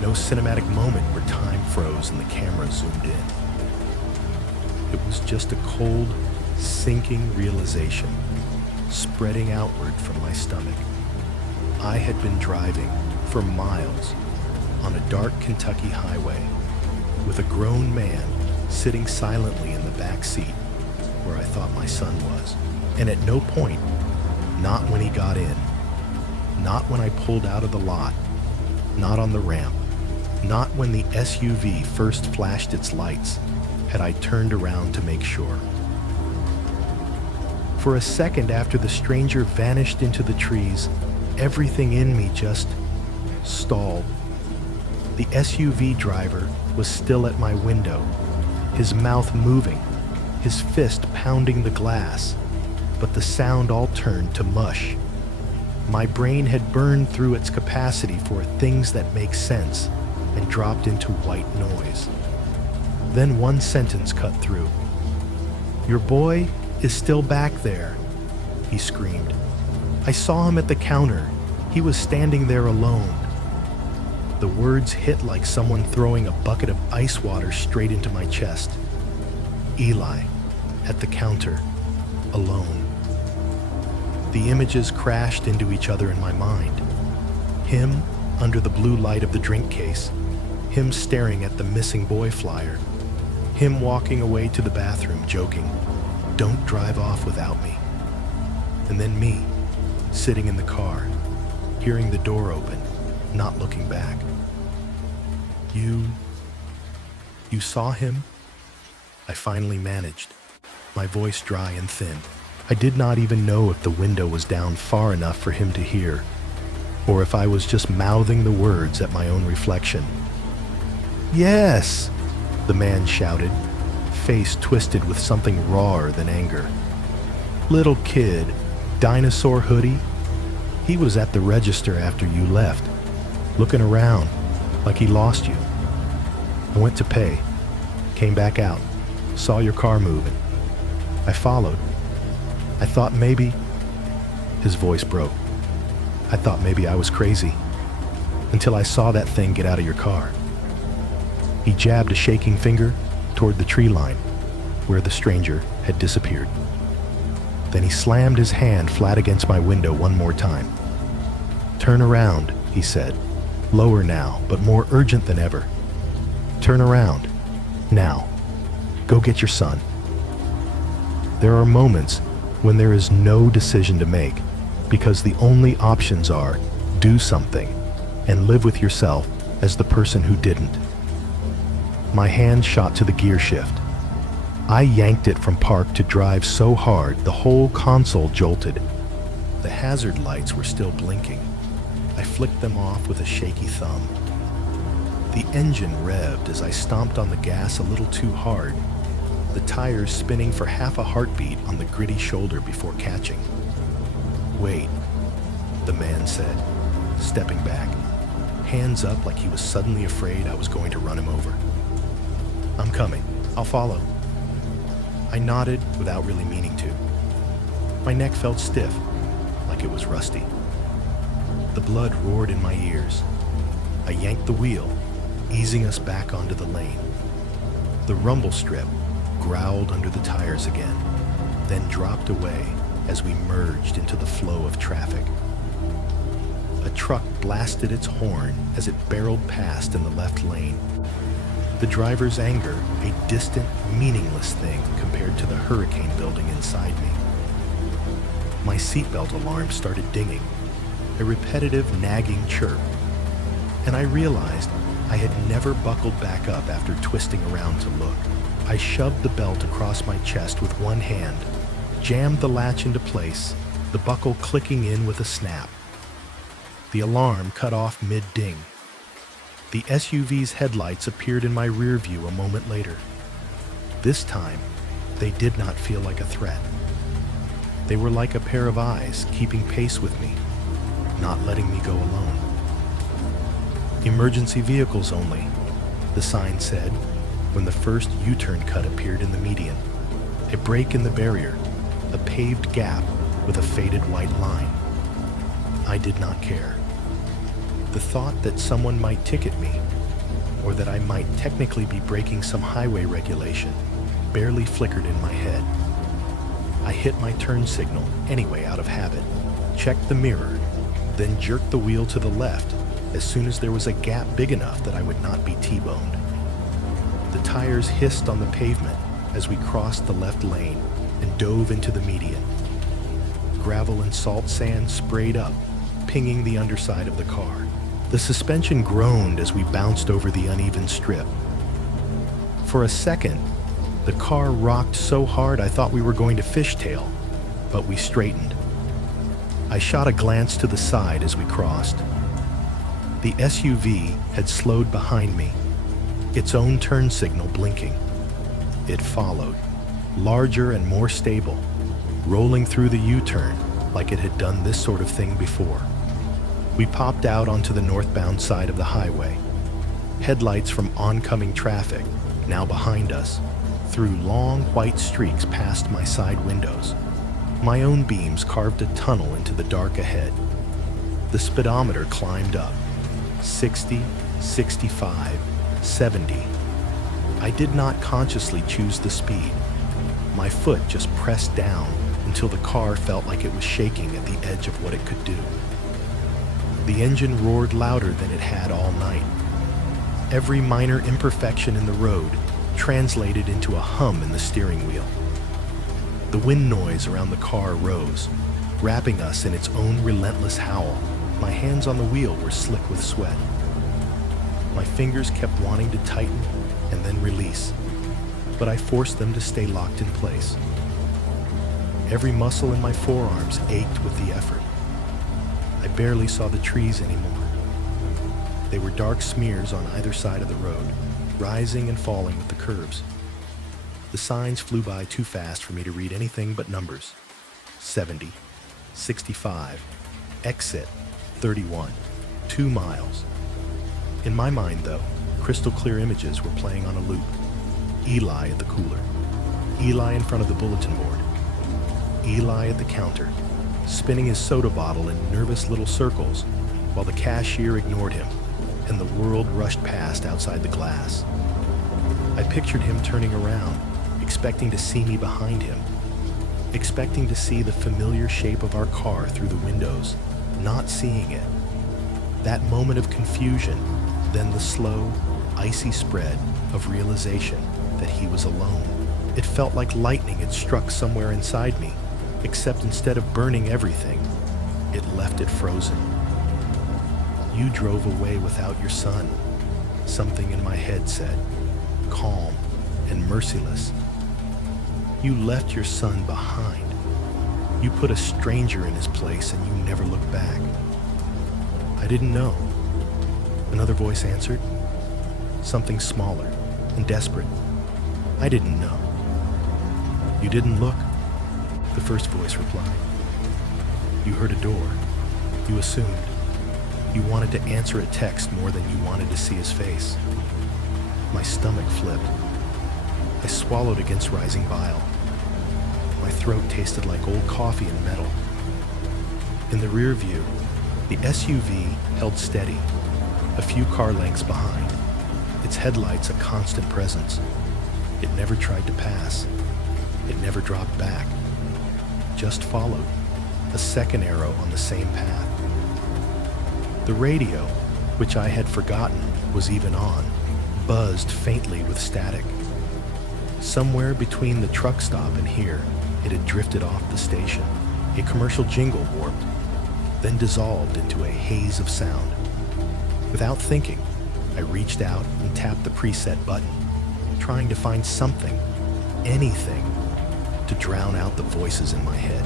no cinematic moment where time froze and the camera zoomed in. It was just a cold, sinking realization, spreading outward from my stomach. I had been driving for miles on a dark Kentucky highway with a grown man sitting silently in the back seat where I thought my son was. And at no point, not when he got in, not when I pulled out of the lot, not on the ramp, not when the SUV first flashed its lights, had I turned around to make sure. For a second after the stranger vanished into the trees, everything in me just stalled. The SUV driver was still at my window, his mouth moving, his fist pounding the glass, but the sound all turned to mush. My brain had burned through its capacity for things that make sense and dropped into white noise. Then one sentence cut through. "Your boy is still back there," he screamed. "I saw him at the counter. He was standing there alone." The words hit like someone throwing a bucket of ice water straight into my chest. Eli, at the counter, alone. The images crashed into each other in my mind. Him under the blue light of the drink case, him staring at the missing boy flyer, him walking away to the bathroom joking, "Don't drive off without me." And then me, sitting in the car, hearing the door open, not looking back. You saw him?" I finally managed, my voice dry and thin. I did not even know if the window was down far enough for him to hear, or if I was just mouthing the words at my own reflection. Yes, the man shouted, face twisted with something rawer than anger. Little kid, dinosaur hoodie. He was at the register after you left, looking around like he lost you. I went to pay, came back out, saw your car moving. I followed. I thought maybe... His voice broke. I thought maybe I was crazy, until I saw that thing get out of your car. He jabbed a shaking finger toward the tree line, where the stranger had disappeared. Then he slammed his hand flat against my window one more time. Turn around, he said, lower now, but more urgent than ever. Turn around, now. Go get your son. There are moments when there is no decision to make, because the only options are do something and live with yourself as the person who didn't. My hand shot to the gear shift. I yanked it from park to drive so hard the whole console jolted. The hazard lights were still blinking. I flicked them off with a shaky thumb. The engine revved as I stomped on the gas a little too hard, the tires spinning for half a heartbeat on the gritty shoulder before catching. Wait, the man said, stepping back, hands up like he was suddenly afraid I was going to run him over. I'm coming. I'll follow. I nodded without really meaning to. My neck felt stiff, like it was rusty. The blood roared in my ears. I yanked the wheel, easing us back onto the lane. The rumble strip growled under the tires again, then dropped away as we merged into the flow of traffic. A truck blasted its horn as it barreled past in the left lane. The driver's anger, a distant, meaningless thing compared to the hurricane building inside me. My seatbelt alarm started dinging, a repetitive, nagging chirp, and I realized I had never buckled back up after twisting around to look. I shoved the belt across my chest with one hand, jammed the latch into place, the buckle clicking in with a snap. The alarm cut off mid-ding. The SUV's headlights appeared in my rear view a moment later. This time, they did not feel like a threat. They were like a pair of eyes keeping pace with me, not letting me go alone. Emergency vehicles only, the sign said when the first U-turn cut appeared in the median. A break in the barrier, a paved gap with a faded white line. I did not care. The thought that someone might ticket me, or that I might technically be breaking some highway regulation, barely flickered in my head. I hit my turn signal anyway out of habit, checked the mirror, then jerked the wheel to the left as soon as there was a gap big enough that I would not be T-boned. The tires hissed on the pavement as we crossed the left lane and dove into the median. Gravel and salt sand sprayed up, pinging the underside of the car. The suspension groaned as we bounced over the uneven strip. For a second, the car rocked so hard I thought we were going to fishtail, but we straightened. I shot a glance to the side as we crossed. The SUV had slowed behind me, its own turn signal blinking. It followed, larger and more stable, rolling through the U-turn like it had done this sort of thing before. We popped out onto the northbound side of the highway. Headlights from oncoming traffic, now behind us, threw long white streaks past my side windows. My own beams carved a tunnel into the dark ahead. The speedometer climbed up. 60, 65, 70. I did not consciously choose the speed. My foot just pressed down until the car felt like it was shaking at the edge of what it could do. The engine roared louder than it had all night. Every minor imperfection in the road translated into a hum in the steering wheel. The wind noise around the car rose, wrapping us in its own relentless howl. My hands on the wheel were slick with sweat. My fingers kept wanting to tighten and then release, but I forced them to stay locked in place. Every muscle in my forearms ached with the effort. I barely saw the trees anymore. They were dark smears on either side of the road, rising and falling with the curves. The signs flew by too fast for me to read anything but numbers. 70, 65, exit, 31, 2 miles. In my mind, though, crystal clear images were playing on a loop. Eli at the cooler. Eli in front of the bulletin board. Eli at the counter, spinning his soda bottle in nervous little circles while the cashier ignored him and the world rushed past outside the glass. I pictured him turning around, expecting to see me behind him, expecting to see the familiar shape of our car through the windows, not seeing it. That moment of confusion, then the slow, icy spread of realization that he was alone. It felt like lightning had struck somewhere inside me, except instead of burning everything, it left it frozen. You drove away without your son, something in my head said, calm and merciless. You left your son behind. You put a stranger in his place and you never looked back. I didn't know. Another voice answered, something smaller and desperate. I didn't know. You didn't look, the first voice replied. You heard a door. You assumed. You wanted to answer a text more than you wanted to see his face. My stomach flipped. I swallowed against rising bile. My throat tasted like old coffee and metal. In the rear view, the SUV held steady, a few car lengths behind, its headlights a constant presence. It never tried to pass. It never dropped back. Just followed, a second arrow on the same path. The radio, which I had forgotten was even on, buzzed faintly with static. Somewhere between the truck stop and here, it had drifted off the station. A commercial jingle warped, then dissolved into a haze of sound. Without thinking, I reached out and tapped the preset button, trying to find something, anything, to drown out the voices in my head.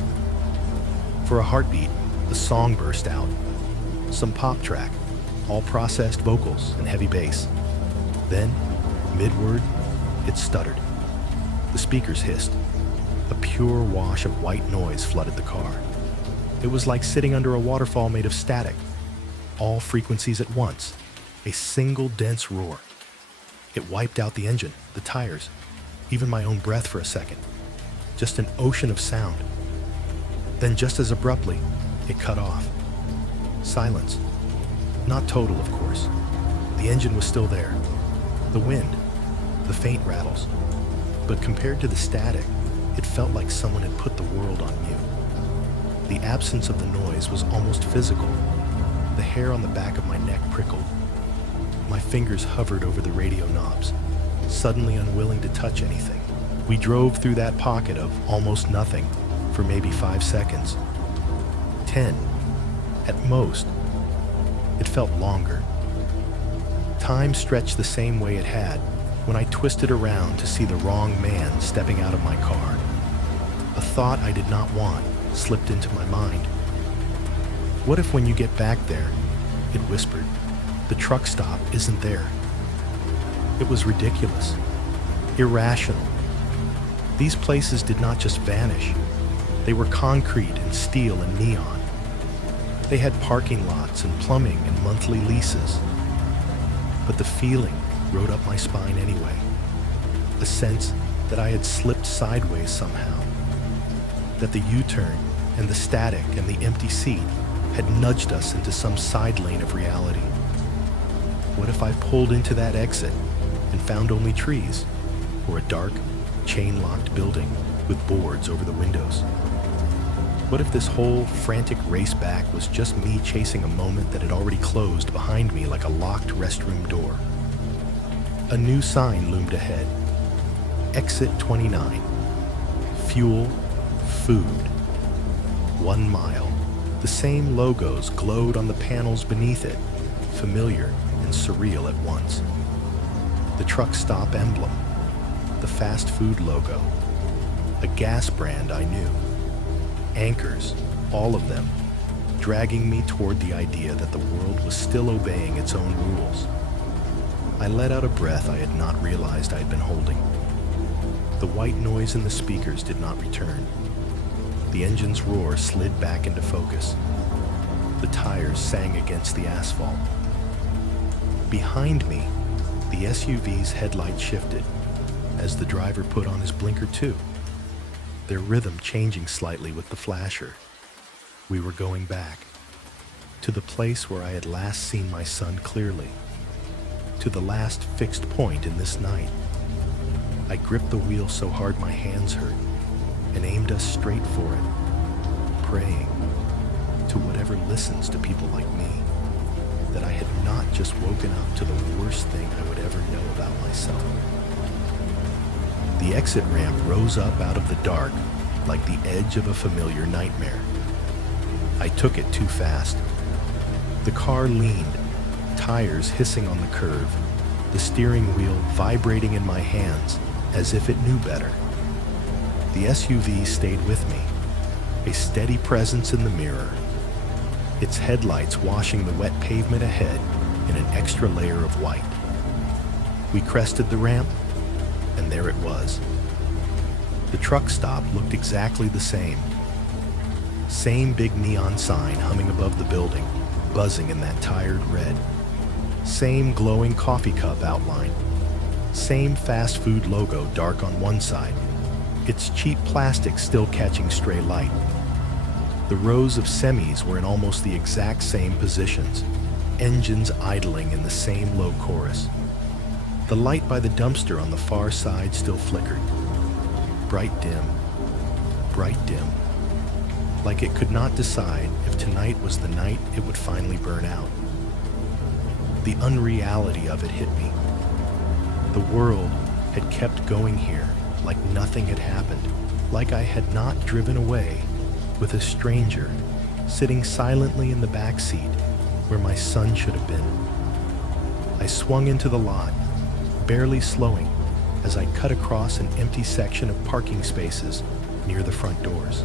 For a heartbeat, a song burst out. Some pop track, all processed vocals and heavy bass. Then, mid-word, it stuttered. The speakers hissed. A pure wash of white noise flooded the car. It was like sitting under a waterfall made of static. All frequencies at once, a single dense roar. It wiped out the engine, the tires, even my own breath for a second. Just an ocean of sound. Then just as abruptly, it cut off. Silence. Not total, of course. The engine was still there. The wind, the faint rattles. But compared to the static, it felt like someone had put the world on mute. The absence of the noise was almost physical. The hair on the back of my neck prickled. My fingers hovered over the radio knobs, suddenly unwilling to touch anything. We drove through that pocket of almost nothing for maybe 5 seconds. 10, at most. It felt longer. Time stretched the same way it had when I twisted around to see the wrong man stepping out of my car. A thought I did not want slipped into my mind. What if when you get back there, it whispered, the truck stop isn't there? It was ridiculous, irrational. These places did not just vanish. They were concrete and steel and neon. They had parking lots and plumbing and monthly leases. But the feeling rode up my spine anyway. A sense that I had slipped sideways somehow. That the U-turn and the static and the empty seat had nudged us into some side lane of reality. What if I pulled into that exit and found only trees, or a dark, chain-locked building with boards over the windows? What if this whole frantic race back was just me chasing a moment that had already closed behind me like a locked restroom door? A new sign loomed ahead. Exit 29. Fuel, food. 1 mile. The same logos glowed on the panels beneath it, familiar and surreal at once. The truck stop emblem, the fast food logo, a gas brand I knew. Anchors, all of them, dragging me toward the idea that the world was still obeying its own rules. I let out a breath I had not realized I had been holding. The white noise in the speakers did not return. The engine's roar slid back into focus. The tires sang against the asphalt. Behind me, the SUV's headlight shifted as the driver put on his blinker too, their rhythm changing slightly with the flasher. We were going back, to the place where I had last seen my son clearly, to the last fixed point in this night. I gripped the wheel so hard my hands hurt and aimed us straight for it, praying to whatever listens to people like me that I had not just woken up to the worst thing I would ever know about myself. The exit ramp rose up out of the dark like the edge of a familiar nightmare. I took it too fast. The car leaned, tires hissing on the curve, the steering wheel vibrating in my hands as if it knew better. The SUV stayed with me, a steady presence in the mirror, its headlights washing the wet pavement ahead in an extra layer of white. We crested the ramp, and there it was. The truck stop looked exactly the same. Same big neon sign humming above the building, buzzing in that tired red. Same glowing coffee cup outline. Same fast food logo dark on one side, its cheap plastic still catching stray light. The rows of semis were in almost the exact same positions, engines idling in the same low chorus. The light by the dumpster on the far side still flickered. Bright dim, like it could not decide if tonight was the night it would finally burn out. The unreality of it hit me. The world had kept going here like nothing had happened, like I had not driven away, with a stranger sitting silently in the back seat where my son should have been. I swung into the lot, barely slowing as I cut across an empty section of parking spaces near the front doors.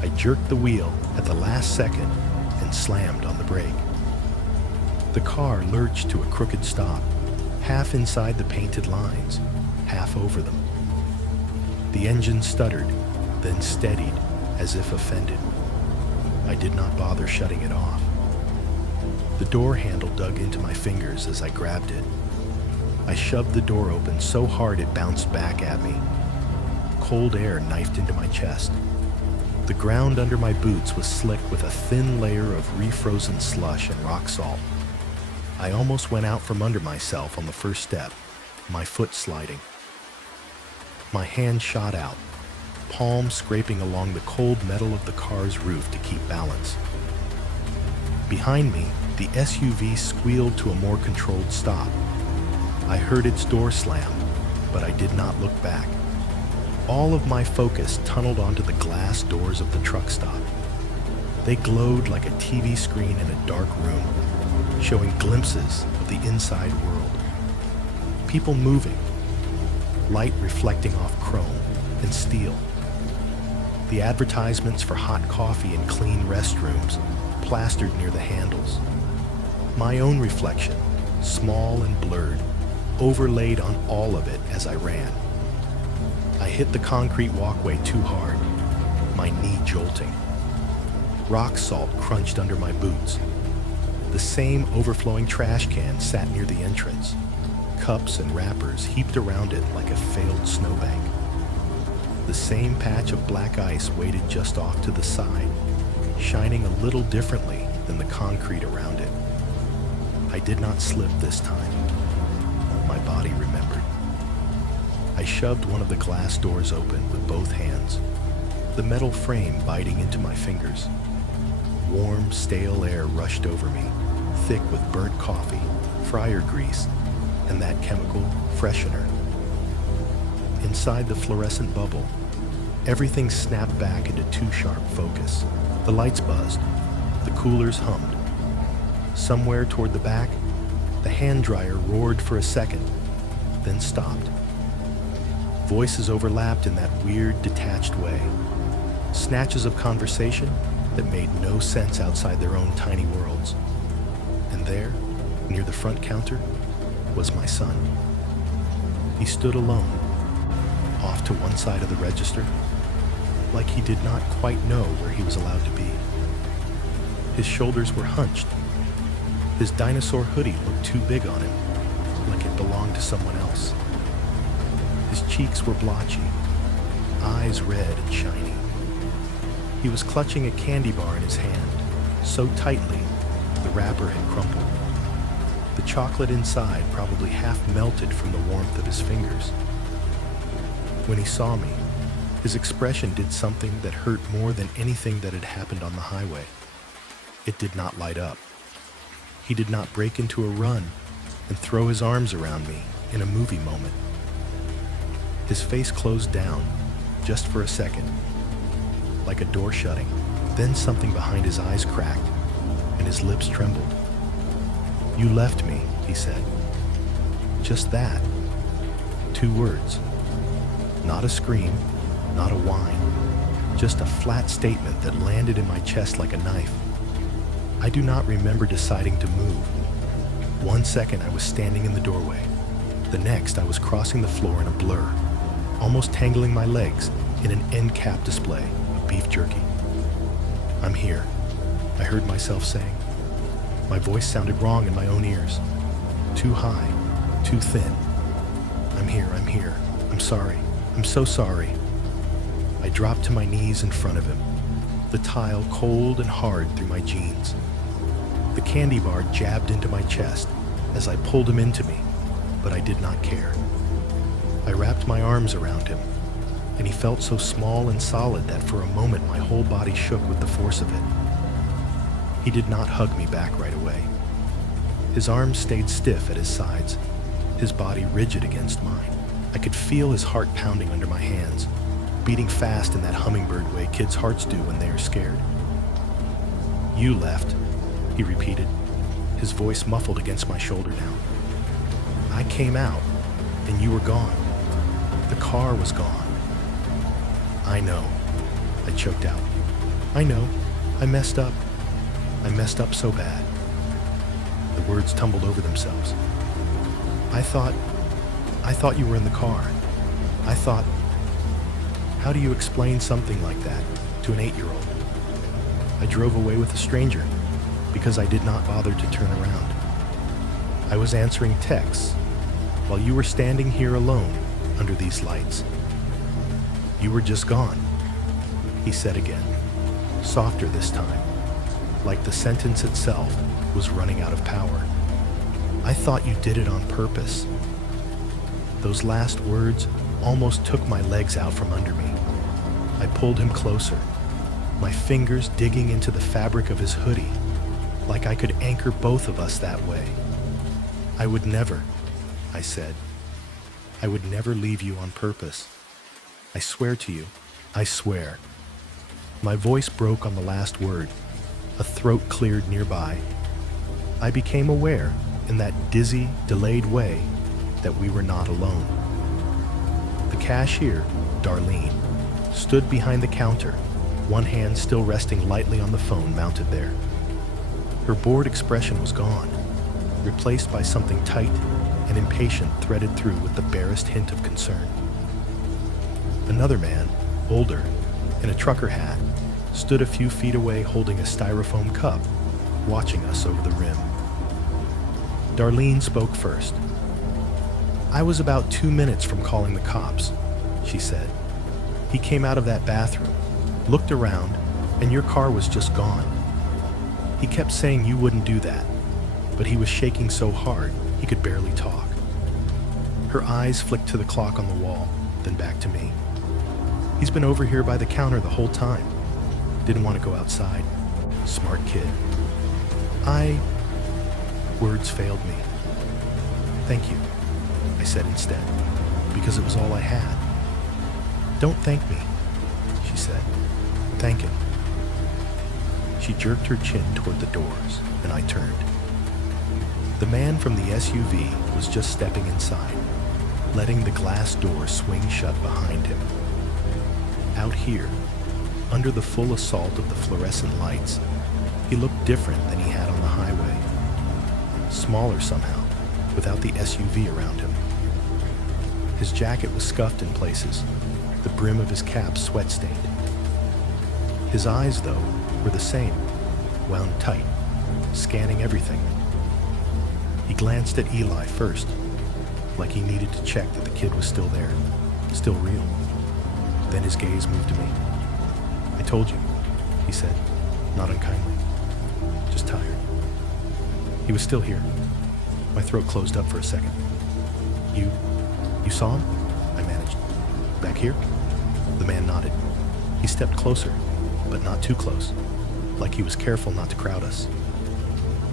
I jerked the wheel at the last second and slammed on the brake. The car lurched to a crooked stop, half inside the painted lines, half over them. The engine stuttered, then steadied as if offended. I did not bother shutting it off. The door handle dug into my fingers as I grabbed it. I shoved the door open so hard it bounced back at me. Cold air knifed into my chest. The ground under my boots was slick with a thin layer of refrozen slush and rock salt. I almost went out from under myself on the first step, my foot sliding. My hand shot out, palm scraping along the cold metal of the car's roof to keep balance. Behind me, the SUV squealed to a more controlled stop. I heard its door slam, but I did not look back. All of my focus tunneled onto the glass doors of the truck stop. They glowed like a TV screen in a dark room, showing glimpses of the inside world. People moving, light reflecting off chrome and steel. The advertisements for hot coffee and clean restrooms plastered near the handles. My own reflection, small and blurred, overlaid on all of it as I ran. I hit the concrete walkway too hard, my knee jolting. Rock salt crunched under my boots. The same overflowing trash can sat near the entrance, cups and wrappers heaped around it like a failed snowbank. The same patch of black ice waited just off to the side, shining a little differently than the concrete around it. I did not slip this time. My body remembered. I shoved one of the glass doors open with both hands, the metal frame biting into my fingers. Warm, stale air rushed over me, thick with burnt coffee, fryer grease, and that chemical freshener. Inside the fluorescent bubble, everything snapped back into too sharp focus. The lights buzzed, the coolers hummed. Somewhere toward the back, the hand dryer roared for a second, then stopped. Voices overlapped in that weird, detached way. Snatches of conversation that made no sense outside their own tiny worlds. And there, near the front counter, was my son. He stood alone, off to one side of the register, like he did not quite know where he was allowed to be. His shoulders were hunched. His dinosaur hoodie looked too big on him, like it belonged to someone else. His cheeks were blotchy, eyes red and shiny. He was clutching a candy bar in his hand, so tightly the wrapper had crumpled. The chocolate inside probably half melted from the warmth of his fingers. When he saw me, his expression did something that hurt more than anything that had happened on the highway. It did not light up. He did not break into a run and throw his arms around me in a movie moment. His face closed down, just for a second, like a door shutting. Then something behind his eyes cracked, and his lips trembled. "You left me," he said. Just that. 2 words. Not a scream, not a whine, just a flat statement that landed in my chest like a knife. I do not remember deciding to move. 1 second I was standing in the doorway. The next I was crossing the floor in a blur, almost tangling my legs in an end cap display of beef jerky. "I'm here," I heard myself saying. My voice sounded wrong in my own ears. Too high, too thin. I'm here, I'm sorry, I'm so sorry." I dropped to my knees in front of him, the tile cold and hard through my jeans. The candy bar jabbed into my chest as I pulled him into me, but I did not care. I wrapped my arms around him, and he felt so small and solid that for a moment my whole body shook with the force of it. He did not hug me back right away. His arms stayed stiff at his sides, his body rigid against mine. I could feel his heart pounding under my hands, beating fast in that hummingbird way kids' hearts do when they are scared. "You left," he repeated, his voice muffled against my shoulder now. "I came out, and you were gone. The car was gone." "I know," I choked out. "I know. I messed up. I messed up so bad." The words tumbled over themselves. I thought you were in the car. I thought..." How do you explain something like that to an 8-year-old? I drove away with a stranger because I did not bother to turn around. I was answering texts while you were standing here alone under these lights. "You were just gone," he said again, softer this time, like the sentence itself was running out of power. "I thought you did it on purpose." Those last words almost took my legs out from under me. I pulled him closer, my fingers digging into the fabric of his hoodie, like I could anchor both of us that way. "I would never," I said. "I would never leave you on purpose. I swear to you, I swear." My voice broke on the last word. A throat cleared nearby. I became aware, in that dizzy, delayed way, that we were not alone. The cashier, Darlene, stood behind the counter, one hand still resting lightly on the phone mounted there. Her bored expression was gone, replaced by something tight and impatient threaded through with the barest hint of concern. Another man, older, in a trucker hat, stood a few feet away holding a styrofoam cup, watching us over the rim. Darlene spoke first. "I was about 2 minutes from calling the cops," she said. "He came out of that bathroom, looked around, and your car was just gone. He kept saying you wouldn't do that, but he was shaking so hard he could barely talk." Her eyes flicked to the clock on the wall, then back to me. "He's been over here by the counter the whole time. Didn't want to go outside. Smart kid." Words failed me. "Thank you," I said instead, because it was all I had. "Don't thank me," she said. "Thank him." She jerked her chin toward the doors, and I turned. The man from the SUV was just stepping inside, letting the glass door swing shut behind him. Out here, under the full assault of the fluorescent lights, he looked different than he had on the highway. Smaller somehow, without the SUV around him. His jacket was scuffed in places, the brim of his cap sweat-stained. His eyes, though, were the same, wound tight, scanning everything. He glanced at Eli first, like he needed to check that the kid was still there, still real. Then his gaze moved to me. "I told you," he said, not unkindly, just tired. He was still here. My throat closed up for a second. You saw him?" I managed. "Back here?" The man nodded. He stepped closer, but not too close, like he was careful not to crowd us.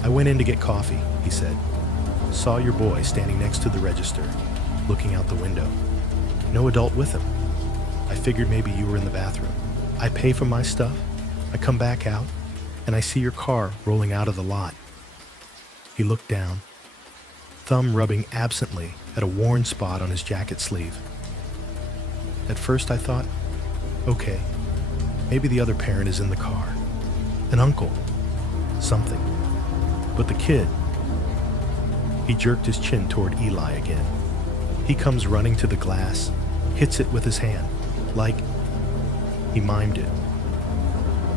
"I went in to get coffee," he said. "Saw your boy standing next to the register, looking out the window. No adult with him. I figured maybe you were in the bathroom. I pay for my stuff, I come back out, and I see your car rolling out of the lot." He looked down, thumb rubbing absently at a worn spot on his jacket sleeve. At first I thought, okay, maybe the other parent is in the car. An uncle. Something. But the kid. He jerked his chin toward Eli again. He comes running to the glass, hits it with his hand, like he mimed it.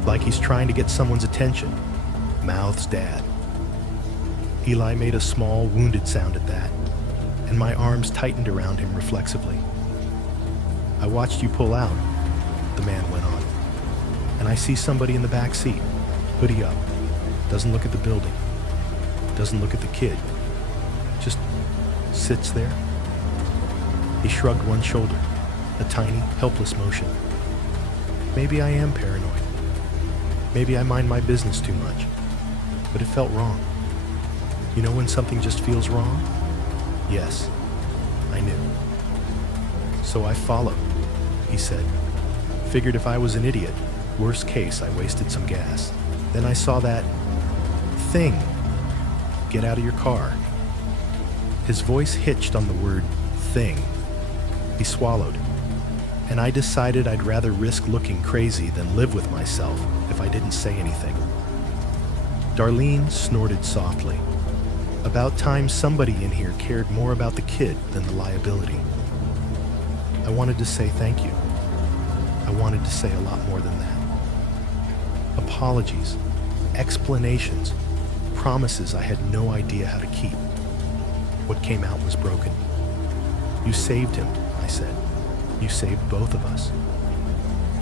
Like he's trying to get someone's attention. Mouths Dad. Eli made a small, wounded sound at that, and my arms tightened around him reflexively. "I watched you pull out," the man went on, "and I see somebody in the back seat, hoodie up, doesn't look at the building, doesn't look at the kid, just sits there." He shrugged one shoulder, a tiny, helpless motion. "Maybe I am paranoid. Maybe I mind my business too much, but it felt wrong. You know when something just feels wrong?" Yes, I knew. "So I followed," he said. "Figured if I was an idiot, worst case, I wasted some gas. Then I saw that thing get out of your car." His voice hitched on the word thing. He swallowed, and I decided I'd rather risk looking crazy than live with myself if I didn't say anything. Darlene snorted softly. About time somebody in here cared more about the kid than the liability. I wanted to say thank you. I wanted to say a lot more than that. Apologies, explanations, promises I had no idea how to keep. What came out was broken. "You saved him," I said. "You saved both of us."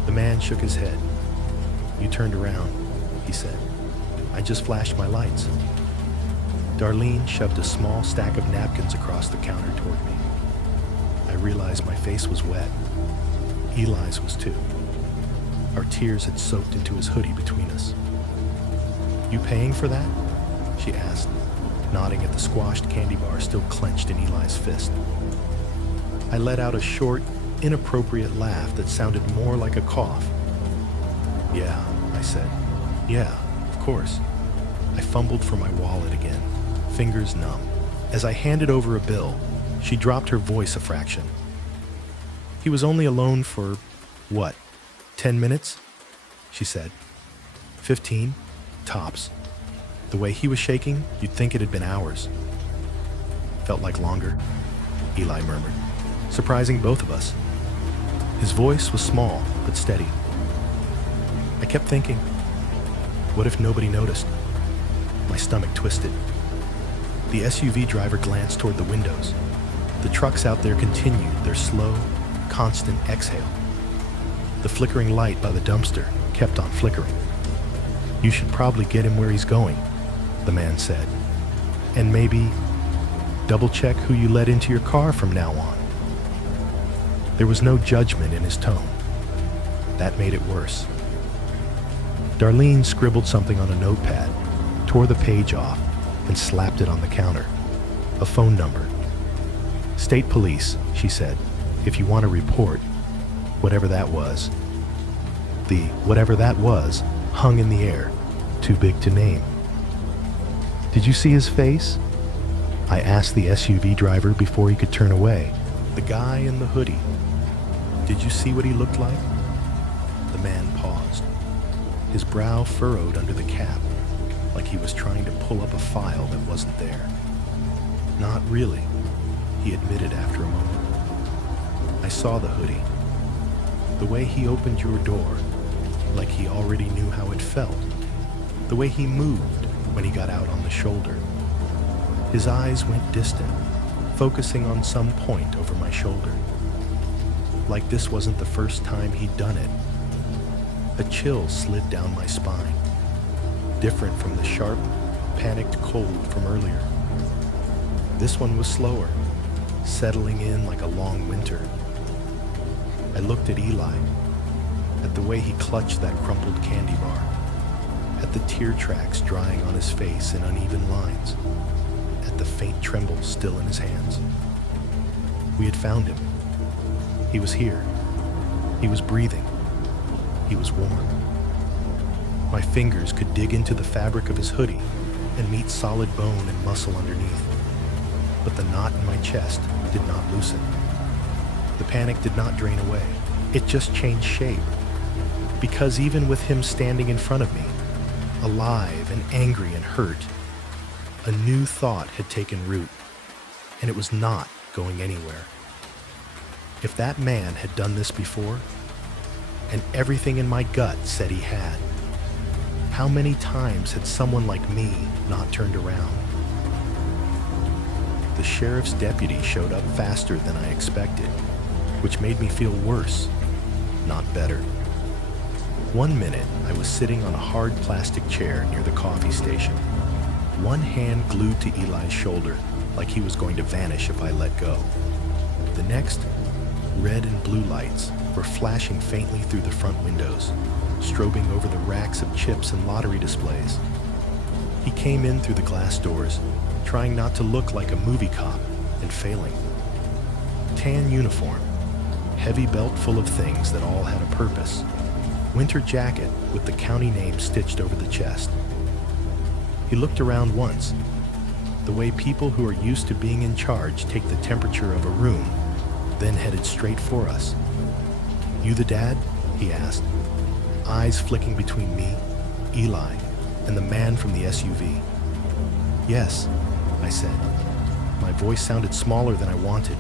The man shook his head. "You turned around," he said. "I just flashed my lights." Darlene shoved a small stack of napkins across the counter toward me. I realized my face was wet. Eli's was too. Our tears had soaked into his hoodie between us. "You paying for that?" she asked, nodding at the squashed candy bar still clenched in Eli's fist. I let out a short, inappropriate laugh that sounded more like a cough. "Yeah," I said. "Yeah, of course." I fumbled for my wallet again, fingers numb. As I handed over a bill, she dropped her voice a fraction. "He was only alone for, what, 10 minutes?" she said. 15, tops. The way he was shaking, you'd think it had been hours. "Felt like longer," Eli murmured, surprising both of us. His voice was small, but steady. I kept thinking, what if nobody noticed? My stomach twisted. The SUV driver glanced toward the windows. The trucks out there continued their slow, constant exhale. The flickering light by the dumpster kept on flickering. "You should probably get him where he's going," the man said. "And maybe double check who you let into your car from now on." There was no judgment in his tone. That made it worse. Darlene scribbled something on a notepad, tore the page off, and slapped it on the counter. A phone number. "State Police," she said, "if you want to report whatever that was." The "whatever that was" hung in the air, too big to name. "Did you see his face?" I asked the SUV driver before he could turn away. "The guy in the hoodie. Did you see what he looked like?" The man paused, his brow furrowed under the cap, like he was trying to pull up a file that wasn't there. Not really, he admitted after a moment. I saw the hoodie. The way he opened your door, like he already knew how it felt. The way he moved when he got out on the shoulder. His eyes went distant, focusing on some point over my shoulder. Like this wasn't the first time he'd done it. A chill slid down my spine, different from the sharp, panicked cold from earlier. This one was slower, settling in like a long winter. I looked at Eli, at the way he clutched that crumpled candy bar, at the tear tracks drying on his face in uneven lines, at the faint tremble still in his hands. We had found him. He was here. He was breathing. He was warm. My fingers could dig into the fabric of his hoodie and meet solid bone and muscle underneath. But the knot in my chest did not loosen. The panic did not drain away. It just changed shape. Because even with him standing in front of me, alive and angry and hurt, a new thought had taken root, and it was not going anywhere. If that man had done this before, and everything in my gut said he had, how many times had someone like me not turned around? The sheriff's deputy showed up faster than I expected, which made me feel worse, not better. 1 minute, I was sitting on a hard plastic chair near the coffee station, one hand glued to Eli's shoulder, like he was going to vanish if I let go. The next, red and blue lights were flashing faintly through the front windows, strobing over the racks of chips and lottery displays. He came in through the glass doors, trying not to look like a movie cop, and failing. Tan uniform, heavy belt full of things that all had a purpose, winter jacket with the county name stitched over the chest. He looked around once, the way people who are used to being in charge take the temperature of a room, then headed straight for us. "You the dad?" he asked, eyes flicking between me, Eli, and the man from the SUV. "Yes," I said. My voice sounded smaller than I wanted.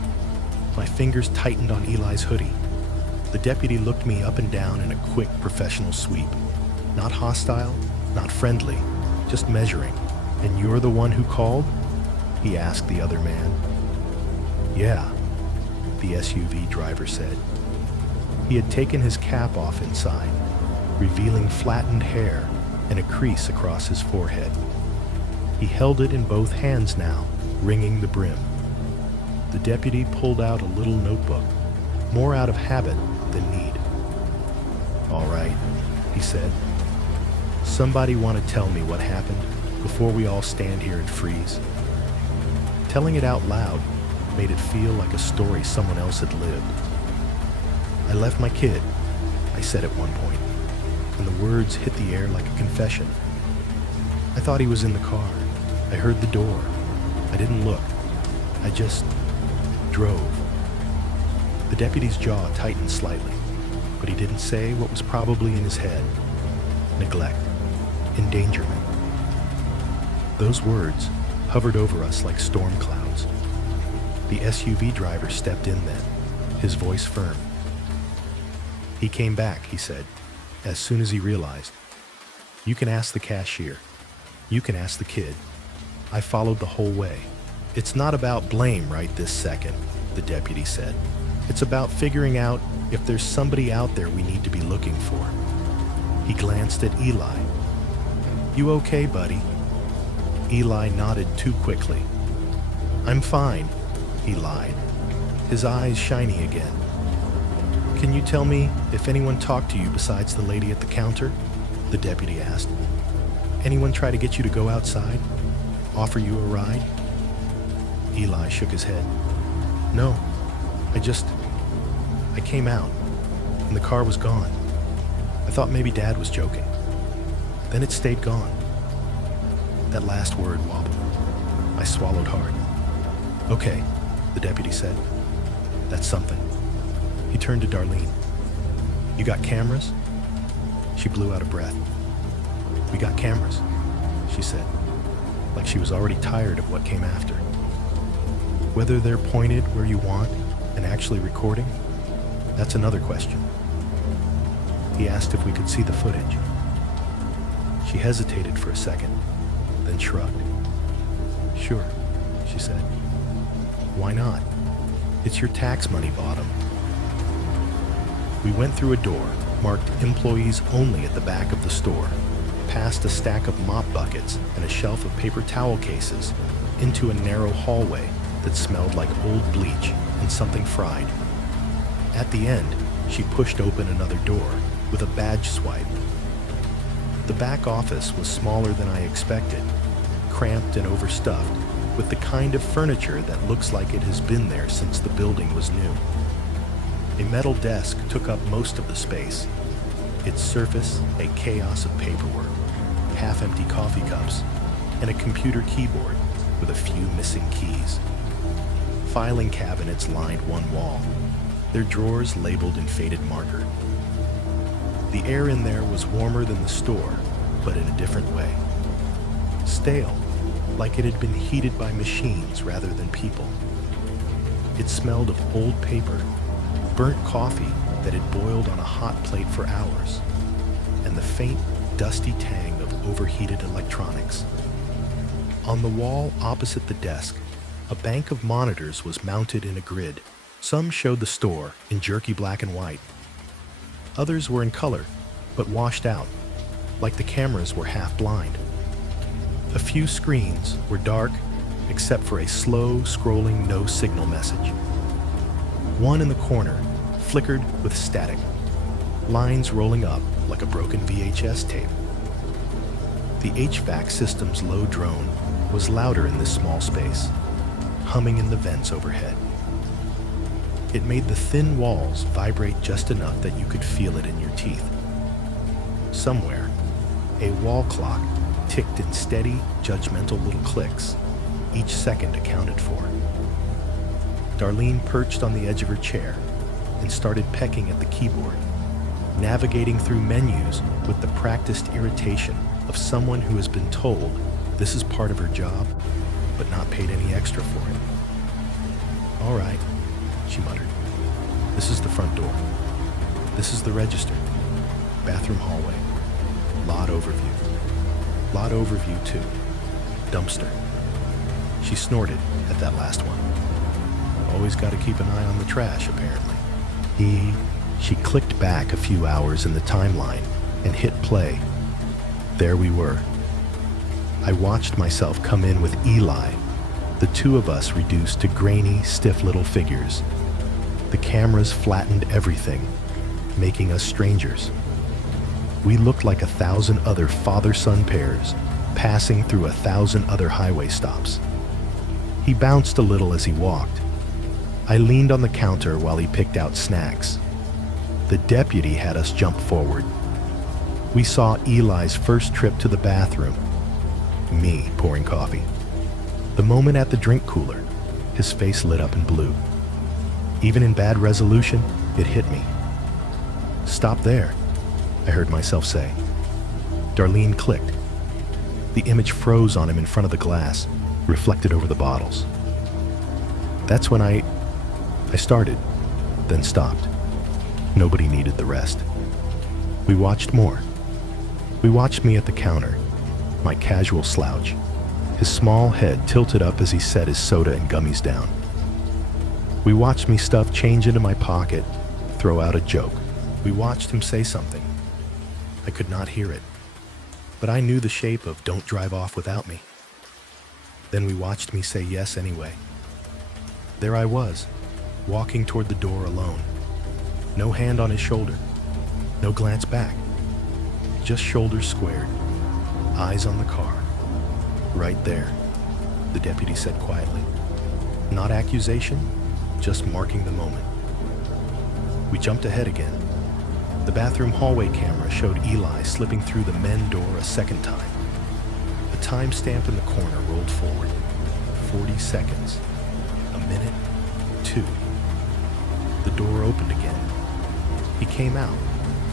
My fingers tightened on Eli's hoodie. The deputy looked me up and down in a quick professional sweep. Not hostile, not friendly, just measuring. "And you're the one who called?" he asked the other man. "Yeah," the SUV driver said. He had taken his cap off inside, revealing flattened hair and a crease across his forehead. He held it in both hands now, wringing the brim. The deputy pulled out a little notebook, more out of habit than need. "All right," he said. "Somebody want to tell me what happened before we all stand here and freeze?" Telling it out loud made it feel like a story someone else had lived. "I left my kid," I said at one point, and the words hit the air like a confession. "I thought he was in the car. I heard the door. I didn't look. I just drove." The deputy's jaw tightened slightly, but he didn't say what was probably in his head. Neglect. Endangerment. Those words hovered over us like storm clouds. The SUV driver stepped in then, his voice firm. "He came back," he said, as soon as he realized. "You can ask the cashier. You can ask the kid. I followed the whole way. It's not about blame right this second," the deputy said. "It's about figuring out if there's somebody out there we need to be looking for." He glanced at Eli. "You okay, buddy?" Eli nodded too quickly. "I'm fine," he lied, his eyes shiny again. "Can you tell me if anyone talked to you besides the lady at the counter?" the deputy asked. "Anyone try to get you to go outside? Offer you a ride?" Eli shook his head. "No, I came out, and the car was gone. I thought maybe Dad was joking. Then it stayed gone." That last word wobbled. I swallowed hard. "Okay," the deputy said. "That's something." He turned to Darlene. "You got cameras?" She blew out a breath. "We got cameras," she said, like she was already tired of what came after. Whether they're pointed where you want and actually recording, that's another question. He asked if we could see the footage. She hesitated for a second, then shrugged. Sure, she said. Why not? It's your tax money, bottom. We went through a door marked employees only at the back of the store, past a stack of mop buckets and a shelf of paper towel cases, into a narrow hallway that smelled like old bleach and something fried. At the end, she pushed open another door with a badge swipe. The back office was smaller than I expected, cramped and overstuffed, with the kind of furniture that looks like it has been there since the building was new. A metal desk took up most of the space, its surface a chaos of paperwork, half-empty coffee cups, and a computer keyboard with a few missing keys. Filing cabinets lined one wall, their drawers labeled in faded marker. The air in there was warmer than the store, but in a different way. Stale, like it had been heated by machines rather than people. It smelled of old paper, burnt coffee that had boiled on a hot plate for hours, and the faint, dusty tang of overheated electronics. On the wall opposite the desk, a bank of monitors was mounted in a grid. Some showed the store in jerky black and white. Others were in color, but washed out, like the cameras were half blind. A few screens were dark, except for a slow, scrolling no-signal message. One in the corner flickered with static, lines rolling up like a broken VHS tape. The HVAC system's low drone was louder in this small space, humming in the vents overhead. It made the thin walls vibrate just enough that you could feel it in your teeth. Somewhere, a wall clock ticked in steady, judgmental little clicks, each second accounted for. Darlene perched on the edge of her chair and started pecking at the keyboard, navigating through menus with the practiced irritation of someone who has been told this is part of her job, but not paid any extra for it. All right, she muttered. This is the front door. This is the register. Bathroom hallway. Lot overview. Lot overview 2. Dumpster. She snorted at that last one. Always got to keep an eye on the trash, apparently. She clicked back a few hours in the timeline and hit play. There we were. I watched myself come in with Eli, the two of us reduced to grainy, stiff little figures. The cameras flattened everything, making us strangers. We looked like 1,000 other father-son pairs passing through 1,000 other highway stops. He bounced a little as he walked. I leaned on the counter while he picked out snacks. The deputy had us jump forward. We saw Eli's first trip to the bathroom. Me pouring coffee. The moment at the drink cooler, his face lit up in blue. Even in bad resolution, it hit me. Stop there, I heard myself say. Darlene clicked. The image froze on him in front of the glass, reflected over the bottles. That's when I started, then stopped. Nobody needed the rest. We watched more. We watched me at the counter, my casual slouch, his small head tilted up as he set his soda and gummies down. We watched me stuff change into my pocket, throw out a joke. We watched him say something. I could not hear it, but I knew the shape of "don't drive off without me." Then we watched me say yes anyway. There I was, walking toward the door alone. No hand on his shoulder, no glance back, just shoulders squared, eyes on the car. Right there, the deputy said quietly. Not accusation, just marking the moment. We jumped ahead again. The bathroom hallway camera showed Eli slipping through the men door a second time. The timestamp in the corner rolled forward. 40 seconds. A minute. 2. The door opened again. He came out,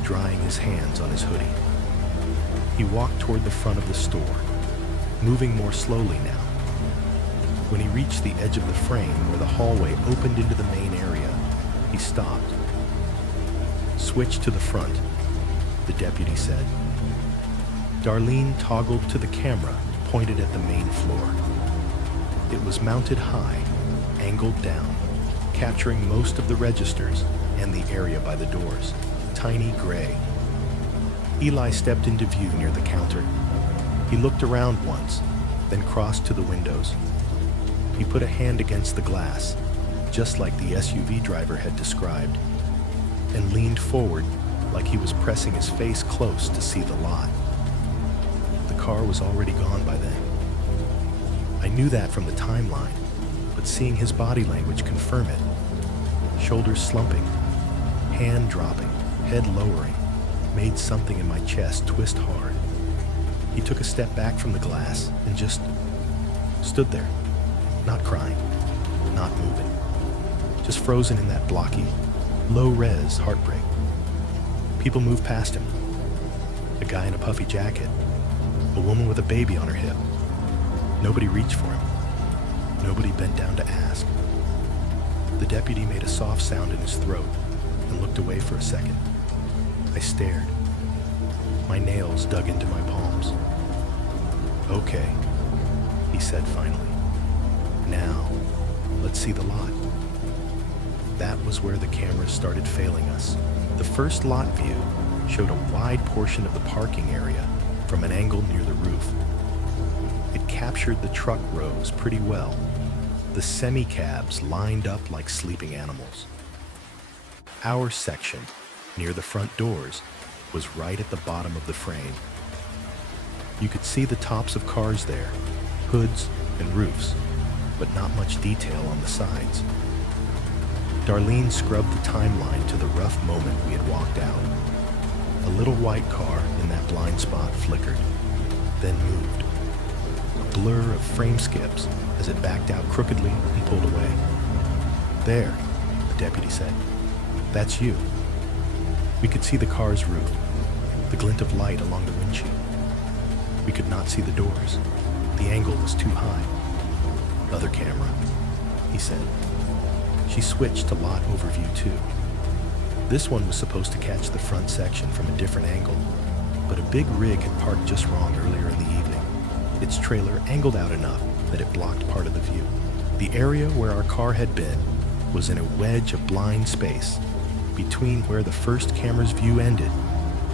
drying his hands on his hoodie. He walked toward the front of the store, moving more slowly now. When he reached the edge of the frame where the hallway opened into the main area, he stopped. "Switch to the front," the deputy said. Darlene toggled to the camera pointed at the main floor. It was mounted high, angled down, capturing most of the registers and the area by the doors, tiny gray. Eli stepped into view near the counter. He looked around once, then crossed to the windows. He put a hand against the glass, just like the SUV driver had described, and leaned forward like he was pressing his face close to see the lot. The car was already gone by then. I knew that from the timeline, but seeing his body language confirm it, shoulders slumping, hand dropping, head lowering, made something in my chest twist hard. He took a step back from the glass and just stood there, not crying, not moving, just frozen in that blocky, low-res heartbreak. People moved past him. A guy in a puffy jacket, a woman with a baby on her hip. Nobody reached for him. Nobody bent down to ask. The deputy made a soft sound in his throat and looked away for a second. I stared. My nails dug into my palms. "Okay," he said finally. "Now, let's see the lot." That was where the cameras started failing us. The first lot view showed a wide portion of the parking area from an angle near the roof. It captured the truck rows pretty well. The semi-cabs lined up like sleeping animals. Our section, near the front doors, was right at the bottom of the frame. You could see the tops of cars there, hoods and roofs, but not much detail on the sides. Darlene scrubbed the timeline to the rough moment we had walked out. A little white car in that blind spot flickered, then moved. A blur of frame skips as it backed out crookedly and pulled away. "There," the deputy said. "That's you." We could see the car's roof, the glint of light along the windshield. We could not see the doors. The angle was too high. "Other camera," he said. She switched to lot overview too. This one was supposed to catch the front section from a different angle, but a big rig had parked just wrong earlier in the evening. Its trailer angled out enough that it blocked part of the view. The area where our car had been was in a wedge of blind space between where the first camera's view ended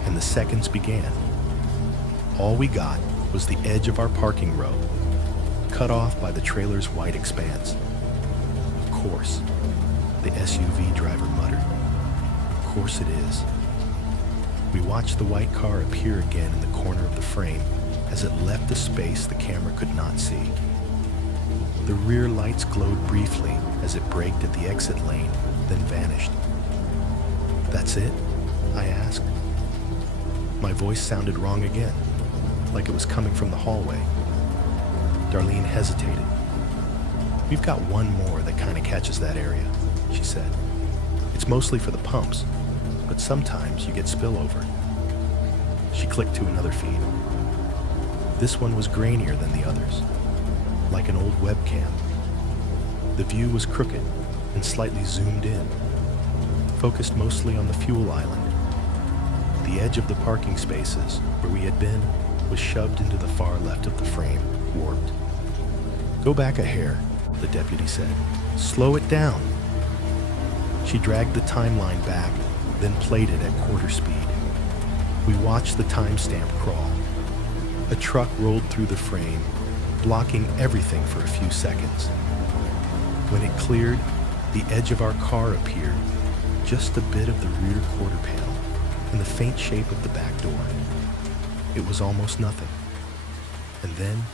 and the second's began. All we got was the edge of our parking row, cut off by the trailer's white expanse. "Of course," the SUV driver muttered. "Of course it is." We watched the white car appear again in the corner of the frame as it left the space the camera could not see. The rear lights glowed briefly as it braked at the exit lane, then vanished. "That's it?" I asked. My voice sounded wrong again, like it was coming from the hallway. Darlene hesitated. "We've got one more that kind of catches that area," she said. "It's mostly for the pumps, but sometimes you get spillover." She clicked to another feed. This one was grainier than the others, like an old webcam. The view was crooked and slightly zoomed in, focused mostly on the fuel island. The edge of the parking spaces where we had been was shoved into the far left of the frame, warped. "Go back a hair," the deputy said. "Slow it down." She dragged the timeline back, then played it at quarter speed. We watched the timestamp crawl. A truck rolled through the frame, blocking everything for a few seconds. When it cleared, the edge of our car appeared, just a bit of the rear quarter panel, and the faint shape of the back door. It was almost nothing. And then,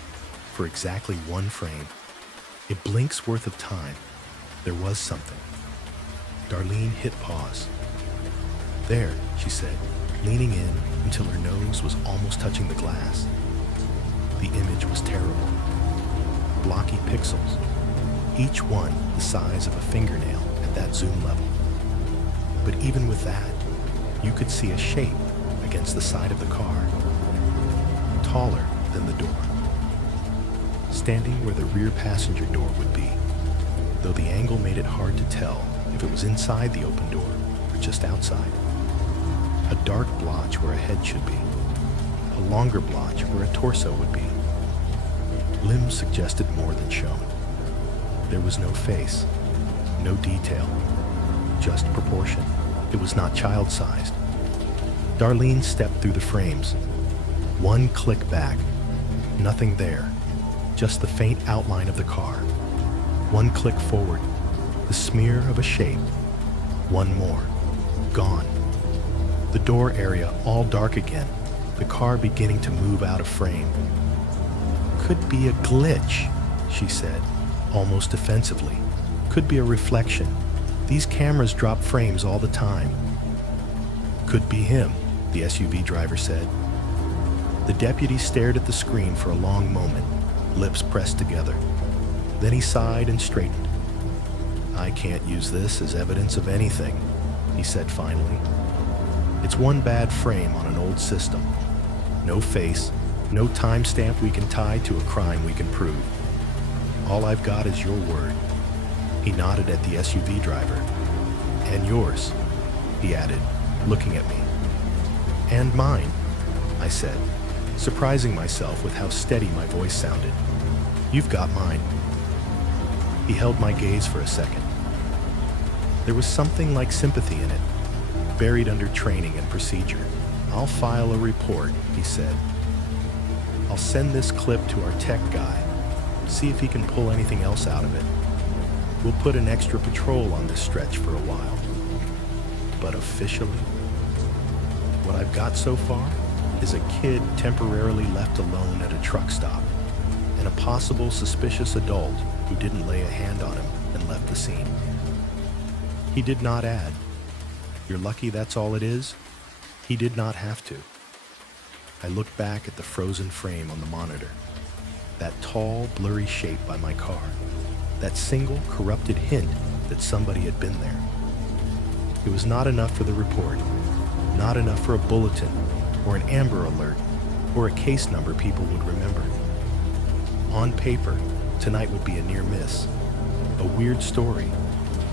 for exactly one frame, a blink's worth of time, there was something. Darlene hit pause. "There," she said, leaning in until her nose was almost touching the glass. The image was terrible. Blocky pixels, each one the size of a fingernail at that zoom level. But even with that, you could see a shape against the side of the car, taller than the door. standing where the rear passenger door would be, though the angle made it hard to tell if it was inside the open door or just outside. A dark blotch where a head should be, a longer blotch where a torso would be. Limbs suggested more than shown. There was no face, no detail, just proportion. It was not child-sized. Darlene stepped through the frames. One click back, nothing there, just the faint outline of the car. One click forward, the smear of a shape. One more, gone. The door area all dark again, the car beginning to move out of frame. Could be a glitch, she said, almost offensively. Could be a reflection. These cameras drop frames all the time. Could be him, the SUV driver said. The deputy stared at the screen for a long moment, lips pressed together. Then he sighed and straightened. I can't use this as evidence of anything, he said finally. It's one bad frame on an old system. No face, no timestamp we can tie to a crime we can prove. All I've got is your word. He nodded at the SUV driver. And yours, he added, looking at me. And mine, I said, surprising myself with how steady my voice sounded. You've got mine. He held my gaze for a second. There was something like sympathy in it, buried under training and procedure. I'll file a report, he said. I'll send this clip to our tech guy, see if he can pull anything else out of it. We'll put an extra patrol on this stretch for a while. But officially, what I've got so far is a kid temporarily left alone at a truck stop, and a possible suspicious adult who didn't lay a hand on him and left the scene. He did not add, "You're lucky that's all it is." He did not have to. I looked back at the frozen frame on the monitor, that tall, blurry shape by my car, that single corrupted hint that somebody had been there. It was not enough for the report, not enough for a bulletin or an Amber Alert or a case number people would remember. On paper, tonight would be a near miss, a weird story,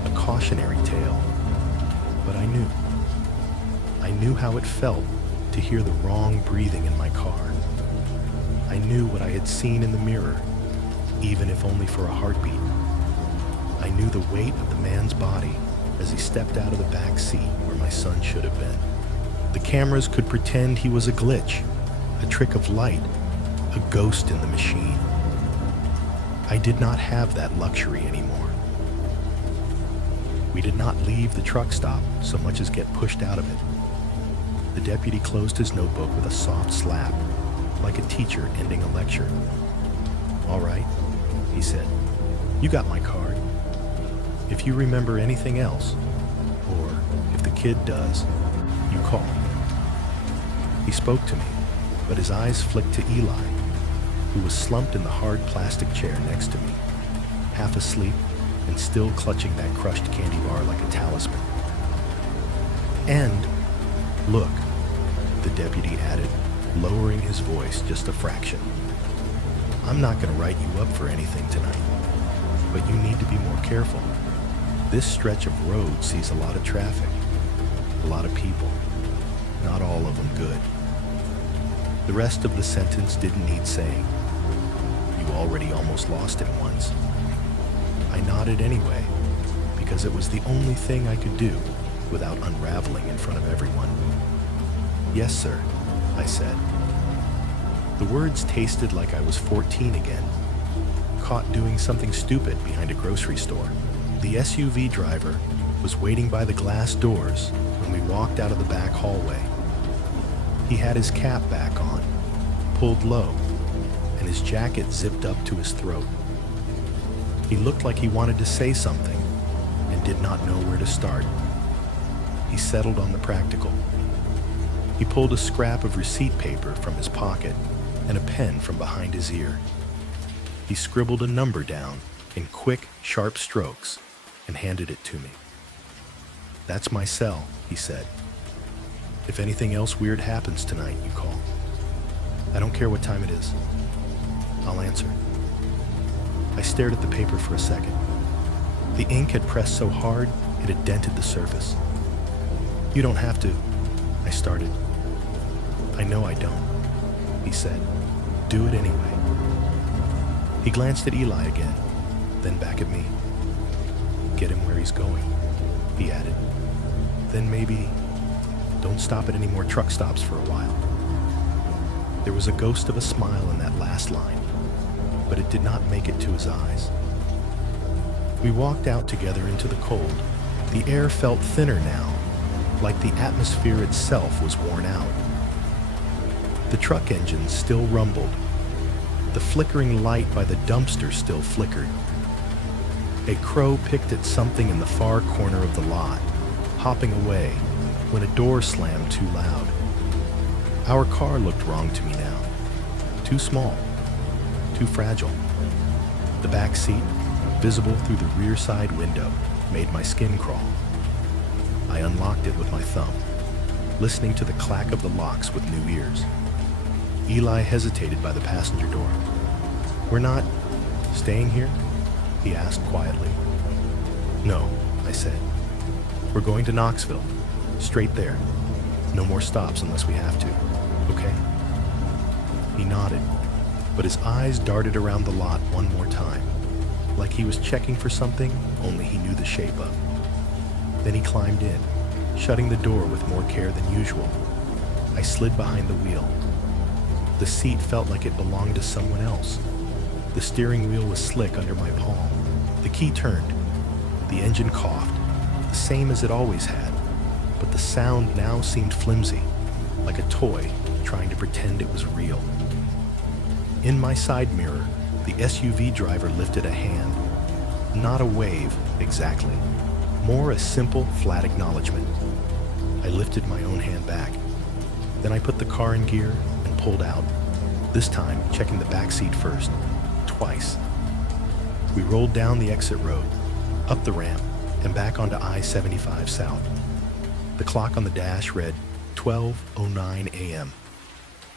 a cautionary tale. But I knew how it felt to hear the wrong breathing in my car. I knew what I had seen in the mirror, even if only for a heartbeat. I knew the weight of the man's body as he stepped out of the back seat where my son should have been. The cameras could pretend he was a glitch, a trick of light, a ghost in the machine. I did not have that luxury anymore. We did not leave the truck stop so much as get pushed out of it. The deputy closed his notebook with a soft slap, like a teacher ending a lecture. "All right," he said. "You got my card. If you remember anything else, or if the kid does, you call." He spoke to me, but his eyes flicked to Eli, who was slumped in the hard plastic chair next to me, half asleep and still clutching that crushed candy bar like a talisman. "And, look," the deputy added, lowering his voice just a fraction. "I'm not going to write you up for anything tonight, but you need to be more careful. This stretch of road sees a lot of traffic, a lot of people, not all of them good." The rest of the sentence didn't need saying. You already almost lost him once. I nodded anyway, because it was the only thing I could do without unraveling in front of everyone. "Yes, sir," I said. The words tasted like I was 14 again, caught doing something stupid behind a grocery store. The SUV driver was waiting by the glass doors when we walked out of the back hallway. He had his cap back on, pulled low, and his jacket zipped up to his throat. He looked like he wanted to say something and did not know where to start. He settled on the practical. He pulled a scrap of receipt paper from his pocket and a pen from behind his ear. He scribbled a number down in quick, sharp strokes and handed it to me. "That's my cell," he said. "If anything else weird happens tonight, you call. I don't care what time it is. I'll answer." I stared at the paper for a second. The ink had pressed so hard, it had dented the surface. "You don't have to," I started. "I know I don't," he said. "Do it anyway." He glanced at Eli again, then back at me. "Get him where he's going," he added. "Then maybe don't stop at any more truck stops for a while." There was a ghost of a smile in that last line, but it did not make it to his eyes. We walked out together into the cold. The air felt thinner now, like the atmosphere itself was worn out. The truck engines still rumbled. The flickering light by the dumpster still flickered. A crow picked at something in the far corner of the lot, hopping away when a door slammed too loud. Our car looked wrong to me now. Too small, too fragile. The back seat, visible through the rear side window, made my skin crawl. I unlocked it with my thumb, listening to the clack of the locks with new ears. Eli hesitated by the passenger door. "We're not staying here?" he asked quietly. "No," I said. "We're going to Knoxville. Straight there. No more stops unless we have to. Okay?" He nodded, but his eyes darted around the lot one more time, like he was checking for something only he knew the shape of. Then he climbed in, shutting the door with more care than usual. I slid behind the wheel. The seat felt like it belonged to someone else. The steering wheel was slick under my palm. The key turned. The engine coughed, the same as it always had, but the sound now seemed flimsy, like a toy trying to pretend it was real. In my side mirror, the SUV driver lifted a hand. Not a wave, exactly. More a simple, flat acknowledgement. I lifted my own hand back. Then I put the car in gear and pulled out, this time checking the back seat first, twice. We rolled down the exit road, up the ramp, and back onto I-75 South. The clock on the dash read 12:09 a.m.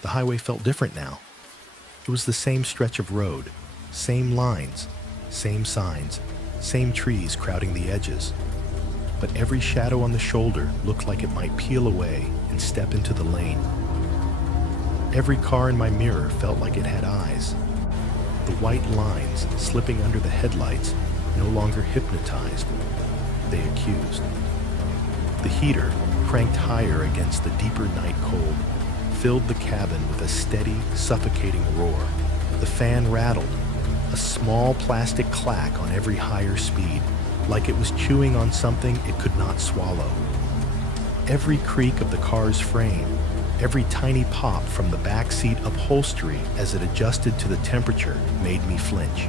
The highway felt different now. It was the same stretch of road, same lines, same signs, same trees crowding the edges. But every shadow on the shoulder looked like it might peel away and step into the lane. Every car in my mirror felt like it had eyes. The white lines slipping under the headlights no longer hypnotized, they accused. The heater, cranked higher against the deeper night cold, filled the cabin with a steady, suffocating roar. The fan rattled, a small plastic clack on every higher speed, like it was chewing on something it could not swallow. Every creak of the car's frame, every tiny pop from the back seat upholstery as it adjusted to the temperature made me flinch.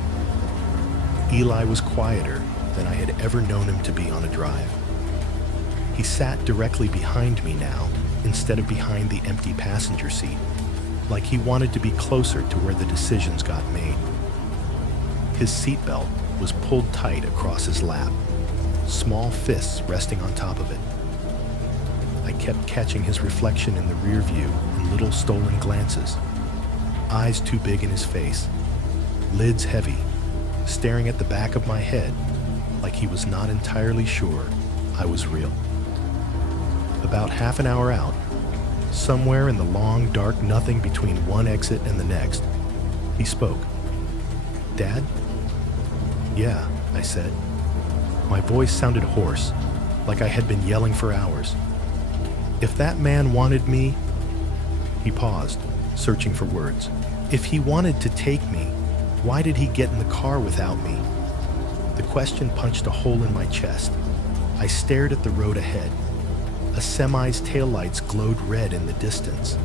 Eli was quieter than I had ever known him to be on a drive. He sat directly behind me now, instead of behind the empty passenger seat, like he wanted to be closer to where the decisions got made. His seatbelt was pulled tight across his lap, small fists resting on top of it. I kept catching his reflection in the rear view in little stolen glances, eyes too big in his face, lids heavy, staring at the back of my head like he was not entirely sure I was real. About half an hour out, somewhere in the long, dark nothing between one exit and the next, he spoke. "Dad?" "Yeah," I said. My voice sounded hoarse, like I had been yelling for hours. "If that man wanted me..." He paused, searching for words. "If he wanted to take me, why did he get in the car without me?" The question punched a hole in my chest. I stared at the road ahead. A semi's taillights glowed red in the distance.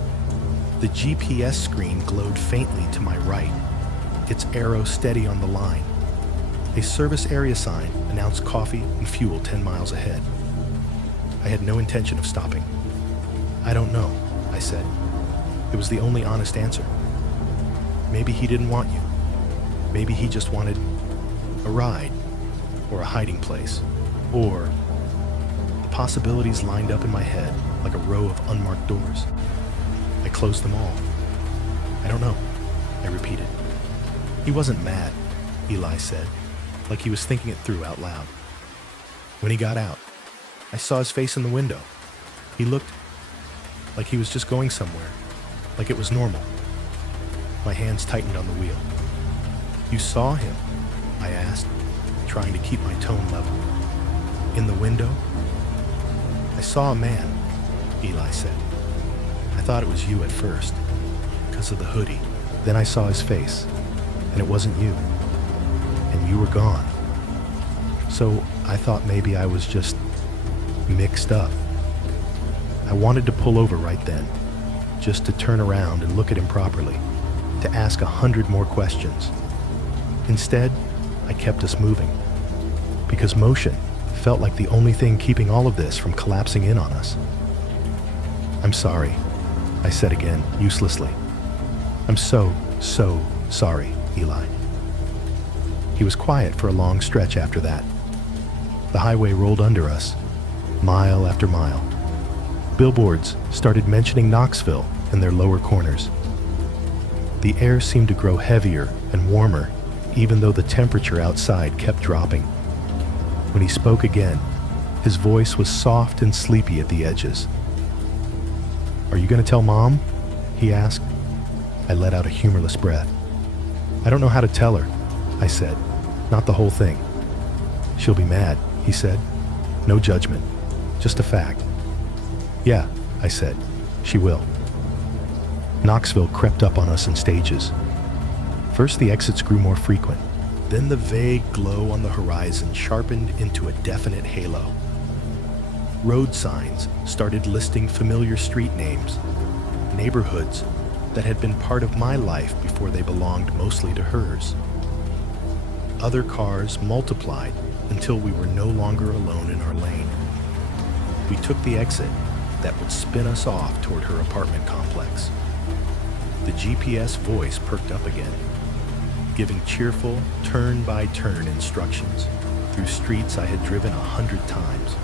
The GPS screen glowed faintly to my right, its arrow steady on the line. A service area sign announced coffee and fuel 10 miles ahead. I had no intention of stopping. "I don't know," I said. It was the only honest answer. Maybe he didn't want you. Maybe he just wanted a ride, or a hiding place, or... The possibilities lined up in my head like a row of unmarked doors. I closed them all. "I don't know," I repeated. He wasn't mad, Eli said, like he was thinking it through out loud. When he got out, I saw his face in the window. He looked like he was just going somewhere, like it was normal. My hands tightened on the wheel. You saw him? I asked, trying to keep my tone level. In the window? I saw a man, Eli said. I thought it was you at first, because of the hoodie. Then I saw his face, and it wasn't you. And you were gone. So I thought maybe I was just mixed up. I wanted to pull over right then, just to turn around and look at him properly, to ask 100 more questions. Instead, I kept us moving, because motion felt like the only thing keeping all of this from collapsing in on us. I'm sorry, I said again, uselessly. I'm so sorry, Eli. He was quiet for a long stretch after that. The highway rolled under us, mile after mile. Billboards started mentioning Knoxville in their lower corners. The air seemed to grow heavier and warmer, even though the temperature outside kept dropping. When he spoke again, his voice was soft and sleepy at the edges. Are you going to tell Mom? He asked. I let out a humorless breath. I don't know how to tell her, I said. Not the whole thing. She'll be mad, he said. No judgment, just a fact. Yeah, I said. She will. Knoxville crept up on us in stages. First, the exits grew more frequent. Then the vague glow on the horizon sharpened into a definite halo. Road signs started listing familiar street names, neighborhoods that had been part of my life before they belonged mostly to hers. Other cars multiplied until we were no longer alone in our lane. We took the exit that would spin us off toward her apartment complex. The GPS voice perked up again, giving cheerful turn-by-turn instructions through streets I had driven 100 times.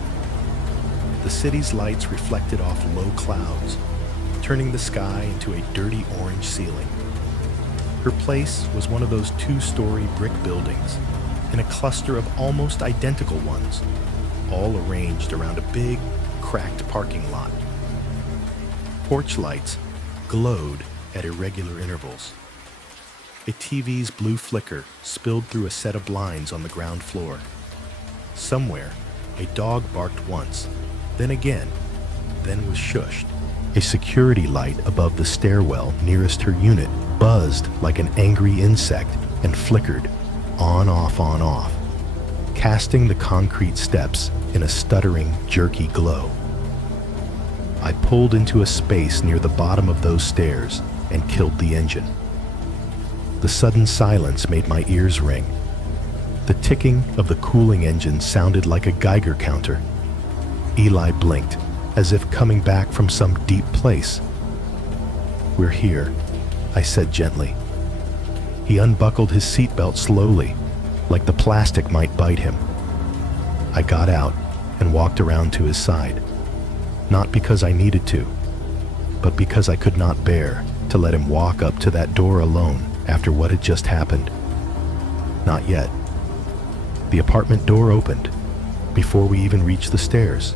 The city's lights reflected off low clouds, turning the sky into a dirty orange ceiling. Her place was one of those 2-story brick buildings in a cluster of almost identical ones, all arranged around a big, cracked parking lot. Porch lights glowed at irregular intervals. A TV's blue flicker spilled through a set of blinds on the ground floor. Somewhere, a dog barked once, then again, then was shushed. A security light above the stairwell nearest her unit buzzed like an angry insect and flickered, on, off, casting the concrete steps in a stuttering, jerky glow. I pulled into a space near the bottom of those stairs and killed the engine. The sudden silence made my ears ring. The ticking of the cooling engine sounded like a Geiger counter. Eli blinked, as if coming back from some deep place. We're here, I said gently. He unbuckled his seatbelt slowly, like the plastic might bite him. I got out and walked around to his side, not because I needed to, but because I could not bear to let him walk up to that door alone after what had just happened. Not yet. The apartment door opened before we even reached the stairs.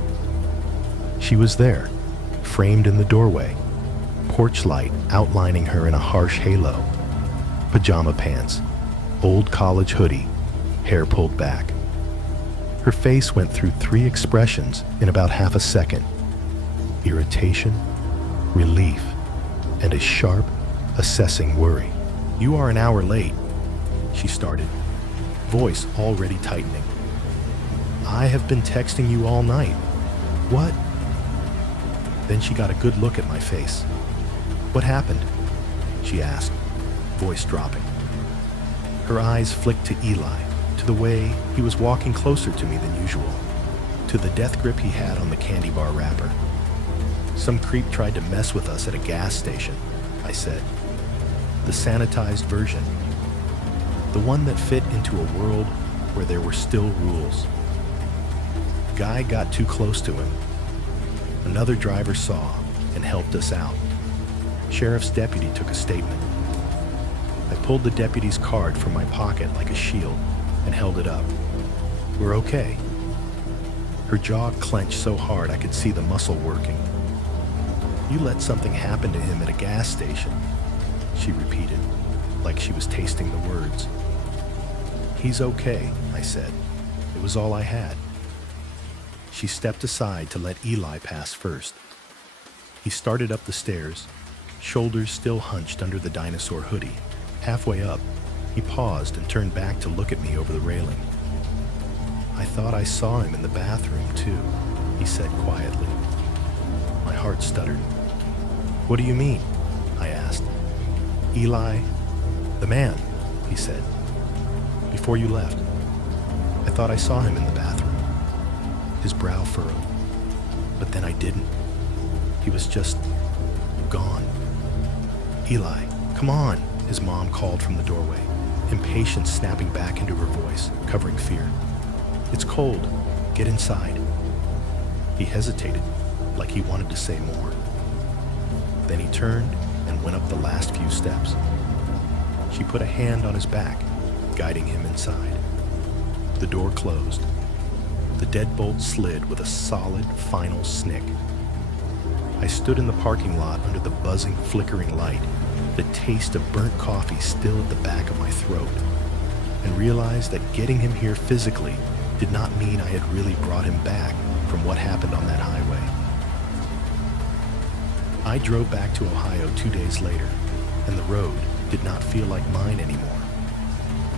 She was there, framed in the doorway, porch light outlining her in a harsh halo. Pajama pants, old college hoodie, hair pulled back. Her face went through 3 expressions in about half a second. Irritation, relief, and a sharp, assessing worry. You are an hour late, she started, voice already tightening. I have been texting you all night. What? Then she got a good look at my face. What happened? She asked, voice dropping. Her eyes flicked to Eli, to the way he was walking closer to me than usual, to the death grip he had on the candy bar wrapper. Some creep tried to mess with us at a gas station, I said. The sanitized version. The one that fit into a world where there were still rules. Guy got too close to him. Another driver saw and helped us out. Sheriff's deputy took a statement. I pulled the deputy's card from my pocket like a shield and held it up. "We're okay." Her jaw clenched so hard I could see the muscle working. "You let something happen to him at a gas station," she repeated, like she was tasting the words. "He's okay," I said. It was all I had. She stepped aside to let Eli pass first. He started up the stairs, shoulders still hunched under the dinosaur hoodie. Halfway up, he paused and turned back to look at me over the railing. "I thought I saw him in the bathroom, too," he said quietly. My heart stuttered. "What do you mean?" I asked. "Eli, the man," he said. "Before you left, I thought I saw him in the bathroom." His brow furrowed. But then I didn't. He was just gone. "Eli, come on," his mom called from the doorway, impatience snapping back into her voice, covering fear. "It's cold. Get inside." He hesitated, like he wanted to say more. Then he turned and went up the last few steps. She put a hand on his back, guiding him inside. The door closed. The deadbolt slid with a solid, final snick. I stood in the parking lot under the buzzing, flickering light, the taste of burnt coffee still at the back of my throat, and realized that getting him here physically did not mean I had really brought him back from what happened on that highway. I drove back to Ohio 2 days later, and the road did not feel like mine anymore.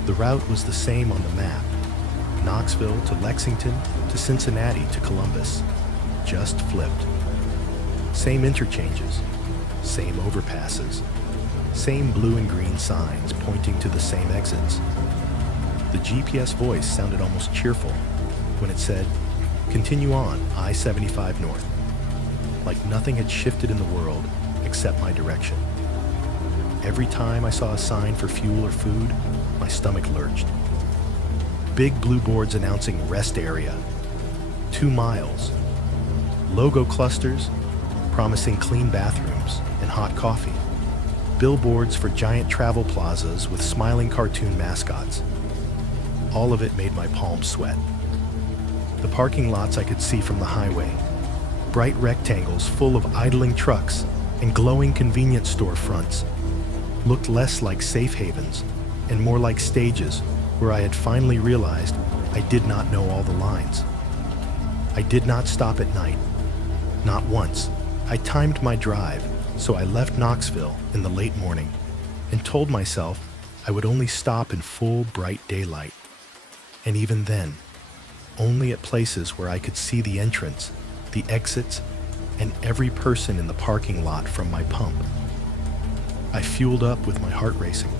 The route was the same on the map: Knoxville to Lexington to Cincinnati to Columbus, just flipped. Same interchanges, same overpasses, same blue and green signs pointing to the same exits. The GPS voice sounded almost cheerful when it said, "Continue on I-75 North," like nothing had shifted in the world except my direction. Every time I saw a sign for fuel or food, my stomach lurched. Big blue boards announcing rest area, 2 miles, logo clusters promising clean bathrooms and hot coffee, billboards for giant travel plazas with smiling cartoon mascots. All of it made my palms sweat. The parking lots I could see from the highway, bright rectangles full of idling trucks and glowing convenience store fronts, looked less like safe havens and more like stages where I had finally realized I did not know all the lines. I did not stop at night, not once. I timed my drive, so I left Knoxville in the late morning and told myself I would only stop in full, bright daylight. And even then, only at places where I could see the entrance, the exits, and every person in the parking lot from my pump. I fueled up with my heart racing,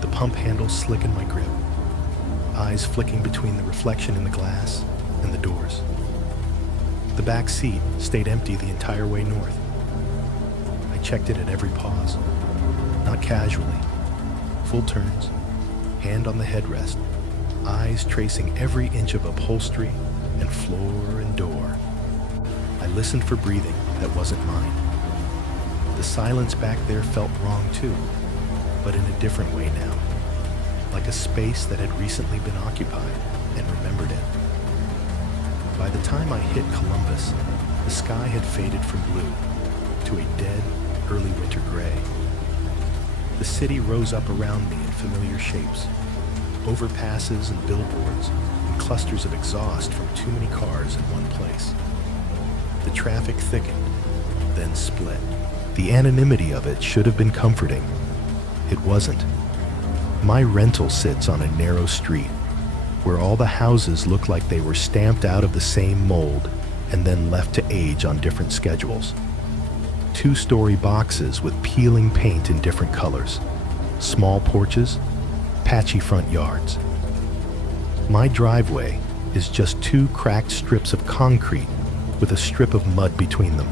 the pump handle slick in my grip, eyes flicking between the reflection in the glass and the doors. The back seat stayed empty the entire way north. I checked it at every pause, not casually. Full turns, hand on the headrest, eyes tracing every inch of upholstery and floor and door. I listened for breathing that wasn't mine. The silence back there felt wrong too, but in a different way now, like a space that had recently been occupied and remembered it. By the time I hit Columbus, the sky had faded from blue to a dead, early winter gray. The city rose up around me in familiar shapes, overpasses and billboards, and clusters of exhaust from too many cars in one place. The traffic thickened, then split. The anonymity of it should have been comforting. It wasn't. My rental sits on a narrow street, where all the houses look like they were stamped out of the same mold and then left to age on different schedules. 2-story boxes with peeling paint in different colors, small porches, patchy front yards. My driveway is just 2 cracked strips of concrete with a strip of mud between them.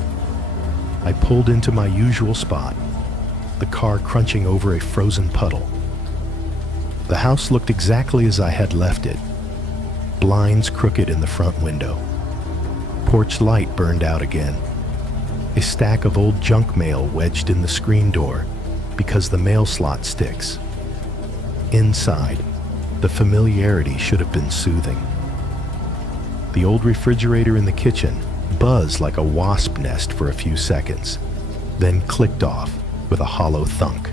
I pulled into my usual spot, the car crunching over a frozen puddle. The house looked exactly as I had left it, blinds crooked in the front window. Porch light burned out again. A stack of old junk mail wedged in the screen door because the mail slot sticks Inside, the familiarity should have been soothing. The old refrigerator in the kitchen buzzed like a wasp nest for a few seconds, then clicked off with a hollow thunk.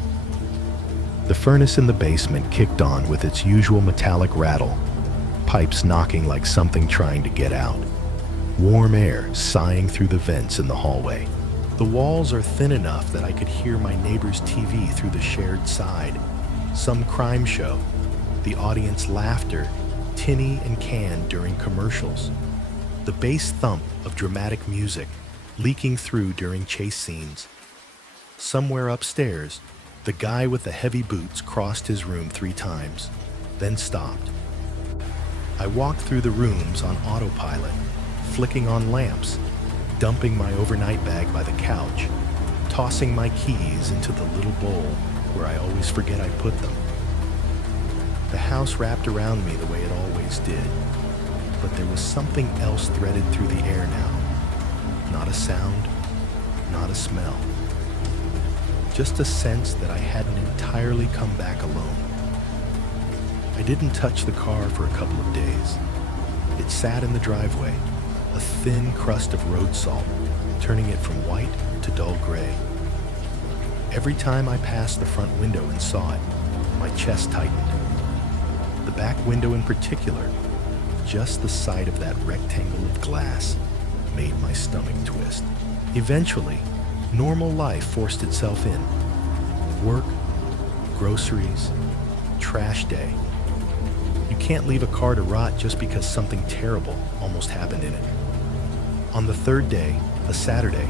The furnace in the basement kicked on with its usual metallic rattle, pipes knocking like something trying to get out, warm air sighing through the vents in the hallway. The walls are thin enough that I could hear my neighbor's TV through the shared side, some crime show, the audience laughter, tinny and canned during commercials, the bass thump of dramatic music leaking through during chase scenes. Somewhere upstairs, the guy with the heavy boots crossed his room 3 times, then stopped. I walked through the rooms on autopilot, flicking on lamps, dumping my overnight bag by the couch, tossing my keys into the little bowl where I always forget I put them. The house wrapped around me the way it always did, but there was something else threaded through the air now. Not a sound, not a smell. Just a sense that I hadn't entirely come back alone. I didn't touch the car for a couple of days. It sat in the driveway, a thin crust of road salt, turning it from white to dull gray. Every time I passed the front window and saw it, my chest tightened. The back window in particular, just the sight of that rectangle of glass, made my stomach twist. Eventually, normal life forced itself in. Work, groceries, trash day. You can't leave a car to rot just because something terrible almost happened in it. On the 3rd day, a Saturday,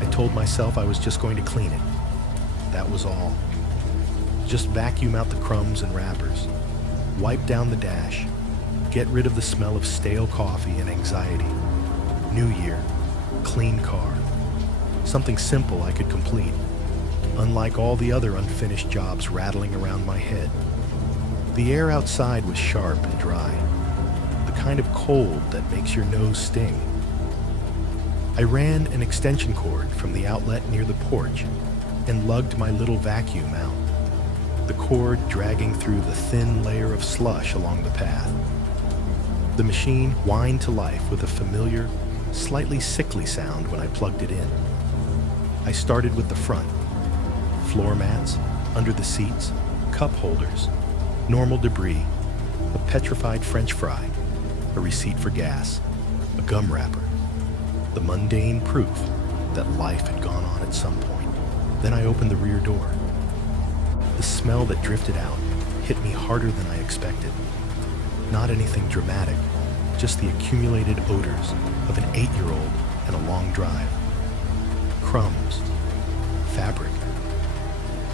I told myself I was just going to clean it. That was all. Just vacuum out the crumbs and wrappers, wipe down the dash, get rid of the smell of stale coffee and anxiety. New year, clean car. Something simple I could complete, unlike all the other unfinished jobs rattling around my head. The air outside was sharp and dry, the kind of cold that makes your nose sting. I ran an extension cord from the outlet near the porch and lugged my little vacuum out, the cord dragging through the thin layer of slush along the path. The machine whined to life with a familiar, slightly sickly sound when I plugged it in. I started with the front. Floor mats, under the seats, cup holders, normal debris, a petrified French fry, a receipt for gas, a gum wrapper, the mundane proof that life had gone on at some point. Then I opened the rear door. The smell that drifted out hit me harder than I expected. Not anything dramatic, just the accumulated odors of an 8-year-old and a long drive. Crumbs, fabric,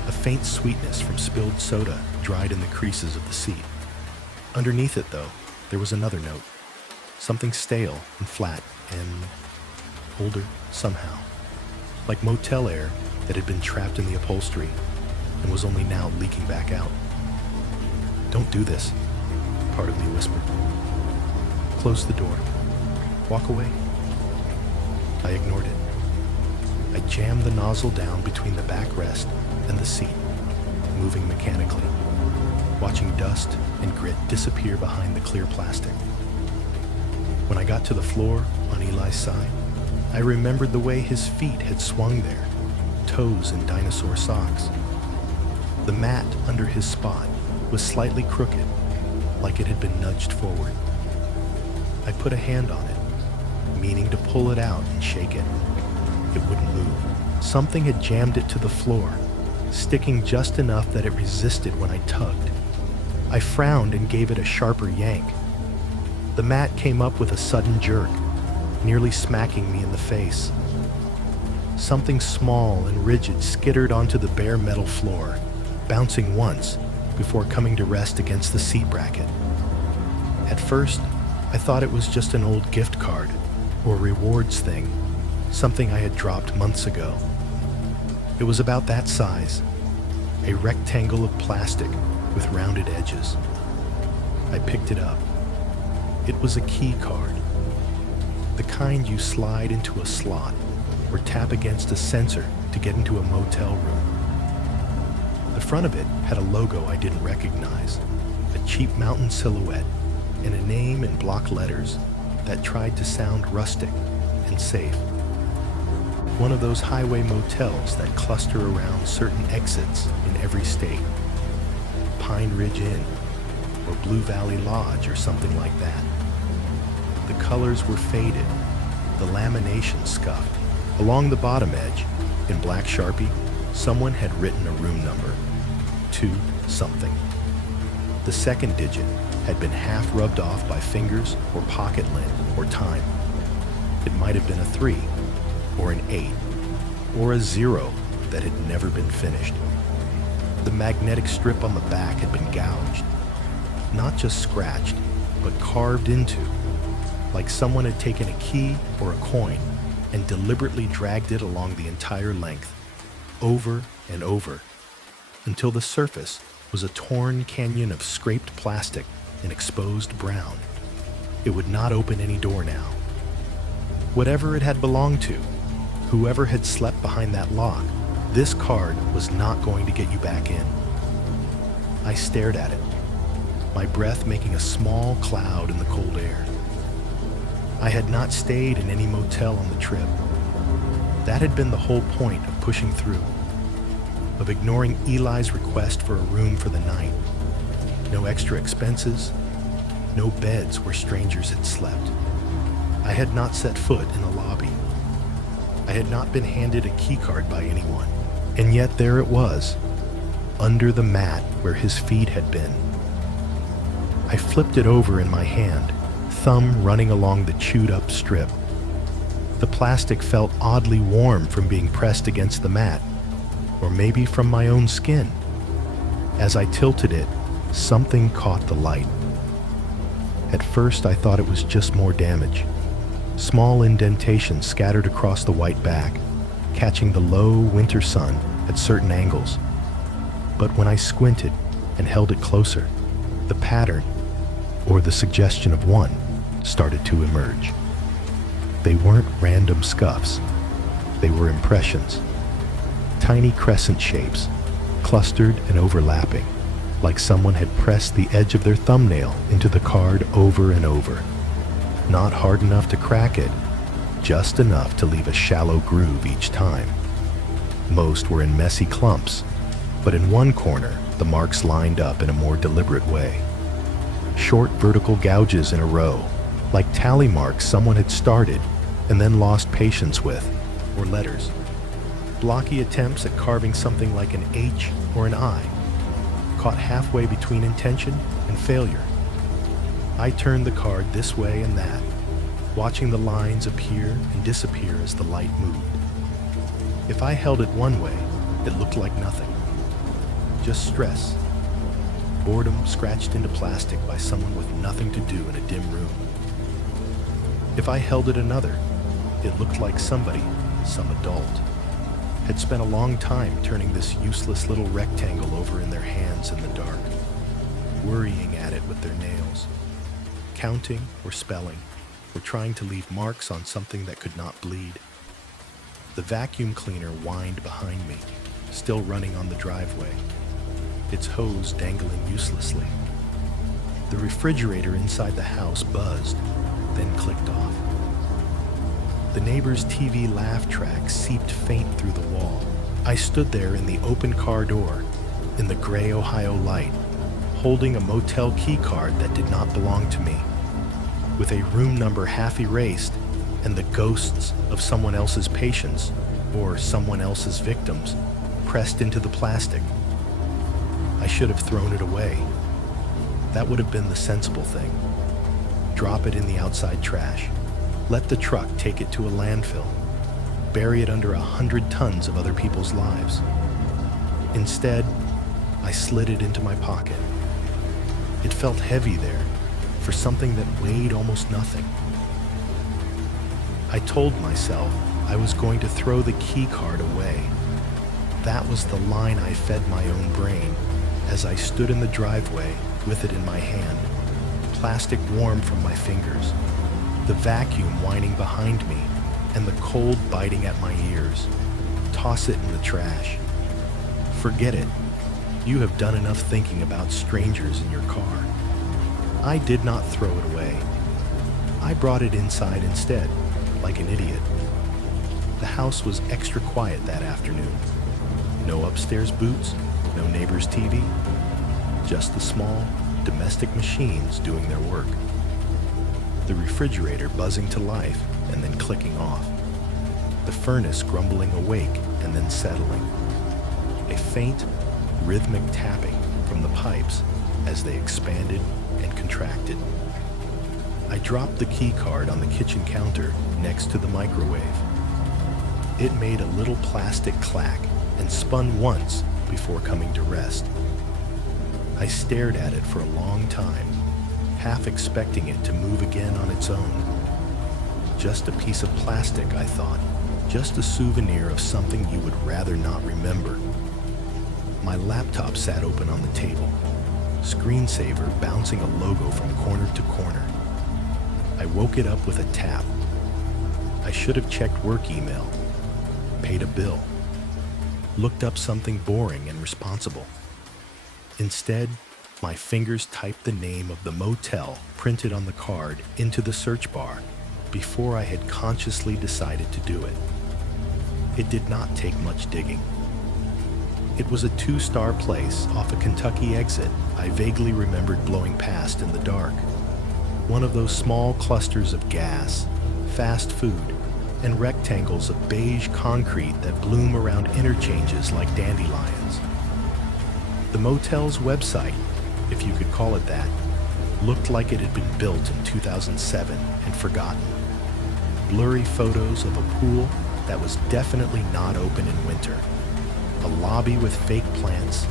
a faint sweetness from spilled soda dried in the creases of the seat. Underneath it, though, there was another note, something stale and flat and older somehow, like motel air that had been trapped in the upholstery and was only now leaking back out. "Don't do this," part of me whispered. "Close the door. Walk away." I ignored it. I jammed the nozzle down between the backrest and the seat, moving mechanically, watching dust and grit disappear behind the clear plastic. When I got to the floor on Eli's side, I remembered the way his feet had swung there, toes in dinosaur socks. The mat under his spot was slightly crooked, like it had been nudged forward. I put a hand on it, meaning to pull it out and shake it. It wouldn't move. Something had jammed it to the floor, sticking just enough that it resisted when I tugged. I frowned and gave it a sharper yank. The mat came up with a sudden jerk, nearly smacking me in the face. Something small and rigid skittered onto the bare metal floor, bouncing once before coming to rest against the seat bracket. At first, I thought it was just an old gift card or rewards thing, something I had dropped months ago. It was about that size, a rectangle of plastic with rounded edges. I picked it up. It was a key card, the kind you slide into a slot or tap against a sensor to get into a motel room. The front of it had a logo I didn't recognize, a cheap mountain silhouette, and a name in block letters that tried to sound rustic and safe. One of those highway motels that cluster around certain exits in every state. Pine Ridge Inn, or Blue Valley Lodge, or something like that. The colors were faded, the lamination scuffed. Along the bottom edge, in black Sharpie, someone had written a room number, 2 something. The second digit had been half rubbed off by fingers or pocket lint or time. It might have been a 3, or an 8, or a 0 that had never been finished. The magnetic strip on the back had been gouged, not just scratched, but carved into, like someone had taken a key or a coin and deliberately dragged it along the entire length, over and over, until the surface was a torn canyon of scraped plastic and exposed brown. It would not open any door now. Whatever it had belonged to, whoever had slept behind that lock, this card was not going to get you back in. I stared at it, my breath making a small cloud in the cold air. I had not stayed in any motel on the trip. That had been the whole point of pushing through, of ignoring Eli's request for a room for the night. No extra expenses, no beds where strangers had slept. I had not set foot in a lobby. I had not been handed a key card by anyone, and yet there it was, under the mat where his feet had been. I flipped it over in my hand, thumb running along the chewed-up strip. The plastic felt oddly warm from being pressed against the mat, or maybe from my own skin. As I tilted it, something caught the light. At first, I thought it was just more damage. Small indentations scattered across the white back, catching the low winter sun at certain angles. But when I squinted and held it closer, the pattern, or the suggestion of one, started to emerge. They weren't random scuffs. They were impressions. Tiny crescent shapes, clustered and overlapping, like someone had pressed the edge of their thumbnail into the card over and over. Not hard enough to crack it, just enough to leave a shallow groove each time. Most were in messy clumps, but in one corner, the marks lined up in a more deliberate way. Short vertical gouges in a row, like tally marks someone had started and then lost patience with, or letters. Blocky attempts at carving something like an H or an I, caught halfway between intention and failure. I turned the card this way and that, watching the lines appear and disappear as the light moved. If I held it one way, it looked like nothing. Just stress. Boredom scratched into plastic by someone with nothing to do in a dim room. If I held it another, it looked like somebody, some adult, had spent a long time turning this useless little rectangle over in their hands in the dark, worrying at it with their nails, counting or spelling, or trying to leave marks on something that could not bleed. The vacuum cleaner whined behind me, still running on the driveway, its hose dangling uselessly. The refrigerator inside the house buzzed, then clicked off. The neighbor's TV laugh track seeped faint through the wall. I stood there in the open car door, in the gray Ohio light, holding a motel key card that did not belong to me, with a room number half erased and the ghosts of someone else's patients or someone else's victims pressed into the plastic. I should have thrown it away. That would have been the sensible thing. Drop it in the outside trash. Let the truck take it to a landfill. Bury it under 100 tons of other people's lives. Instead, I slid it into my pocket. It felt heavy there, for something that weighed almost nothing. I told myself I was going to throw the key card away. That was the line I fed my own brain as I stood in the driveway with it in my hand, plastic warm from my fingers, the vacuum whining behind me, and the cold biting at my ears. Toss it in the trash. Forget it. You have done enough thinking about strangers in your car. I did not throw it away. I brought it inside instead, like an idiot. The house was extra quiet that afternoon. No upstairs boots, no neighbor's TV, just the small, domestic machines doing their work. The refrigerator buzzing to life and then clicking off. The furnace grumbling awake and then settling. A faint, rhythmic tapping from the pipes as they expanded and contracted. I dropped the key card on the kitchen counter next to the microwave. It made a little plastic clack and spun once before coming to rest. I stared at it for a long time, half expecting it to move again on its own. Just a piece of plastic, I thought, just a souvenir of something you would rather not remember. My laptop sat open on the table, screensaver bouncing a logo from corner to corner. I woke it up with a tap. I should have checked work email, paid a bill, looked up something boring and responsible. Instead, my fingers typed the name of the motel printed on the card into the search bar before I had consciously decided to do it. It did not take much digging. It was a 2-star place off a Kentucky exit I vaguely remembered blowing past in the dark. One of those small clusters of gas, fast food, and rectangles of beige concrete that bloom around interchanges like dandelions. The motel's website, if you could call it that, looked like it had been built in 2007 and forgotten. Blurry photos of a pool that was definitely not open in winter, a lobby with fake plants,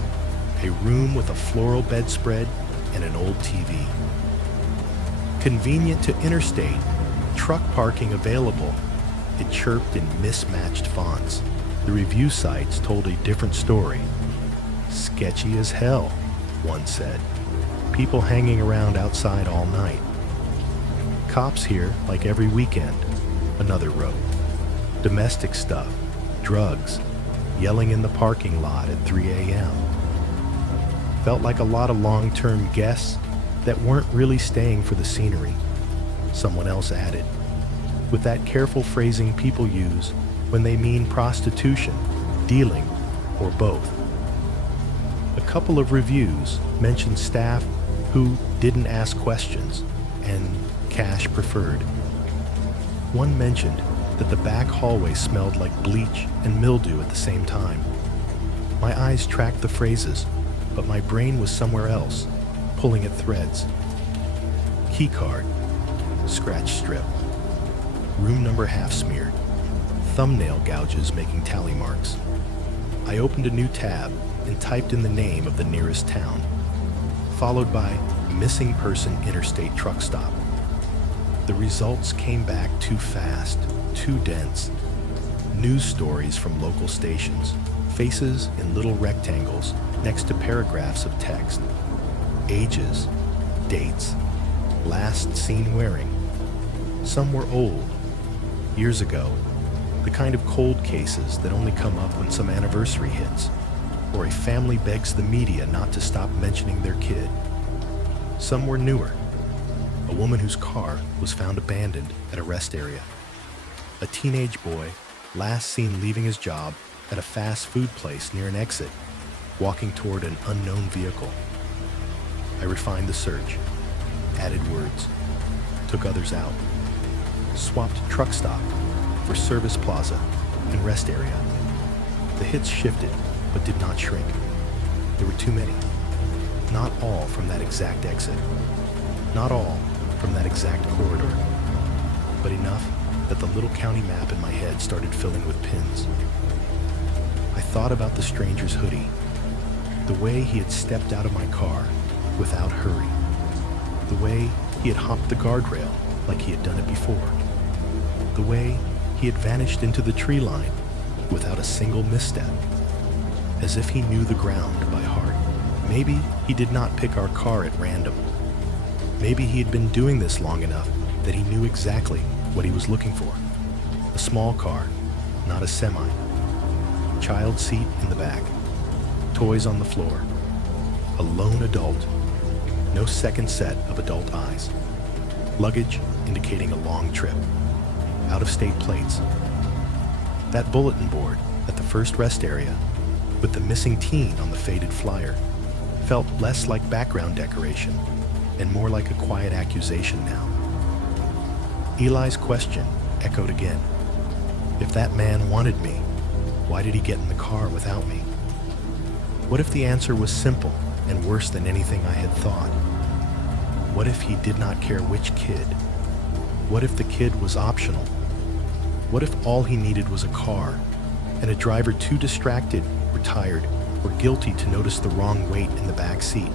a room with a floral bedspread, and an old TV. Convenient to interstate, truck parking available, it chirped in mismatched fonts. The review sites told a different story. Sketchy as hell, one said. People hanging around outside all night. Cops here like every weekend, another wrote. Domestic stuff, drugs, yelling in the parking lot at 3 a.m. Felt like a lot of long-term guests that weren't really staying for the scenery, someone else added, with that careful phrasing people use when they mean prostitution, dealing, or both. A couple of reviews mentioned staff who didn't ask questions and cash preferred. One mentioned that the back hallway smelled like bleach and mildew at the same time. My eyes tracked the phrases, but my brain was somewhere else, pulling at threads. Key card, scratch strip, room number half smeared, thumbnail gouges making tally marks. I opened a new tab and typed in the name of the nearest town, followed by missing person interstate truck stop. The results came back too fast, too dense. News stories from local stations, faces in little rectangles next to paragraphs of text. Ages, dates, last seen wearing. Some were old, years ago, the kind of cold cases that only come up when some anniversary hits, or a family begs the media not to stop mentioning their kid. Some were newer. A woman whose car was found abandoned at a rest area. A teenage boy last seen leaving his job at a fast food place near an exit, walking toward an unknown vehicle. I refined the search, added words, took others out, swapped truck stop for service plaza and rest area. The hits shifted, but did not shrink. There were too many. Not all from that exact exit. Not all from that exact corridor. But enough that the little county map in my head started filling with pins. I thought about the stranger's hoodie, the way he had stepped out of my car without hurry, the way he had hopped the guardrail like he had done it before, the way he had vanished into the tree line without a single misstep, as if he knew the ground by heart. Maybe he did not pick our car at random. Maybe he had been doing this long enough that he knew exactly what he was looking for. A small car, not a semi. Child seat in the back. Toys on the floor. A lone adult. No second set of adult eyes. Luggage indicating a long trip. Out-of-state plates. That bulletin board at the first rest area, with the missing teen on the faded flyer, felt less like background decoration and more like a quiet accusation now. Eli's question echoed again. If that man wanted me, why did he get in the car without me? What if the answer was simple and worse than anything I had thought? What if he did not care which kid? What if the kid was optional? What if all he needed was a car, and a driver too distracted, or tired, or guilty to notice the wrong weight in the back seat?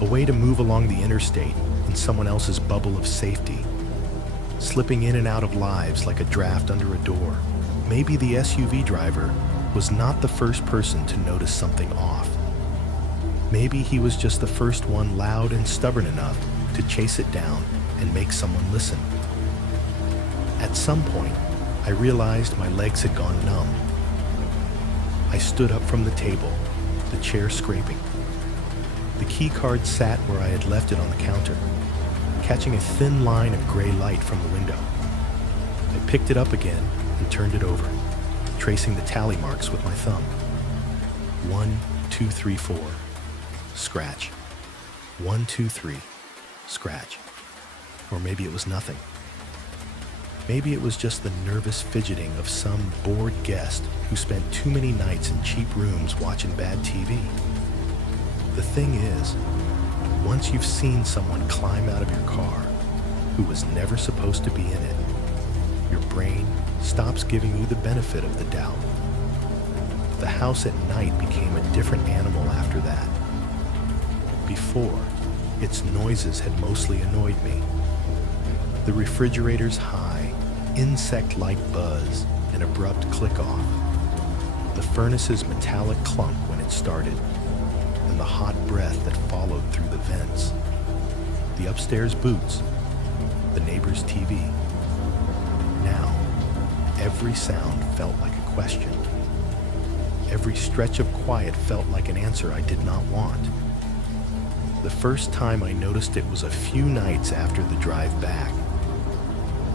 A way to move along the interstate in someone else's bubble of safety, slipping in and out of lives like a draft under a door. Maybe the SUV driver was not the first person to notice something off. Maybe he was just the first one loud and stubborn enough to chase it down and make someone listen. At some point, I realized my legs had gone numb. I stood up from the table, the chair scraping. The key card sat where I had left it on the counter, catching a thin line of gray light from the window. I picked it up again and turned it over, tracing the tally marks with my thumb. 1, 2, 3, 4. Scratch. 1, 2, 3. Scratch. Or maybe it was nothing. Maybe it was just the nervous fidgeting of some bored guest who spent too many nights in cheap rooms watching bad TV. The thing is, once you've seen someone climb out of your car who was never supposed to be in it, your brain stops giving you the benefit of the doubt. The house at night became a different animal after that. Before, its noises had mostly annoyed me. The refrigerator's high, insect-like buzz and abrupt click-off. The furnace's metallic clunk when it started, and the hot breath that followed through the vents. The upstairs boots, the neighbor's TV. Now, every sound felt like a question. Every stretch of quiet felt like an answer I did not want. The first time I noticed it was a few nights after the drive back.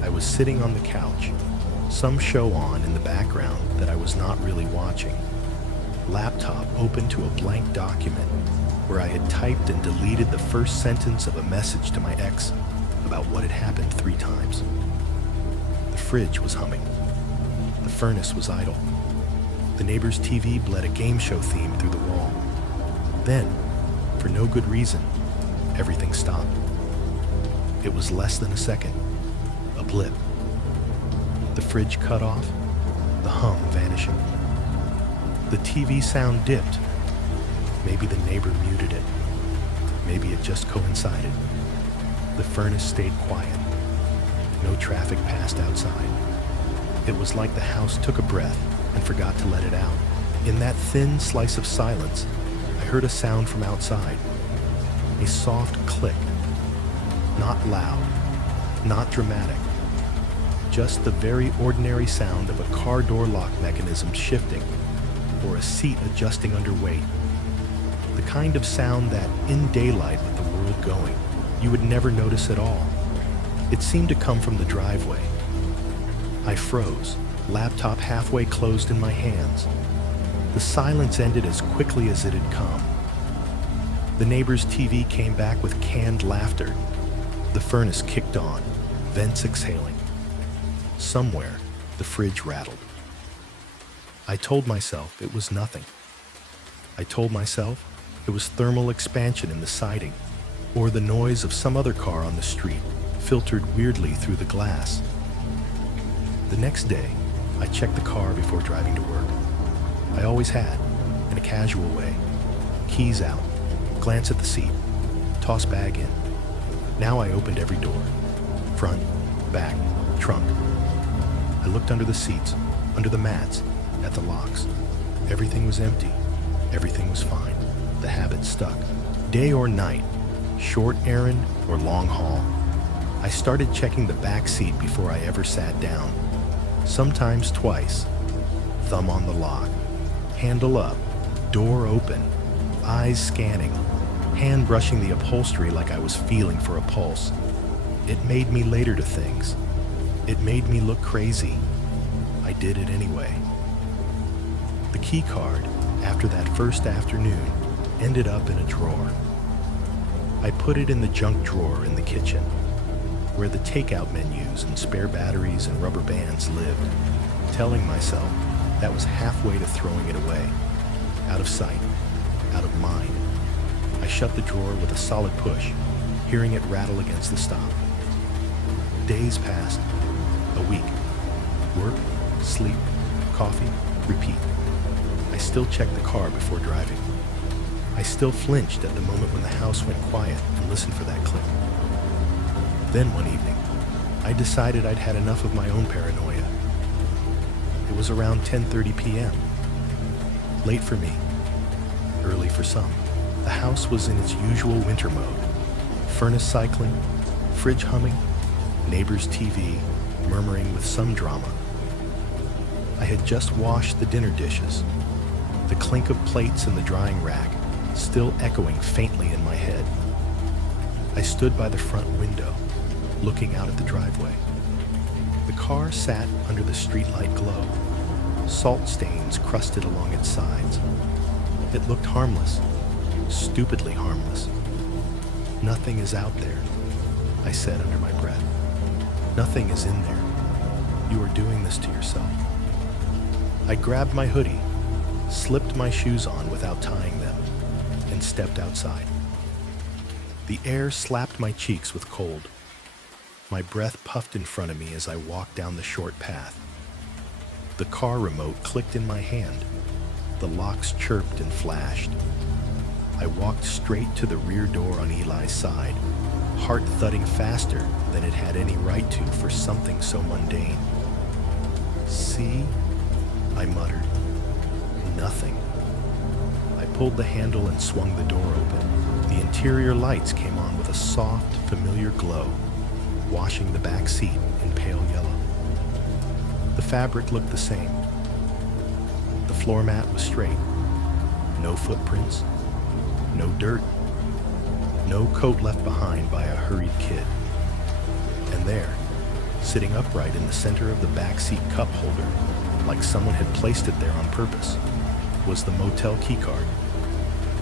I was sitting on the couch, some show on in the background that I was not really watching. Laptop open to a blank document where I had typed and deleted the first sentence of a message to my ex about what had happened 3 times. The fridge was humming. The furnace was idle. The neighbor's TV bled a game show theme through the wall. Then, for no good reason, everything stopped. It was less than a second. A blip. The fridge cut off, the hum vanishing. The TV sound dipped. Maybe the neighbor muted it. Maybe it just coincided. The furnace stayed quiet. No traffic passed outside. It was like the house took a breath and forgot to let it out. In that thin slice of silence, I heard a sound from outside. A soft click. Not loud, not dramatic. Just the very ordinary sound of a car door lock mechanism shifting or a seat adjusting under weight. The kind of sound that, in daylight with the world going, you would never notice at all. It seemed to come from the driveway. I froze, laptop halfway closed in my hands. The silence ended as quickly as it had come. The neighbor's TV came back with canned laughter. The furnace kicked on, vents exhaling. Somewhere, the fridge rattled. I told myself it was nothing. I told myself it was thermal expansion in the siding, or the noise of some other car on the street, filtered weirdly through the glass. The next day, I checked the car before driving to work. I always had, in a casual way. Keys out, glance at the seat, toss bag in. Now I opened every door. Front, back, trunk. I looked under the seats, under the mats, at the locks. Everything was empty. Everything was fine. The habit stuck. Day or night, short errand or long haul, I started checking the back seat before I ever sat down. Sometimes twice. Thumb on the lock. Handle up. Door open. eyes scanning, hand brushing the upholstery like I was feeling for a pulse. It made me later to things. It made me look crazy. I did it anyway. The key card, after that first afternoon, ended up in a drawer. I put it in the junk drawer in the kitchen, where the takeout menus and spare batteries and rubber bands lived, telling myself that was halfway to throwing it away. Out of sight, out of mind. I shut the drawer with a solid push, hearing it rattle against the stop. Days passed. A week. Work, sleep, coffee, repeat. I still checked the car before driving. I still flinched at the moment when the house went quiet and listened for that click. Then one evening, I decided I'd had enough of my own paranoia. It was around 10:30 p.m. Late for me, early for some. The house was in its usual winter mode. Furnace cycling, fridge humming, neighbor's TV murmuring with some drama. I had just washed the dinner dishes, the clink of plates in the drying rack still echoing faintly in my head. I stood by the front window, looking out at the driveway. The car sat under the streetlight glow, salt stains crusted along its sides. It looked harmless, stupidly harmless. Nothing is out there, I said under my breath. Nothing is in there. You are doing this to yourself. I grabbed my hoodie, slipped my shoes on without tying them, and stepped outside. The air slapped my cheeks with cold. My breath puffed in front of me as I walked down the short path. The car remote clicked in my hand. The locks chirped and flashed. I walked straight to the rear door on Eli's side, heart thudding faster than it had any right to for something so mundane. See? I muttered. Nothing. I pulled the handle and swung the door open. The interior lights came on with a soft, familiar glow, washing the back seat in pale yellow. The fabric looked the same. The floor mat was straight. No footprints. No dirt. No coat left behind by a hurried kid. And there, sitting upright in the center of the back seat cup holder, like someone had placed it there on purpose, was the motel keycard.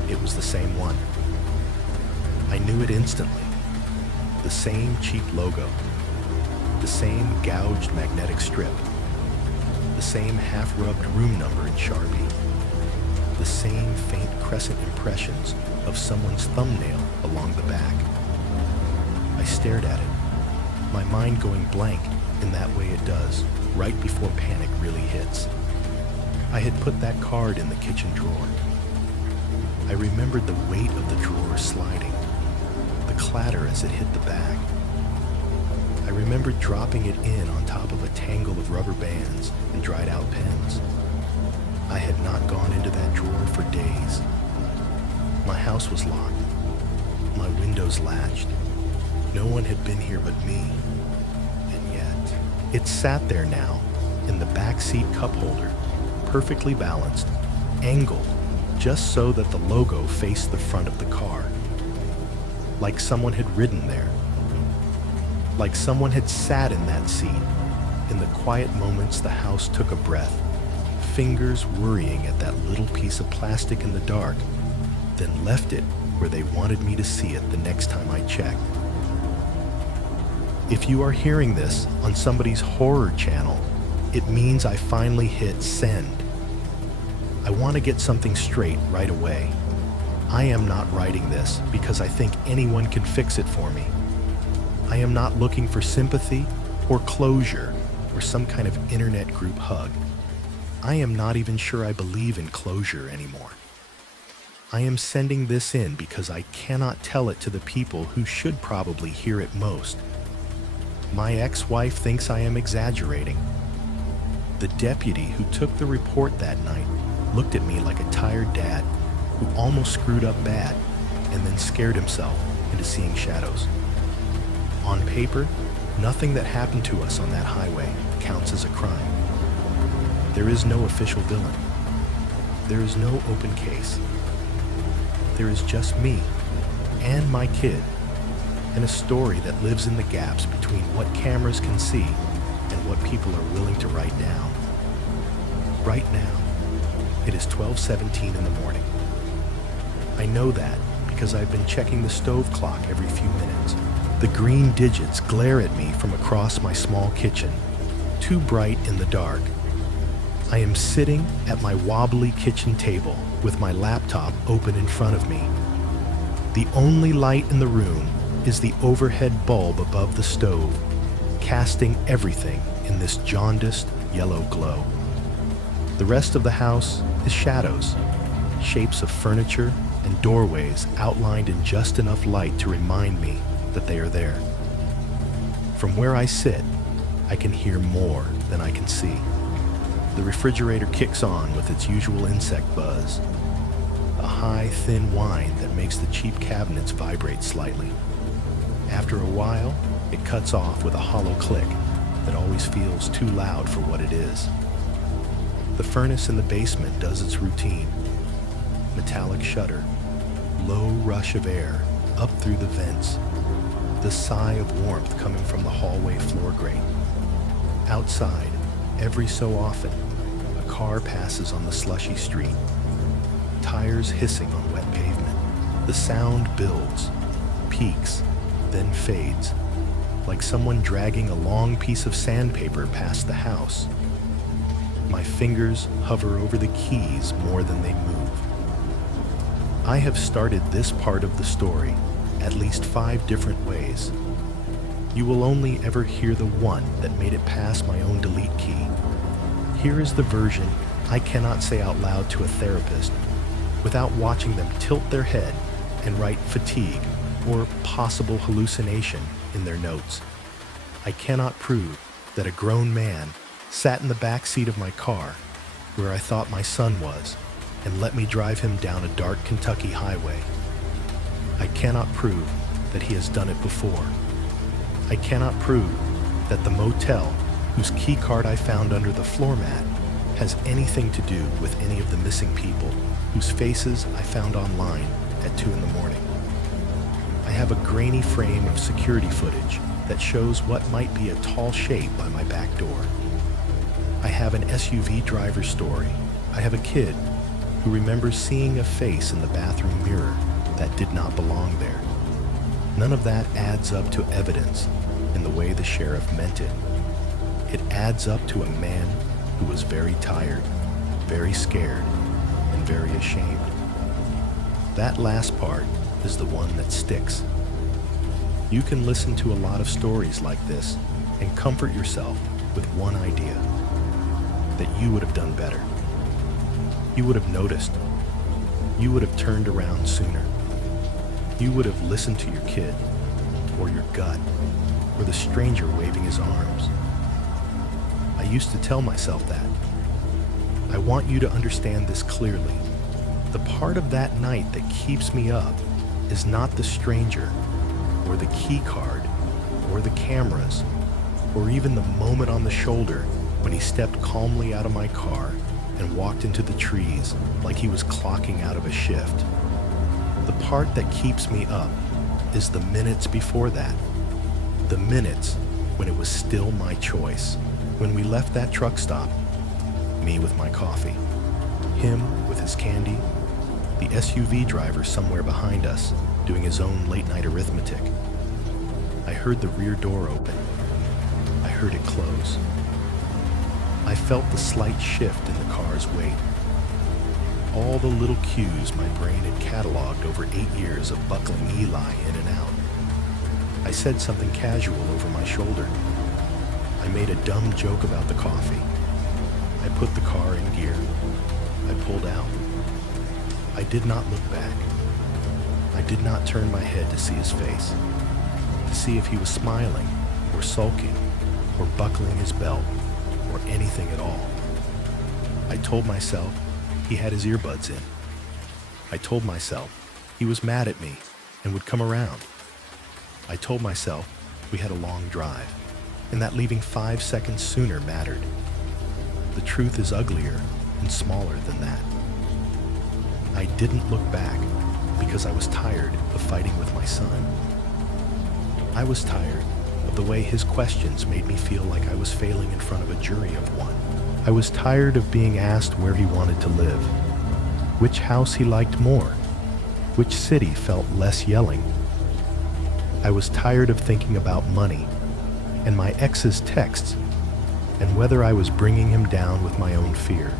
It was the same one. I knew it instantly. The same cheap logo. The same gouged magnetic strip. The same half-rubbed room number in Sharpie. The same faint crescent impressions of someone's thumbnail along the back. I stared at it, my mind going blank in that way it does, right before panic really hits. I had put that card in the kitchen drawer. I remembered the weight of the drawer sliding, the clatter as it hit the back. I remembered dropping it in on top of a tangle of rubber bands and dried out pens. I had not gone into that drawer for days. My house was locked. My windows latched. No one had been here but me. And yet, it sat there now, in the backseat cup holder, perfectly balanced, angled, just so that the logo faced the front of the car. Like someone had ridden there. Like someone had sat in that seat. In the quiet moments the house took a breath, fingers worrying at that little piece of plastic in the dark, then left it where they wanted me to see it the next time I checked. If you are hearing this on somebody's horror channel, it means I finally hit send. I want to get something straight right away. I am not writing this because I think anyone can fix it for me. I am not looking for sympathy or closure or some kind of internet group hug. I am not even sure I believe in closure anymore. I am sending this in because I cannot tell it to the people who should probably hear it most. My ex-wife thinks I am exaggerating. The deputy who took the report that night looked at me like a tired dad who almost screwed up bad and then scared himself into seeing shadows. On paper, nothing that happened to us on that highway counts as a crime. There is no official villain. There is no open case. there is just me and my kid, and a story that lives in the gaps between what cameras can see and what people are willing to write down. Right now, it is 12:17 in the morning. I know that because I've been checking the stove clock every few minutes. The green digits glare at me from across my small kitchen, too bright in the dark. I am sitting at my wobbly kitchen table with my laptop open in front of me. The only light in the room is the overhead bulb above the stove, casting everything in this jaundiced yellow glow. The rest of the house is shadows, shapes of furniture and doorways outlined in just enough light to remind me that they are there. From where I sit, I can hear more than I can see. The refrigerator kicks on with its usual insect buzz, a high, thin whine that makes the cheap cabinets vibrate slightly. After a while, it cuts off with a hollow click that always feels too loud for what it is. The furnace in the basement does its routine. Metallic shutter, low rush of air up through the vents, the sigh of warmth coming from the hallway floor grate. Outside, every so often, a car passes on the slushy street, tires hissing on wet pavement. The sound builds, peaks, then fades, like someone dragging a long piece of sandpaper past the house. My fingers hover over the keys more than they move. I have started this part of the story at least 5 different ways. You will only ever hear the one that made it past my own delete key. Here is the version I cannot say out loud to a therapist without watching them tilt their head and write fatigue or possible hallucination in their notes. I cannot prove that a grown man sat in the back seat of my car, where I thought my son was, and let me drive him down a dark Kentucky highway. I cannot prove that he has done it before. I cannot prove that the motel, whose key card I found under the floor mat, has anything to do with any of the missing people whose faces I found online at 2 in the morning. I have a grainy frame of security footage that shows what might be a tall shape by my back door. I have an SUV driver's story. I have a kid who remembers seeing a face in the bathroom mirror that did not belong there. None of that adds up to evidence in the way the sheriff meant it. It adds up to a man who was very tired, very scared, and very ashamed. That last part is the one that sticks. You can listen to a lot of stories like this and comfort yourself with one idea: that you would have done better. You would have noticed. You would have turned around sooner. You would have listened to your kid, or your gut, or the stranger waving his arms. I used to tell myself that. I want you to understand this clearly. The part of that night that keeps me up is not the stranger, or the key card, or the cameras, or even the moment on the shoulder when he stepped calmly out of my car and walked into the trees like he was clocking out of a shift. The part that keeps me up is the minutes before that. The minutes when it was still my choice. When we left that truck stop, me with my coffee, him with his candy, the SUV driver somewhere behind us doing his own late-night arithmetic. I heard the rear door open. I heard it close. I felt the slight shift in the car's weight. All the little cues my brain had cataloged over 8 years of buckling Eli in and out. I said something casual over my shoulder. I made a dumb joke about the coffee. I put the car in gear. I pulled out. I did not look back. I did not turn my head to see his face, to see if he was smiling or sulking or buckling his belt or anything at all. I told myself he had his earbuds in. I told myself he was mad at me and would come around. I told myself we had a long drive and that leaving 5 seconds sooner mattered. The truth is uglier and smaller than that. I didn't look back. because I was tired of fighting with my son. I was tired of the way his questions made me feel like I was failing in front of a jury of one. I was tired of being asked where he wanted to live, which house he liked more, which city felt less yelling. I was tired of thinking about money and my ex's texts and whether I was bringing him down with my own fear.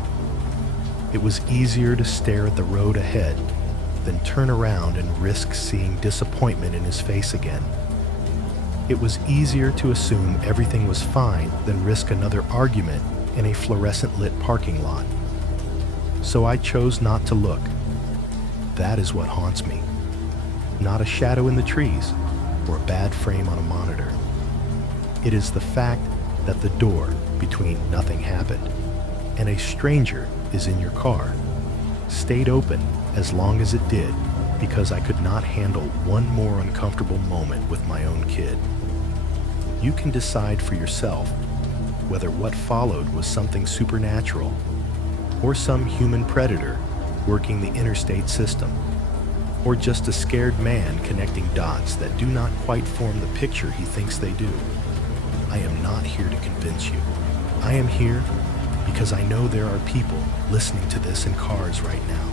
It was easier to stare at the road ahead than turn around and risk seeing disappointment in his face again. It was easier to assume everything was fine than risk another argument in a fluorescent-lit parking lot. So I chose not to look. That is what haunts me. Not a shadow in the trees or a bad frame on a monitor. It is the fact that the door between nothing happened and a stranger is in your car stayed open as long as it did because I could not handle one more uncomfortable moment with my own kid. You can decide for yourself whether what followed was something supernatural or some human predator working the interstate system, or just a scared man connecting dots that do not quite form the picture he thinks they do. I am not here to convince you. I am here because I know there are people listening to this in cars right now.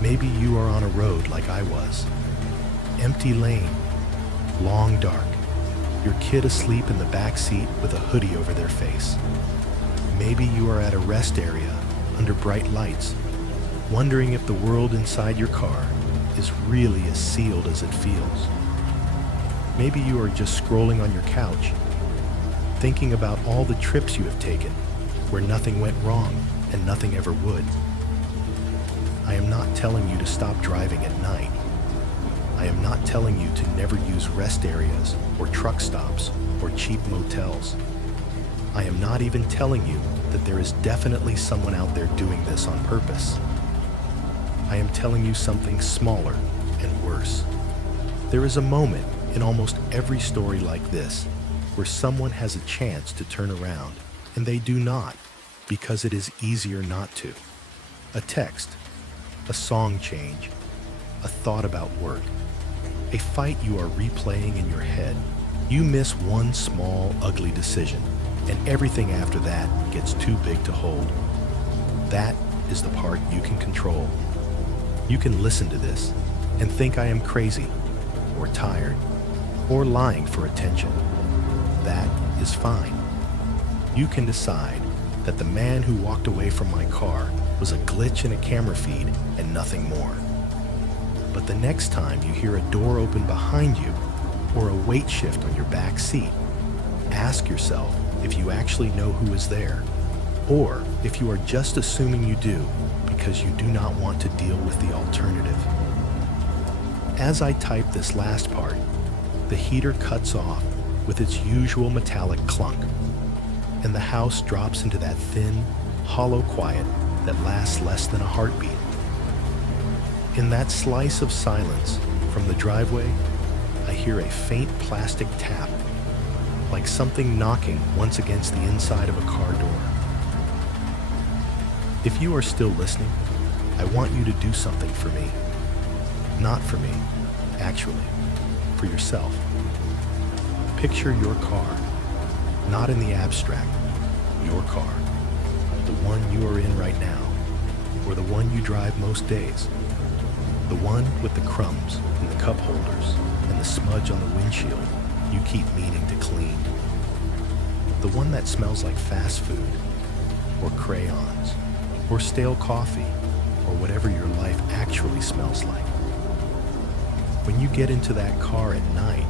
Maybe you are on a road like I was. Empty lane, long dark, your kid asleep in the back seat with a hoodie over their face. Maybe you are at a rest area under bright lights, wondering if the world inside your car is really as sealed as it feels. Maybe you are just scrolling on your couch, thinking about all the trips you have taken where nothing went wrong and nothing ever would. I am not telling you to stop driving at night. I am not telling you to never use rest areas or truck stops or cheap motels. I am not even telling you that there is definitely someone out there doing this on purpose. I am telling you something smaller and worse. There is a moment in almost every story like this where someone has a chance to turn around and they do not because it is easier not to. A text, a song change, a thought about work, a fight you are replaying in your head. You miss one small, ugly decision, and everything after that gets too big to hold. That is the part you can control. You can listen to this and think I am crazy, or tired, or lying for attention. That is fine. You can decide that the man who walked away from my car was a glitch in a camera feed and nothing more. But the next time you hear a door open behind you or a weight shift on your back seat, ask yourself if you actually know who is there, or if you are just assuming you do because you do not want to deal with the alternative. As I type this last part, the heater cuts off with its usual metallic clunk, and the house drops into that thin, hollow quiet that lasts less than a heartbeat. In that slice of silence from the driveway, I hear a faint plastic tap, like something knocking once against the inside of a car door. If you are still listening, I want you to do something for me. Not for me, actually, for yourself. Picture your car, not in the abstract, your car, the one you are in right now, or the one you drive most days. The one with the crumbs in the cup holders and the smudge on the windshield you keep meaning to clean. The one that smells like fast food, or crayons, or stale coffee, or whatever your life actually smells like. When you get into that car at night,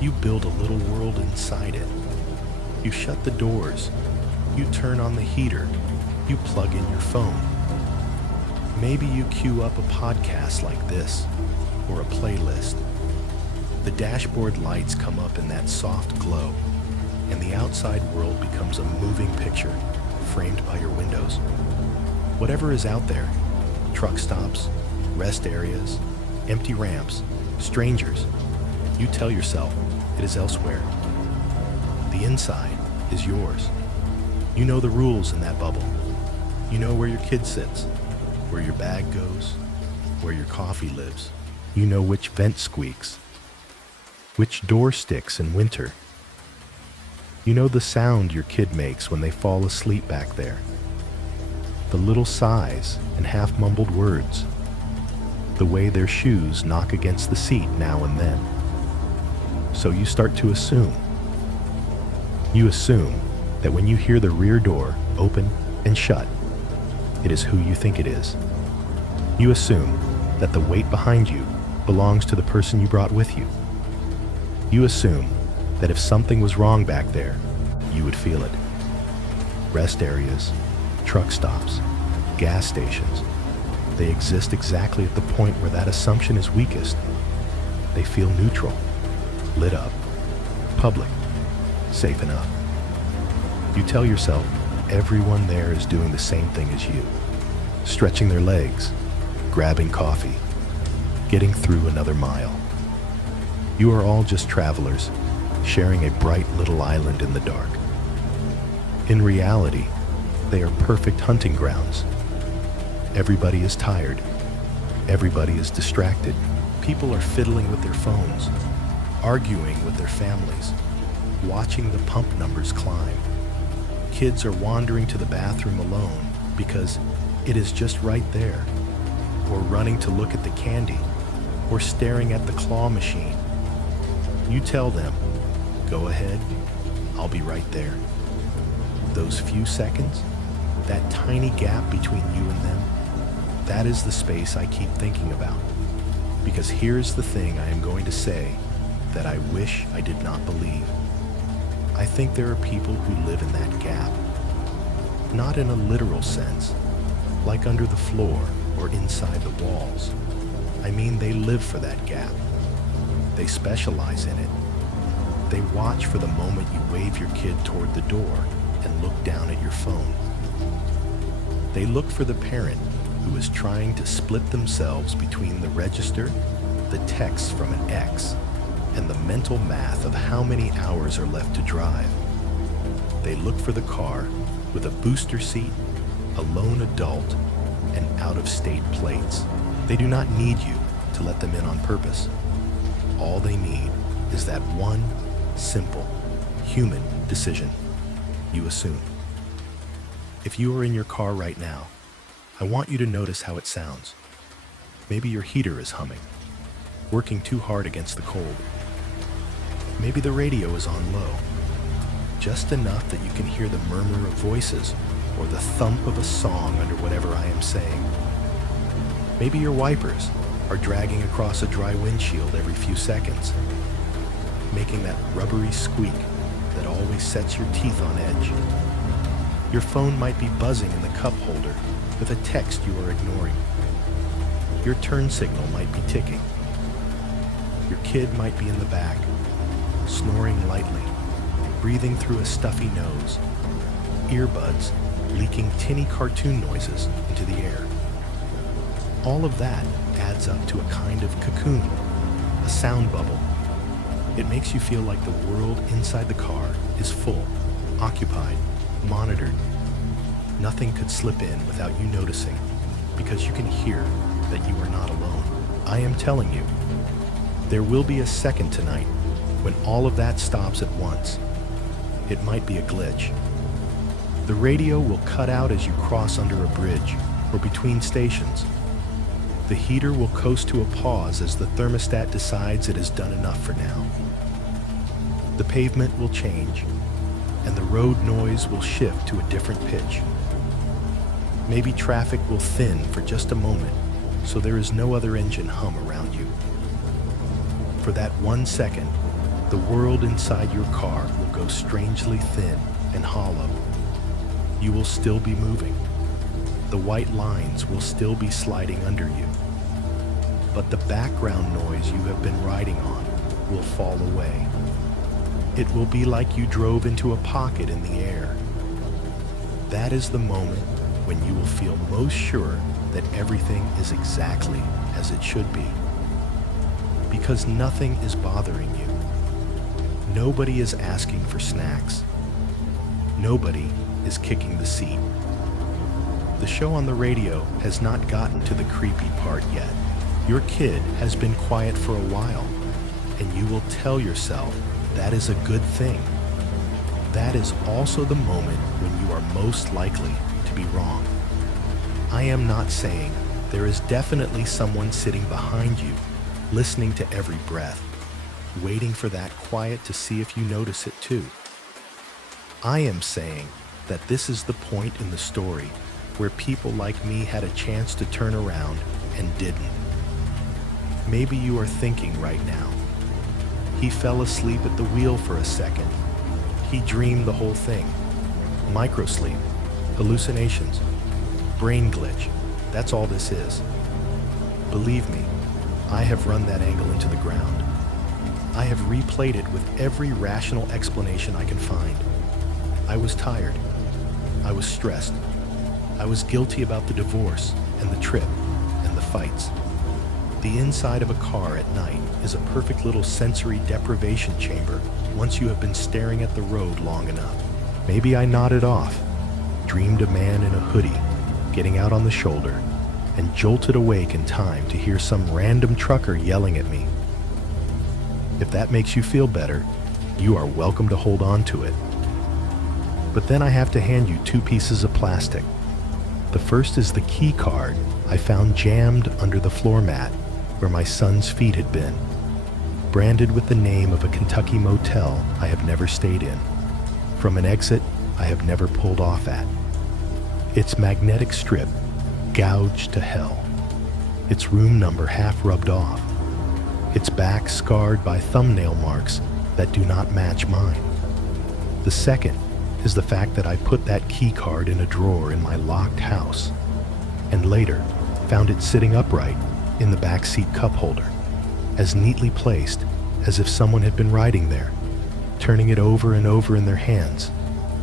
you build a little world inside it. You shut the doors, you turn on the heater, you plug in your phone. Maybe you queue up a podcast like this, or a playlist. The dashboard lights come up in that soft glow, and the outside world becomes a moving picture framed by your windows. Whatever is out there, truck stops, rest areas, empty ramps, strangers, you tell yourself it is elsewhere. The inside is yours. You know the rules in that bubble. You know where your kid sits, where your bag goes, where your coffee lives. You know which vent squeaks, which door sticks in winter. You know the sound your kid makes when they fall asleep back there. The little sighs and half-mumbled words. The way their shoes knock against the seat now and then. So you start to assume. You assume that when you hear the rear door open and shut, it is who you think it is. You assume that the weight behind you belongs to the person you brought with you. You assume that if something was wrong back there, you would feel it. Rest areas, truck stops, gas stations, they exist exactly at the point where that assumption is weakest. They feel neutral, lit up, public, safe enough. You tell yourself everyone there is doing the same thing as you, stretching their legs, grabbing coffee, getting through another mile. You are all just travelers, sharing a bright little island in the dark. In reality, they are perfect hunting grounds. Everybody is tired. Everybody is distracted. People are fiddling with their phones, arguing with their families, watching the pump numbers climb. Kids are wandering to the bathroom alone because it is just right there, or running to look at the candy, or staring at the claw machine. You tell them, go ahead, I'll be right there. Those few seconds, that tiny gap between you and them, that is the space I keep thinking about. Because here's the thing I am going to say that I wish I did not believe. I think there are people who live in that gap. Not in a literal sense, like under the floor or inside the walls. I mean, they live for that gap. They specialize in it. They watch for the moment you wave your kid toward the door and look down at your phone. They look for the parent who is trying to split themselves between the register, the text from an ex, and the mental math of how many hours are left to drive. They look for the car with a booster seat, a lone adult, and out-of-state plates. They do not need you to let them in on purpose. All they need is that one simple, human decision. You assume. If you are in your car right now, I want you to notice how it sounds. Maybe your heater is humming, working too hard against the cold. Maybe the radio is on low, just enough that you can hear the murmur of voices or the thump of a song under whatever I am saying. Maybe your wipers are dragging across a dry windshield every few seconds, making that rubbery squeak that always sets your teeth on edge. Your phone might be buzzing in the cup holder with a text you are ignoring. Your turn signal might be ticking. Your kid might be in the back, snoring lightly, breathing through a stuffy nose, earbuds leaking tinny cartoon noises into the air. All of that adds up to a kind of cocoon, a sound bubble. It makes you feel like the world inside the car is full, occupied, monitored. Nothing could slip in without you noticing, because you can hear that you are not alone. I am telling you, there will be a second tonight when all of that stops at once. It might be a glitch. The radio will cut out as you cross under a bridge or between stations. The heater will coast to a pause as the thermostat decides it has done enough for now. The pavement will change, and the road noise will shift to a different pitch. Maybe traffic will thin for just a moment, so there is no other engine hum around you. For that 1 second, the world inside your car will go strangely thin and hollow. You will still be moving. The white lines will still be sliding under you. But the background noise you have been riding on will fall away. It will be like you drove into a pocket in the air. That is the moment when you will feel most sure that everything is exactly as it should be. Because nothing is bothering you. Nobody is asking for snacks. Nobody is kicking the seat. The show on the radio has not gotten to the creepy part yet. Your kid has been quiet for a while, and you will tell yourself that is a good thing. That is also the moment when you are most likely to be wrong. I am not saying there is definitely someone sitting behind you, listening to every breath, waiting for that quiet to see if you notice it too. I am saying that this is the point in the story where people like me had a chance to turn around and didn't. Maybe you are thinking right now, he fell asleep at the wheel for a second. He dreamed the whole thing. Microsleep, hallucinations, brain glitch. That's all this is. Believe me, I have run that angle into the ground. I have replayed it with every rational explanation I can find. I was tired. I was stressed. I was guilty about the divorce and the trip and the fights. The inside of a car at night is a perfect little sensory deprivation chamber once you have been staring at the road long enough. Maybe I nodded off, dreamed a man in a hoodie getting out on the shoulder, and jolted awake in time to hear some random trucker yelling at me. If that makes you feel better, you are welcome to hold on to it. But then I have to hand you two pieces of plastic. The first is the key card I found jammed under the floor mat where my son's feet had been, branded with the name of a Kentucky motel I have never stayed in, from an exit I have never pulled off at. Its magnetic strip gouged to hell, its room number half rubbed off, its back scarred by thumbnail marks that do not match mine. The second is the fact that I put that key card in a drawer in my locked house, and later found it sitting upright in the backseat cup holder, as neatly placed as if someone had been riding there, turning it over and over in their hands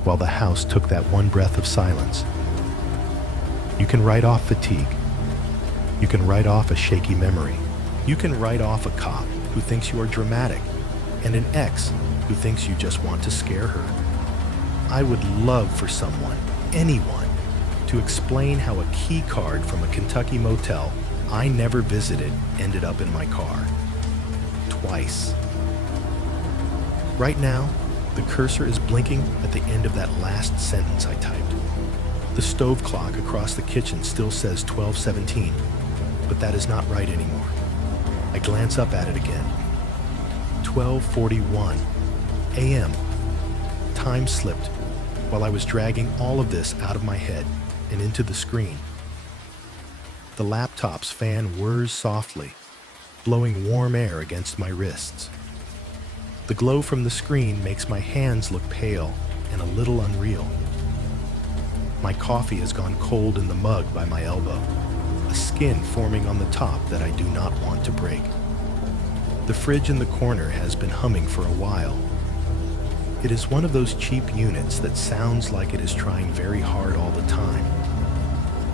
while the house took that one breath of silence. You can write off fatigue. You can write off a shaky memory. You can write off a cop who thinks you are dramatic and an ex who thinks you just want to scare her. I would love for someone, anyone, to explain how a key card from a Kentucky motel I never visited ended up in my car. Twice. Right now, the cursor is blinking at the end of that last sentence I typed. The stove clock across the kitchen still says 12:17, but that is not right anymore. I glance up at it again. 12:41 a.m. Time slipped while I was dragging all of this out of my head and into the screen. The laptop's fan whirs softly, blowing warm air against my wrists. The glow from the screen makes my hands look pale and a little unreal. My coffee has gone cold in the mug by my elbow, a skin forming on the top that I do not want to break. The fridge in the corner has been humming for a while. It is one of those cheap units that sounds like it is trying very hard all the time.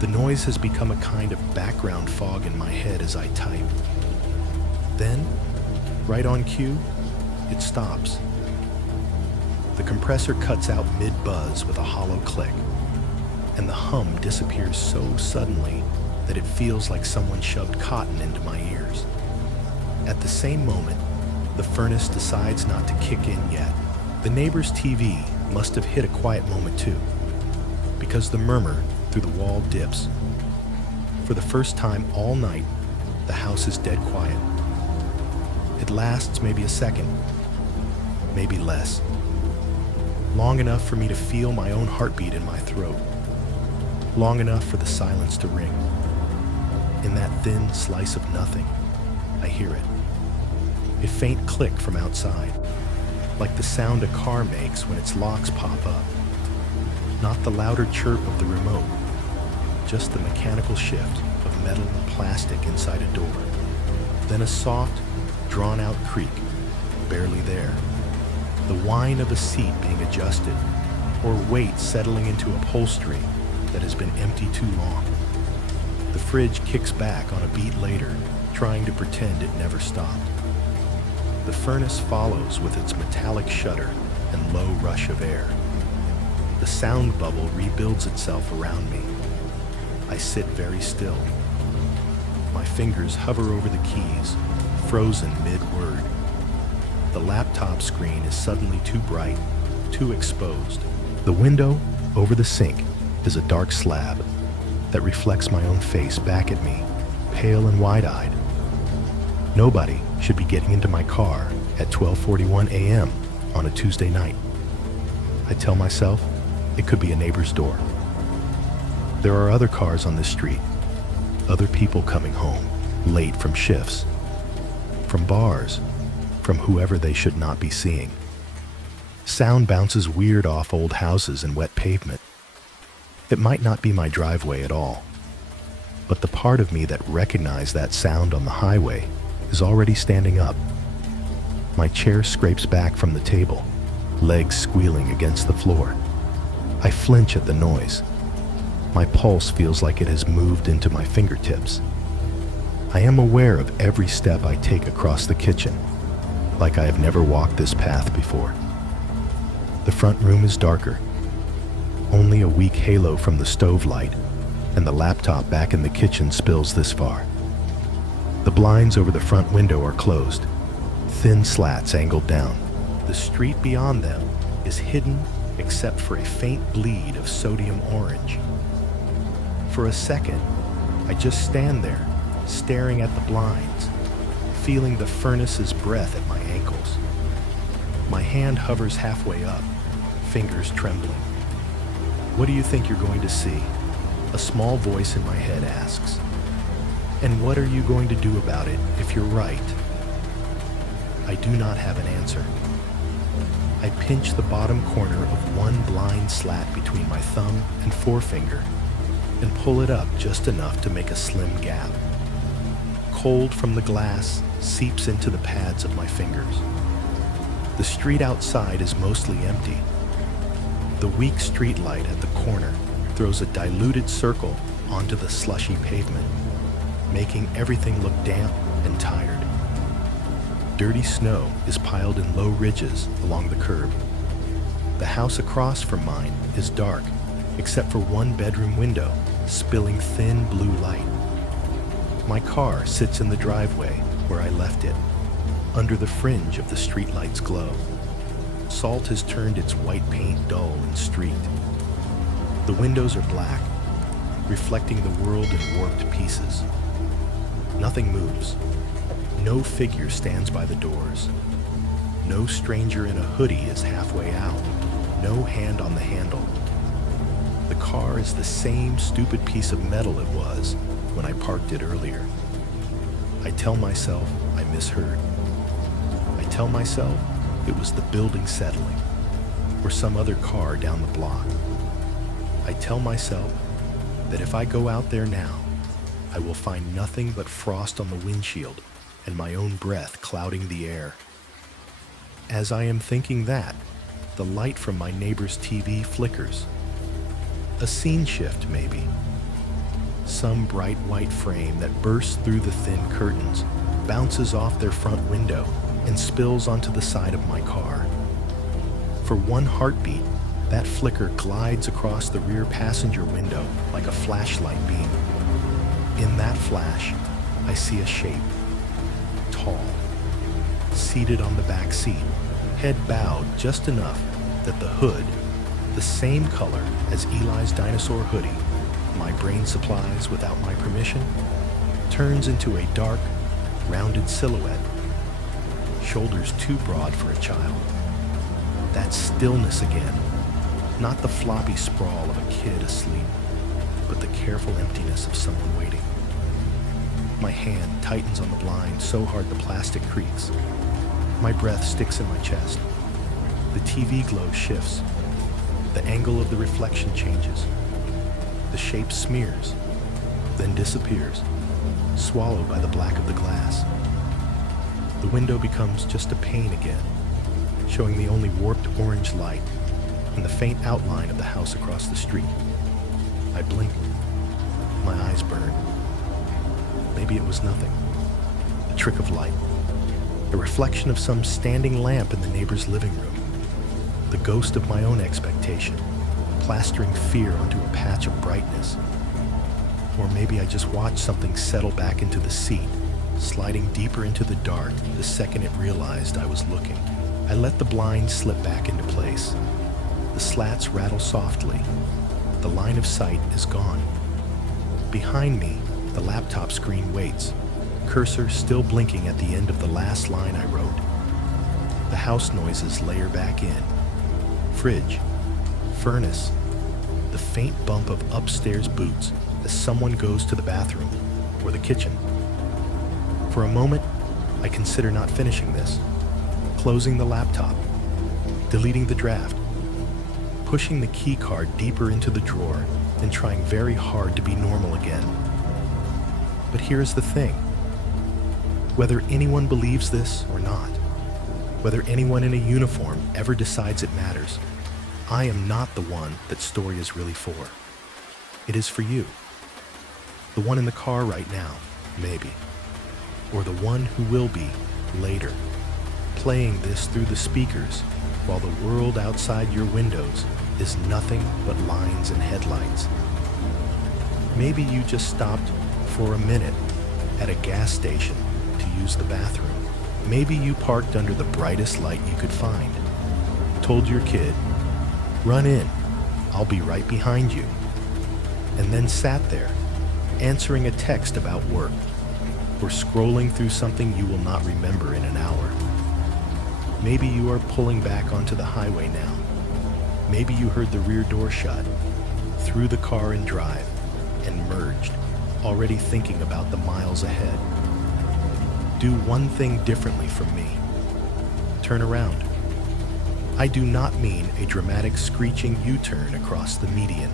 The noise has become a kind of background fog in my head as I type. Then, right on cue, it stops. The compressor cuts out mid-buzz with a hollow click, and the hum disappears so suddenly that it feels like someone shoved cotton into my ears. At the same moment, the furnace decides not to kick in yet. The neighbor's TV must have hit a quiet moment too, because the murmur through the wall dips. For the first time all night, the house is dead quiet. It lasts maybe a second, maybe less. Long enough for me to feel my own heartbeat in my throat. Long enough for the silence to ring. In that thin slice of nothing, I hear it. A faint click from outside, like the sound a car makes when its locks pop up. Not the louder chirp of the remote, just the mechanical shift of metal and plastic inside a door. Then a soft, drawn-out creak, barely there. The whine of a seat being adjusted, or weight settling into upholstery that has been empty too long. The fridge kicks back on a beat later, trying to pretend it never stopped. The furnace follows with its metallic shudder and low rush of air. The sound bubble rebuilds itself around me. I sit very still. My fingers hover over the keys, frozen mid-word. The laptop screen is suddenly too bright, too exposed. The window over the sink is a dark slab that reflects my own face back at me, pale and wide-eyed. Nobody should be getting into my car at 12:41 a.m. on a Tuesday night. I tell myself it could be a neighbor's door. There are other cars on this street, other people coming home, late from shifts, from bars, from whoever they should not be seeing. Sound bounces weird off old houses and wet pavement. It might not be my driveway at all, but the part of me that recognized that sound on the highway is already standing up. My chair scrapes back from the table, legs squealing against the floor. I flinch at the noise. My pulse feels like it has moved into my fingertips. I am aware of every step I take across the kitchen, like I have never walked this path before. The front room is darker. Only a weak halo from the stove light and the laptop back in the kitchen spills this far. The blinds over the front window are closed, thin slats angled down. The street beyond them is hidden except for a faint bleed of sodium orange. For a second, I just stand there, staring at the blinds, feeling the furnace's breath at my ankles. My hand hovers halfway up, fingers trembling. "What do you think you're going to see?" A small voice in my head asks. "And what are you going to do about it if you're right?" I do not have an answer. I pinch the bottom corner of one blind slat between my thumb and forefinger and pull it up just enough to make a slim gap. Cold from the glass seeps into the pads of my fingers. The street outside is mostly empty. The weak street light at the corner throws a diluted circle onto the slushy pavement, making everything look damp and tired. Dirty snow is piled in low ridges along the curb. The house across from mine is dark, except for one bedroom window, spilling thin blue light. My car sits in the driveway where I left it, under the fringe of the streetlight's glow. Salt has turned its white paint dull and streaked. The windows are black, reflecting the world in warped pieces. Nothing moves. No figure stands by the doors. No stranger in a hoodie is halfway out. No hand on the handle. The car is the same stupid piece of metal it was when I parked it earlier. I tell myself I misheard. I tell myself it was the building settling, or some other car down the block. I tell myself that if I go out there now, I will find nothing but frost on the windshield and my own breath clouding the air. As I am thinking that, the light from my neighbor's TV flickers. A scene shift, maybe. Some bright white frame that bursts through the thin curtains, bounces off their front window, and spills onto the side of my car. For one heartbeat, that flicker glides across the rear passenger window like a flashlight beam. In that flash, I see a shape. Tall, seated on the back seat, head bowed just enough that the hood, the same color as Eli's dinosaur hoodie, my brain supplies without my permission, turns into a dark, rounded silhouette. Shoulders too broad for a child. That stillness again, not the floppy sprawl of a kid asleep, but the careful emptiness of someone waiting. My hand tightens on the blind so hard the plastic creaks. My breath sticks in my chest. The TV glow shifts. The angle of the reflection changes. The shape smears, then disappears, swallowed by the black of the glass. The window becomes just a pane again, showing the only warped orange light and the faint outline of the house across the street. I blink. My eyes burn. Maybe it was nothing. A trick of light. A reflection of some standing lamp in the neighbor's living room. The ghost of my own expectation, plastering fear onto a patch of brightness. Or maybe I just watched something settle back into the seat, sliding deeper into the dark the second it realized I was looking. I let the blind slip back into place. The slats rattle softly. The line of sight is gone. Behind me, the laptop screen waits, cursor still blinking at the end of the last line I wrote. The house noises layer back in. Fridge, furnace, the faint bump of upstairs boots as someone goes to the bathroom or the kitchen. For a moment, I consider not finishing this, closing the laptop, deleting the draft, pushing the key card deeper into the drawer and trying very hard to be normal again. But here's the thing. Whether anyone believes this or not, whether anyone in a uniform ever decides it matters, I am not the one that story is really for. It is for you. The one in the car right now, maybe. Or the one who will be later, playing this through the speakers while the world outside your windows is nothing but lines and headlights. Maybe you just stopped for a minute at a gas station to use the bathroom. Maybe you parked under the brightest light you could find, told your kid, "Run in, I'll be right behind you," and then sat there, answering a text about work, or scrolling through something you will not remember in an hour. Maybe you are pulling back onto the highway now. Maybe you heard the rear door shut, threw the car in drive, and merged, already thinking about the miles ahead. Do one thing differently from me. Turn around. I do not mean a dramatic screeching U-turn across the median.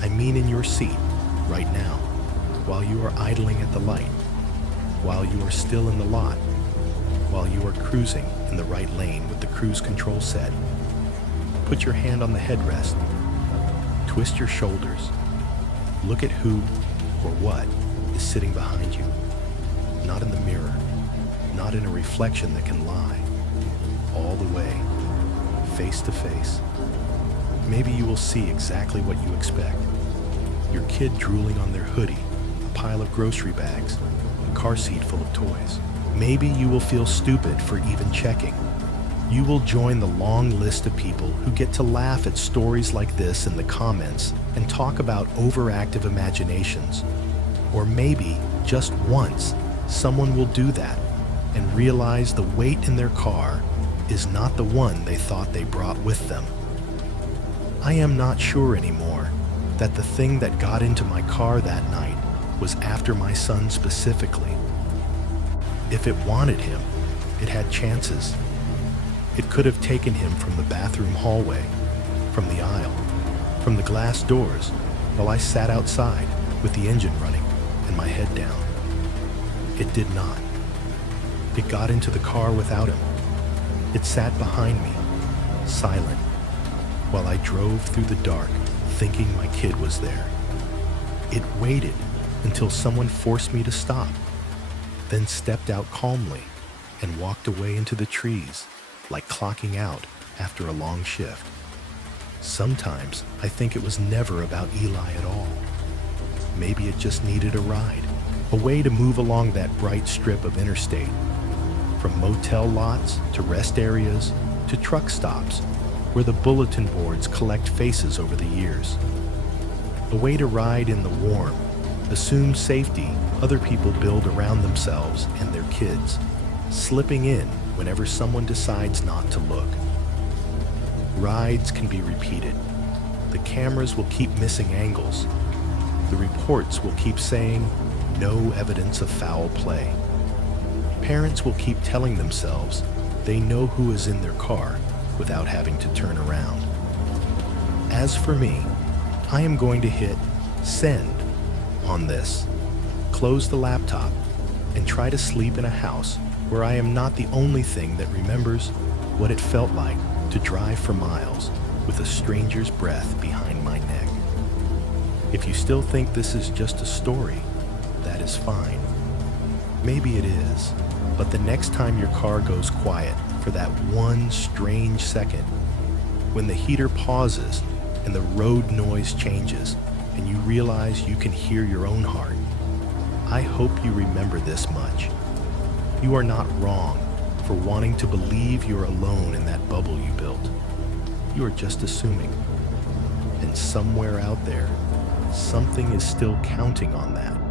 I mean in your seat, right now, while you are idling at the light, while you are still in the lot, while you are cruising in the right lane with the cruise control set. Put your hand on the headrest. Twist your shoulders. Look at who or what is sitting behind you. Not in the mirror, not in a reflection that can lie. All the way, face to face. Maybe you will see exactly what you expect. Your kid drooling on their hoodie, a pile of grocery bags, a car seat full of toys. Maybe you will feel stupid for even checking. You will join the long list of people who get to laugh at stories like this in the comments and talk about overactive imaginations. Or maybe, just once, someone will do that and realize the weight in their car is not the one they thought they brought with them. I am not sure anymore that the thing that got into my car that night was after my son specifically. If it wanted him, it had chances. It could have taken him from the bathroom hallway, from the aisle, from the glass doors, while I sat outside with the engine running and my head down. It did not. It got into the car without him. It sat behind me, silent, while I drove through the dark, thinking my kid was there. It waited until someone forced me to stop, then stepped out calmly and walked away into the trees, like clocking out after a long shift. Sometimes I think it was never about Eli at all. Maybe it just needed a ride, a way to move along that bright strip of interstate, from motel lots to rest areas to truck stops where the bulletin boards collect faces over the years. A way to ride in the warm, assume safety other people build around themselves and their kids, slipping in whenever someone decides not to look. Rides can be repeated. The cameras will keep missing angles. The reports will keep saying, no evidence of foul play. Parents will keep telling themselves they know who is in their car without having to turn around. As for me, I am going to hit send on this, close the laptop, and try to sleep in a house where I am not the only thing that remembers what it felt like to drive for miles with a stranger's breath behind my neck. If you still think this is just a story, that is fine. Maybe it is, but the next time your car goes quiet for that one strange second, when the heater pauses and the road noise changes and you realize you can hear your own heart. I hope you remember this much. You are not wrong for wanting to believe you're alone in that bubble you built. You are just assuming. And somewhere out there, something is still counting on that.